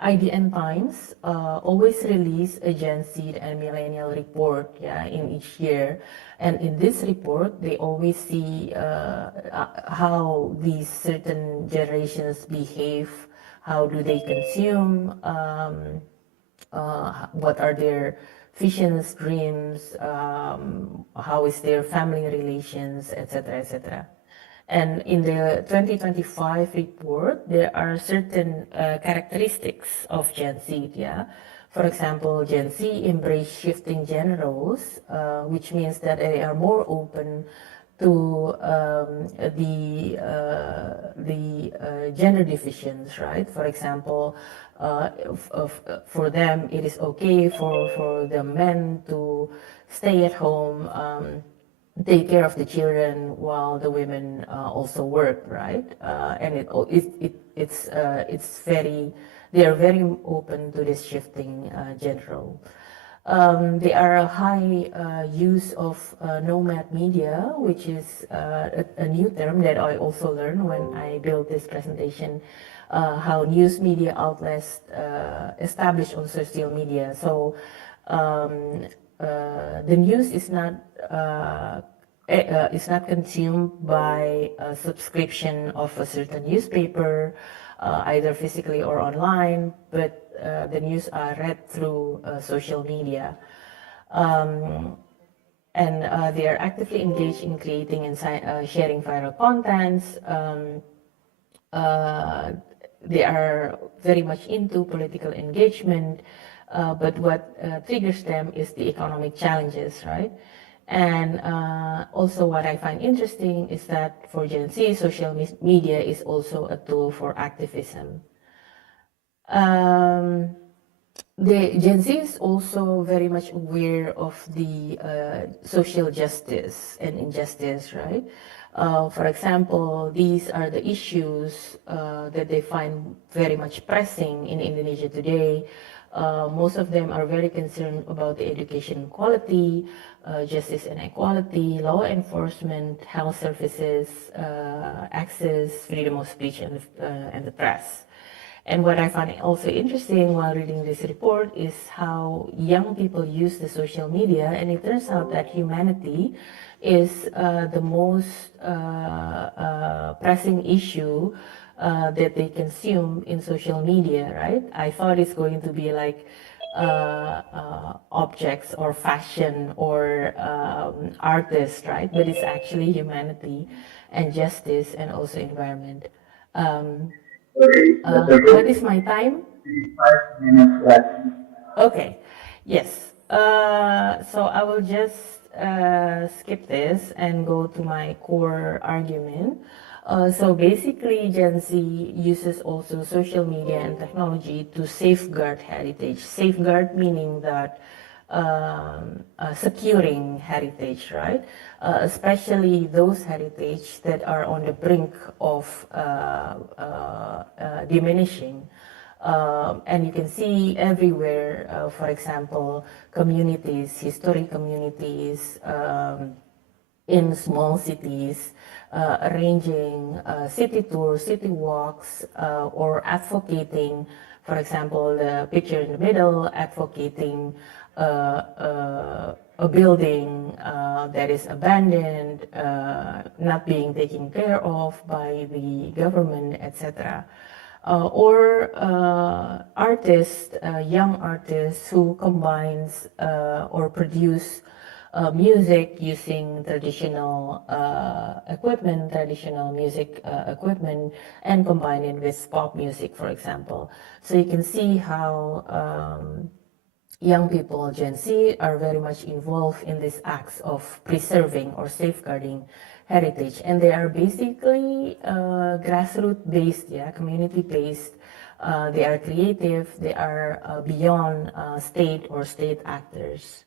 IDN Times always release a Gen Z and millennial report, yeah, in each year. And in this report, they always see how these certain generations behave, how do they consume, what are their visions, dreams, how is their family relations, etc., etc. And in the 2025 report, there are certain characteristics of Gen Z, yeah. For example, Gen Z embrace shifting gender roles, which means that they are more open to the gender divisions, right? For example, for them, it is okay for the men to stay at home, take care of the children while the women also work, right? And they are very open to this shifting gender role. There are a high use of nomad media, which is a new term that I also learned when I built this presentation, how news media outlets established on social media. So the news is not consumed by a subscription of a certain newspaper, either physically or online, but the news are read through social media. And they are actively engaged in creating and sharing viral contents. They are very much into political engagement, but what triggers them is the economic challenges, right? And also what I find interesting is that for Gen Z, social media is also a tool for activism. The Gen Z is also very much aware of the social justice and injustice, right? For example, these are the issues that they find very much pressing in Indonesia today. Most of them are very concerned about the education quality, justice and equality, law enforcement, health services, access, freedom of speech, and the press. And what I find also interesting while reading this report is how young people use the social media, and it turns out that humanity is the most pressing issue that they consume in social media, right? I thought it's going to be like objects or fashion or artists, right? But it's actually humanity and justice and also environment. What is my time? 5 minutes left. Okay, yes. So I will just skip this and go to my core argument. So basically, Gen Z uses also social media and technology to safeguard heritage. Safeguard meaning that securing heritage, right? Especially those heritage that are on the brink of diminishing. And you can see everywhere, for example, communities, historic communities in small cities, arranging city tours, city walks, or advocating, for example, the picture in the middle, advocating a building that is abandoned, not being taken care of by the government, etc. Or artists, young artists who combines or produce music using traditional equipment, traditional music equipment, and combine it with pop music, for example. So you can see how young people, Gen Z, are very much involved in these acts of preserving or safeguarding heritage, and they are basically grassroots based, yeah, community based. They are creative. They are beyond state or state actors.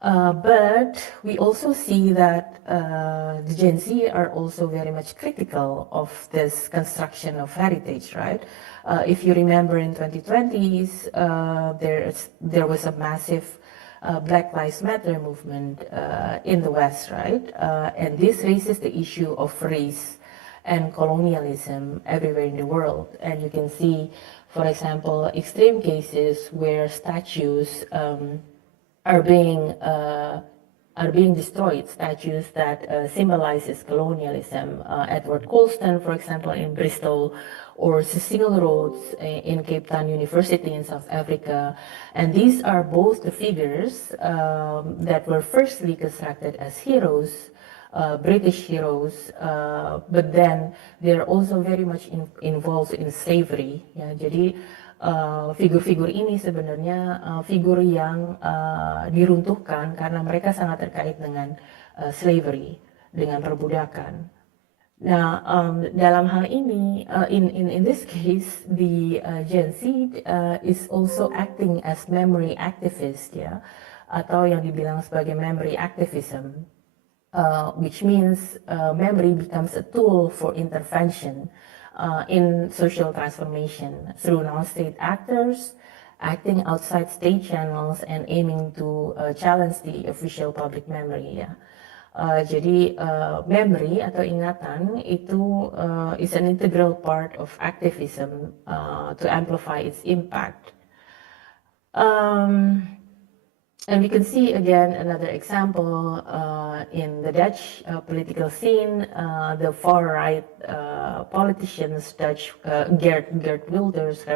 But we also see that the Gen Z are also very much critical of this construction of heritage, right? If you remember in 2020s, there was a massive Black Lives Matter movement in the West, right? And this raises the issue of race and colonialism everywhere in the world. And you can see, for example, extreme cases where statues are being destroyed, statues that symbolizes colonialism. Edward Colston, for example, in Bristol, or Cecil Rhodes in Cape Town University in South Africa. And these are both the figures that were firstly constructed as heroes, British heroes, but then they're also very much involved in slavery. Ya, jadi figur-figur ini sebenarnya figur yang diruntuhkan karena mereka sangat terkait dengan slavery, dengan perbudakan. Nah, dalam hal ini, in this case, the Gen Z is also acting as memory activist, ya, atau yang dibilang sebagai memory activism, which means memory becomes a tool for intervention in social transformation through non-state actors, acting outside state channels, and aiming to challenge the official public memory, ya. Jadi memory atau ingatan itu is an integral part of activism to amplify its impact. And we can see again another example in the Dutch political scene. The far-right politicians, Dutch Geert Wilders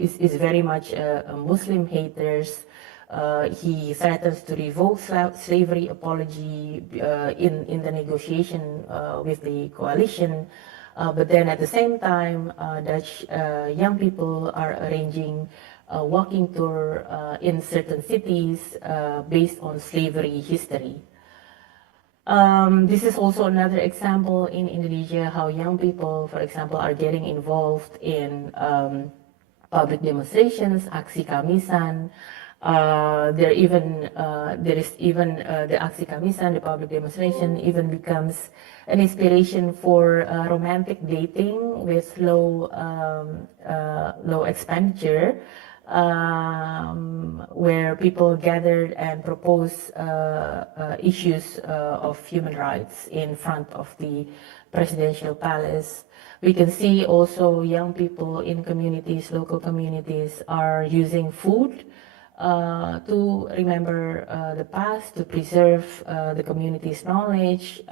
is very much a Muslim haters. He threatens to revoke slavery apology in the negotiation with the coalition. But then at the same time, Dutch young people are arranging a walking tour in certain cities based on slavery history. This is also another example in Indonesia how young people, for example, are getting involved in public demonstrations, aksi Kamisan. There is even the aksi Kamisan, the public demonstration, even becomes an inspiration for romantic dating with low expenditure. where people gathered and proposed issues of human rights in front of the presidential palace. We can see also young people in communities, local communities, are using food to remember the past, to preserve the community's knowledge,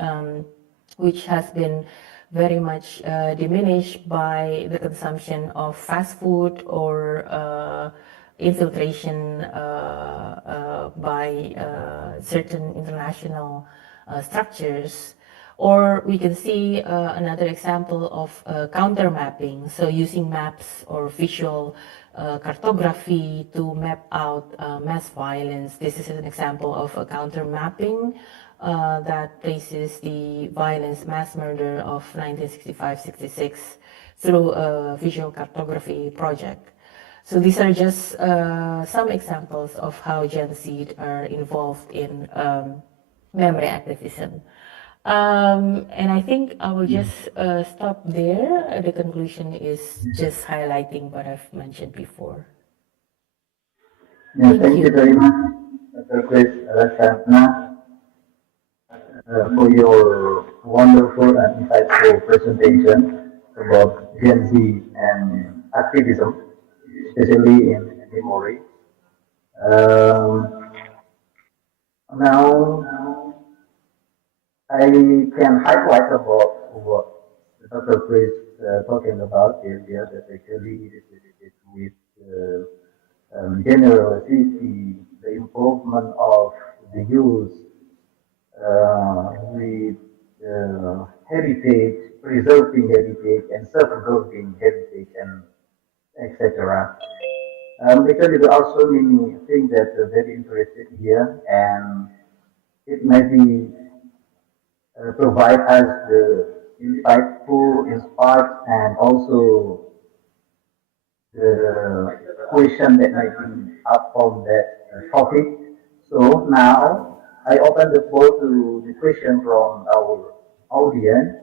which has been very much diminished by the consumption of fast food or infiltration by certain international structures. Or we can see another example of counter mapping, so using maps or visual cartography to map out mass violence. This is an example of a counter mapping that traces the violence mass murder of 1965-66 through a visual cartography project. So these are just some examples of how Gen Z are involved in memory activism. And I think I will just stop there. The conclusion is just highlighting what I've mentioned before. Yeah, thank you very much, Dr. Leksana, for your wonderful and insightful presentation about Gen Z and activism, especially in memory. Now, I can highlight about what Dr. Chris talking about earlier, that actually it is related with generosity, the improvement of the youth with heritage, preserving heritage and safeguarding heritage and etc. Because there are also many things that are very interesting here, and it may be provide us the insightful, inspired, and also the question that might be up on that topic. So now I open the floor to the question from our audience.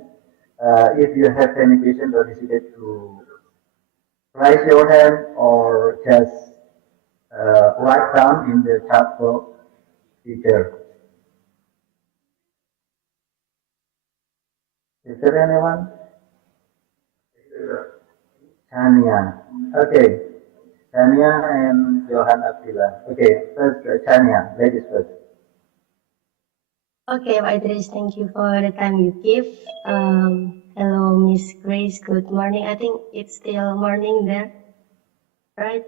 If you have any question, don't hesitate to raise your hand or just write down in the chat box feature. Is there anyone? Chania. Okay. Chania and Johan Abdullah. Okay, first Chania, ladies first. Okay, Pak Idris, thank you for the time you give. Hello, Miss Grace, good morning. I think it's still morning there, right?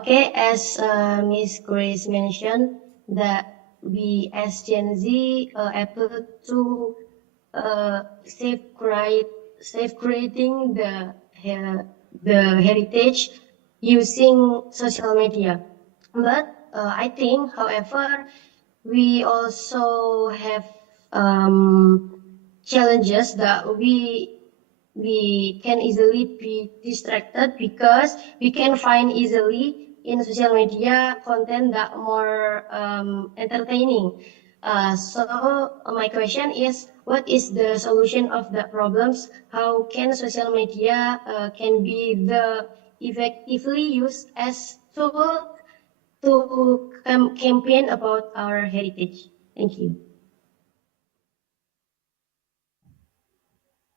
Okay, as Miss Grace mentioned, that we as Gen Z are able to safeguarding the heritage using social media. But I think, however, we also have challenges that we can easily be distracted because we can find easily in social media content that more entertaining. So my question is, what is the solution of the problems? How can social media can be the effectively used as tool to campaign about our heritage? Thank you.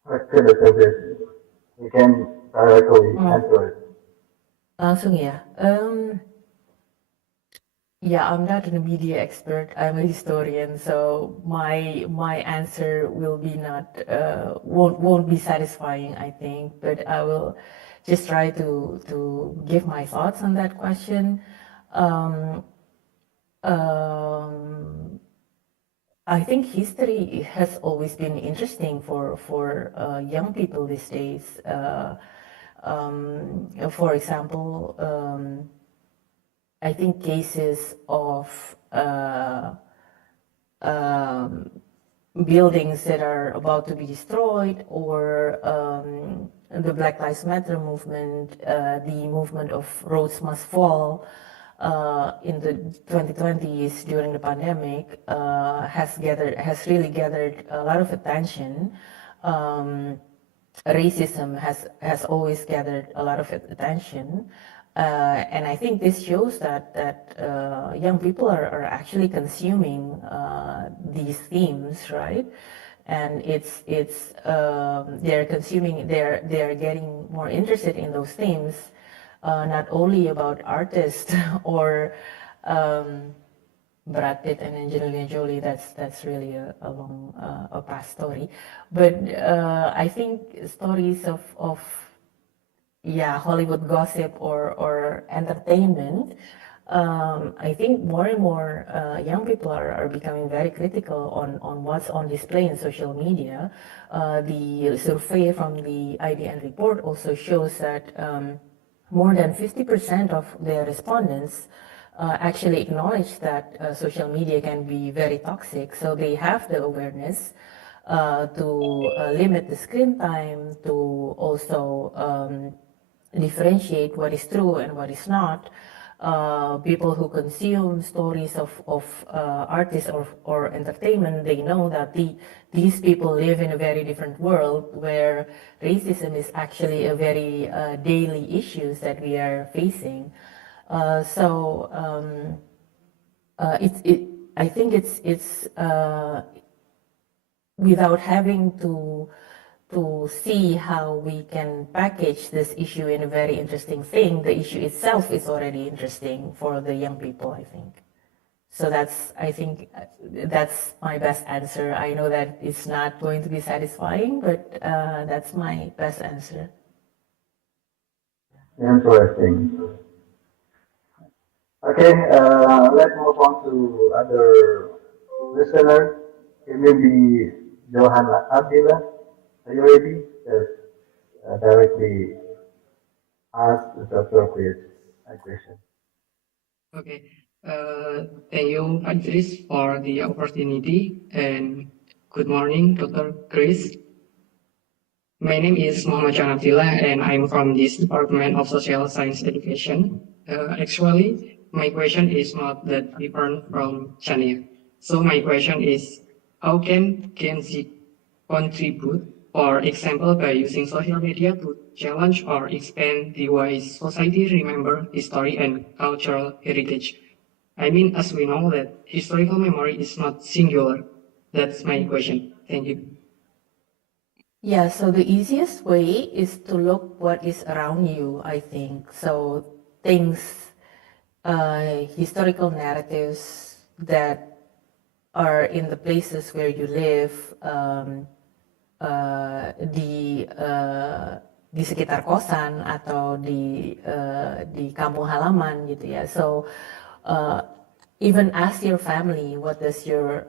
You can directly answer it. Langsung ya. Yeah, I'm not a media expert. I'm a historian, so my answer will be not won't be satisfying, I think. But I will just try to give my thoughts on that question. I think history has always been interesting for young people these days. For example, I think cases of buildings that are about to be destroyed, or the Black Lives Matter movement, the movement of roads must fall in the 2020s during the pandemic, has really gathered a lot of attention. Racism has always gathered a lot of attention. And I think this shows that young people are actually consuming these themes, right? And they're consuming, they're getting more interested in those themes, not only about artists or Brad Pitt and Angelina Jolie. That's really a long, a past story. But I think stories of Hollywood gossip or entertainment. I think more and more young people are becoming very critical on what's on display in social media. The survey from the IDN report also shows that more than 50% of the respondents actually acknowledge that social media can be very toxic. So they have the awareness to limit the screen time, to also differentiate what is true and what is not. People who consume stories of artists or entertainment, they know that these people live in a very different world where racism is actually a very daily issue that we are facing. I think it's without having to see how we can package this issue in a very interesting thing, the issue itself is already interesting for the young people, I think. So I think that's my best answer. I know that it's not going to be satisfying, but that's my best answer. Interesting. Okay, let's move on to other listeners. It may be Johan Abdillah. Are you ready? Yes. Directly ask the appropriate question. Okay. Thank you, Idris, for the opportunity, and good morning, Dr. Chris. My name is Mohamed and I'm from this Department of Social Science Education. Actually, my question is not that different from Tjandra. So my question is, how can Gen Z contribute, for example, by using social media to challenge or expand the way society remember history and cultural heritage? I mean, as we know that historical memory is not singular. That's my question. Thank you. Yeah, so the easiest way is to look what is around you, I think. So things, historical narratives that are in the places where you live, di sekitar kosan atau di kampung halaman gitu ya. So even ask your family, what does your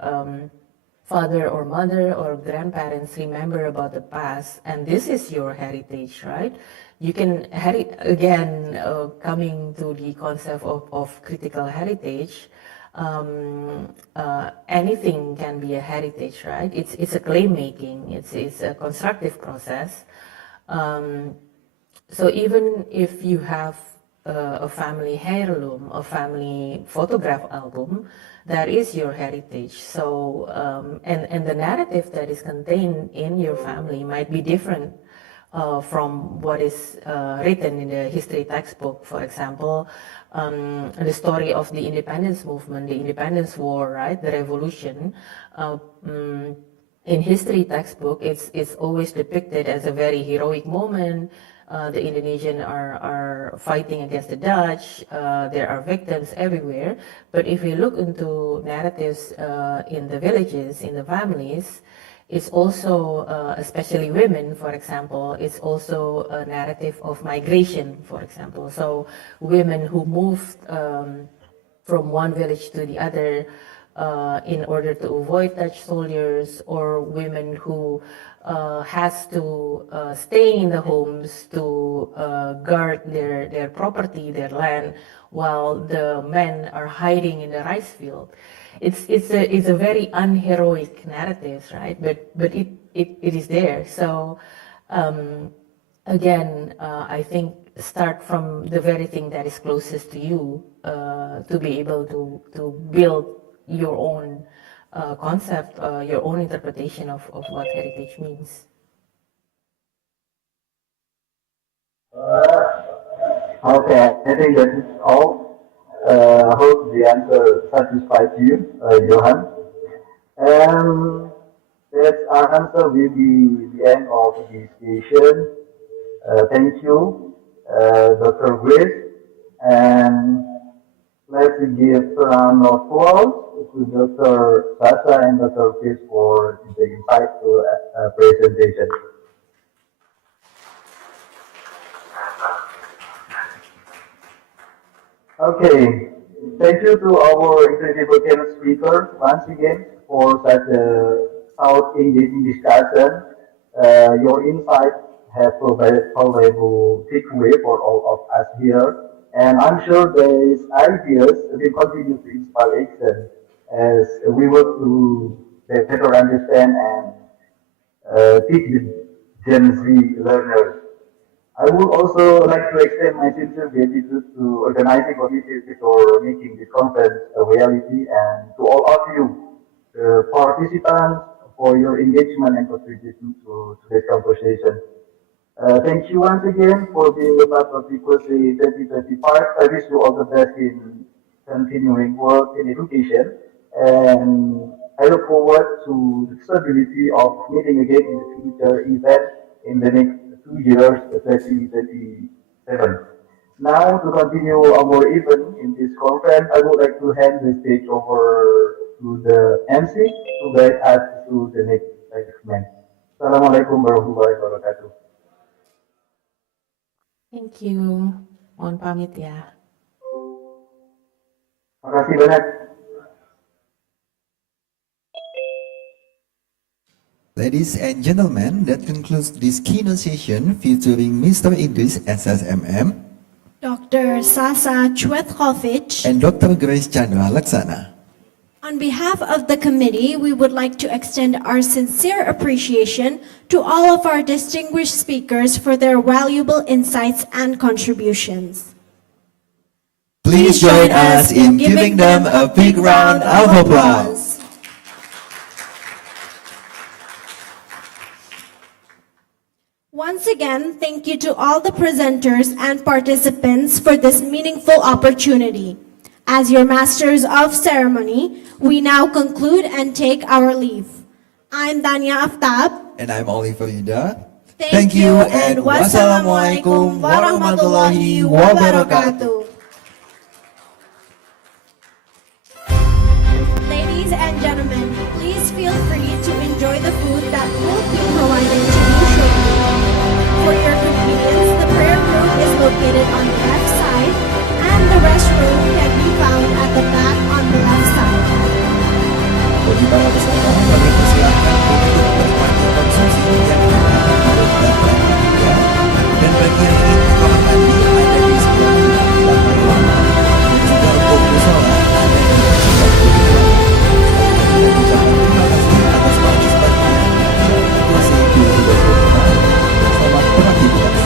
father or mother or grandparents remember about the past, and this is your heritage, right? You can, again, coming to the concept of critical heritage, anything can be a heritage, right? It's a claim making, it's a constructive process. So even if you have a family heirloom, a family photograph album, that is your heritage. So and the narrative that is contained in your family might be different from what is written in the history textbook. For example, the story of the independence movement, the independence war, right, the revolution. In history textbook, it's always depicted as a very heroic moment. The Indonesians are fighting against the Dutch. There are victims everywhere. But if you look into narratives in the villages, in the families, it's also, especially women, for example, it's also a narrative of migration, for example. So women who moved from one village to the other in order to avoid Dutch soldiers, or women who has to stay in the homes to guard their property, their land, while the men are hiding in the rice field. It's a very unheroic narrative, right? But it is there. So again, I think start from the very thing that is closest to you to be able to build your own concept, your own interpretation of what heritage means. Okay, I think that is all. I hope the answer satisfies you, Johan. And that our answer will be the end of this session. Thank you, Dr. Grace. And let's give a round of applause to Dr. Saša and Dr. Grace for the insightful presentation. Okay, thank you to our incredible keynote speaker once again for such a thought engaging discussion. Your insights have provided valuable takeaway for all of us here, and I'm sure these ideas will continue to inspire action as we work to better understand and teach the Gen Z learners. I would also like to extend my sincere gratitude to organizing committee for making this conference a reality, and to all of you, the participants, for your engagement and contribution to today's conversation. Thank you once again for being a part of ICOSSEI 2025. I wish you all the best in continuing work in education, and I look forward to the stability of meeting again in the future event in the next 2 years, 2027. Now, to continue our event in this conference, I would like to hand the stage over to the MC to guide us to the next segment. Assalamualaikum warahmatullahi wabarakatuh. Thank you. Mohon pamit ya. Makasih banyak. Ladies and gentlemen, that concludes this keynote session featuring Mr. Idris SSMM, Dr. Saša Cvetković, and Dr. Grace Tjandra Leksana. On behalf of the committee, we would like to extend our sincere appreciation to all of our distinguished speakers for their valuable insights and contributions. Please join us in giving them a big round of applause. Once again, thank you to all the presenters and participants for this meaningful opportunity. As your masters of ceremony, we now conclude and take our leave. I'm Dania Aftab. And I'm Oliver Yuda. Thank you and wassalamualaikum warahmatullahi wabarakatuh. Ladies and gentlemen, please feel free to enjoy the food that will be provided to you shortly. For your convenience, the prayer room is located on the left side, and the restroom can be found at the back on the left side. Bagi para peserta, kami persilahkan untuk menikmati konsumsi yang dan bagi yang ingin kamar mandi ada di sebelah lantai lama, dan juga untuk musola ada di sebelah kiri. Dan ucapan terima kasih atas partisipannya. ICOSSEI 2025. Selamat beraktivitas.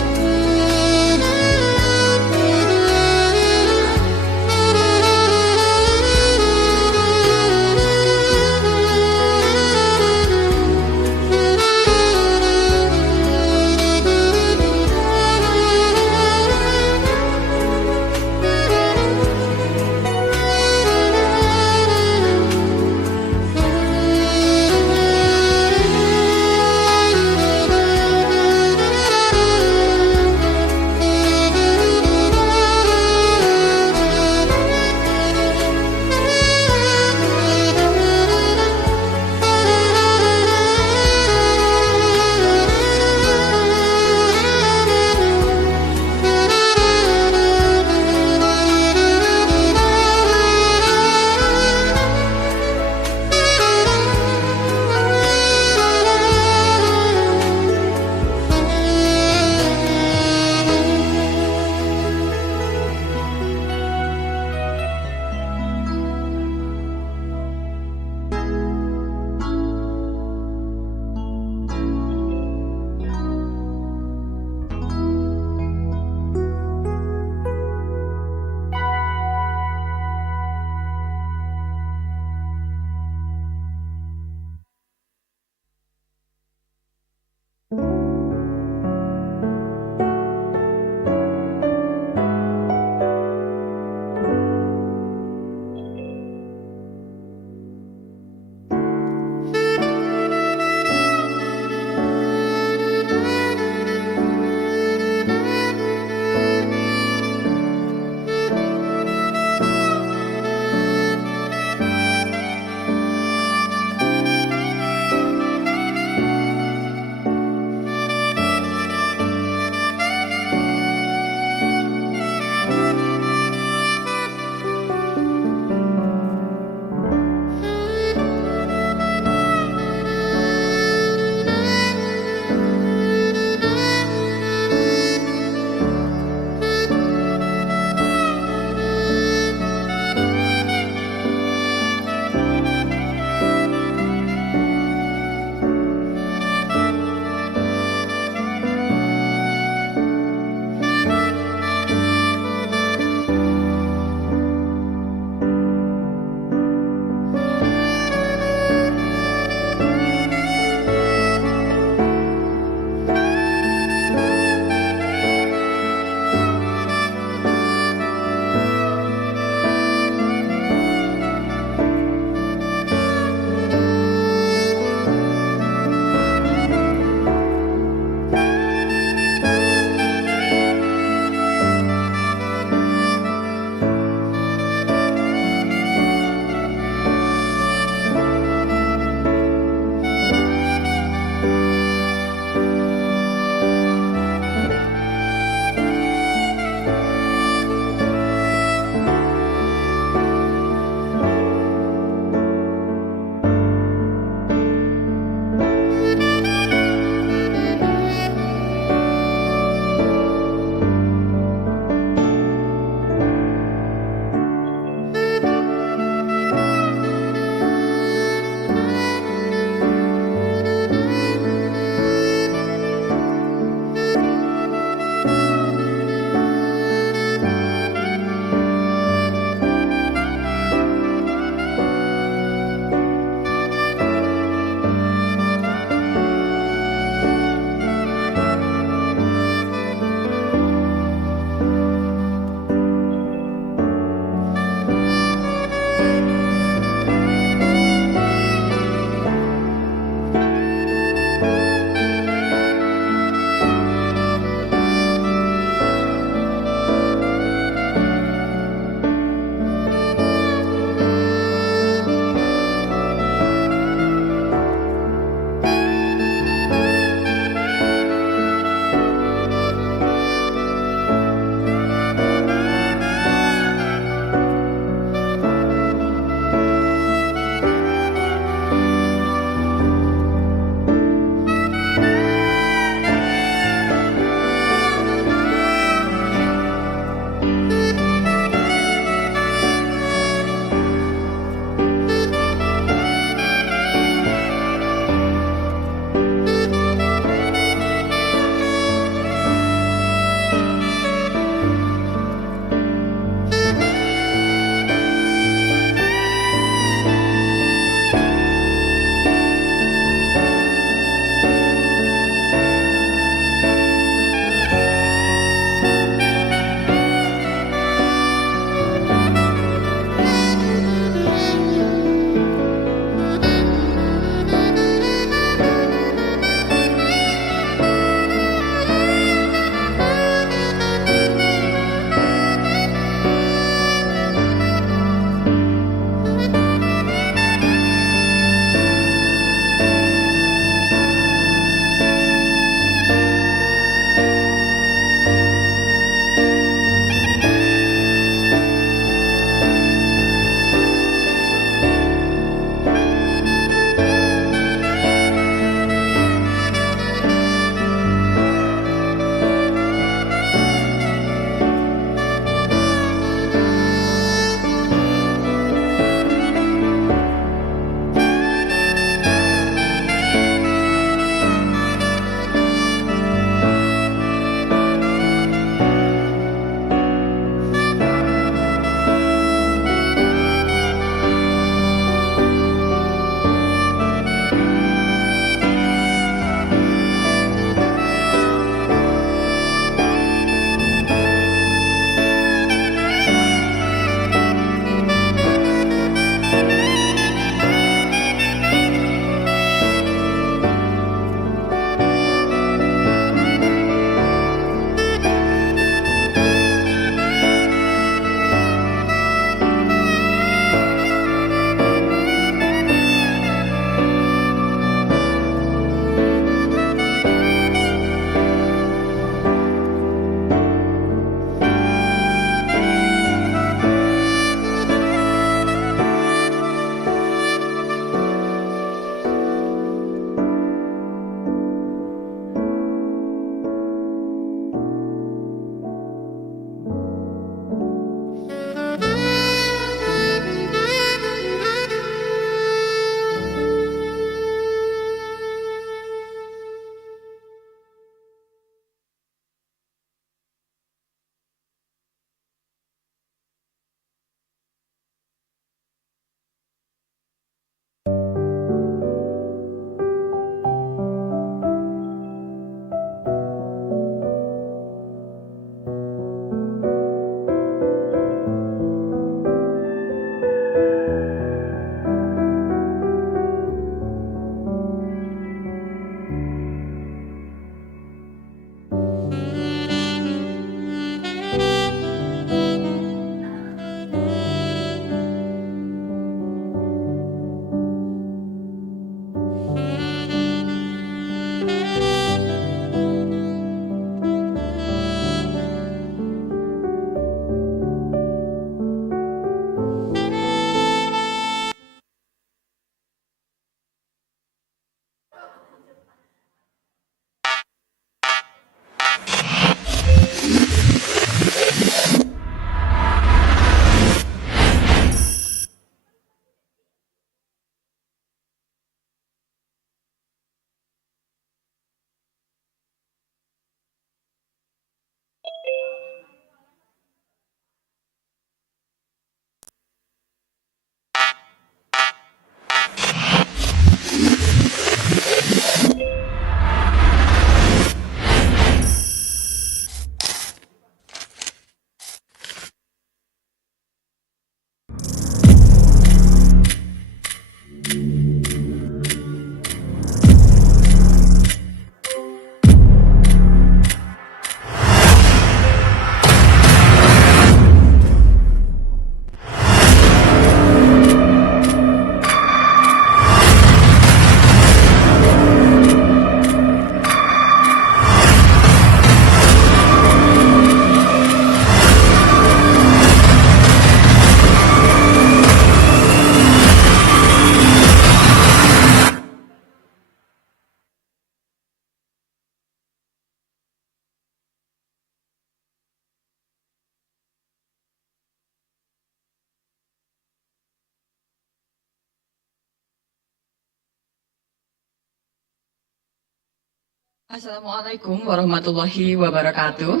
Assalamualaikum warahmatullahi wabarakatuh.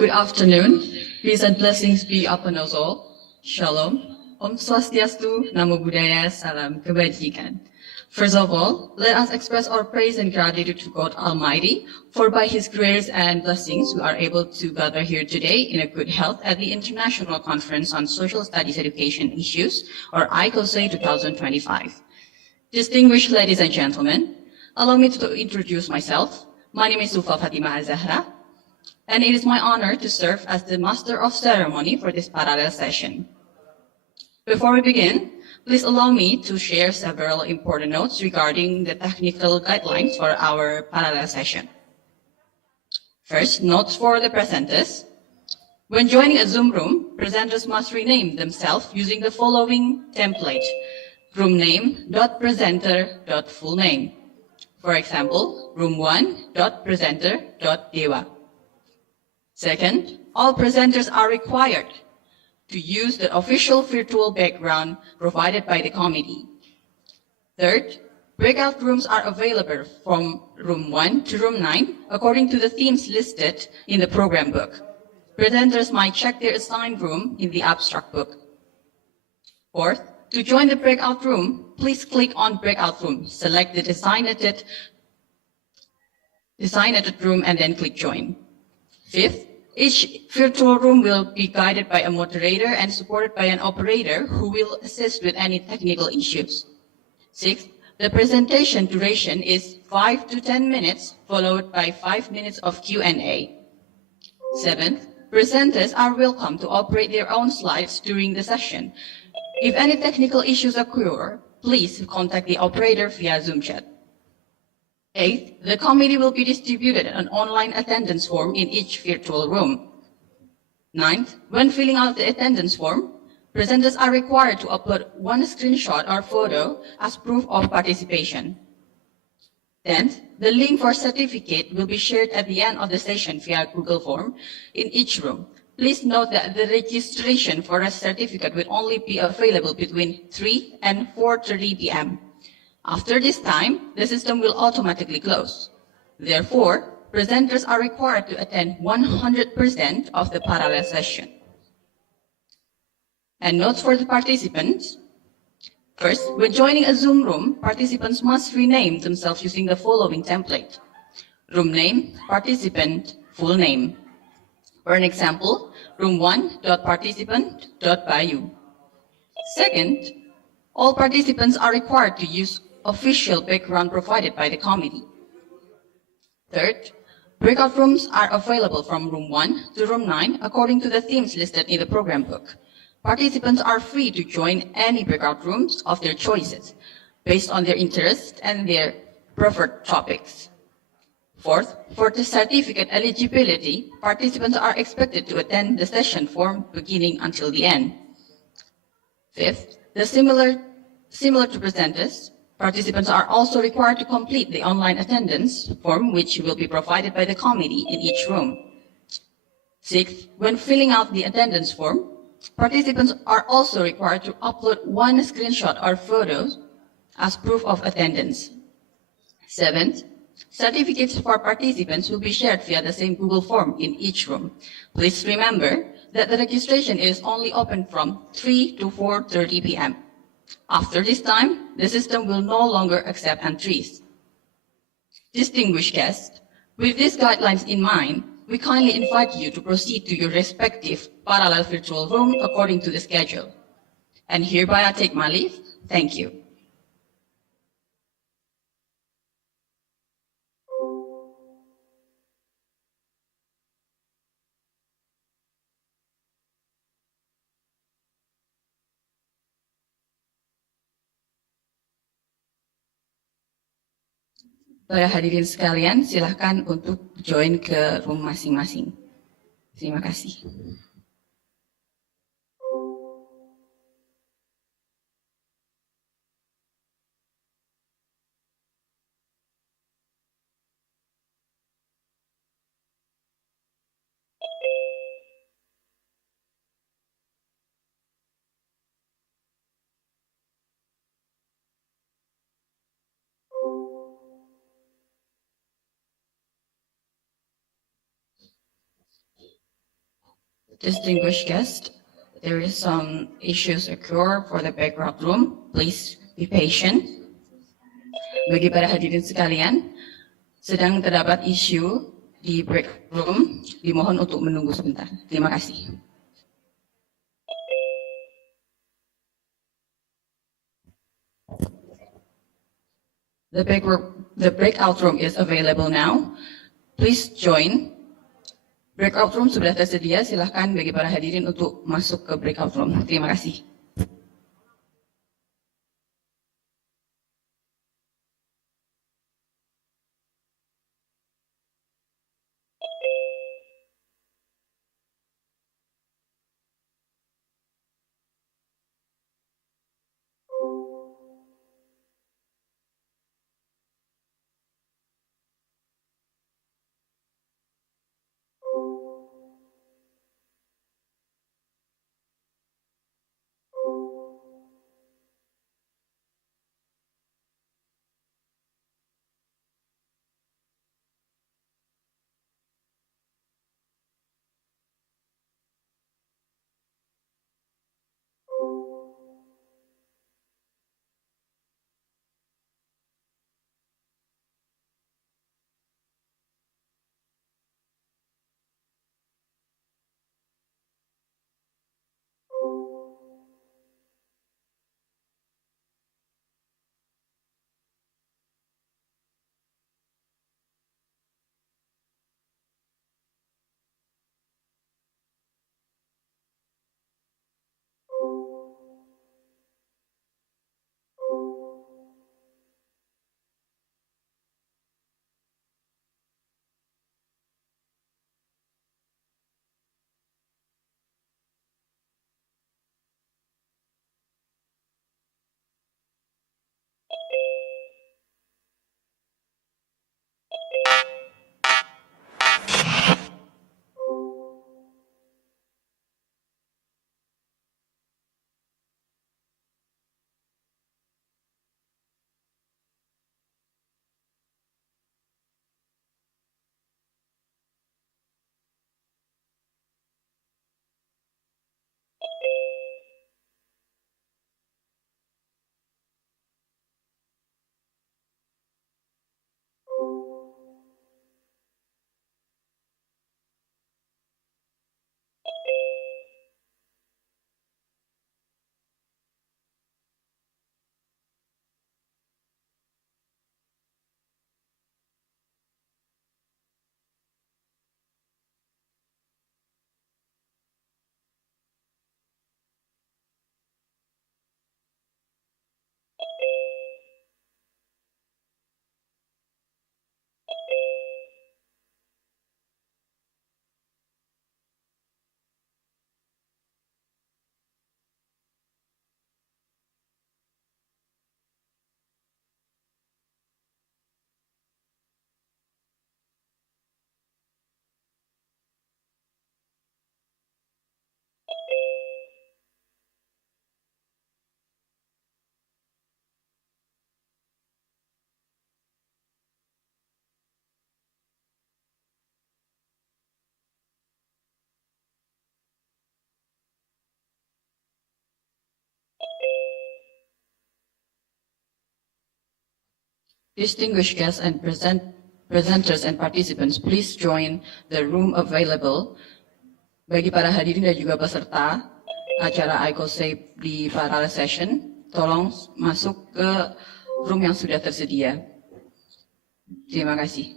Good afternoon. Peace and blessings be upon us all. Shalom. Om Swastiastu, Namo Buddhaya, Salam Kebajikan. First of all, let us express our praise and gratitude to God Almighty, for by His grace and blessings we are able to gather here today in a good health at the International Conference on Social Studies Education Issues, or ICOSSEI 2025. Distinguished ladies and gentlemen, allow me to introduce myself. My name is Sufa Fatima Azahra, and it is my honor to serve as the Master of Ceremony for this parallel session. Before we begin, please allow me to share several important notes regarding the technical guidelines for our parallel session. First, notes for the presenters. When joining a Zoom room, presenters must rename themselves using the following template: room name, presenter, full name. For example, room1.presenter.dewa. Second, all presenters are required to use the official virtual background provided by the committee. Third, breakout rooms are available from room 1 to room 9 according to the themes listed in the program book. Presenters might check their assigned room in the abstract book. Fourth, to join the breakout room, please click on breakout room, select the designated room and then click join. Fifth, each virtual room will be guided by a moderator and supported by an operator who will assist with any technical issues. Sixth, the presentation duration is 5 to 10 minutes, followed by 5 minutes of Q&A. Seventh, presenters are welcome to operate their own slides during the session. If any technical issues occur, please contact the operator via Zoom chat. Eighth, the committee will be distributed an online attendance form in each virtual room. Ninth, when filling out the attendance form, presenters are required to upload one screenshot or photo as proof of participation. 10th, the link for certificate will be shared at the end of the session via Google Form in each room. Please note that the registration for a certificate will only be available between 3 and 4:30 p.m. After this time, the system will automatically close. Therefore, presenters are required to attend 100% of the parallel session. And notes for the participants. First, when joining a Zoom room, participants must rename themselves using the following template: room name, participant, full name. For an example, room1.participant.bayu. Second, all participants are required to use official background provided by the committee. Third, breakout rooms are available from room 1 to room 9 according to the themes listed in the program book. Participants are free to join any breakout rooms of their choices based on their interests and their preferred topics. Fourth, for the certificate eligibility, participants are expected to attend the session from beginning until the end. Fifth, similar to presenters, participants are also required to complete the online attendance form, which will be provided by the committee in each room. Sixth, when filling out the attendance form, participants are also required to upload one screenshot or photos as proof of attendance. Seventh, certificates for participants will be shared via the same Google form in each room. Please remember that the registration is only open from 3 to 4:30 p.m. After this time, the system will no longer accept entries. Distinguished guests, with these guidelines in mind, we kindly invite you to proceed to your respective parallel virtual room according to the schedule. And hereby I take my leave. Thank you. Para hadirin sekalian, silahkan untuk join ke room masing-masing. Terima kasih. Distinguished guests, there is some issues occur for the background room. Please be patient. Bagi para hadirin sekalian, sedang terdapat isu di break room, dimohon untuk menunggu sebentar. Terima kasih. The breakout room is available now. Please join. Breakout room sudah tersedia. Silahkan bagi para hadirin untuk masuk ke breakout room. Terima kasih. Distinguished guests and presenters and participants, please join the room available. Bagi para hadirin dan juga peserta acara ICOSSEI di parallel session, tolong masuk ke room yang sudah tersedia. Terima kasih.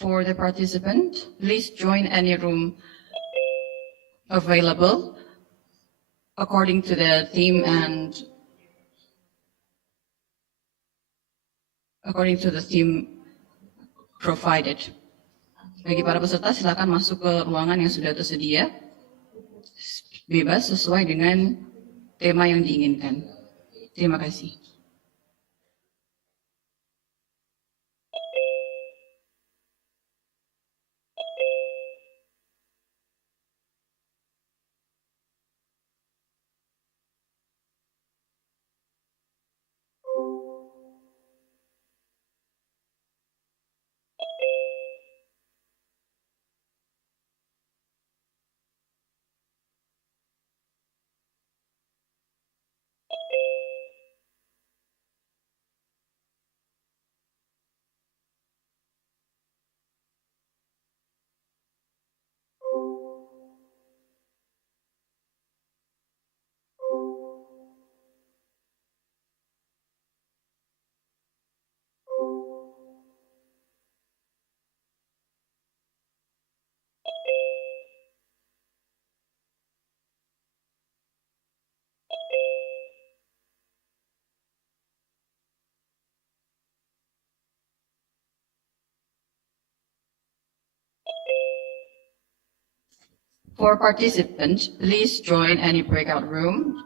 For the participant, please join any room available according to the theme and according to the theme provided. Bagi para peserta, silakan masuk ke ruangan yang sudah tersedia, bebas sesuai dengan tema yang diinginkan. Terima kasih. For participants, please join any breakout room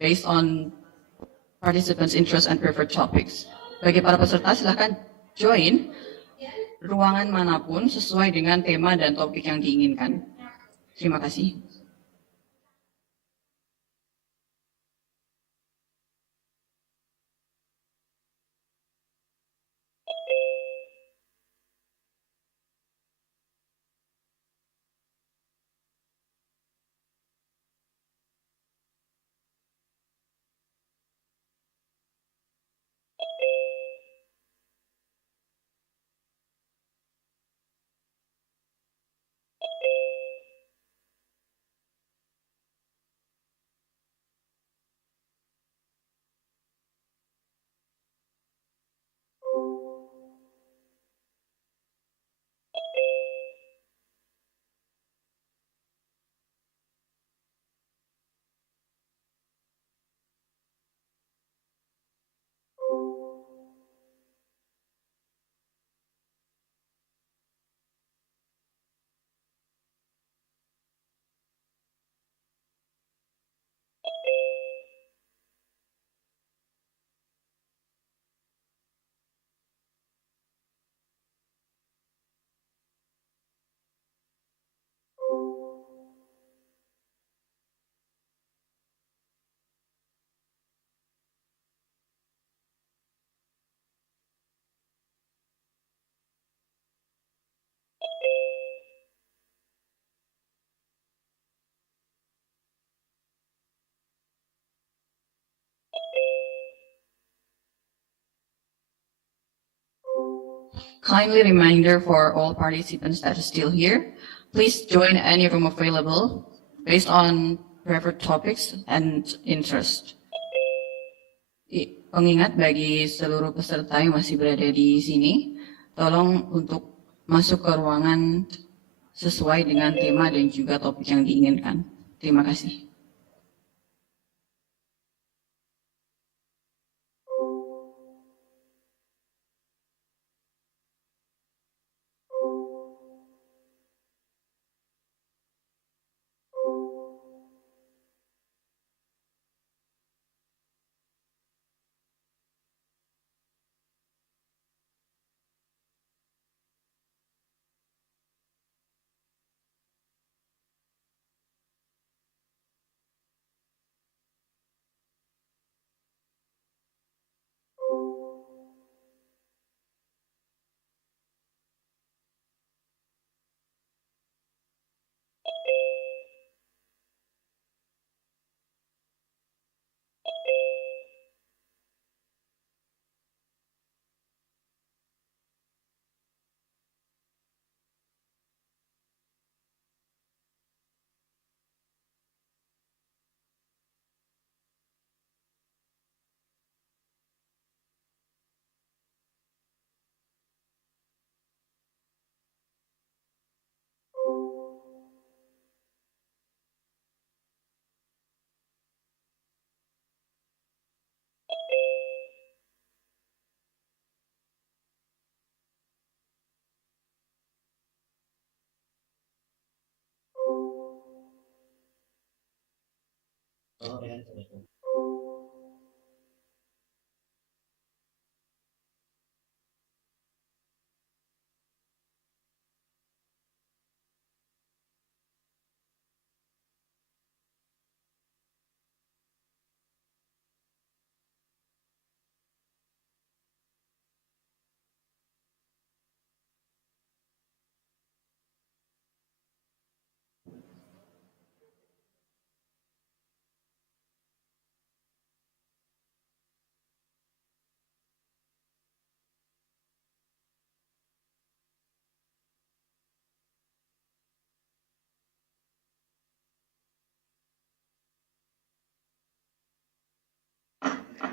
based on participants' interest and preferred topics. Bagi para peserta, silahkan join ruangan manapun sesuai dengan tema dan topik yang diinginkan. Terima kasih. Kindly reminder for all participants that are still here, please join any room available based on preferred topics and interest. Pengingat bagi seluruh peserta yang masih berada di sini, tolong untuk masuk ke ruangan sesuai dengan tema dan juga topik yang diinginkan. Terima kasih.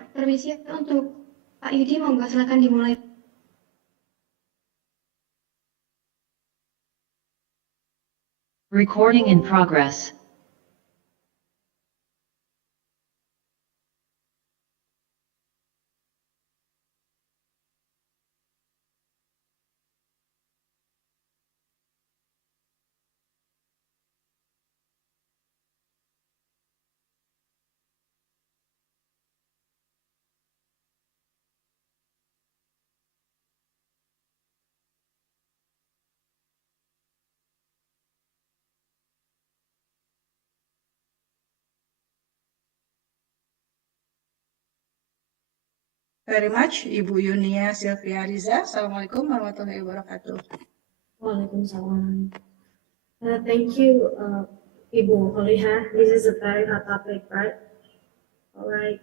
Permisi untuk Pak Yudi, monggo silakan dimulai. Recording in progress. Very much, Ibu Yunia Sylvia Riza. Assalamualaikum warahmatullahi wabarakatuh. Waalaikumsalam. Thank you, Ibu Holiha. This is a very hot topic, right? All right,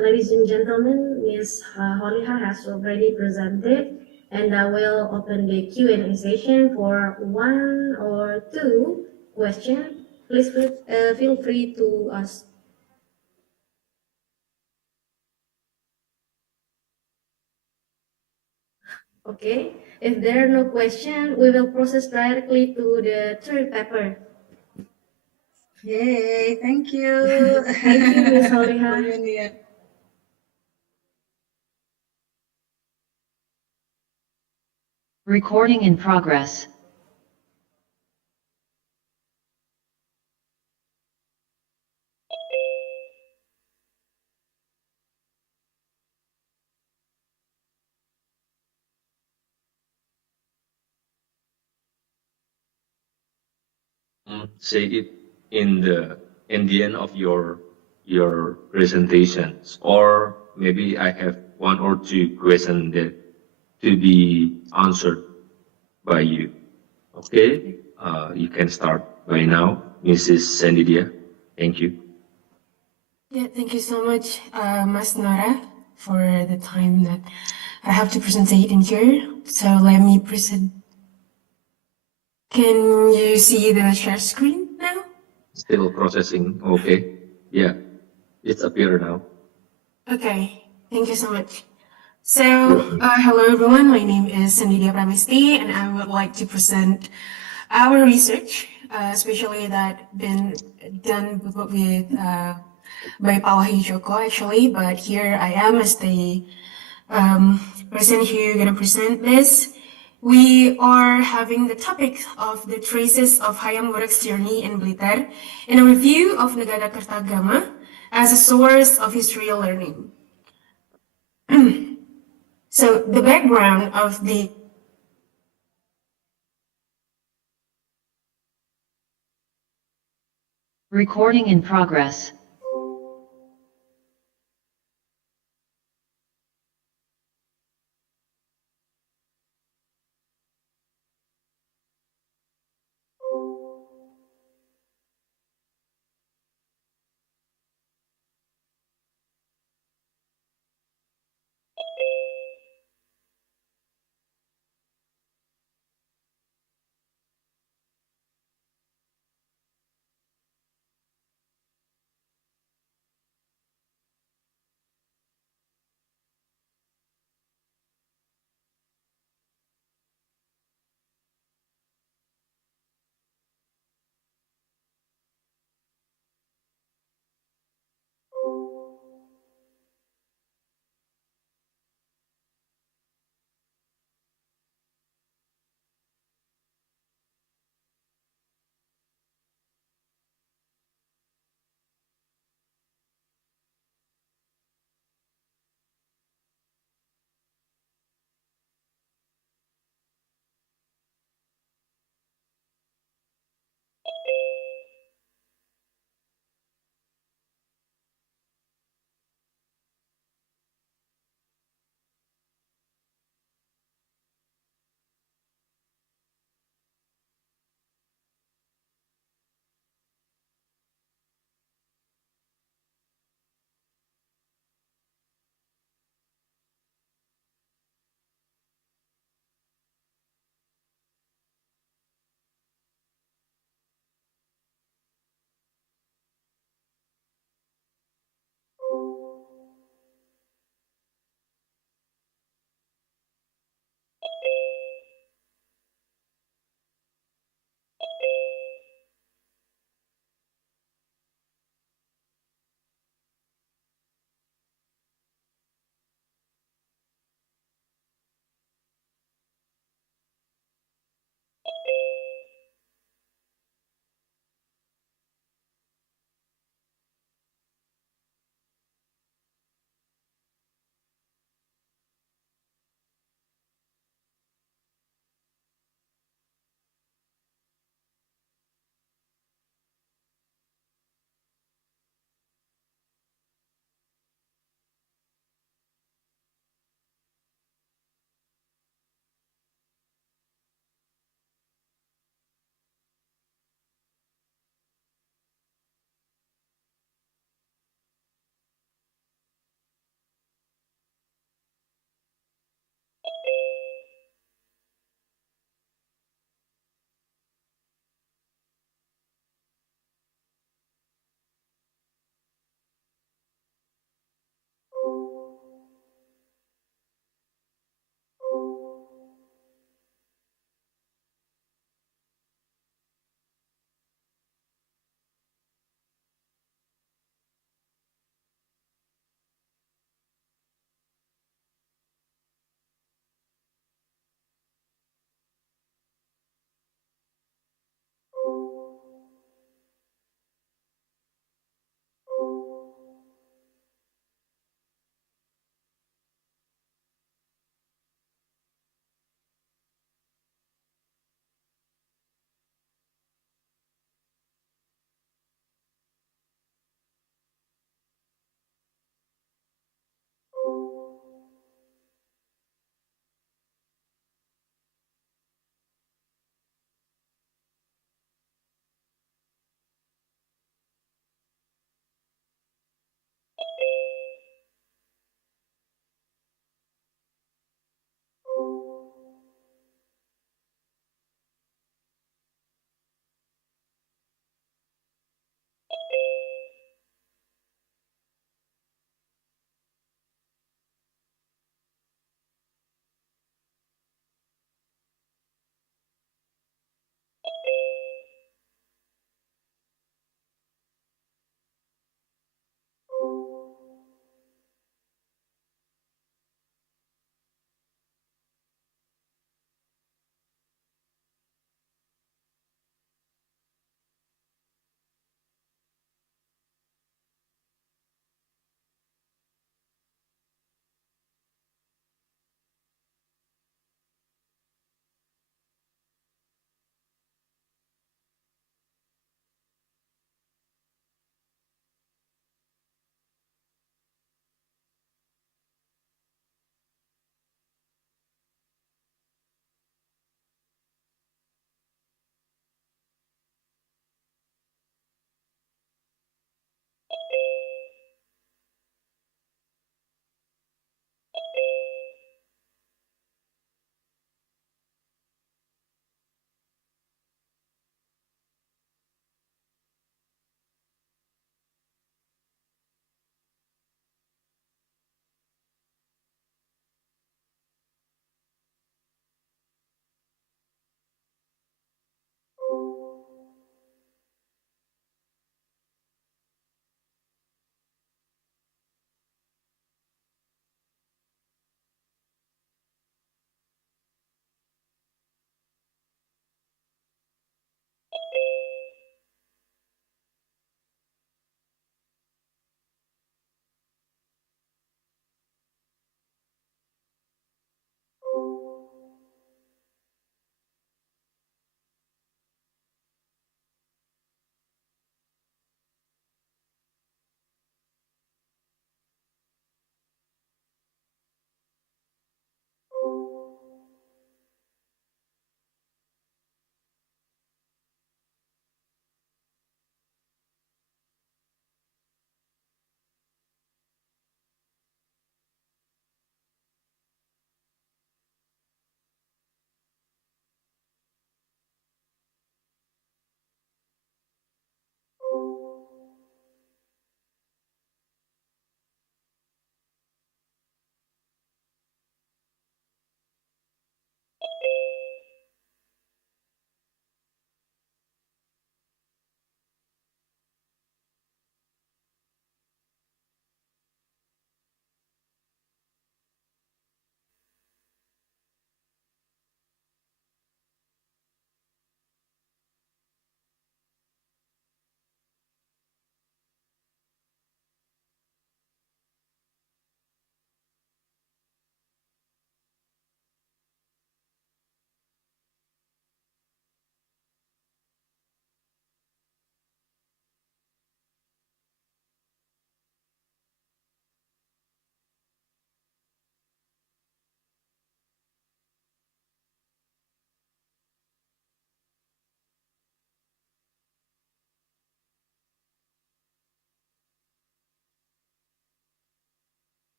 ladies and gentlemen, Ms. Holiha has already presented, and I will open the Q&A session for 1 or 2 questions. Please feel free to ask. Okay, if there are no questions, we will process directly to the third paper. Yay, thank you. Thank you, Ms. Holiha. Bu Yunia. Recording in progress. Say it in the end of your presentations, or maybe I have 1 or 2 questions that to be answered by you. Okay, you can start by now, Mrs. Sandidia. Thank you. Yeah, thank you so much, Mas Nora, for the time that I have to present in here. So let me present. Can you see the share screen now? Still processing. Okay. Yeah, it's appear now. Okay, thank you so much. So, hello everyone, my name is Sandidia Pramesti, and I would like to present our research, especially that been done with by Pawahi Joko actually, but here I am as the person who gonna present this. We are having the topic of the traces of Hayam Wuruk's journey in Blitar in a review of Negara Kertagama as a source of historical learning. So the background of the Recording in progress.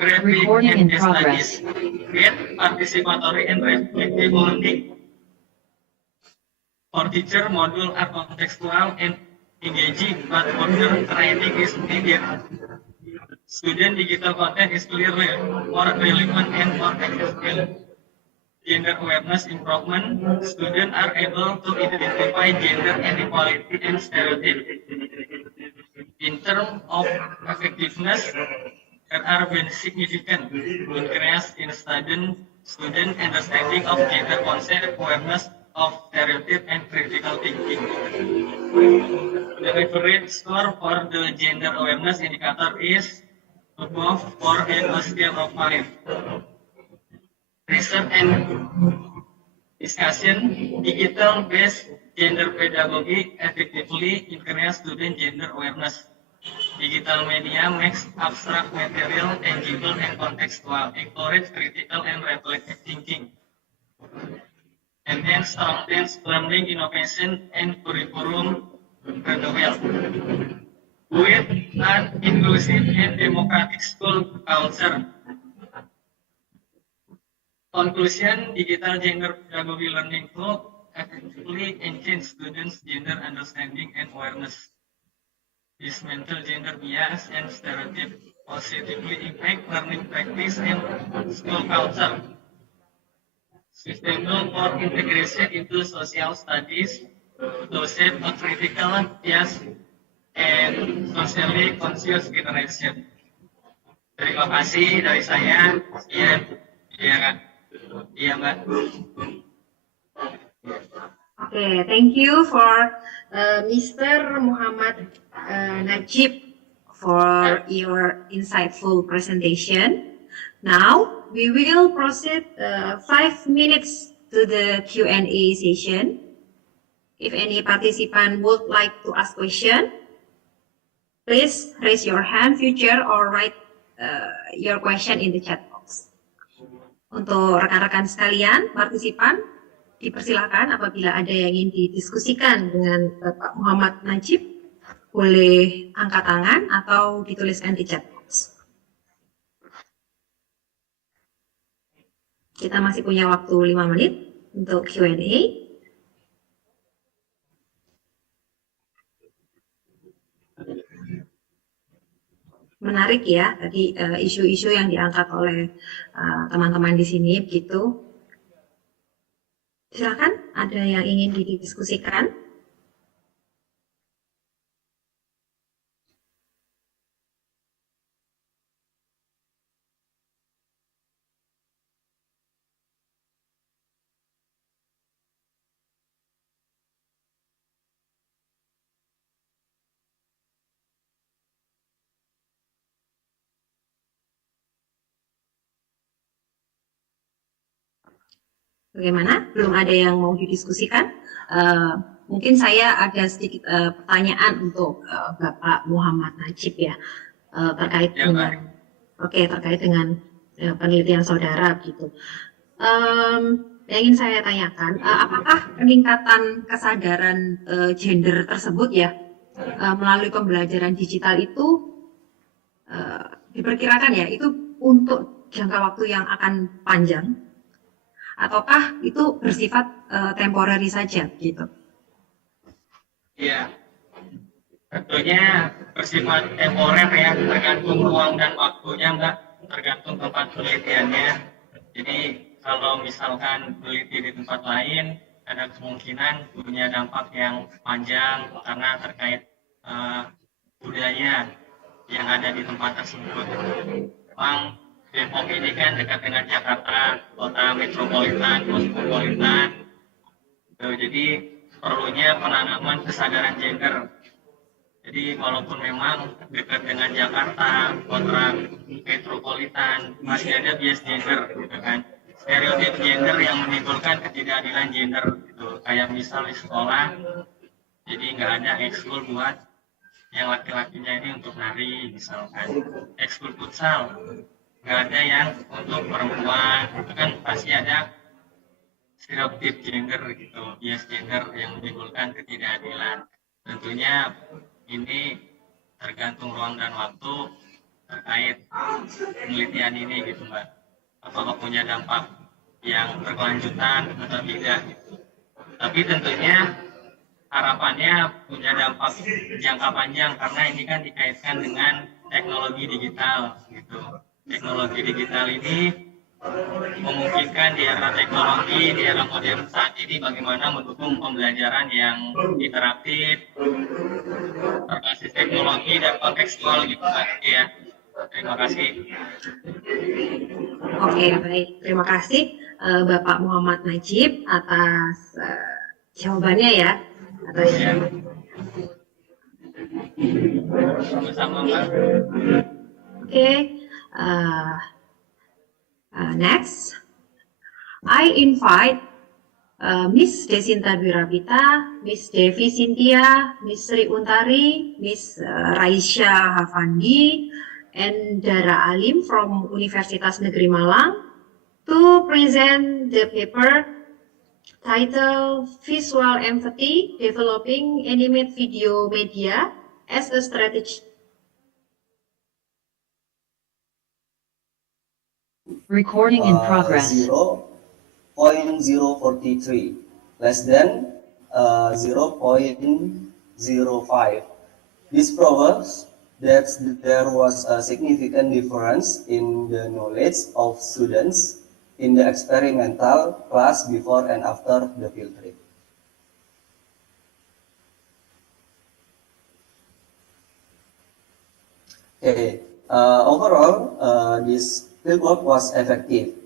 Recording in progress. Create participatory and reflective learning. For teacher, module are contextual and engaging, but further training is needed. Student digital content is clearly more relevant and more accessible. Gender awareness improvement, students are able to identify gender inequality and stereotype. In terms of effectiveness, there are been significant increase in student understanding of gender concept, awareness of stereotype, and critical thinking. The average score for the gender awareness indicator is above 4 on a scale of 5. Research and discussion, digital-based gender pedagogy effectively increase student gender awareness. Digital media makes abstract material tangible and contextual, encourage critical and reflective thinking, and then strengthens learning, innovation, and curriculum renewal. With an inclusive and democratic school culture. Conclusion, digital gender pedagogy learning tool effectively enhance students' gender understanding and awareness. Dismantle gender bias and stereotype, positively impact learning practice and school culture. Sustainable for integration into social studies to shape a critical, just, and socially conscious generation. Terima kasih dari saya. Iya, Mbak. Okay, thank you for Mr. Muhammad Najib for your insightful presentation. Now, we will proceed 5 minutes to the Q&A session. If any participant would like to ask question, please raise your hand, feature, or write your question in the chat box. Untuk rekan-rekan sekalian, partisipan, dipersilakan apabila ada yang ingin didiskusikan dengan Bapak Muhammad Najib, boleh angkat tangan atau dituliskan di chat box. Kita masih punya waktu 5 menit untuk Q&A. Menarik ya, tadi isu-isu yang diangkat oleh teman-teman di sini, begitu. Silakan, ada yang ingin didiskusikan? Bagaimana? Belum ada yang mau didiskusikan? Mungkin saya ada sedikit pertanyaan untuk Bapak Muhammad Najib ya, terkait dengan terkait dengan penelitian saudara gitu. Yang ingin saya tanyakan, apakah peningkatan kesadaran gender tersebut ya melalui pembelajaran digital itu diperkirakan ya itu untuk jangka waktu yang akan panjang? Ataukah itu bersifat temporary saja gitu? Iya, tentunya bersifat temporer ya, tergantung ruang dan waktunya Mbak, tergantung tempat penelitiannya. Jadi kalau misalkan peneliti di tempat lain, ada kemungkinan punya dampak yang panjang karena terkait budaya yang ada di tempat tersebut. Memang Depok ini kan dekat dengan Jakarta, kota metropolitan, kosmopolitan. Jadi perlunya penanaman kesadaran gender. Jadi walaupun memang dekat dengan Jakarta, kota metropolitan, masih ada bias gender, gitu kan. Stereotip gender yang menimbulkan ketidakadilan gender, gitu. Kayak misal di sekolah, jadi nggak ada ekskul buat yang laki-lakinya ini untuk nari, misalkan ekskul futsal. Nggak ada yang untuk perempuan, itu kan pasti ada stereotip gender gitu, bias gender yang menimbulkan ketidakadilan. Tentunya ini tergantung ruang dan waktu, terkait penelitian ini gitu Mbak. Apakah punya dampak yang berkelanjutan atau tidak gitu. Tapi tentunya harapannya punya dampak jangka panjang karena ini kan dikaitkan dengan teknologi digital gitu. Teknologi digital ini memungkinkan di era teknologi, di era modern saat ini bagaimana mendukung pembelajaran yang interaktif, berbasis teknologi dan kontekstual gitu Pak. Ya, terima kasih. Oke, baik. Terima kasih Bapak Muhammad Najib atas jawabannya ya. Sama-sama Mbak. Oke. Next, I invite Miss Desinta Dwirapita, Miss Devi Cynthia, Miss Sri Untari, Miss Raisya Hafandi, and Dara Alim from Universitas Negeri Malang to present the paper titled Visual Empathy, Developing Animate Video Media as a Strategy. Recording in progress. 0.043, less than 0.05. This proves that there was a significant difference in the knowledge of students in the experimental class before and after the field trip. Okay, overall, this fieldwork was effective.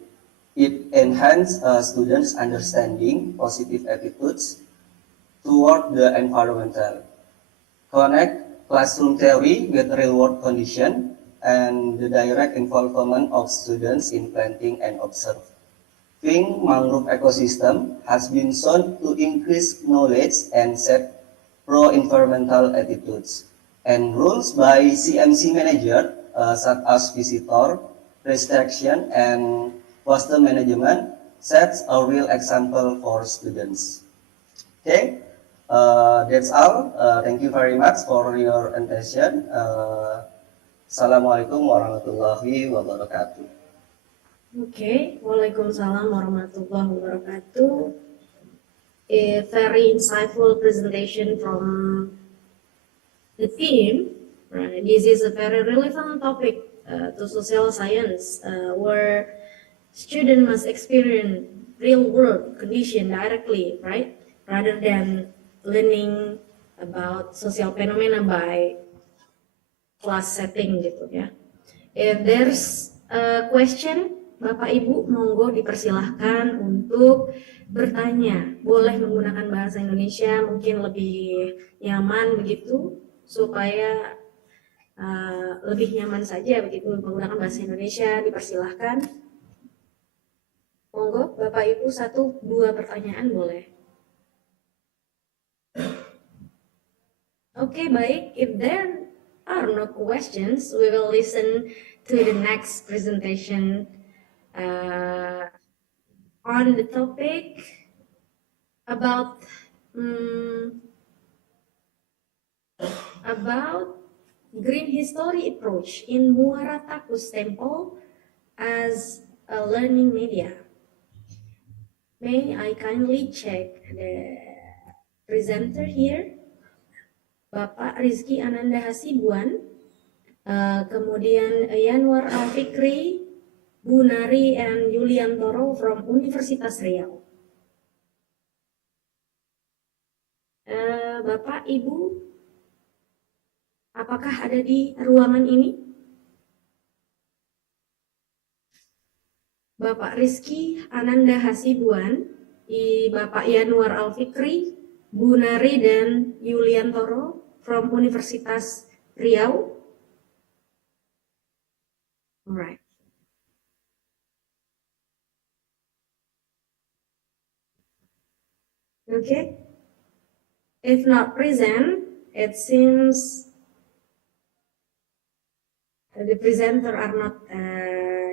It enhanced students' understanding positive attitudes toward the environmental, connect classroom theory with real-world condition, and the direct involvement of students in planting and observing mangrove ecosystem has been shown to increase knowledge and set pro-environmental attitudes. And rules by CMC manager such as visitor restriction and waste management sets a real example for students. Okay, that's all. Thank you very much for your attention. Assalamualaikum warahmatullahi wabarakatuh. Okay, Waalaikumsalam warahmatullahi wabarakatuh. A very insightful presentation from the team. Right? This is a very relevant topic to social science, where students must experience real world condition directly, right? Rather than learning about social phenomena by class setting gitu ya. If there's a question, Bapak Ibu monggo dipersilahkan untuk bertanya. Boleh menggunakan bahasa Indonesia, mungkin lebih nyaman begitu, supaya lebih nyaman saja begitu menggunakan bahasa Indonesia, dipersilahkan. Monggo Bapak Ibu 1-2 pertanyaan boleh. Oke, baik. If there are no questions, we will listen to the next presentation on the topic about green history approach in Muara Takus Temple as a learning media. May I kindly check the presenter here? Bapak Rizky Ananda Hasibuan, kemudian Yanwar Alfikri, Bunari, and Yuliantoro from Universitas Riau. Bapak, Ibu, apakah ada di ruangan ini? Bapak Rizky Ananda Hasibuan, Bapak Yanwar Alfikri, Bunari, dan Yuliantoro from Universitas Riau. Alright. Okay. If not present, it seems the presenter are not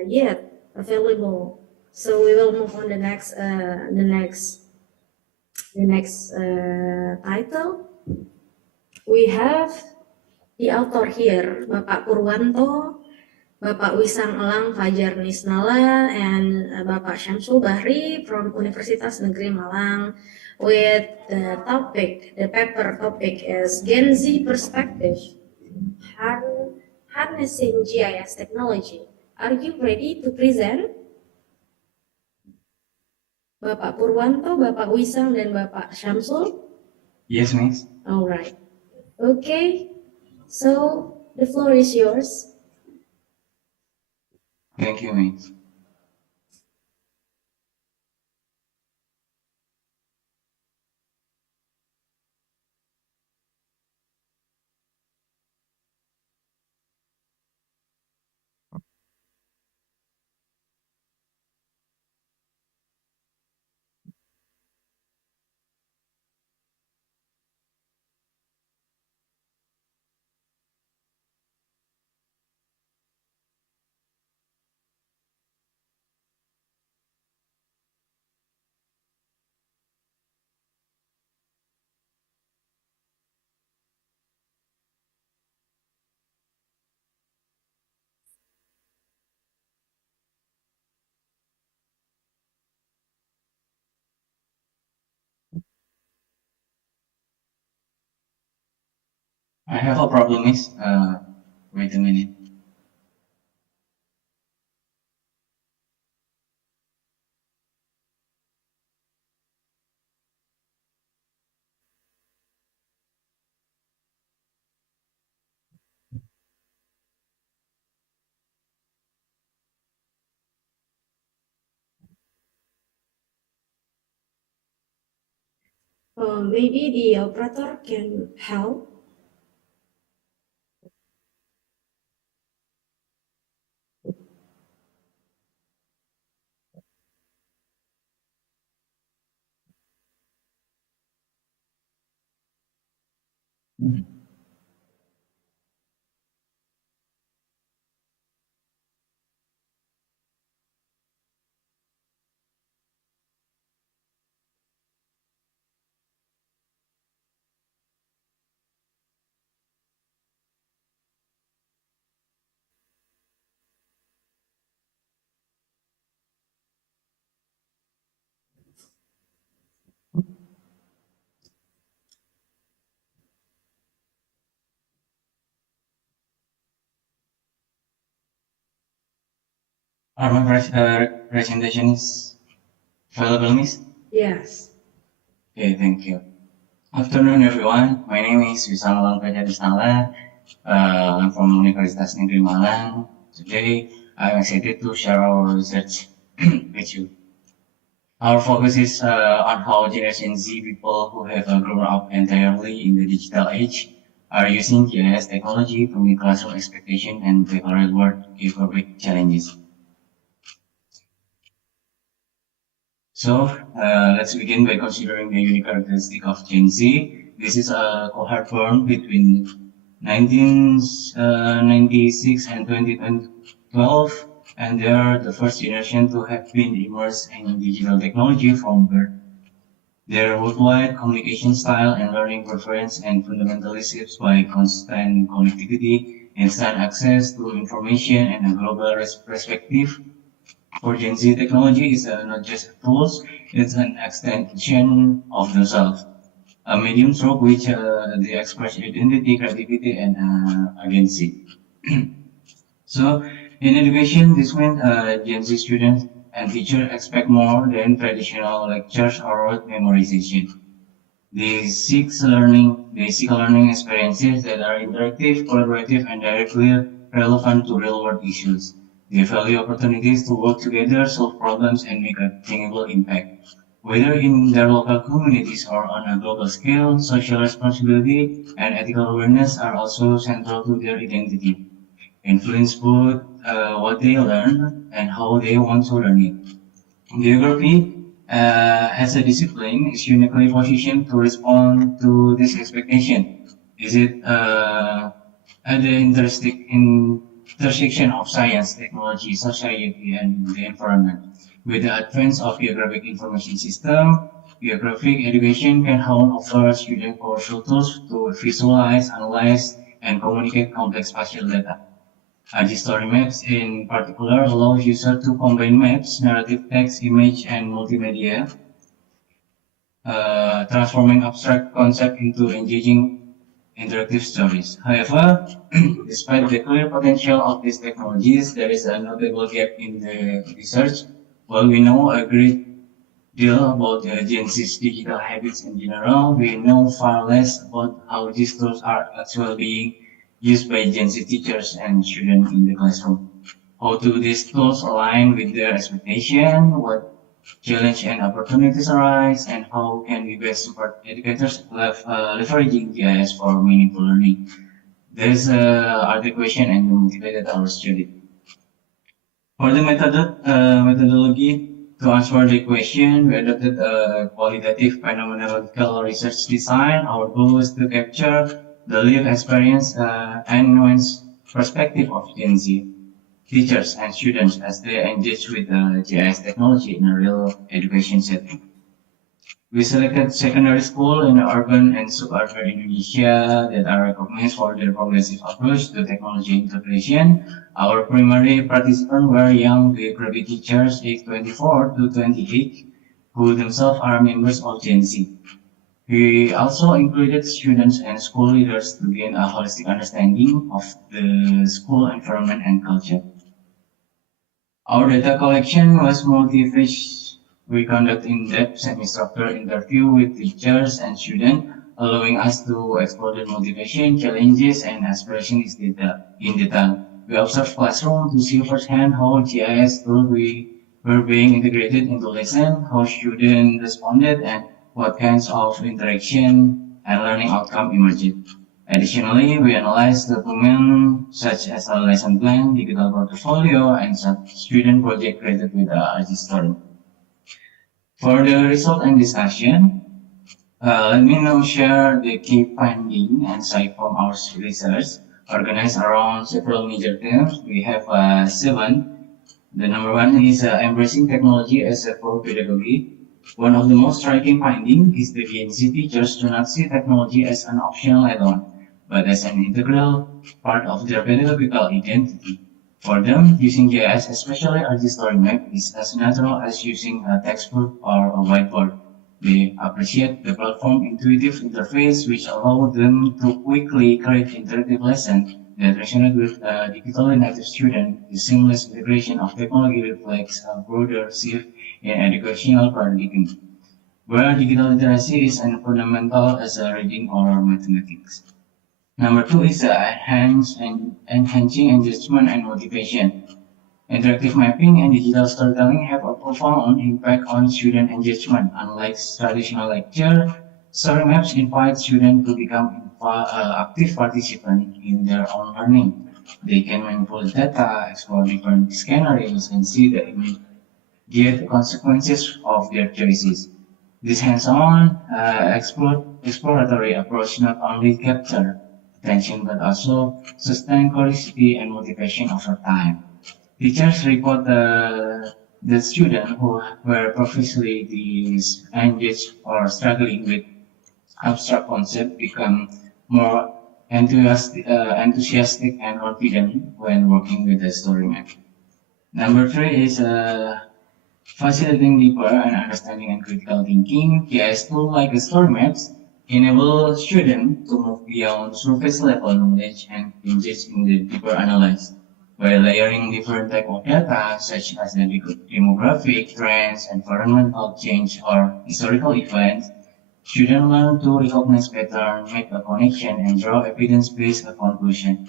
yet available. So we will move on the next title. We have the author here, Bapak Purwanto, Bapak Wisang Elang Fajar Nisnala and Bapak Syamsul Bahri from Universitas Negeri Malang with the topic, the paper topic is Gen Z Perspective, Harnessing GIS Technology. Are you ready to present? Bapak Purwanto, Bapak Wisang, dan Bapak Syamsul? Yes, Miss. All right. Okay, so the floor is yours. Thank you, Miss. I have a problem, Miss. Wait a minute. Maybe the operator can help. Are my presentation is available, Miss? Yes. Okay, thank you. Afternoon, everyone. My name is Wisang Elang Fajar Nisnala. I'm from Universitas Negeri Malang. Today, I'm excited to share our research with you. Our focus is on how Generation Z people who have grown up entirely in the digital age are using GIS technology to meet classroom expectation and the real world big challenges. So let's begin by considering the unique characteristic of Gen Z. This is a cohort born between 1996 and 2012, and they are the first generation to have been immersed in digital technology from birth. Their worldwide communication style and learning preference and fundamentally shaped by constant connectivity, instant access to information, and a global perspective. For Gen Z, technology is not just a tool, it's an extension of themselves. A medium through which they express identity, creativity, and agency. So, in education, this means Gen Z students and teachers expect more than traditional lectures or rote memorization. They seek learning experiences that are interactive, collaborative, and directly relevant to real-world issues. They value opportunities to work together, solve problems, and make a tangible impact. Whether in their local communities or on a global scale, social responsibility and ethical awareness are also central to their identity. Influence both what they learn and how they want to learn it. Geography, as a discipline, is uniquely positioned to respond to this expectation. Is it at the intersection of science, technology, society, and the environment? With the advance of geographic information system, geographic education can offer students powerful tools to visualize, analyze, and communicate complex spatial data. Story maps in particular allows users to combine maps, narrative text, image, and multimedia, transforming abstract concept into engaging interactive stories. However, despite the clear potential of these technologies, there is a notable gap in the research. While we know a great deal about Gen Z's digital habits in general, we know far less about how these tools are actually being used by Gen Z teachers and students in the classroom. How do these tools align with their expectation? What challenge and opportunities arise? And how can we best support educators leveraging GIS for meaningful learning? These are the question and motivated our study. For the methodology, to answer the question, we adopted a qualitative phenomenological research design. Our goal is to capture the lived experience and nuanced perspective of Gen Z teachers and students as they engage with GIS technology in a real education setting. We selected secondary school in urban and suburban Indonesia that are recognized for their progressive approach to technology integration. Our primary participants were young preparatory teachers aged 24 to 28 who themselves are members of Gen Z. We also included students and school leaders to gain a holistic understanding of the school environment and culture. Our data collection was multi-phase. We conduct in-depth semi-structured interview with teachers and students, allowing us to explore their motivation, challenges, and aspirations in detail. We observed classroom to see firsthand how GIS tools were being integrated into lesson, how students responded, and what kinds of interaction and learning outcome emerged. Additionally, we analyzed documents such as a lesson plan, digital portfolio, and student project created with Story. For the result and discussion, let me now share the key finding and insight from our research, organized around several major themes. We have 7. The number 1 is embracing technology as a core pedagogy. One of the most striking findings is that Gen Z teachers do not see technology as an optional add-on, but as an integral part of their pedagogical identity. For them, using GIS, especially Story map, is as natural as using a textbook or a whiteboard. They appreciate the platform intuitive interface, which allows them to quickly create interactive lessons that resonate with digitally native students. The seamless integration of technology reflects a broader shift in educational paradigm, where digital literacy is as fundamental as reading or mathematics. Number 2 is enhancing engagement and motivation. Interactive mapping and digital storytelling have a profound impact on student engagement. Unlike traditional lecture, story maps invite students to become active participants in their own learning. They can manipulate data, explore different scenarios, and see the immediate consequences of their choices. This hands-on, exploratory approach not only captures attention but also sustains curiosity and motivation over time. Teachers report the students who were previously disengaged or struggling with abstract concepts become more enthusiastic and confident when working with the story map. Number 3 is facilitating deeper and understanding and critical thinking. GIS tools like story maps enable students to move beyond surface level knowledge and engage in the deeper analysis. By layering different types of data, such as the demographic, trends, environmental change, or historical events, students learn to recognize patterns, make a connection, and draw evidence-based conclusion.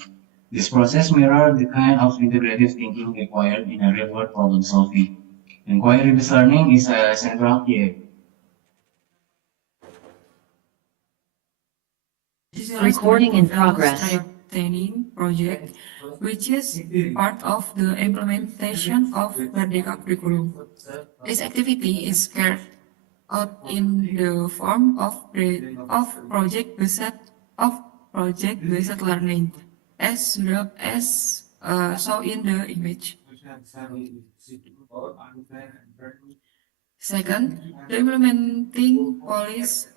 This process mirrors the kind of integrative thinking required in a real-world problem solving. Inquiry-based learning is central here. Recording in progress. Training project, which is part of the implementation of Merdeka curriculum. This activity is carried out in the form of project-based learning, as shown in the image. Second, the implementing policies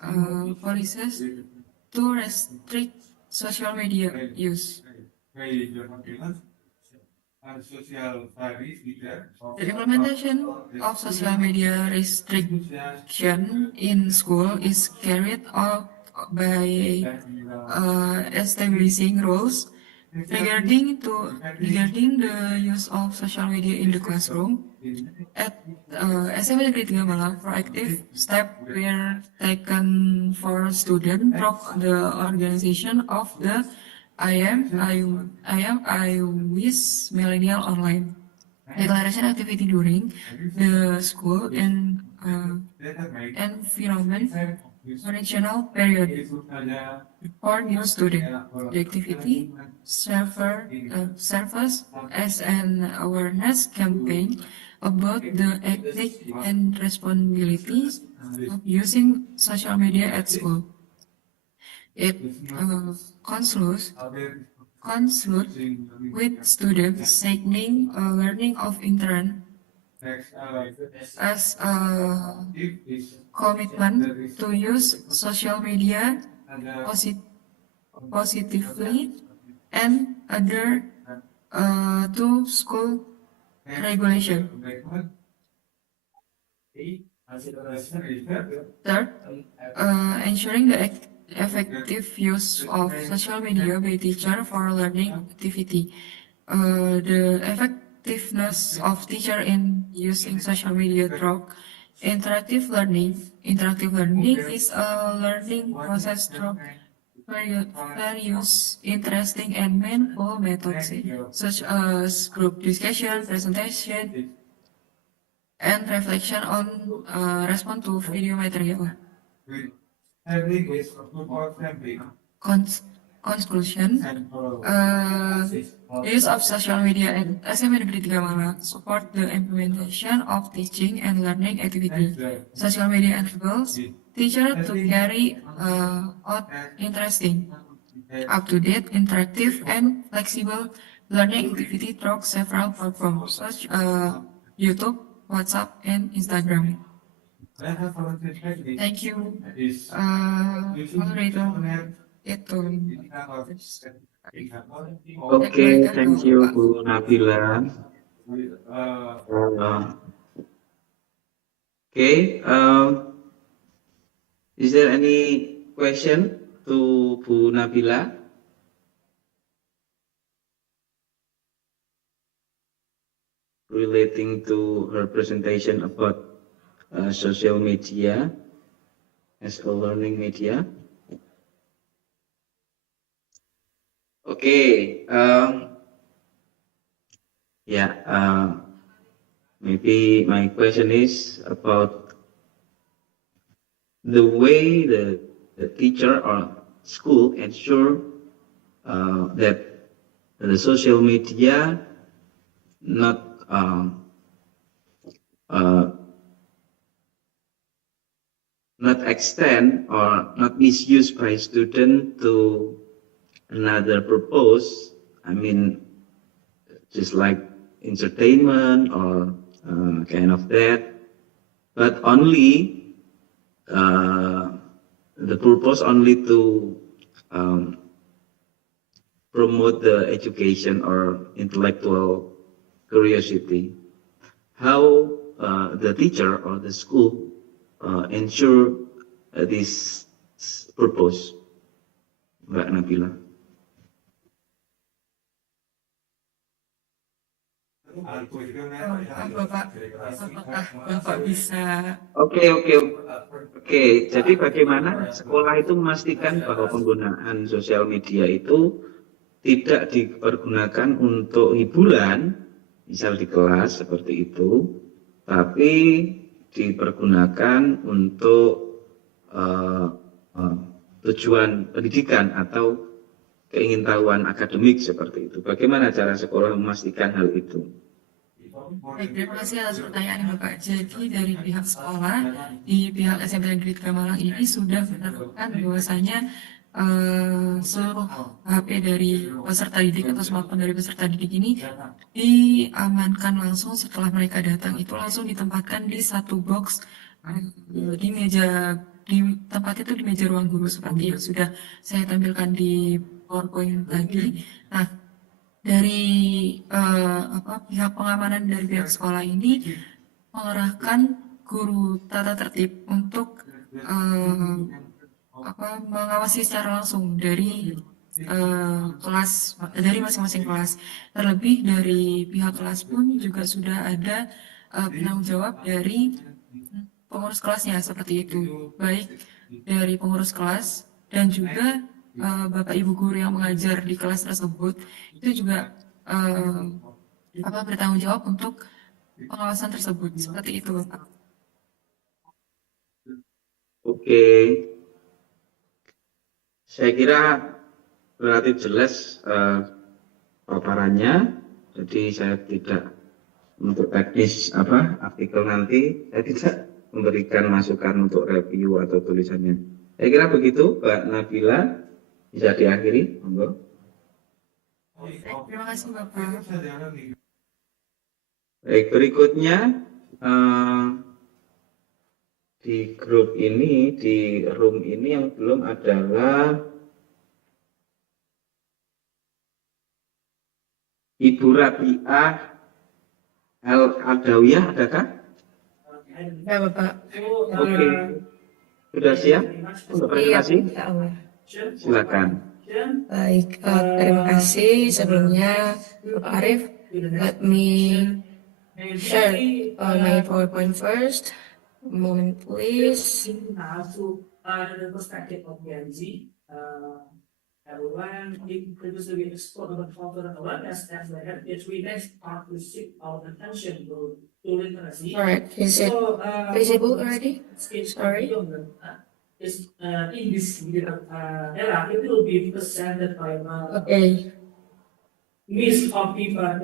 to restrict social media use. The implementation of social media restriction in school is carried out by establishing rules regarding the use of social media in the classroom. At SMA Negeri 3 Malang, proactive steps were taken for students through the organization of the I Wish Millennial Online declaration activity during the school and environment correctional period for new students. The activity serves as an awareness campaign about the ethics and responsibilities of using social media at school. It concludes with students signing a learning of interest as a commitment to use social media positively and adhere to school regulation. Third, ensuring the effective use of social media by teacher for learning activity. The effectiveness of teacher in using social media through interactive learning. Interactive learning is a learning process through various interesting and meaningful methods such as group discussion, presentation, and reflection on response to video material. Conclusion, use of social media and SMA Negeri 3 Malang support the implementation of teaching and learning activity. Social media enables teachers to carry out interesting, up-to-date, interactive, and flexible learning activity through several platforms such as YouTube, WhatsApp, and Instagram. Thank you, moderator. Okay, thank you, Bu Nabila. Is there any question to Bu Nabila? Relating to her presentation about social media as a learning media. Okay, maybe my question is about the way the teacher or school ensure that the social media not extend or not misused by student to another purpose. I mean, just like entertainment or kind of that, but only the purpose only to promote the education or intellectual curiosity. How the teacher or the school ensure this purpose, Mbak Nabila? Bapak bisa. Oke. Jadi bagaimana sekolah itu memastikan bahwa penggunaan sosial media itu tidak dipergunakan untuk hiburan, misal di kelas seperti itu, tapi dipergunakan untuk tujuan pendidikan atau keingintahuan akademik seperti itu. Bagaimana cara sekolah memastikan hal itu? Baik, terima kasih atas pertanyaan Bapak. Jadi dari pihak sekolah, di pihak SMA Negeri 3 Malang ini sudah menerapkan bahwasanya seluruh HP dari peserta didik atau smartphone dari peserta didik ini diamankan langsung setelah mereka datang. Itu langsung ditempatkan di satu box di meja, di tempat itu di meja ruang guru seperti yang sudah saya tampilkan di PowerPoint tadi. Nah, dari pihak pengamanan dari pihak sekolah ini mengerahkan guru tata tertib untuk mengawasi secara langsung dari kelas, dari masing-masing kelas. Terlebih dari pihak kelas pun juga sudah ada penanggung jawab dari pengurus kelasnya, seperti itu, baik dari pengurus kelas dan juga Bapak Ibu guru yang mengajar di kelas tersebut itu juga bertanggung jawab untuk pengawasan tersebut, seperti itu, Bapak. Oke, saya kira relatif jelas paparannya, jadi saya tidak untuk teknis artikel nanti saya tidak memberikan masukan untuk review atau tulisannya. Saya kira begitu, Mbak Nabila, bisa diakhiri, monggo. Terima kasih, Bapak. Baik, berikutnya di grup ini, di room ini yang belum adalah Ibu Rabi'ah Al-Adawiyah, adakah? Ya, Bapak. Oke. Sudah siap untuk presentasi? Iya, silakan. Baik, terima kasih sebelumnya Bapak Arif. Let me share my PowerPoint first. A moment, please. The perspective of Gen Z, everyone previously explored about cultural awareness as the heritage we next part to shift our attention to literacy. All right, is it visible already? Sorry. Is in this era, it will be presented by Okay. Miss Hopifa.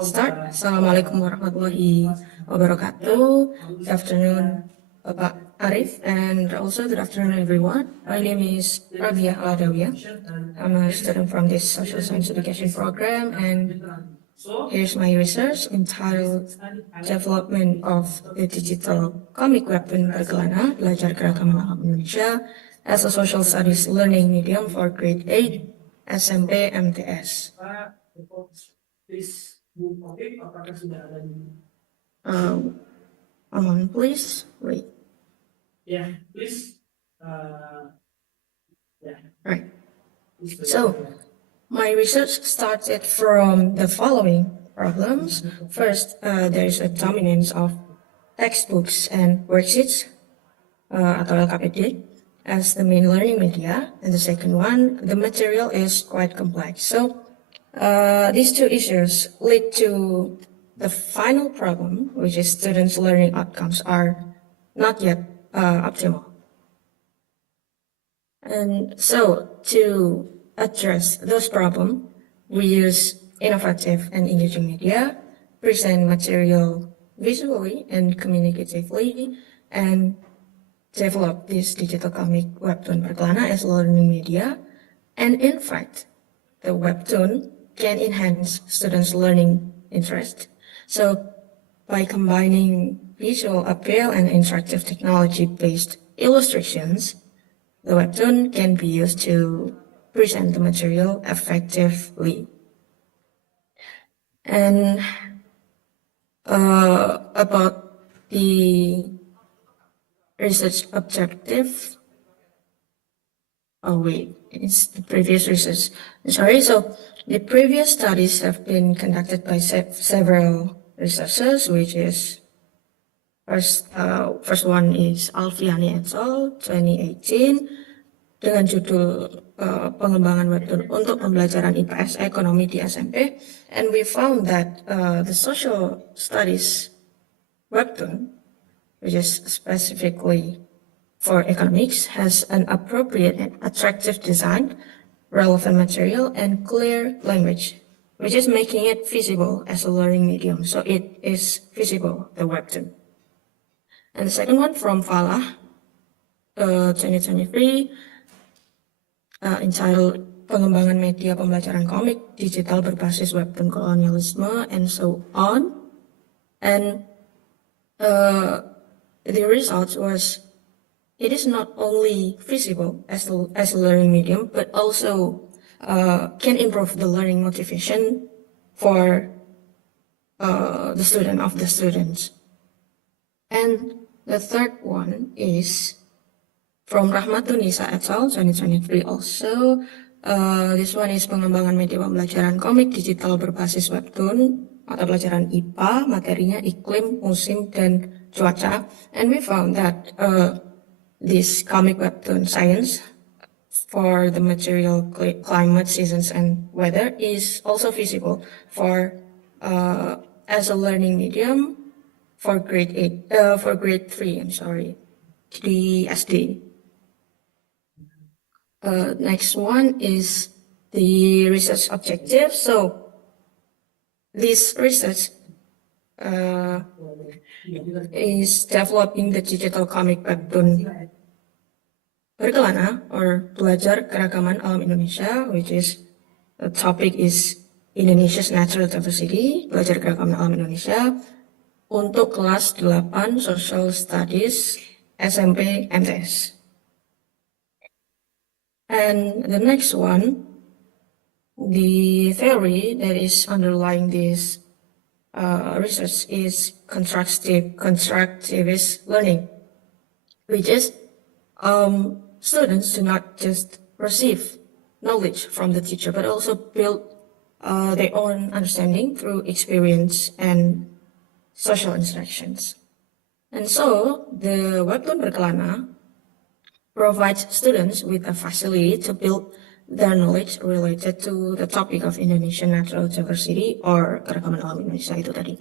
Start. Assalamualaikum warahmatullahi wabarakatuh. Good afternoon, Bapak Arif, and also good afternoon, everyone. My name is Rabiah Al-Adawiyah. I'm a student from this Social Science Education Program, and here's my research entitled Development of the Digital Comic Weapon Berkelana, Belajar Gerakan Mengundang Indonesia as a Social Studies Learning Medium for Grade 8 SMP MTS. A moment, please. Wait. Yeah, please. Right. So, my research started from the following problems. First, there is a dominance of textbooks and worksheets atau LKPD as the main learning media, and the second one, the material is quite complex. So, these two issues lead to the final problem, which is students' learning outcomes are not yet optimal. And so, to address those problems, we use innovative and engaging media, present material visually and communicatively, and develop this digital comic webtoon Berkelana as learning media. And in fact, the webtoon can enhance students' learning interest. So, by combining visual appeal and interactive technology-based illustrations, the webtoon can be used to present the material effectively. And about the research objective, it's the previous research. Sorry, so the previous studies have been conducted by several researchers, which is first one is Alfiani et al. 2018 dengan judul pengembangan webtoon untuk pembelajaran IPS ekonomi di SMP, and we found that the social studies webtoon, which is specifically for economics, has an appropriate and attractive design, relevant material, and clear language, which is making it feasible as a learning medium. So it is feasible, the webtoon. And the second one from Falah, 2023, entitled Pengembangan Media Pembelajaran Komik Digital Berbasis Webtoon Kolonialisme, and so on. And the result was it is not only feasible as a learning medium, but also can improve the learning motivation for the students. And the third one is from Rahmatunisa et al. 2023 also. This one is pengembangan media pembelajaran komik digital berbasis webtoon, mata pelajaran IPA, materinya iklim, musim, dan cuaca. And we found that this comic webtoon science for the material climate, seasons, and weather is also feasible for as a learning medium for grade 3, the SD. Next one is the research objective. So this research is developing the digital comic webtoon berkelana or belajar keragaman alam Indonesia, which is the topic is Indonesia's natural diversity, belajar keragaman alam Indonesia untuk kelas 8 Social Studies SMP MTS. And the next one, the theory that is underlying this research is constructivist learning, which is students do not just receive knowledge from the teacher, but also build their own understanding through experience and social interactions. And so the webtoon berkelana provides students with a facility to build their knowledge related to the topic of Indonesian natural diversity or keragaman alam Indonesia itu tadi.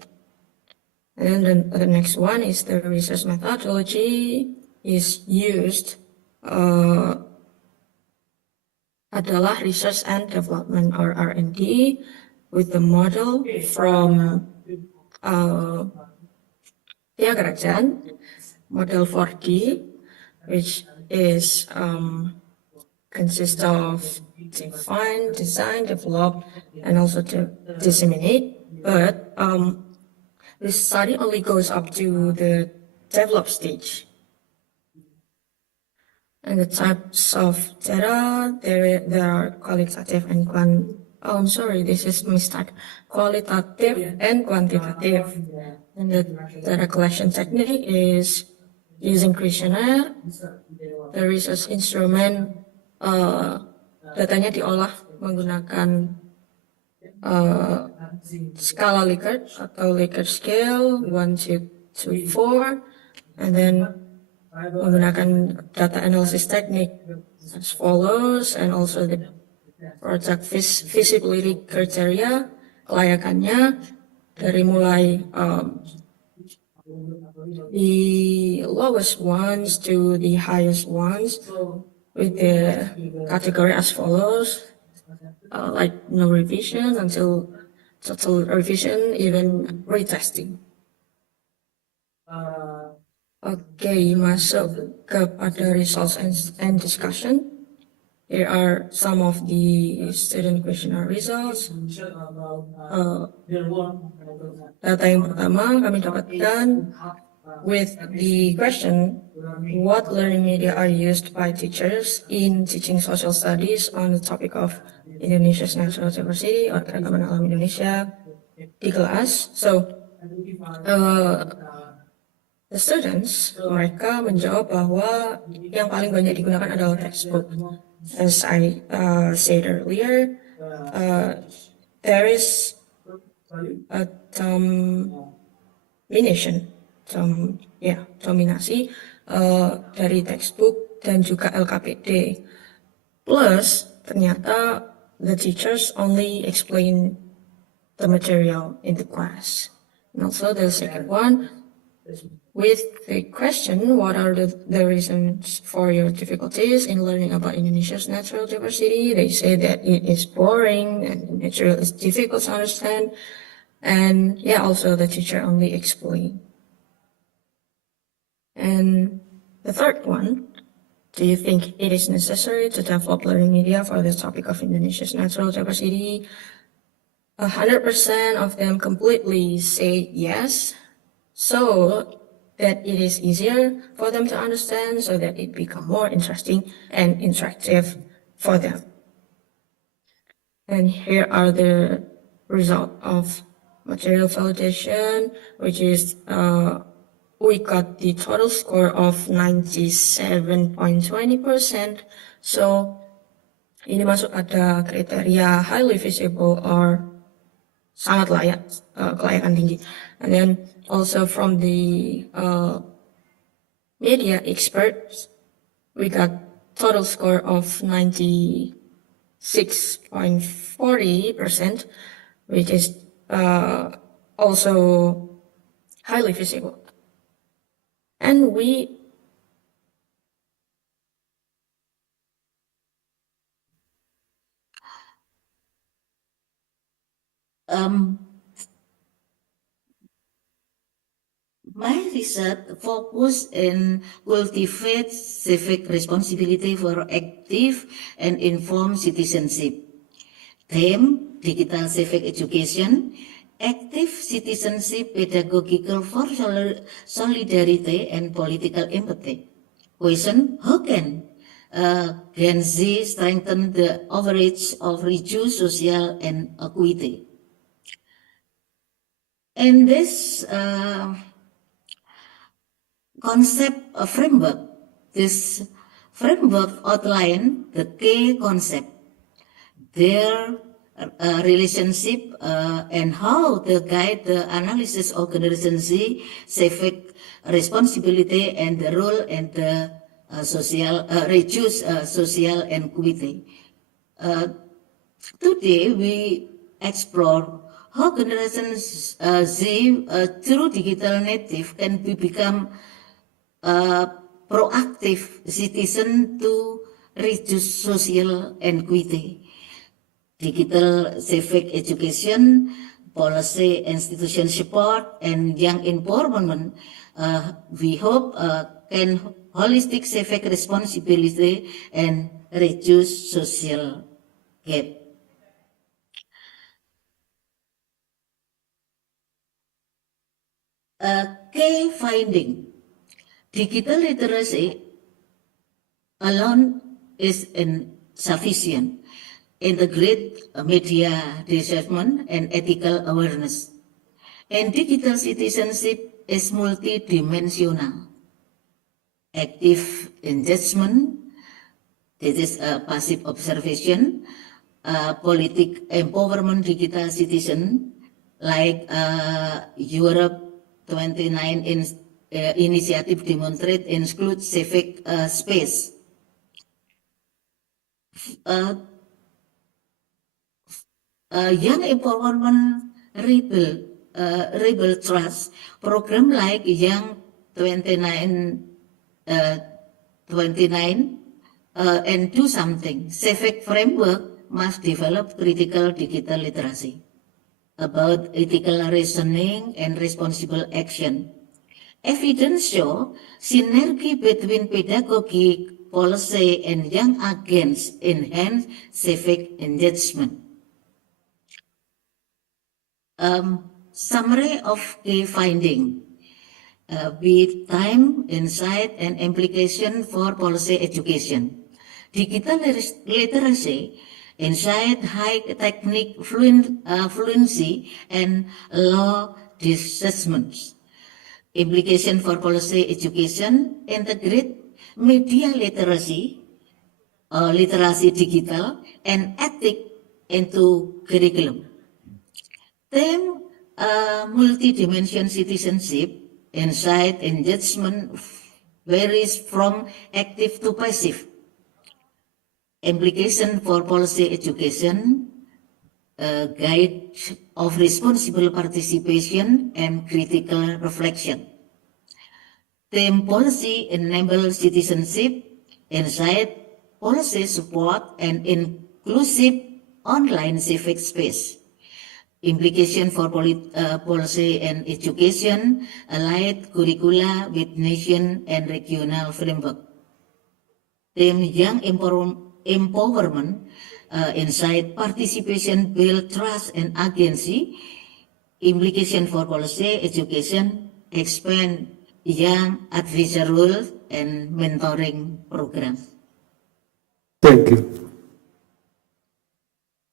And then the next one is the research methodology is used adalah research and development or R&D with the model from Tiagarajan, model 4D, which is consists of define, design, develop, and also to disseminate. But this study only goes up to the develop stage. And the types of data, there are qualitative and this is mistake. Qualitative and quantitative. And the data collection technique is using questionnaire. The research instrument, datanya diolah menggunakan skala Likert atau Likert scale 1 to 4, and then menggunakan data analysis technique as follows, and also the project feasibility criteria, kelayakannya dari mulai the lowest ones to the highest ones with the category as follows, like no revision until total revision, even retesting. Okay, masuk kepada results and discussion. Here are some of the student questionnaire results. Data yang pertama kami dapatkan with the question, what learning media are used by teachers in teaching social studies on the topic of Indonesia's natural diversity or keragaman alam Indonesia di kelas? So, the students, mereka menjawab bahwa yang paling banyak digunakan adalah textbook. As I said earlier, there is a dominasi dari textbook dan juga LKPD. Plus, ternyata the teachers only explain the material in the class. And also the second one, with the question, what are the reasons for your difficulties in learning about Indonesia's natural diversity? They say that it is boring and the material is difficult to understand. And also the teacher only explain. And the third one, do you think it is necessary to develop learning media for the topic of Indonesia's natural diversity? 100% of them completely say yes, so that it is easier for them to understand, so that it become more interesting and interactive for them. And here are the result of material validation, which is we got the total score of 97.20%. So ini masuk ada kriteria highly visible or sangat layak, kelayakan tinggi. And then also from the media experts, we got total score of 96.40%, which is also highly visible. And we my research focus and cultivate civic responsibility for active and informed citizenship. Theme, digital civic education, active citizenship pedagogical for solidarity and political empathy. Question, how can Gen Z strengthen the overreach of reduce social and equity? And this concept framework, this framework outline the key concept, their relationship and how they guide the analysis of generation civic responsibility and the role and the social reduce social inequity. Today we explore how generation Z through digital native can become proactive citizen to reduce social inequity. Digital civic education, policy institution support, and young empowerment, we hope can holistic civic responsibility and reduce social gap. Key finding, digital literacy alone is insufficient. Integrate media discernment and ethical awareness. And digital citizenship is multidimensional. Active engagement, this is a passive observation, politic empowerment digital citizen, like Europe 29 initiative demonstrate include civic space. Young empowerment rebel trust program like Young 29 and do something. Civic framework must develop critical digital literacy about ethical reasoning and responsible action. Evidence show synergy between pedagogy, policy, and young agents enhance civic engagement. Summary of key finding. With time, insight, and implication for policy education. Digital literacy, insight, high technique fluency, and law discernment. Implication for policy education, integrate media literacy, literacy digital, and ethics into curriculum. Theme, multi-dimension citizenship, insight, engagement varies from active to passive. Implication for policy education, guide of responsible participation and critical reflection. Theme, policy enable citizenship, insight, policy support, and inclusive online civic space. Implication for policy and education, allied curricula with nation and regional framework. Theme, young empowerment, insight, participation, build trust and agency. Implication for policy education, expand young advisor role and mentoring program. Thank you.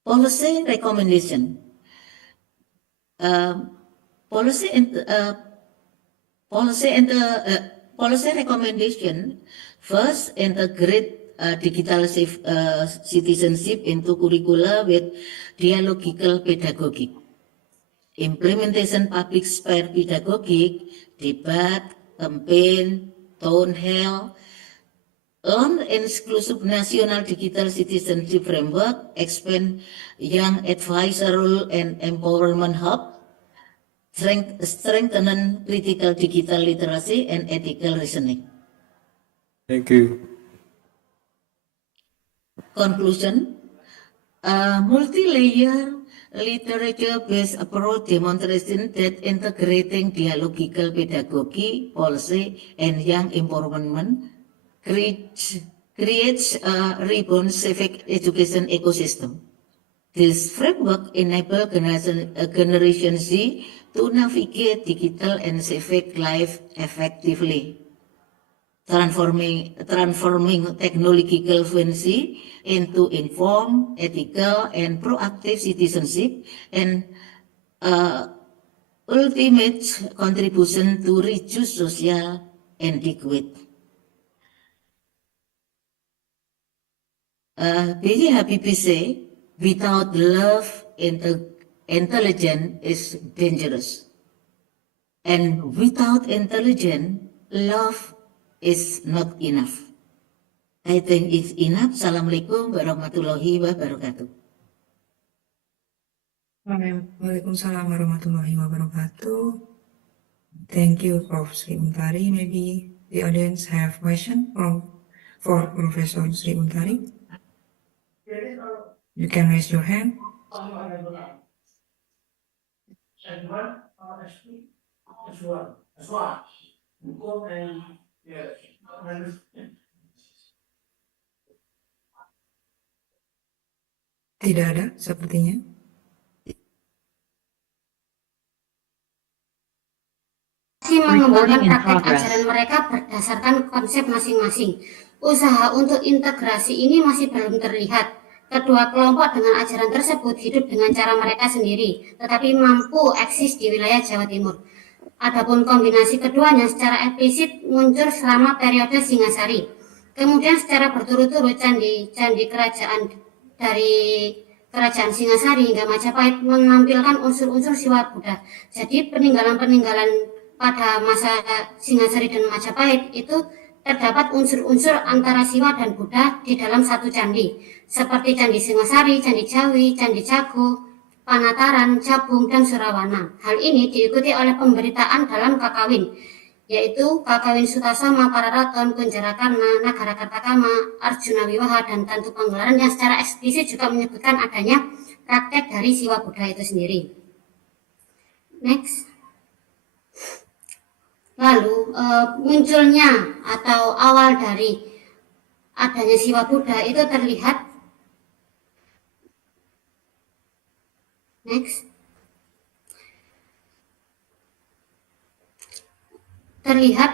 Policy recommendation. Policy recommendation. First, integrate digital citizenship into curricula with dialogical pedagogic. Implementation public sphere pedagogic, debat, campaign, town hall, on inclusive national digital citizenship framework, expand young advisor role and empowerment hub, strengthen critical digital literacy and ethical reasoning. Thank you. Conclusion, multi-layer literature-based approach demonstration that integrating dialogical pedagogy, policy, and young empowerment creates a responsive education ecosystem. This framework enables Generation Z to navigate digital and civic life effectively, transforming technological fluency into informed, ethical, and proactive citizenship, and ultimate contribution to reduce social inequity. B.J. Habibie say, without love, intelligence is dangerous. And without intelligence, love is not enough. I think it's enough. Assalamualaikum warahmatullahi wabarakatuh. Waalaikumsalam warahmatullahi wabarakatuh. Thank you, Prof. Sri Untari. Maybe the audience have question for Professor Sri Untari. You can raise your hand. Tidak ada sepertinya. Mengembangkan praktek ajaran mereka berdasarkan konsep masing-masing. Usaha untuk integrasi ini masih belum terlihat. Kedua kelompok dengan ajaran tersebut hidup dengan cara mereka sendiri, tetapi mampu eksis di wilayah Jawa Timur. Adapun kombinasi keduanya secara eksplisit muncul selama periode Singasari. Kemudian secara berturut-turut candi kerajaan dari kerajaan Singasari hingga Majapahit menampilkan unsur-unsur siwa Buddha. Jadi peninggalan-peninggalan pada masa Singasari dan Majapahit itu terdapat unsur-unsur antara siwa dan Buddha di dalam satu candi, seperti Candi Singasari, Candi Jawi, Candi Jago, Panataran, Jabung, dan Surawana. Hal ini diikuti oleh pemberitaan dalam Kakawin, yaitu Kakawin Sutasoma, Pararaton, Kunjarakarna, Nagara Kartakama, Arjuna Wiwaha, dan Tantu Panggelaran yang secara eksplisit juga menyebutkan adanya praktek dari siwa Buddha itu sendiri. Next. Lalu munculnya atau awal dari adanya siwa Buddha itu terlihat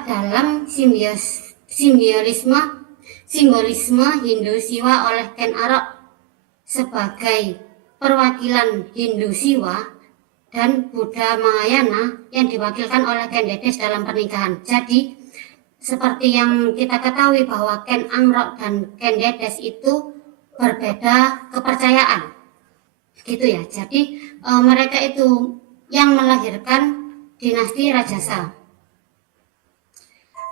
dalam simbolisme Hindu Siwa oleh Ken Arok sebagai perwakilan Hindu Siwa dan Buddha Mahayana yang diwakilkan oleh Ken Dedes dalam pernikahan. Jadi seperti yang kita ketahui bahwa Ken Arok dan Ken Dedes itu berbeda kepercayaan, gitu ya. Jadi mereka itu yang melahirkan dinasti Rajasa.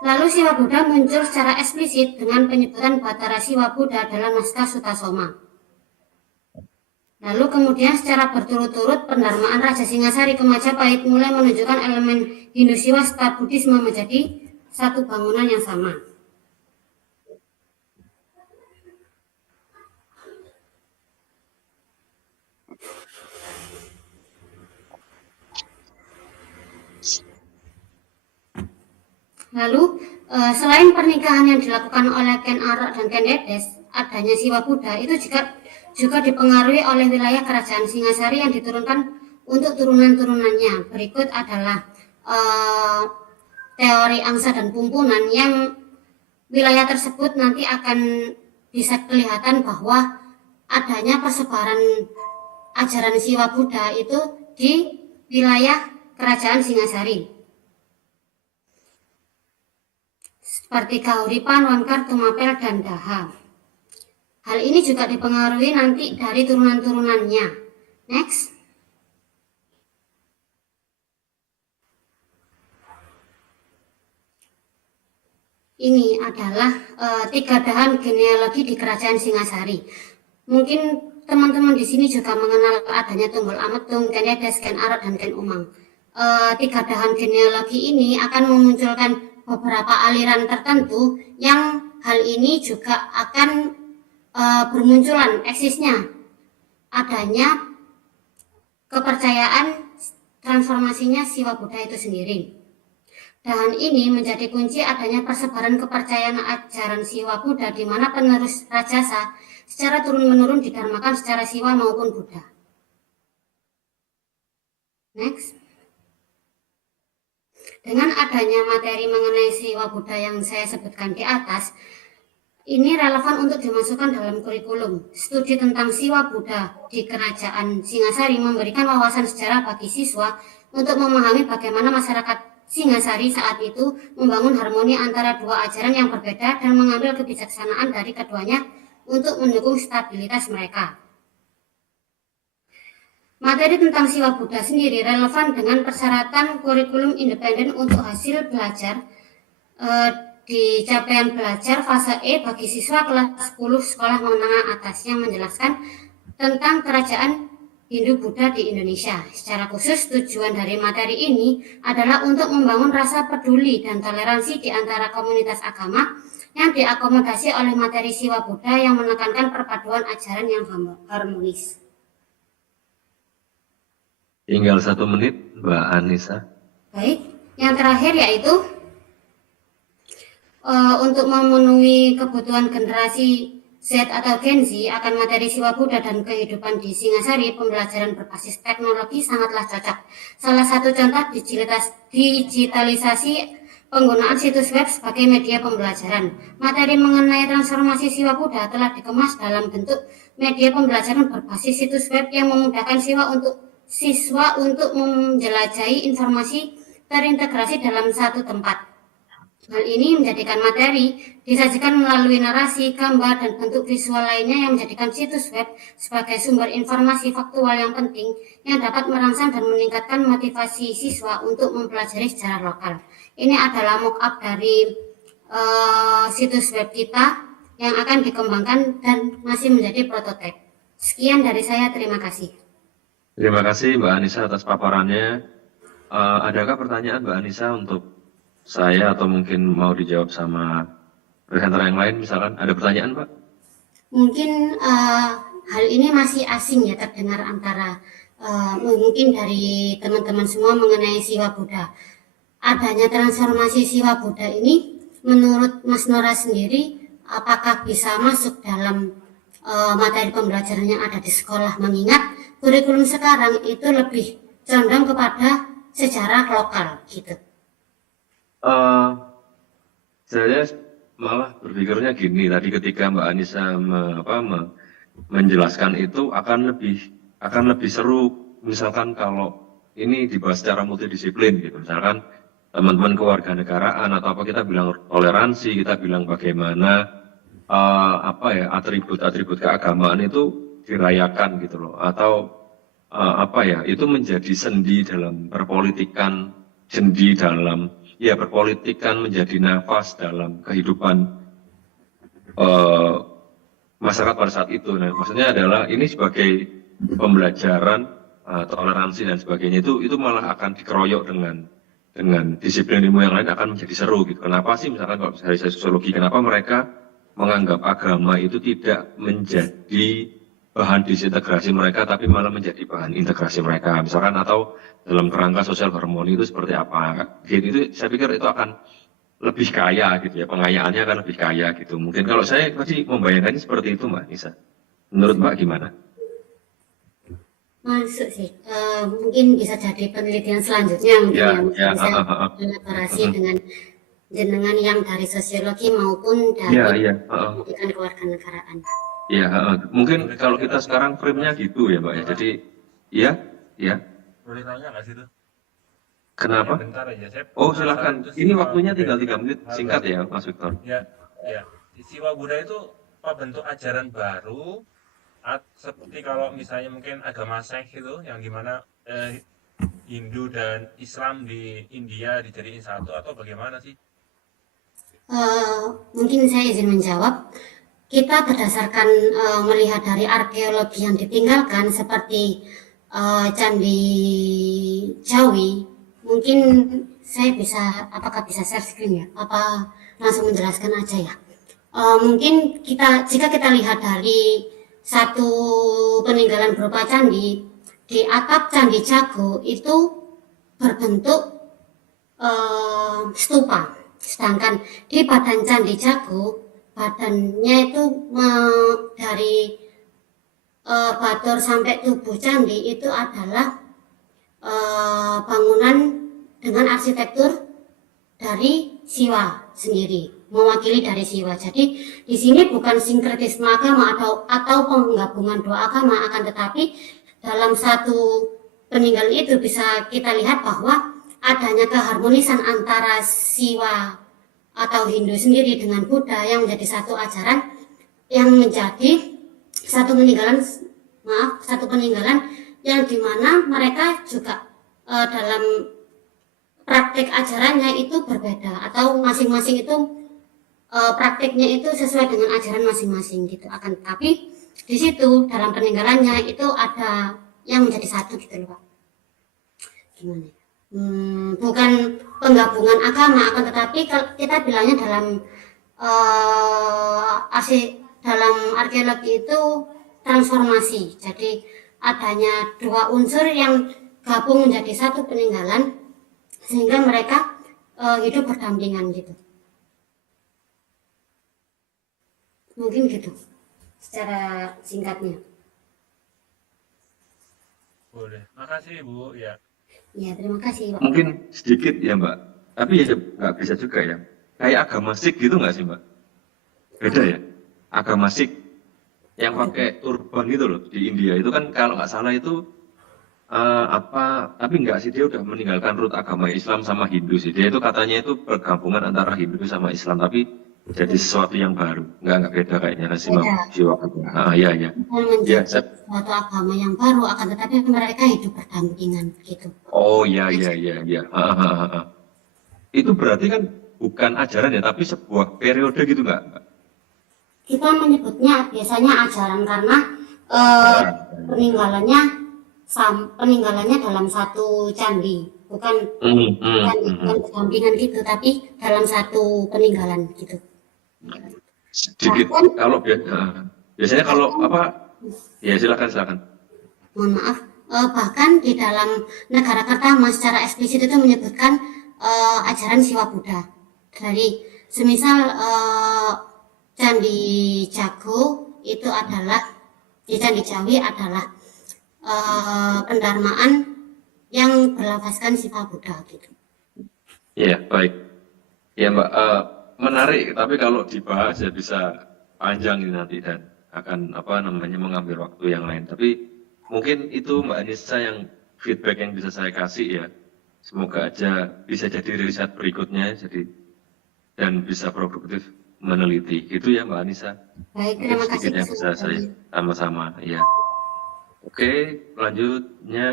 Lalu Siwa Buddha muncul secara eksplisit dengan penyebutan Batara Siwa Buddha dalam naskah Sutasoma. Lalu kemudian secara berturut-turut pendarmaan Raja Singasari ke Majapahit mulai menunjukkan elemen Hindu Siwa serta Buddhisme menjadi satu bangunan yang sama. Lalu selain pernikahan yang dilakukan oleh Ken Arok dan Ken Dedes, adanya Siwa Buddha itu juga dipengaruhi oleh wilayah kerajaan Singasari yang diturunkan untuk turunan-turunannya. Berikut adalah teori angsa dan pumpunan yang wilayah tersebut nanti akan bisa kelihatan bahwa adanya persebaran ajaran Siwa Buddha itu di wilayah Kerajaan Singasari. Seperti Kahuripan, Wankar, Tumapel, dan Daha. Hal ini juga dipengaruhi nanti dari turunan-turunannya. Next. Ini adalah 3 dahan genealogi di Kerajaan Singasari. Mungkin teman-teman di sini juga mengenal adanya Tunggul Ametung, Ken Yedes, Ken Arok, dan Ken Umang. 3 dahan genealogi ini akan memunculkan beberapa aliran tertentu yang hal ini juga akan bermunculan eksisnya adanya kepercayaan transformasinya Siwa Buddha itu sendiri. Dahan ini menjadi kunci adanya persebaran kepercayaan ajaran Siwa Buddha di mana penerus Rajasa secara turun-menurun didharmakan secara Siwa maupun Buddha. Next. Dengan adanya materi mengenai Siwa Buddha yang saya sebutkan di atas, ini relevan untuk dimasukkan dalam kurikulum. Studi tentang Siwa Buddha di Kerajaan Singasari memberikan wawasan sejarah bagi siswa untuk memahami bagaimana masyarakat Singasari saat itu membangun harmoni antara dua ajaran yang berbeda dan mengambil kebijaksanaan dari keduanya untuk mendukung stabilitas mereka. Materi tentang Siwa Buddha sendiri relevan dengan persyaratan kurikulum independen untuk hasil belajar di capaian belajar fase E bagi siswa kelas 10 sekolah menengah atas yang menjelaskan tentang kerajaan Hindu Buddha di Indonesia. Secara khusus, tujuan dari materi ini adalah untuk membangun rasa peduli dan toleransi di antara komunitas agama yang diakomodasi oleh materi Siwa Buddha yang menekankan perpaduan ajaran yang harmonis. Tinggal 1 menit, Mbak Anissa. Baik, yang terakhir yaitu untuk memenuhi kebutuhan generasi Z atau Gen Z akan materi Siwa Buddha dan kehidupan di Singasari, pembelajaran berbasis teknologi sangatlah cocok. Salah satu contoh digitalisasi penggunaan situs web sebagai media pembelajaran. Materi mengenai transformasi Siwa Buddha telah dikemas dalam bentuk media pembelajaran berbasis situs web yang memudahkan siswa untuk menjelajahi informasi terintegrasi dalam satu tempat. Hal ini menjadikan materi disajikan melalui narasi, gambar, dan bentuk visual lainnya yang menjadikan situs web sebagai sumber informasi faktual yang penting yang dapat merangsang dan meningkatkan motivasi siswa untuk mempelajari sejarah lokal. Ini adalah mock-up dari situs web kita yang akan dikembangkan dan masih menjadi prototipe. Sekian dari saya, terima kasih. Terima kasih Mbak Anissa atas paparannya. Adakah pertanyaan Mbak Anissa untuk saya atau mungkin mau dijawab sama presenter yang lain misalkan? Ada pertanyaan Pak? Mungkin hal ini masih asing ya terdengar antara mungkin dari teman-teman semua mengenai Siwa Buddha. Adanya transformasi Siwa Buddha ini menurut Mas Nora sendiri apakah bisa masuk dalam materi pembelajaran yang ada di sekolah, mengingat kurikulum sekarang itu lebih condong kepada sejarah lokal gitu. Saya malah berpikirnya gini, tadi ketika Mbak Anissa menjelaskan itu akan lebih seru misalkan kalau ini dibahas secara multidisiplin gitu. Misalkan teman-teman kewarganegaraan atau apa kita bilang toleransi, kita bilang bagaimana atribut-atribut keagamaan itu dirayakan gitu loh, atau itu menjadi sendi dalam perpolitikan, sendi dalam berpolitikan menjadi nafas dalam kehidupan masyarakat pada saat itu. Nah, maksudnya adalah ini sebagai pembelajaran toleransi dan sebagainya itu malah akan dikeroyok dengan disiplin ilmu yang lain akan menjadi seru gitu. Kenapa sih misalkan kalau dari sosiologi kenapa mereka menganggap agama itu tidak menjadi bahan disintegrasi mereka tapi malah menjadi bahan integrasi mereka misalkan, atau dalam kerangka sosial harmoni itu seperti apa gitu. Itu saya pikir itu akan lebih kaya gitu ya, pengayaannya akan lebih kaya gitu. Mungkin kalau saya tadi membayangkannya seperti itu Mbak Nisa. Menurut Mbak gimana? Masuk sih, mungkin bisa jadi penelitian selanjutnya mungkin bisa kolaborasi dengan jenengan yang dari sosiologi maupun dari pendidikan kewarganegaraan. Ya, mungkin kalau kita sekarang frame-nya gitu ya, Mbak ya. Jadi, ya. Boleh tanya nggak sih tuh? Kenapa? Bentar aja, saya Oh, penasaran silakan. itu Ini siwa waktunya Buddha tinggal itu 3 kan. menit, singkat ya, Mas Victor. Ya. Siwa Buddha itu apa bentuk ajaran baru? Seperti kalau misalnya mungkin agama Sikh itu, yang gimana Hindu dan Islam di India dijadiin satu atau bagaimana sih? Mungkin saya izin menjawab. Kita berdasarkan melihat dari arkeologi yang ditinggalkan seperti Candi Jawi, mungkin saya apakah bisa share screen ya? Apa langsung menjelaskan aja ya? Mungkin jika kita lihat dari satu peninggalan berupa candi, di atap Candi Jago itu berbentuk stupa, sedangkan di badan Candi Jago badannya itu dari batur sampai tubuh candi itu adalah bangunan dengan arsitektur dari Siwa sendiri, mewakili dari Siwa. Jadi di sini bukan sinkretisme agama atau penggabungan dua agama, akan tetapi dalam satu peninggalan itu bisa kita lihat bahwa adanya keharmonisan antara Siwa atau Hindu sendiri dengan Buddha yang menjadi satu ajaran yang menjadi satu peninggalan yang dimana mereka juga dalam praktik ajarannya itu berbeda atau masing-masing itu praktiknya itu sesuai dengan ajaran masing-masing gitu. Akan tetapi di situ dalam peninggalannya itu ada yang menjadi satu gitu loh Pak. Gimana? Bukan penggabungan agama, akan tetapi kita bilangnya dalam arkeologi itu transformasi. Jadi adanya dua unsur yang gabung menjadi satu peninggalan sehingga mereka hidup berdampingan gitu. Mungkin gitu secara singkatnya. Boleh. Makasih Bu ya. Ya, terima kasih Pak. Mungkin sedikit ya, Mbak. Tapi ya nggak bisa juga ya. Kayak agama Sikh gitu nggak sih, Mbak? Beda ya? Agama Sikh yang pakai turban gitu loh di India itu kan kalau nggak salah itu tapi nggak sih, dia udah meninggalkan root agama Islam sama Hindu sih. Dia itu katanya itu pergabungan antara Hindu sama Islam, tapi jadi sesuatu yang baru. Nggak beda kayaknya sih, Siwa Buddha. Iya. Menjadi suatu agama yang baru, akan tetapi mereka hidup berdampingan gitu. Oh iya. Itu berarti kan bukan ajaran ya, tapi sebuah periode gitu nggak? Kita menyebutnya biasanya ajaran karena peninggalannya dalam satu candi, bukan berdampingan gitu, tapi dalam satu peninggalan gitu. Sedikit kalau biasanya kalau apa? Ya silakan. Mohon maaf, bahkan di dalam negara pertama secara eksplisit itu menyebutkan ajaran Siwa Buddha. Dari semisal Candi Jago itu adalah di Candi Jawi adalah pendarmaan yang berlafazkan Siwa Buddha gitu. Iya, baik. Ya Mbak, menarik, tapi kalau dibahas ya bisa panjang ini nanti dan akan mengambil waktu yang lain. Tapi mungkin itu Mbak Anissa yang feedback yang bisa saya kasih ya. Semoga aja bisa jadi riset berikutnya dan bisa produktif meneliti. Itu ya Mbak Anissa. Baik, terima kasih. Yang bisa saya sama-sama ya. Oke, selanjutnya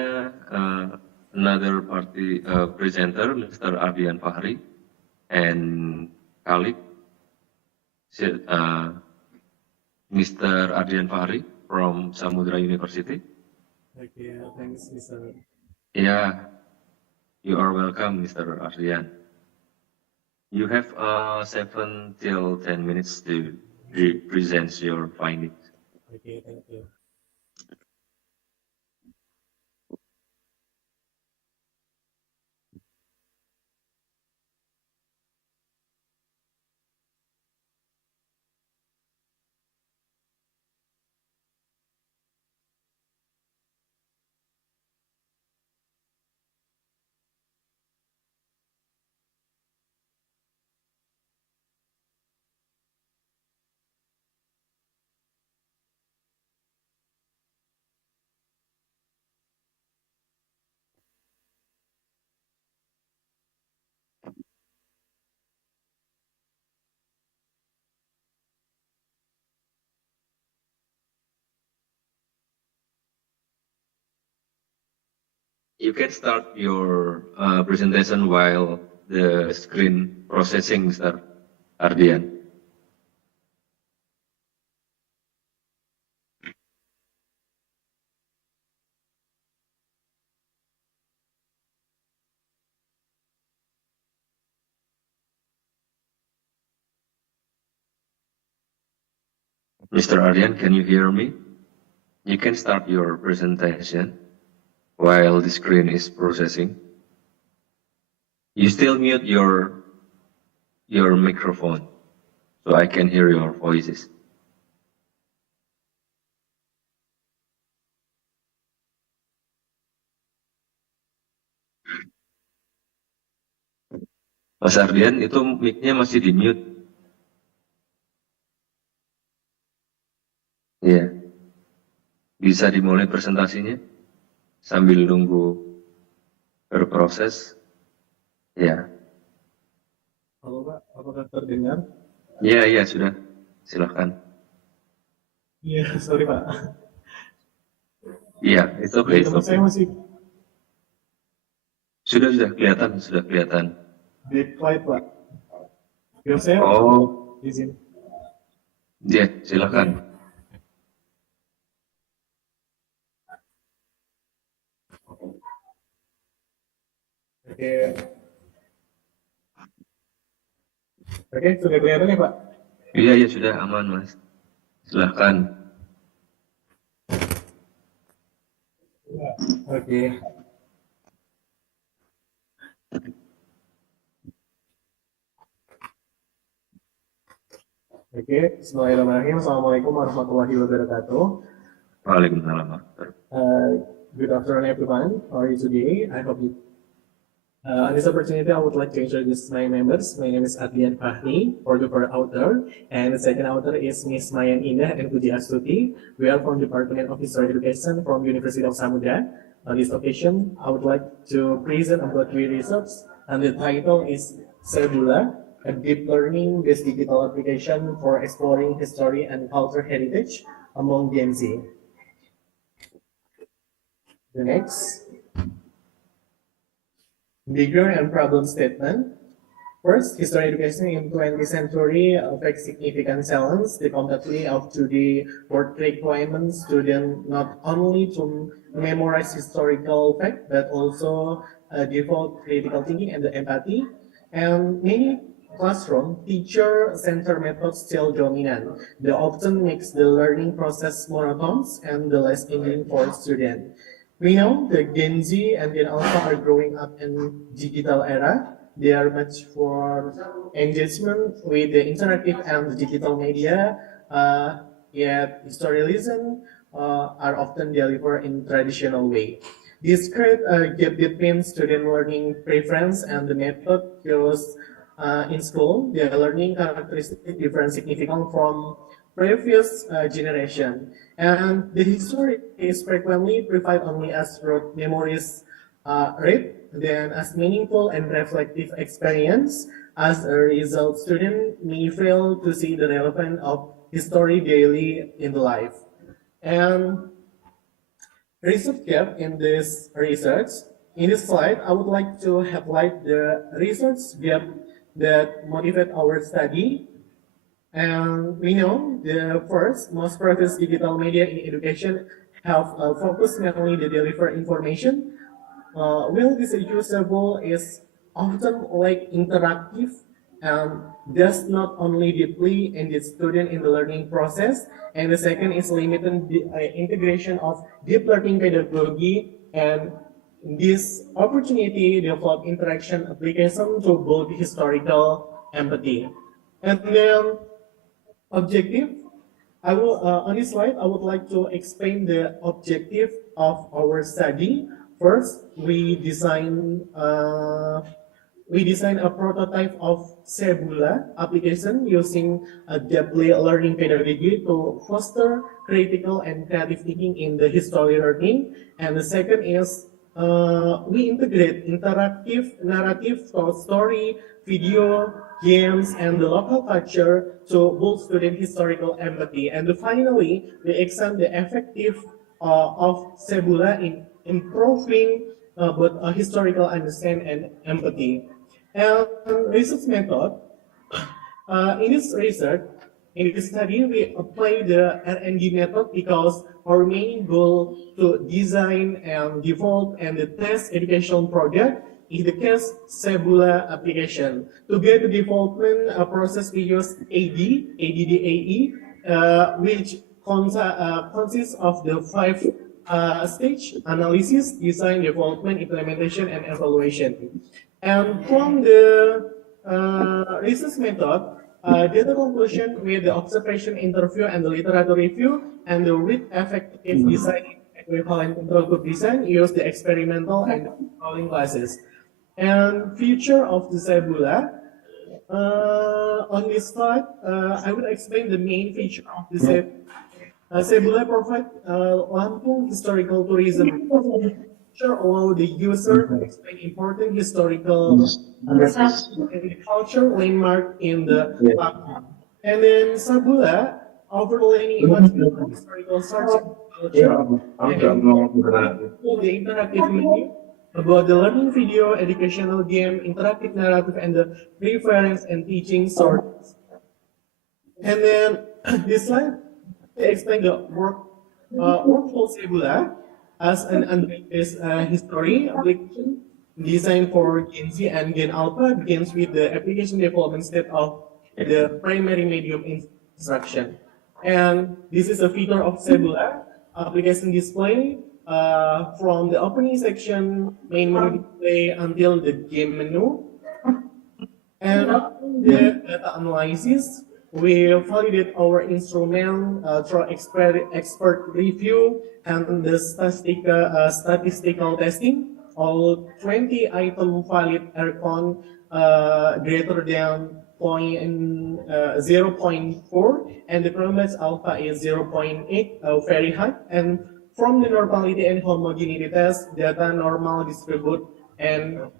another party presenter, Mr. Ardian Fahri and colleague, Mr. Ardian Fahri from Samudra University. Okay, thanks, Mr. Yeah, you are welcome, Mr. Ardian. You have 7 till 10 minutes to present your findings. Okay, thank you. you can start your presentation while the screen processing, Mr. Ardian. Mr. Ardian, can you hear me? You can start your presentation while the screen is processing. You still mute your microphone so I can hear your voices. Mas Ardian, itu mic-nya masih di mute. Iya. Bisa dimulai presentasinya sambil nunggu berproses. Ya. Halo Pak, apakah terdengar? Iya, sudah. Silakan. Iya, sorry Pak. Iya, itu oke. Saya masih Sudah kelihatan. backlight Pak. Biar saya izin. Iya, silakan. Oke, sudah kelihatan ya Pak? Iya, sudah aman Mas. Silakan. Oke. Bismillahirrahmanirrahim. Assalamualaikum warahmatullahi wabarakatuh. Waalaikumsalam. Good afternoon, everyone. How are you today? I hope you. On this opportunity, I would like to introduce my members. My name is Aditya for the first author, and the second author is Miss Mayan Indah and Puji Astuti. We are from Department of History Education from University of Samudra. On this occasion, I would like to present about three research, and the title is Sebula, a deep learning-based digital application for exploring history and cultural heritage among Gen Z. The next. Bigger and problem statement. First, history education in 20th century affects significant challenges. The complexity of 2D work requirements students not only to memorize historical facts, but also develop critical thinking and empathy. And many classroom teacher-centered methods still dominant. They often makes the learning process monotonous and the less engaging for students. We know the Gen Z and Gen Alpha are growing up in digital era. They are much for engagement with the interactive and digital media, yet historicism are often delivered in traditional way. This creates a gap between student learning preference and the method used in school. The learning characteristics differ significantly from previous generation, and the history is frequently provided only as rote memories read, then as meaningful and reflective experience. As a result, students may fail to see the relevance of history daily in the life. And research gap in this research. In this slide, I would like to highlight the research gap that motivate our study. And we know the first, most previous digital media in education have focused mainly to deliver information. While this usable is often like interactive and does not only deeply engage student in the learning process. And the second is limited integration of deep learning pedagogy, and this opportunity develop interaction application to build historical empathy. And then objective, I will on this slide I would like to explain the objective of our study. First, we design a prototype of Sebula application using a deeply learning pedagogy to foster critical and creative thinking in the history learning. And the second is we integrate interactive narrative story, video, games, and the local culture to build student historical empathy. And finally, we examine the effective of Sebula in improving about historical understanding and empathy. And research method, in this research, in this study, we apply the R&D method because our main goal to design and develop and test educational project is the case Sebula application. To get the development process, we use ADDAE, which consists of the 5 stage: analysis, design, development, implementation, and evaluation. And from the research method, data conclusion with the observation interview and the literature review, and the with effective design equivalent control group design use the experimental and controlling classes. And feature of the Sebula, on this slide, I will explain the main feature of the Sebula. Sebula provide Lampung historical tourism. Allow the user to explain important historical sites and the culture landmark in the Lampung. And then Sebula overlaying historical search and culture, and the interactive menu about the learning video, educational game, interactive narrative, and the reference and teaching sources. And then this slide, they explain the workflow Sebula as an Android-based history application designed for Gen Z and Gen Alpha, begins with the application development state of the primary medium instruction. And this is a feature of Sebula application display from the opening section, main menu display until the game menu. And the data analysis, we validate our instrument through expert review and the statistical testing. All 20 item valid aircon greater than 0.4, and the Chromebase alpha is 0.8, very high. And from the normality and homogeneity test, data normal distribute and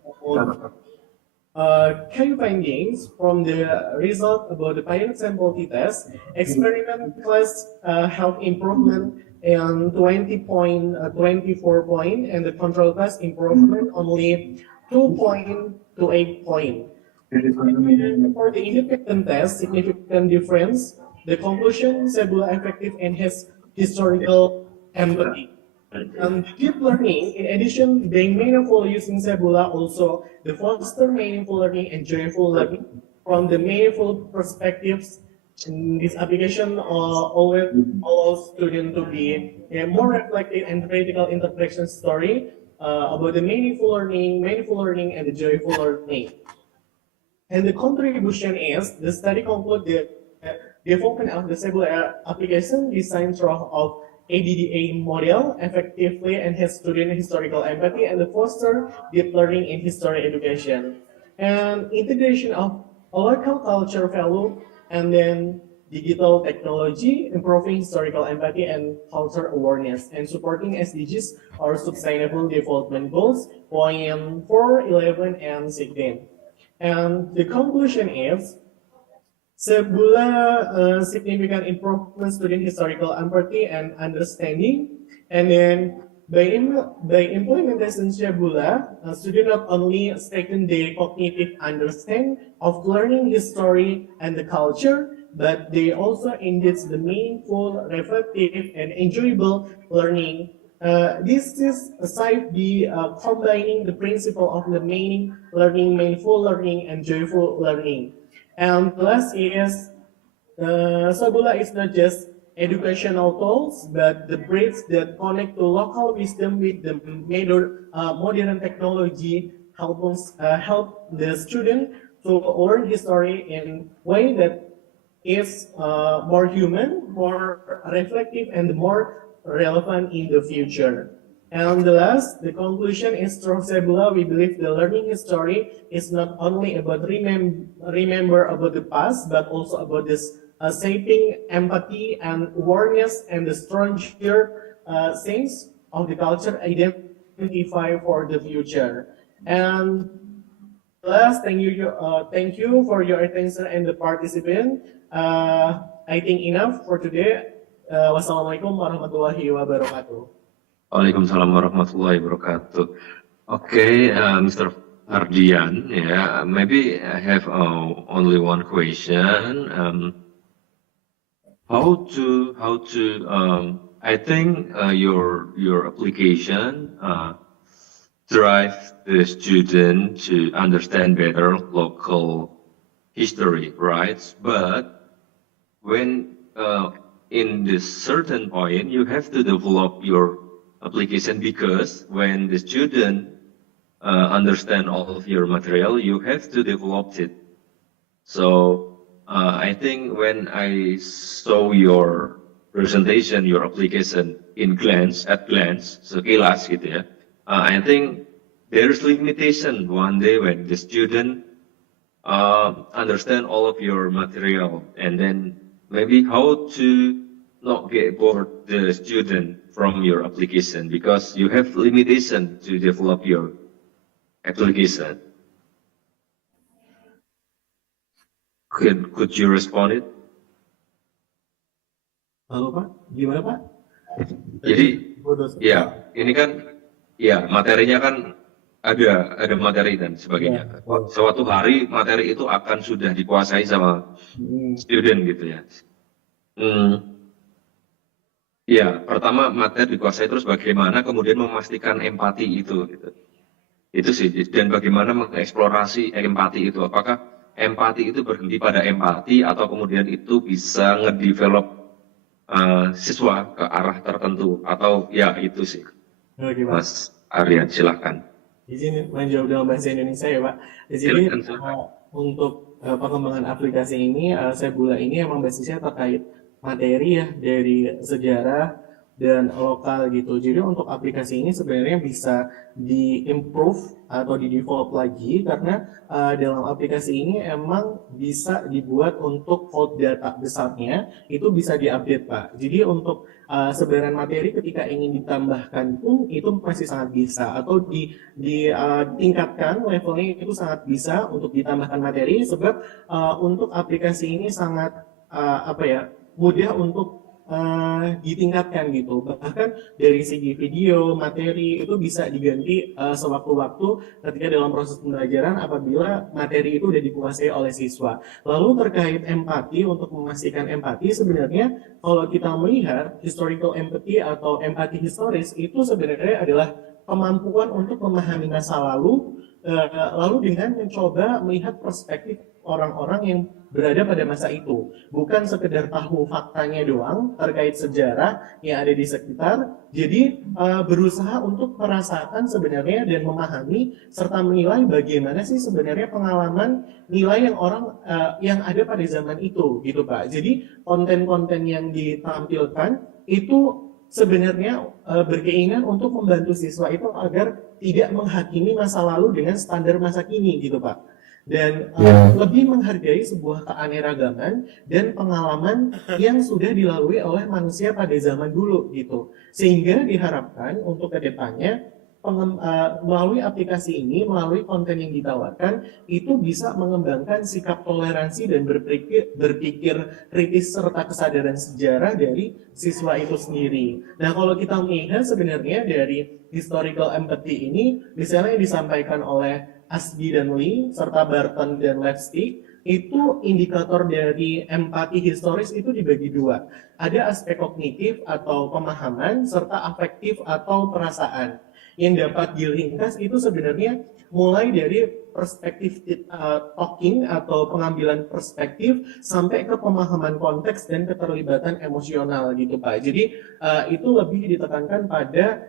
key findings from the result about the pilot sample t-test. Experiment class have improvement in 20.24 point, and the control class improvement only 2.28 point. For the independent test, significant difference. The conclusion, Sebula effective and has historical empathy. And deep learning, in addition, being meaningful using Sebula, also the foster meaningful learning and joyful learning from the meaningful perspectives. In this application always allows students to be more reflective and critical interpretation story about the meaningful learning, and the joyful learning. And the contribution is, the study concludes the development of the Sebula application design of ADDA model effectively enhance student historical empathy and the foster deep learning in history education. And integration of local culture value and then digital technology, improving historical empathy and culture awareness, and supporting SDGs or Sustainable Development Goals, point 4, 11, and 16. And the conclusion is, Sebula significant improvement student historical empathy and understanding. And then by implementation Sebula, students not only strengthen their cognitive understanding of learning history and the culture, but they also engage the meaningful, reflective, and enjoyable learning. This is aside the combining the principle of the meaningful learning, and joyful learning. And last is, Sebula is not just educational tools, but the bridge that connect to local wisdom with the modern technology help the student to learn history in a way that is more human, more reflective, and more relevant in the future. And the last, the conclusion is, through Sebula, we believe the learning history is not only about remember about the past, but also about this shaping empathy and awareness and the stronger sense of the culture identify for the future. And last, thank you for your attention and the participant. I think enough for today. Wassalamualaikum warahmatullahi wabarakatuh. Waalaikumsalam warahmatullahi wabarakatuh. Okay, Mr. Ardian, yeah, maybe I have only one question. I think your application drive the student to understand better local history, right? But when in this certain point, you have to develop your application, because when the student understand all of your material, you have to develop it. So I think when I saw your presentation, your application at glance, sekilas gitu ya, I think there's limitation one day when the student understand all of your material, and then maybe how to not get bored the student from your application, because you have limitation to develop your application. Could you respond it? Halo Pak, gimana Pak? Jadi, ya ini kan, ya materinya kan ada materi dan sebagainya. Suatu hari materi itu akan sudah dikuasai sama student gitu ya. Ya, pertama materi dikuasai, terus bagaimana kemudian memastikan empati itu gitu. Itu sih, dan bagaimana mengeksplorasi empati itu. Apakah empati itu berhenti pada empati, atau kemudian itu bisa ngedevelop siswa ke arah tertentu, atau ya itu sih. Oke, Pak. Mas Aryan, silahkan. Izin menjawab dalam bahasa Indonesia ya Pak. Di sini untuk pengembangan aplikasi ini, Sebula ini emang basisnya terkait materi ya, dari sejarah dan lokal gitu. Jadi untuk aplikasi ini sebenarnya bisa di-improve atau di-develop lagi, karena dalam aplikasi ini emang bisa dibuat untuk vault data besarnya, itu bisa di-update Pak. Jadi untuk sebaran materi ketika ingin ditambahkan pun itu masih sangat bisa, atau ditingkatkan levelnya itu sangat bisa untuk ditambahkan materi, sebab untuk aplikasi ini sangat mudah untuk ditingkatkan gitu. Bahkan dari segi video, materi itu bisa diganti sewaktu-waktu ketika dalam proses pembelajaran apabila materi itu sudah dikuasai oleh siswa. Lalu terkait empati, untuk memastikan empati, sebenarnya kalau kita melihat historical empathy atau empati historis itu sebenarnya adalah kemampuan untuk memahami masa lalu, lalu dengan mencoba melihat perspektif orang-orang yang berada pada masa itu, bukan sekedar tahu faktanya doang terkait sejarah yang ada di sekitar. Jadi berusaha untuk merasakan sebenarnya dan memahami serta menilai bagaimana sih sebenarnya pengalaman nilai yang orang yang ada pada zaman itu gitu Pak. Jadi konten-konten yang ditampilkan itu sebenarnya berkeinginan untuk membantu siswa itu agar tidak menghakimi masa lalu dengan standar masa kini gitu Pak. Dan lebih menghargai sebuah keanekaragaman dan pengalaman yang sudah dilalui oleh manusia pada zaman dulu gitu. Sehingga diharapkan untuk kedepannya melalui aplikasi ini, melalui konten yang ditawarkan, itu bisa mengembangkan sikap toleransi dan berpikir kritis serta kesadaran sejarah dari siswa itu sendiri. Nah, kalau kita melihat sebenarnya dari historical empathy ini, misalnya yang disampaikan oleh Asdi dan Lee, serta Barton dan Levstick, itu indikator dari empati historis itu dibagi dua. Ada aspek kognitif atau pemahaman, serta afektif atau perasaan. Yang dapat diringkas itu sebenarnya mulai dari perspektif talking atau pengambilan perspektif sampai ke pemahaman konteks dan keterlibatan emosional gitu Pak. Jadi itu lebih ditekankan pada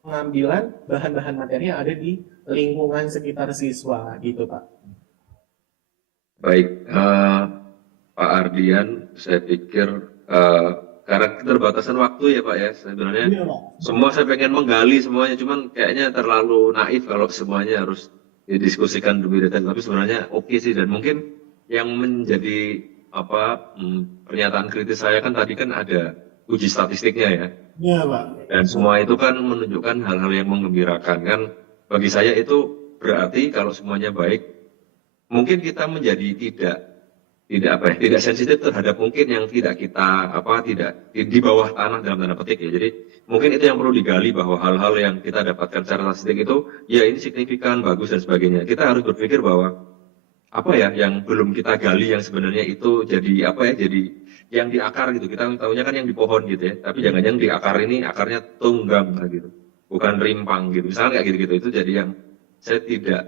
pengambilan bahan-bahan materi yang ada di lingkungan sekitar siswa gitu Pak. Baik, Pak Ardian, saya pikir karena keterbatasan waktu ya Pak ya, sebenarnya semua saya pengen menggali semuanya, cuman kayaknya terlalu naif kalau semuanya harus didiskusikan lebih detail. Tapi sebenarnya oke sih, dan mungkin yang menjadi pernyataan kritis saya kan tadi kan ada uji statistiknya ya. Iya Pak. Dan semua itu kan menunjukkan hal-hal yang menggembirakan kan. Bagi saya itu berarti kalau semuanya baik, mungkin kita menjadi tidak sensitif terhadap mungkin yang tidak kita tidak di bawah tanah dalam tanda petik ya. Jadi mungkin itu yang perlu digali, bahwa hal-hal yang kita dapatkan secara statistik itu ya ini signifikan, bagus dan sebagainya. Kita harus berpikir bahwa apa ya yang belum kita gali yang sebenarnya itu jadi jadi yang di akar gitu. Kita tahunya kan yang di pohon gitu ya, tapi jangan-jangan di akar ini akarnya tunggang gitu, bukan rimpang gitu. Misalnya kayak gitu-gitu, itu jadi yang saya tidak,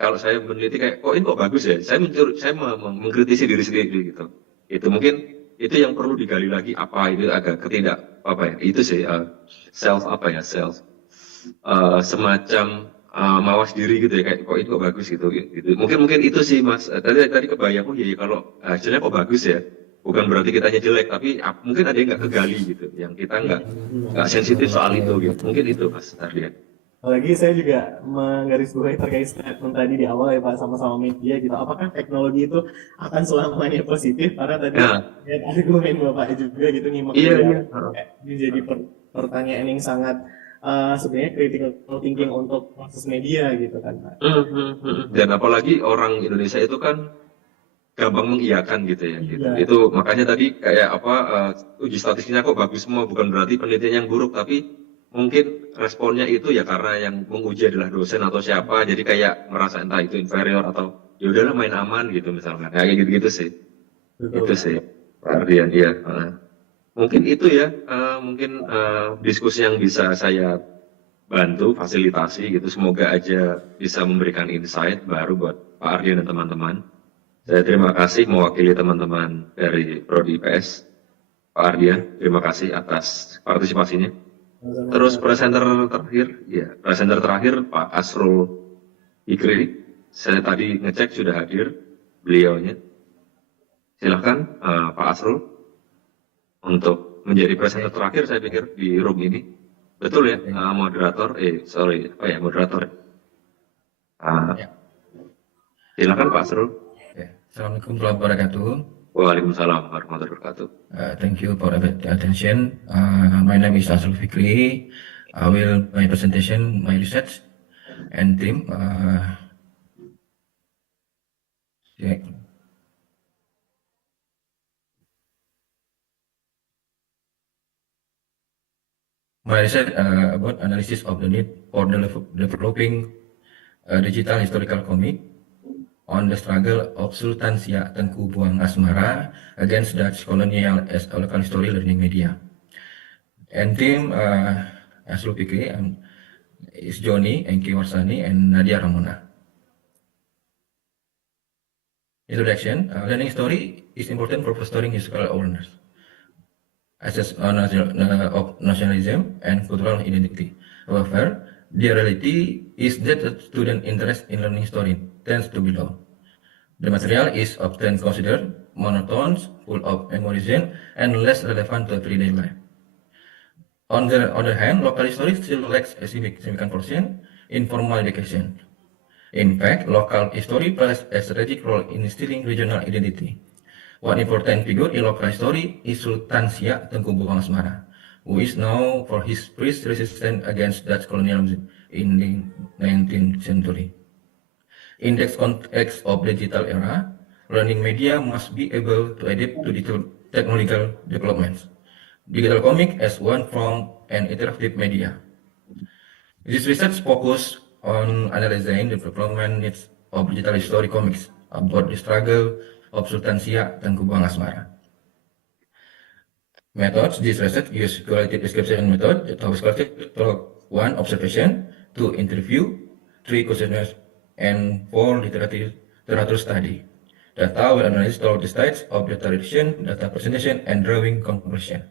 kalau saya meneliti kayak ini kok bagus ya, saya mengkritisi diri sendiri gitu. Itu mungkin itu yang perlu digali lagi, apa itu agak itu sih self semacam mawas diri gitu ya, kayak kok itu kok bagus gitu. Mungkin itu sih Mas. Tadi kebayang kalau hasilnya kok bagus ya, bukan berarti kitanya jelek, tapi mungkin ada yang nggak kegali gitu, yang kita nggak sensitif soal itu gitu. Mungkin itu Mas Ardian. Lagi saya juga menggarisbawahi terkait statement tadi di awal ya Pak, sama-sama media gitu. Apakah teknologi itu akan selamanya positif? Karena tadi lihat argumen Bapak juga gitu nih, menjadi pertanyaan yang sangat sebenarnya critical thinking untuk proses media gitu kan Pak. Dan apalagi orang Indonesia itu kan gampang mengiyakan gitu ya. Gitu. Itu makanya tadi kayak uji statistiknya kok bagus semua, bukan berarti penelitian yang buruk, tapi mungkin responnya itu ya karena yang menguji adalah dosen atau siapa, jadi kayak merasa entah itu inferior atau ya udahlah main aman gitu misalnya, kayak gitu-gitu sih. Betul. Itu sih Pak Ardian ya. Mungkin itu ya, diskusi yang bisa saya bantu fasilitasi gitu. Semoga aja bisa memberikan insight baru buat Pak Ardian dan teman-teman. Saya terima kasih mewakili teman-teman dari Prodi IPS. Pak Ardian, terima kasih atas partisipasinya. Terus presenter terakhir Pak Azril Ikri, saya tadi ngecek sudah hadir beliaunya. Silahkan Pak Azril untuk menjadi presenter terakhir, saya pikir di room ini. Betul ya, moderator. Moderator. Silakan Pak Azril. Assalamualaikum warahmatullahi wabarakatuh. Waalaikumsalam warahmatullahi wabarakatuh. Thank you for the attention. My name is Saša Cvetković. I will my presentation, my research and team. My research about analysis of the need for developing a digital historical comic on the struggle of Sultan Siak Tengku Buang Asmara against Dutch colonial as a local story learning media. And team Azril Fikri is Johnny, Enki Warsani, and Nadia Ramona. Introduction: learning story is important for fostering historical awareness, access of nationalism and cultural identity. However, the reality is that the student interest in learning story tends to be low. The material is often considered monotone, full of memorization, and less relevant to everyday life. On the other hand, local history still lacks a significant portion in formal education. In fact, local history plays a strategic role in instilling regional identity. One important figure in local history is Sultan Siak Tengku Buang Asmara, who is known for his fierce resistance against Dutch colonialism in the 19th century. In this context of digital era, learning media must be able to adapt to digital technological developments. Digital comic as one form and interactive media. This research focus on analyzing the development needs of digital story comics about the struggle of Sultan Siak Tengku Buang Asmara. Methods: this research use qualitative description method that was collected through 1. Observation, 2. Interview, 3. Questionnaires, and 4. Literature study. Data will analyze through the stages of data reduction, data presentation, and drawing conversion.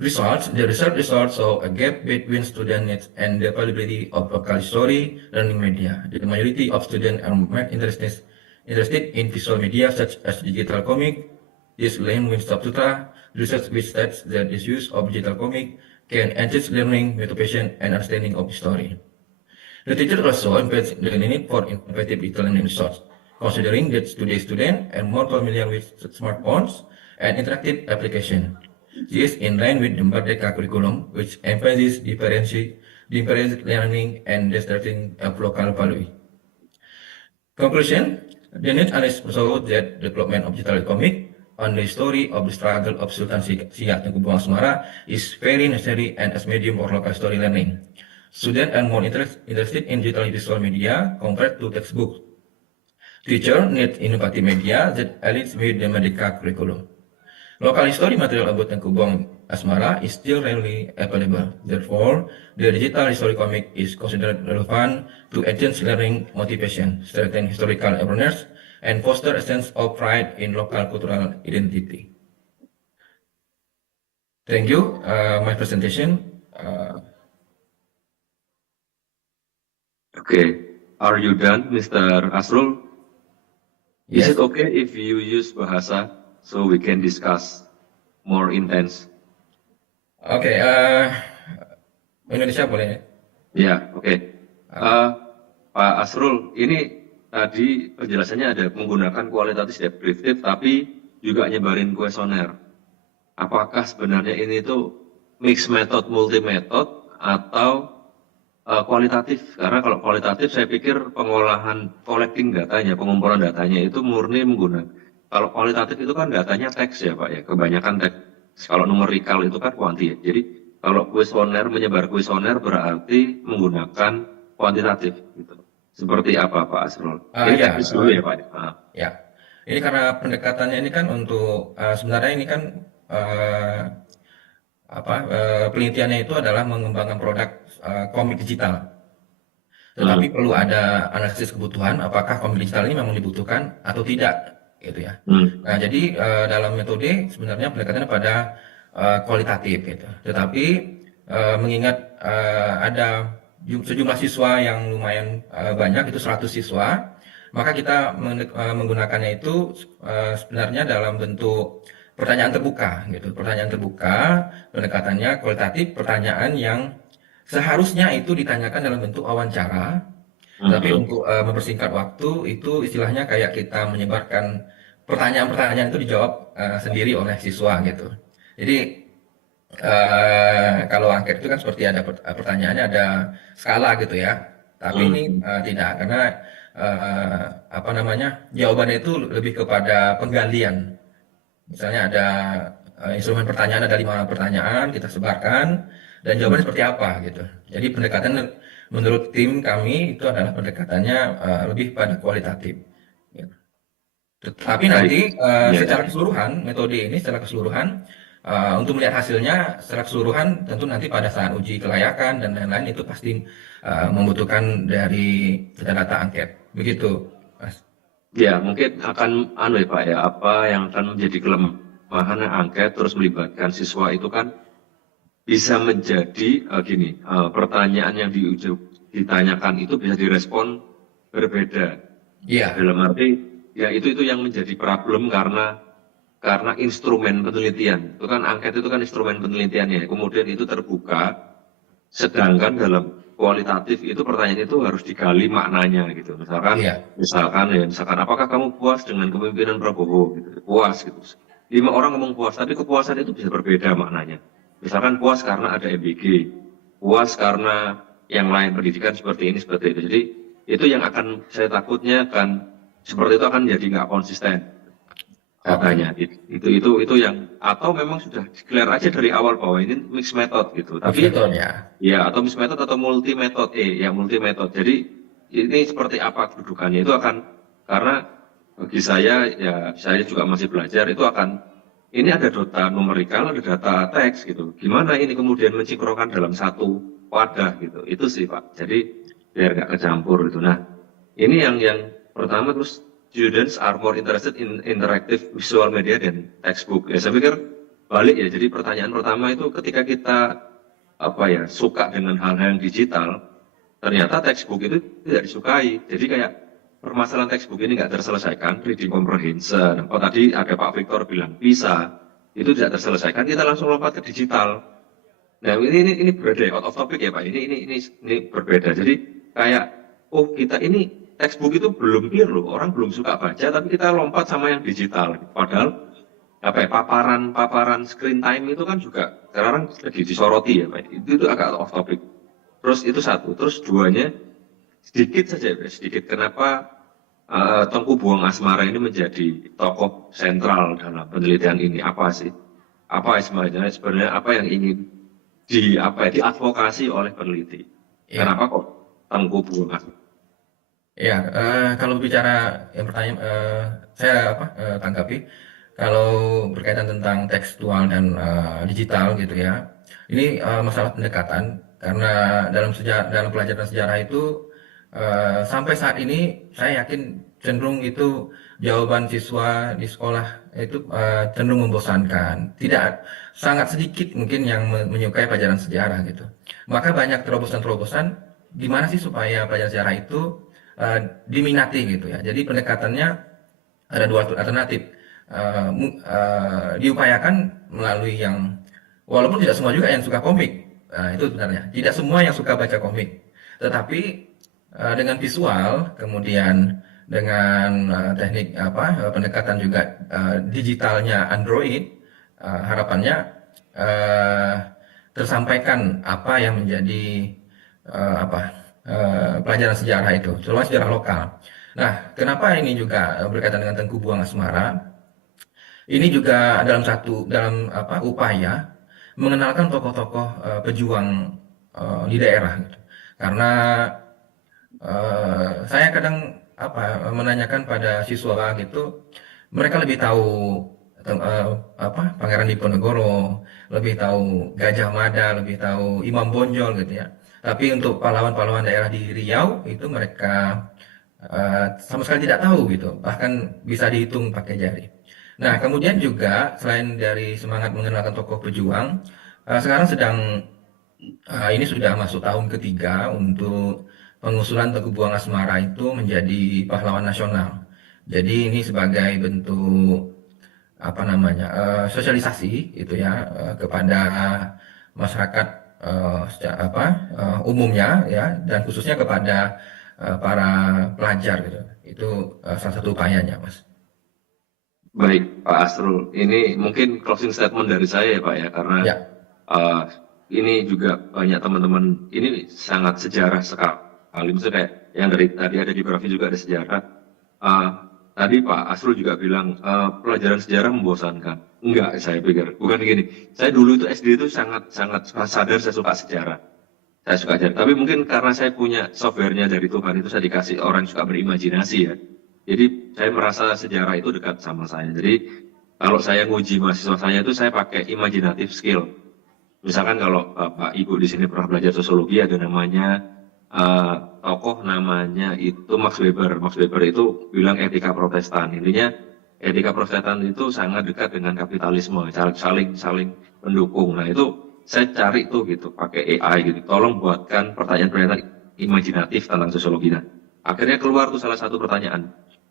Results: the research results show a gap between student needs and the availability of local story learning media. The majority of students are more interested in visual media such as digital comic. This lane with subsutra research which states that the use of digital comic can enhance learning, motivation, and understanding of the story. The teacher also emphasizes the need for innovative digital learning research, considering that today's students are more familiar with smartphones and interactive applications. This is in line with the Merdeka curriculum, which emphasizes differentiated learning and the strengthening of local value. Conclusion, the need analysis shows that development of digital economic on the story of the struggle of Sultan Siak Tengku Asmara is very necessary and as medium for local story learning. Students are more interested in digital visual media compared to textbook. Teacher need innovative media that aligns with the Merdeka curriculum. Local history material about Tengku Asmara is still rarely available. Therefore, the digital history comic is considered relevant to enhance learning motivation, strengthen historical awareness, and foster a sense of pride in local cultural identity. Thank you. My presentation. Okay. Are you done, Mr. Azril? Yes. Is it okay if you use bahasa so we can discuss more intense? Oke. Indonesia boleh? Ya, oke. Pak Azril, ini tadi penjelasannya ada menggunakan kualitatif deskriptif tapi juga nyebarin kuesioner. Apakah sebenarnya ini tuh mix method multi method atau kualitatif? Karena kalau kualitatif saya pikir pengolahan collecting datanya, pengumpulan datanya itu murni menggunakan. Kalau kualitatif itu kan datanya teks ya Pak ya, kebanyakan teks. Kalau numerikal itu kan kuanti ya. Jadi kalau kuesioner, menyebar kuesioner berarti menggunakan kuantitatif gitu. Seperti apa Pak Azril? Ini teknis dulu ya Pak. Ya, ini karena pendekatannya ini kan untuk sebenarnya ini kan penelitiannya itu adalah mengembangkan produk komik digital. Tetapi perlu ada analisis kebutuhan, apakah komik digital ini memang dibutuhkan atau tidak, gitu ya. Nah, jadi dalam metode sebenarnya pendekatannya pada kualitatif, gitu. Tetapi mengingat ada sejumlah siswa yang lumayan banyak, itu 100 siswa, maka kita menggunakannya itu sebenarnya dalam bentuk pertanyaan terbuka, gitu. Pertanyaan terbuka, pendekatannya kualitatif, pertanyaan yang seharusnya itu ditanyakan dalam bentuk wawancara, tapi untuk mempersingkat waktu itu istilahnya kayak kita menyebarkan pertanyaan-pertanyaan itu dijawab sendiri oleh siswa, gitu. Jadi kalau angket itu kan seperti ada pertanyaannya ada skala gitu ya, tapi ini tidak, karena jawabannya itu lebih kepada penggalian. Misalnya ada instrumen pertanyaan, ada 5 pertanyaan kita sebarkan dan jawabannya seperti apa gitu. Jadi pendekatan menurut tim kami itu adalah pendekatannya lebih pada kualitatif. Gitu. Tetapi nanti secara keseluruhan metode ini secara keseluruhan untuk melihat hasilnya secara keseluruhan tentu nanti pada saat uji kelayakan dan lain-lain itu pasti membutuhkan dari data angket. Begitu, Mas. Ya, mungkin akan ya Pak ya, apa yang akan menjadi kelemahan angket terus melibatkan siswa itu kan bisa menjadi pertanyaan yang ditanyakan itu bisa direspon berbeda. Iya. Dalam arti ya itu yang menjadi problem karena instrumen penelitian. Itu kan angket itu kan instrumen penelitiannya. Kemudian itu terbuka, sedangkan dalam kualitatif itu pertanyaan itu harus digali maknanya gitu. Misalkan apakah kamu puas dengan kepemimpinan Prabowo gitu. Puas gitu. 5 orang ngomong puas, tapi kepuasan itu bisa berbeda maknanya. Misalkan puas karena ada MBG, puas karena yang lain pendidikan seperti itu. Jadi itu yang akan saya takutnya kan seperti itu akan jadi nggak konsisten katanya. Itu yang atau memang sudah clear aja dari awal bahwa ini mixed method gitu. Tapi ya atau mixed method atau multi method multi method. Jadi ini seperti apa kedudukannya itu akan, karena bagi saya ya saya juga masih belajar, itu akan ini ada data numerikal, ada data teks gitu. Gimana ini kemudian mencinkronkan dalam satu wadah gitu. Itu sih Pak. Jadi biar nggak kecampur gitu. Nah, ini yang pertama. Terus students are more interested in interactive visual media dan textbook. Ya saya pikir balik ya. Jadi pertanyaan pertama itu ketika kita suka dengan hal-hal yang digital, ternyata textbook itu tidak disukai. Jadi kayak permasalahan textbook ini nggak terselesaikan, reading comprehension. Tadi ada Pak Victor bilang bisa, itu tidak terselesaikan, kita langsung lompat ke digital. Nah ini berbeda, out of topic ya Pak. Ini berbeda. Jadi kayak kita ini textbook itu belum clear loh, orang belum suka baca, tapi kita lompat sama yang digital. Padahal paparan screen time itu kan juga sekarang lagi disoroti ya Pak. Itu agak off topic. Terus itu satu, terus duanya sedikit saja, sedikit. Kenapa Tengku Buang Asmara ini menjadi tokoh sentral dalam penelitian ini? Apa sih? Apa sebenarnya apa yang ingin diadvokasi oleh peneliti? Ya. Kenapa kok Tengku Buang Asmara? Ya, kalau bicara yang pertanyaan saya tanggapi kalau berkaitan tentang tekstual dan digital gitu ya. Ini masalah pendekatan karena dalam pelajaran sejarah itu sampai saat ini saya yakin cenderung itu jawaban siswa di sekolah itu cenderung membosankan. Sangat sedikit mungkin yang menyukai pelajaran sejarah gitu. Maka banyak terobosan-terobosan gimana sih supaya pelajaran sejarah itu diminati gitu ya. Jadi pendekatannya ada dua alternatif. Diupayakan melalui yang walaupun tidak semua juga yang suka komik. Itu sebenarnya tidak semua yang suka baca komik. Tetapi dengan visual kemudian dengan teknik pendekatan juga digitalnya Android, harapannya tersampaikan apa yang menjadi pelajaran sejarah itu, terutama sejarah lokal. Nah, kenapa ini juga berkaitan dengan Tengku Buang Asmara? Ini juga dalam upaya mengenalkan tokoh-tokoh pejuang di daerah, gitu. Karena saya kadang menanyakan pada siswa gitu, mereka lebih tahu Pangeran Diponegoro, lebih tahu Gajah Mada, lebih tahu Imam Bonjol gitu ya. Tapi untuk pahlawan-pahlawan daerah di Riau itu mereka sama sekali tidak tahu gitu, bahkan bisa dihitung pakai jari. Nah, kemudian juga selain dari semangat mengenalkan tokoh pejuang, sekarang ini sudah masuk tahun ketiga untuk pengusulan Tengku Buang Asmara itu menjadi pahlawan nasional. Jadi ini sebagai bentuk sosialisasi itu ya kepada masyarakat umumnya ya, dan khususnya kepada para pelajar gitu. Itu salah satu upayanya, Mas. Baik, Pak Azril, ini mungkin closing statement dari saya ya Pak ya, karena ini juga banyak teman-teman, ini sangat sejarah sekali, maksudnya kayak yang dari tadi ada di Bravi juga ada sejarah. Tadi Pak Azril juga bilang pelajaran sejarah membosankan. Enggak, saya pikir bukan gini. Saya dulu itu SD itu sangat sadar saya suka sejarah. Saya suka sejarah. Tapi mungkin karena saya punya softwarenya dari Tuhan itu saya dikasih orang yang suka berimajinasi ya. Jadi saya merasa sejarah itu dekat sama saya. Jadi kalau saya nguji mahasiswa saya itu saya pakai imaginative skill. Misalkan kalau Pak Ibu di sini pernah belajar sosiologi, ada namanya tokoh namanya itu Max Weber. Max Weber itu bilang etika Protestan. Intinya etika Protestan itu sangat dekat dengan kapitalisme, saling mendukung. Nah itu saya cari tuh gitu pakai AI gitu. Tolong buatkan pertanyaan-pertanyaan imajinatif tentang sosiologi. Nah, akhirnya keluar tuh salah satu pertanyaan.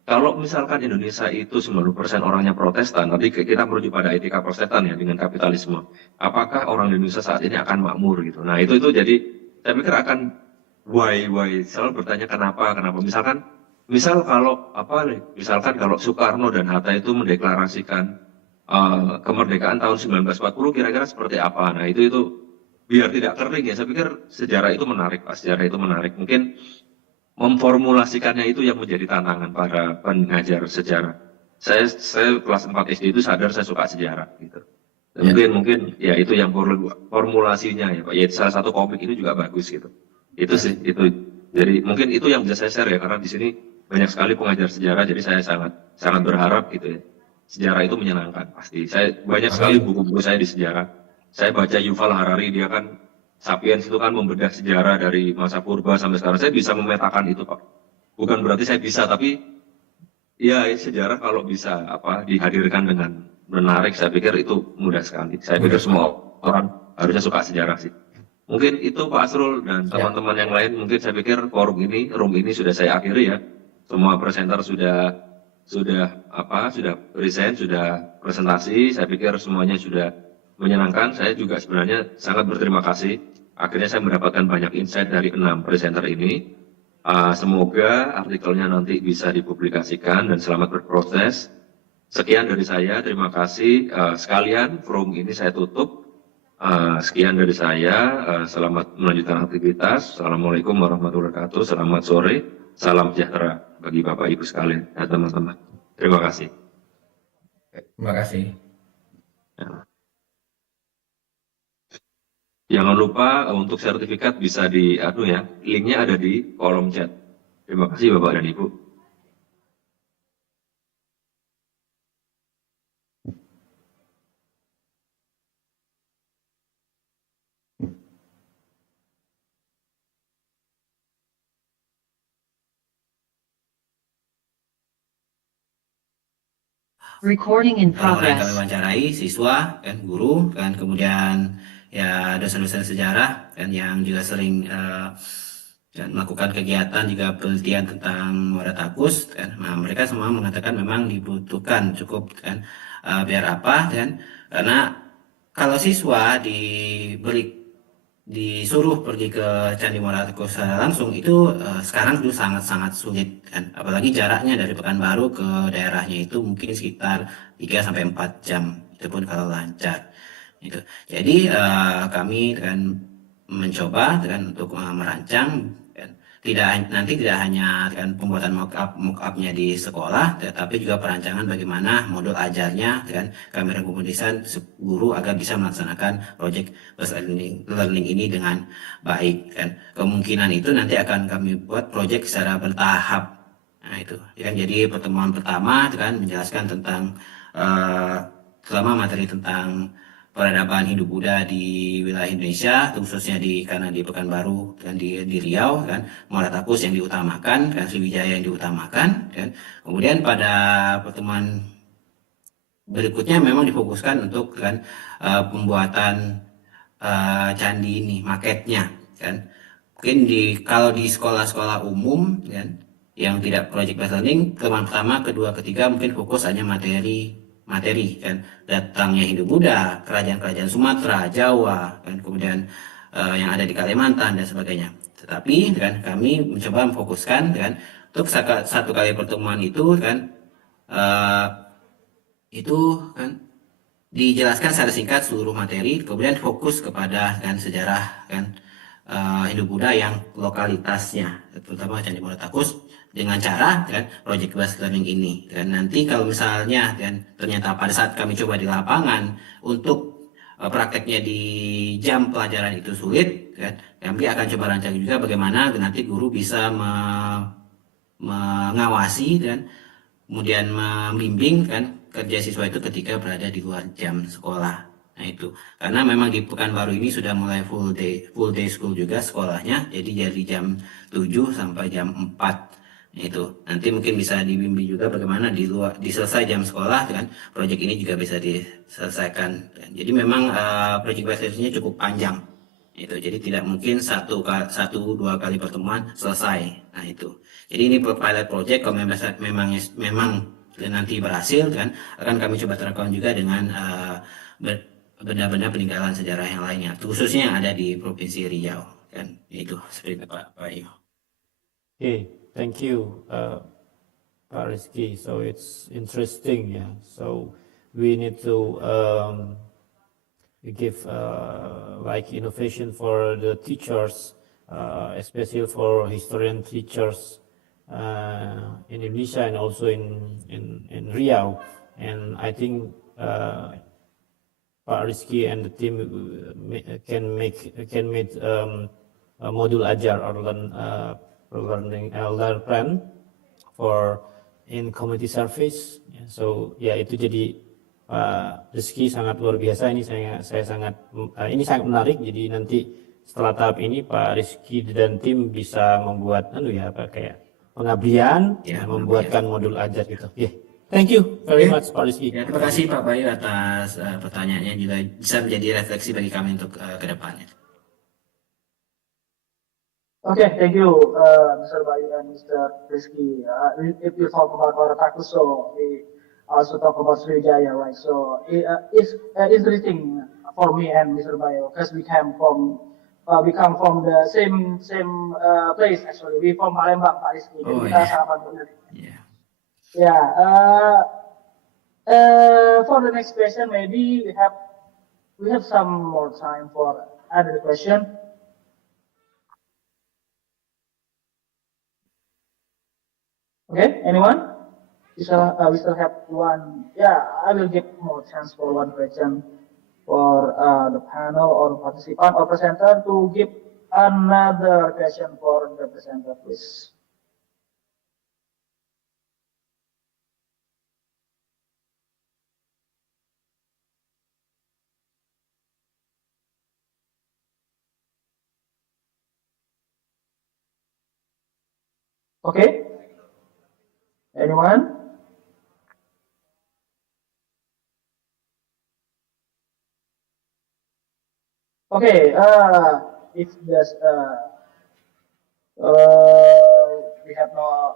Kalau misalkan Indonesia itu 90% orangnya Protestan, nanti kita merujuk pada etika Protestan ya dengan kapitalisme. Apakah orang Indonesia saat ini akan makmur gitu? Nah itu jadi saya pikir akan why selalu bertanya kenapa. Misalkan kalau Soekarno dan Hatta itu mendeklarasikan kemerdekaan tahun 1940 kira-kira seperti apa? Nah itu biar tidak kering ya. Saya pikir sejarah itu menarik, Pak. Sejarah itu menarik. Mungkin memformulasikannya itu yang menjadi tantangan para pengajar sejarah. Saya kelas 4 SD itu sadar saya suka sejarah gitu. Mungkin ya itu yang formulasinya ya Pak. Ya salah satu komik itu juga bagus gitu. Itu sih itu. Jadi mungkin itu yang bisa saya share ya, karena di sini banyak sekali pengajar sejarah, jadi saya sangat berharap gitu ya. Sejarah itu menyenangkan pasti. Saya banyak sekali buku-buku saya di sejarah. Saya baca Yuval Harari, dia kan Sapiens itu kan membedah sejarah dari masa purba sampai sekarang. Saya bisa memetakan itu Pak. Bukan berarti saya bisa, tapi ya sejarah kalau bisa dihadirkan dengan menarik, saya pikir itu mudah sekali. Saya pikir semua orang harusnya suka sejarah sih. Mungkin itu Pak Azril dan teman-teman yang lain. Mungkin saya pikir room ini sudah saya akhiri ya. Semua presenter sudah present, sudah presentasi. Saya pikir semuanya sudah menyenangkan. Saya juga sebenarnya sangat berterima kasih. Akhirnya saya mendapatkan banyak insight dari 6 presenter ini. Semoga artikelnya nanti bisa dipublikasikan dan selamat berproses. Sekian dari saya, terima kasih. Sekalian, forum ini saya tutup. Sekian dari saya, selamat melanjutkan aktivitas. Assalamualaikum warahmatullahi wabarakatuh. Selamat sore. salam sejahtera bagi Bapak Ibu sekalian dan teman-teman. Terima kasih. Terima kasih. Jangan lupa untuk sertifikat bisa di linknya ada di kolom chat. Terima kasih Bapak dan Ibu. Recording in Yang progress. kami wawancarai siswa, kan, guru, kan, kemudian ya dosen-dosen sejarah, kan, yang juga sering dan melakukan kegiatan juga penelitian tentang Waratakus, kan. Nah, mereka semua mengatakan memang dibutuhkan cukup, kan, biar apa, kan? Karena kalau siswa disuruh pergi ke Candi Waratakus secara langsung itu sekarang itu sangat-sangat sulit, kan. Apalagi jaraknya dari Pekanbaru ke daerahnya itu mungkin sekitar 3 sampai 4 jam, itu pun kalau lancar. Gitu. Jadi kami akan mencoba kan untuk merancang kan, tidak hanya kan pembuatan mock-up-nya di sekolah, tetapi juga perancangan bagaimana modul ajarnya kan kami rekomendasikan guru agar bisa melaksanakan proyek learning ini dengan baik kan. Kemungkinan itu nanti akan kami buat proyek secara bertahap. Nah itu kan, jadi pertemuan pertama kan menjelaskan tentang terutama materi tentang peradaban Hindu-Buddha di wilayah Indonesia, khususnya karena di Pekanbaru dan di Riau, kan, Waratakus yang diutamakan, kan, Sriwijaya yang diutamakan, kan. Kemudian pada pertemuan berikutnya memang difokuskan untuk kan pembuatan candi ini, maketnya, kan. Mungkin kalau di sekolah-sekolah umum, kan, yang tidak project based learning, teman pertama, kedua, ketiga mungkin fokus hanya materi kan, datangnya Hindu-Buddha, kerajaan-kerajaan Sumatera, Jawa, kan, kemudian yang ada di Kalimantan dan sebagainya. Tetapi kan kami mencoba memfokuskan kan untuk satu kali pertemuan itu kan itu kan dijelaskan secara singkat seluruh materi, kemudian fokus kepada kan sejarah kan Hindu-Buddha yang lokalitasnya, terutama Candi Waratakus, dengan cara kan project based learning ini. Dan nanti kalau misalnya kan ternyata pada saat kami coba di lapangan untuk prakteknya di jam pelajaran itu sulit, kan, kami akan coba rancang juga bagaimana nanti guru bisa mengawasi dan kemudian membimbing kan kerja siswa itu ketika berada di luar jam sekolah. Nah itu, karena memang di Pekanbaru ini sudah mulai full day school juga sekolahnya, jadi dari jam 7 sampai jam 4. Nah, itu, nanti mungkin bisa dibimbing juga bagaimana diselesai jam sekolah, kan, proyek ini juga bisa diselesaikan. Jadi memang proyek basisnya cukup panjang. Itu, jadi tidak mungkin satu dua kali pertemuan selesai. Nah itu, jadi ini pilot project kalau memang nanti berhasil, kan, akan kami coba terapkan juga dengan benda-benda peninggalan sejarah yang lainnya, khususnya yang ada di Provinsi Riau, kan. Itu seperti Pak Ayu. Okay, thank you, Pak Rizky. So it's interesting, yeah. So we need to give like innovation for the teachers, especially for historian teachers in Indonesia and also in Riau. And I think Pak Rizky and the team can make a module ajar or learning plan for in community service. So ya itu jadi Pak Rizky sangat luar biasa. Ini saya sangat ini sangat menarik. Jadi nanti setelah tahap ini Pak Rizky dan tim bisa membuat kayak pengabdian, membuatkan modul ajar gitu. Yeah. Thank you very much Pak Rizky. Ya, terima kasih Pak Bayu atas pertanyaannya, juga bisa menjadi refleksi bagi kami untuk ke depannya. Okay, thank you, Mr. Bayu and Mr. Rizky. If you talk about Waratakus, so we also talk about Sriwijaya, right? So it's interesting for me and Mr. Bayu because we come from the same place actually. We from Palembang, Pak Rizky. Oh, Jadi yeah. kita sahabat benar. Yeah. Yeah. For the next question, maybe we have some more time for other question. Okay, anyone? We still have one. Yeah, I will give more chance for one question for the panel or participant or presenter to give another question for the presenter, please. Okay, anyone? Okay, if there's we have no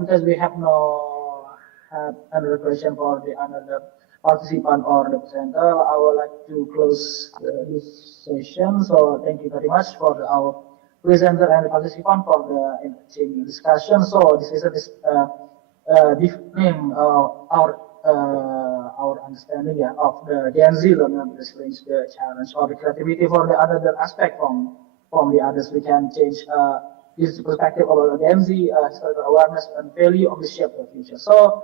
because we have no have another question for the another participant or the presenter, I would like to close this session. So thank you very much for our presenter and the participant for the enriching discussion. So this is deepening our understanding of the Gen Z learner experience, the challenge or the creativity for the other aspect from the others. We can change this perspective about the Gen Z, historical awareness and value of the shape of the future. So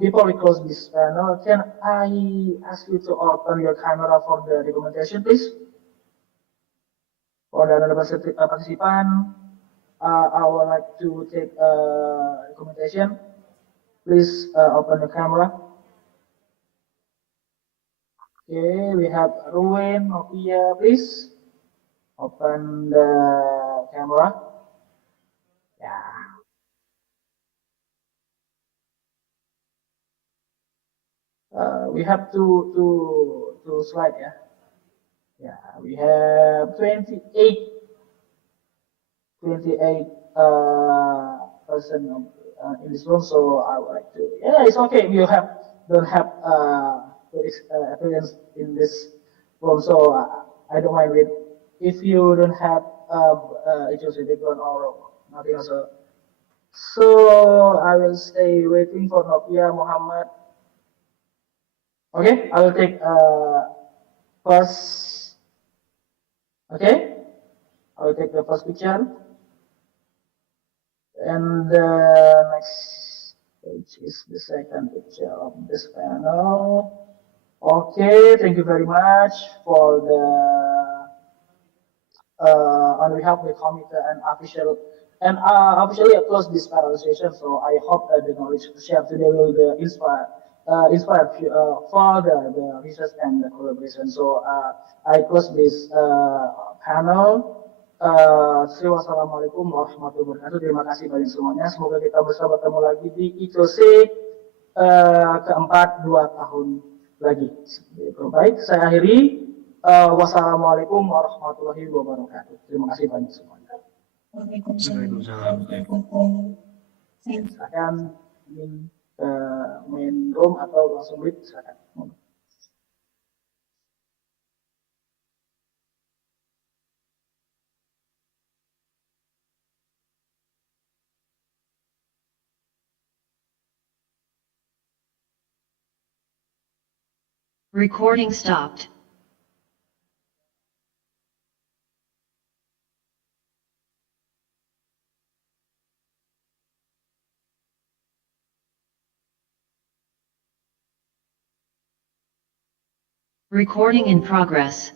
before we close this panel, can I ask you to open your camera for the documentation, please? For the other participant, I would like to take documentation. Please open the camera. Okay, we have Ruwen, Novia, please open the camera. Yeah. We have two slides, yeah. Yeah, we have 28 person in this room, so I would like to. Yeah, it's okay. You don't have experience in this room, so I don't mind it. If you don't have issues with background or nothing else, so I will stay waiting for Novia, Mohamed. Okay, I will take first. Okay, I will take the first picture. And the next page is the second picture of this panel. Okay, thank you very much for the on behalf of the committee and officially close this panel session. So I hope that the knowledge shared today will inspire further the research and the collaboration. So I close this panel. Wassalamualaikum warahmatullahi wabarakatuh. Terima kasih banyak semuanya. Semoga kita bisa bertemu lagi di ICOSSEI keempat 2 tahun lagi. Baik, saya akhiri. Wassalamualaikum warahmatullahi wabarakatuh. Terima kasih banyak semuanya. Waalaikumsalam. Silakan ingin main room atau langsung read, silakan. Recording stopped. Recording in progress.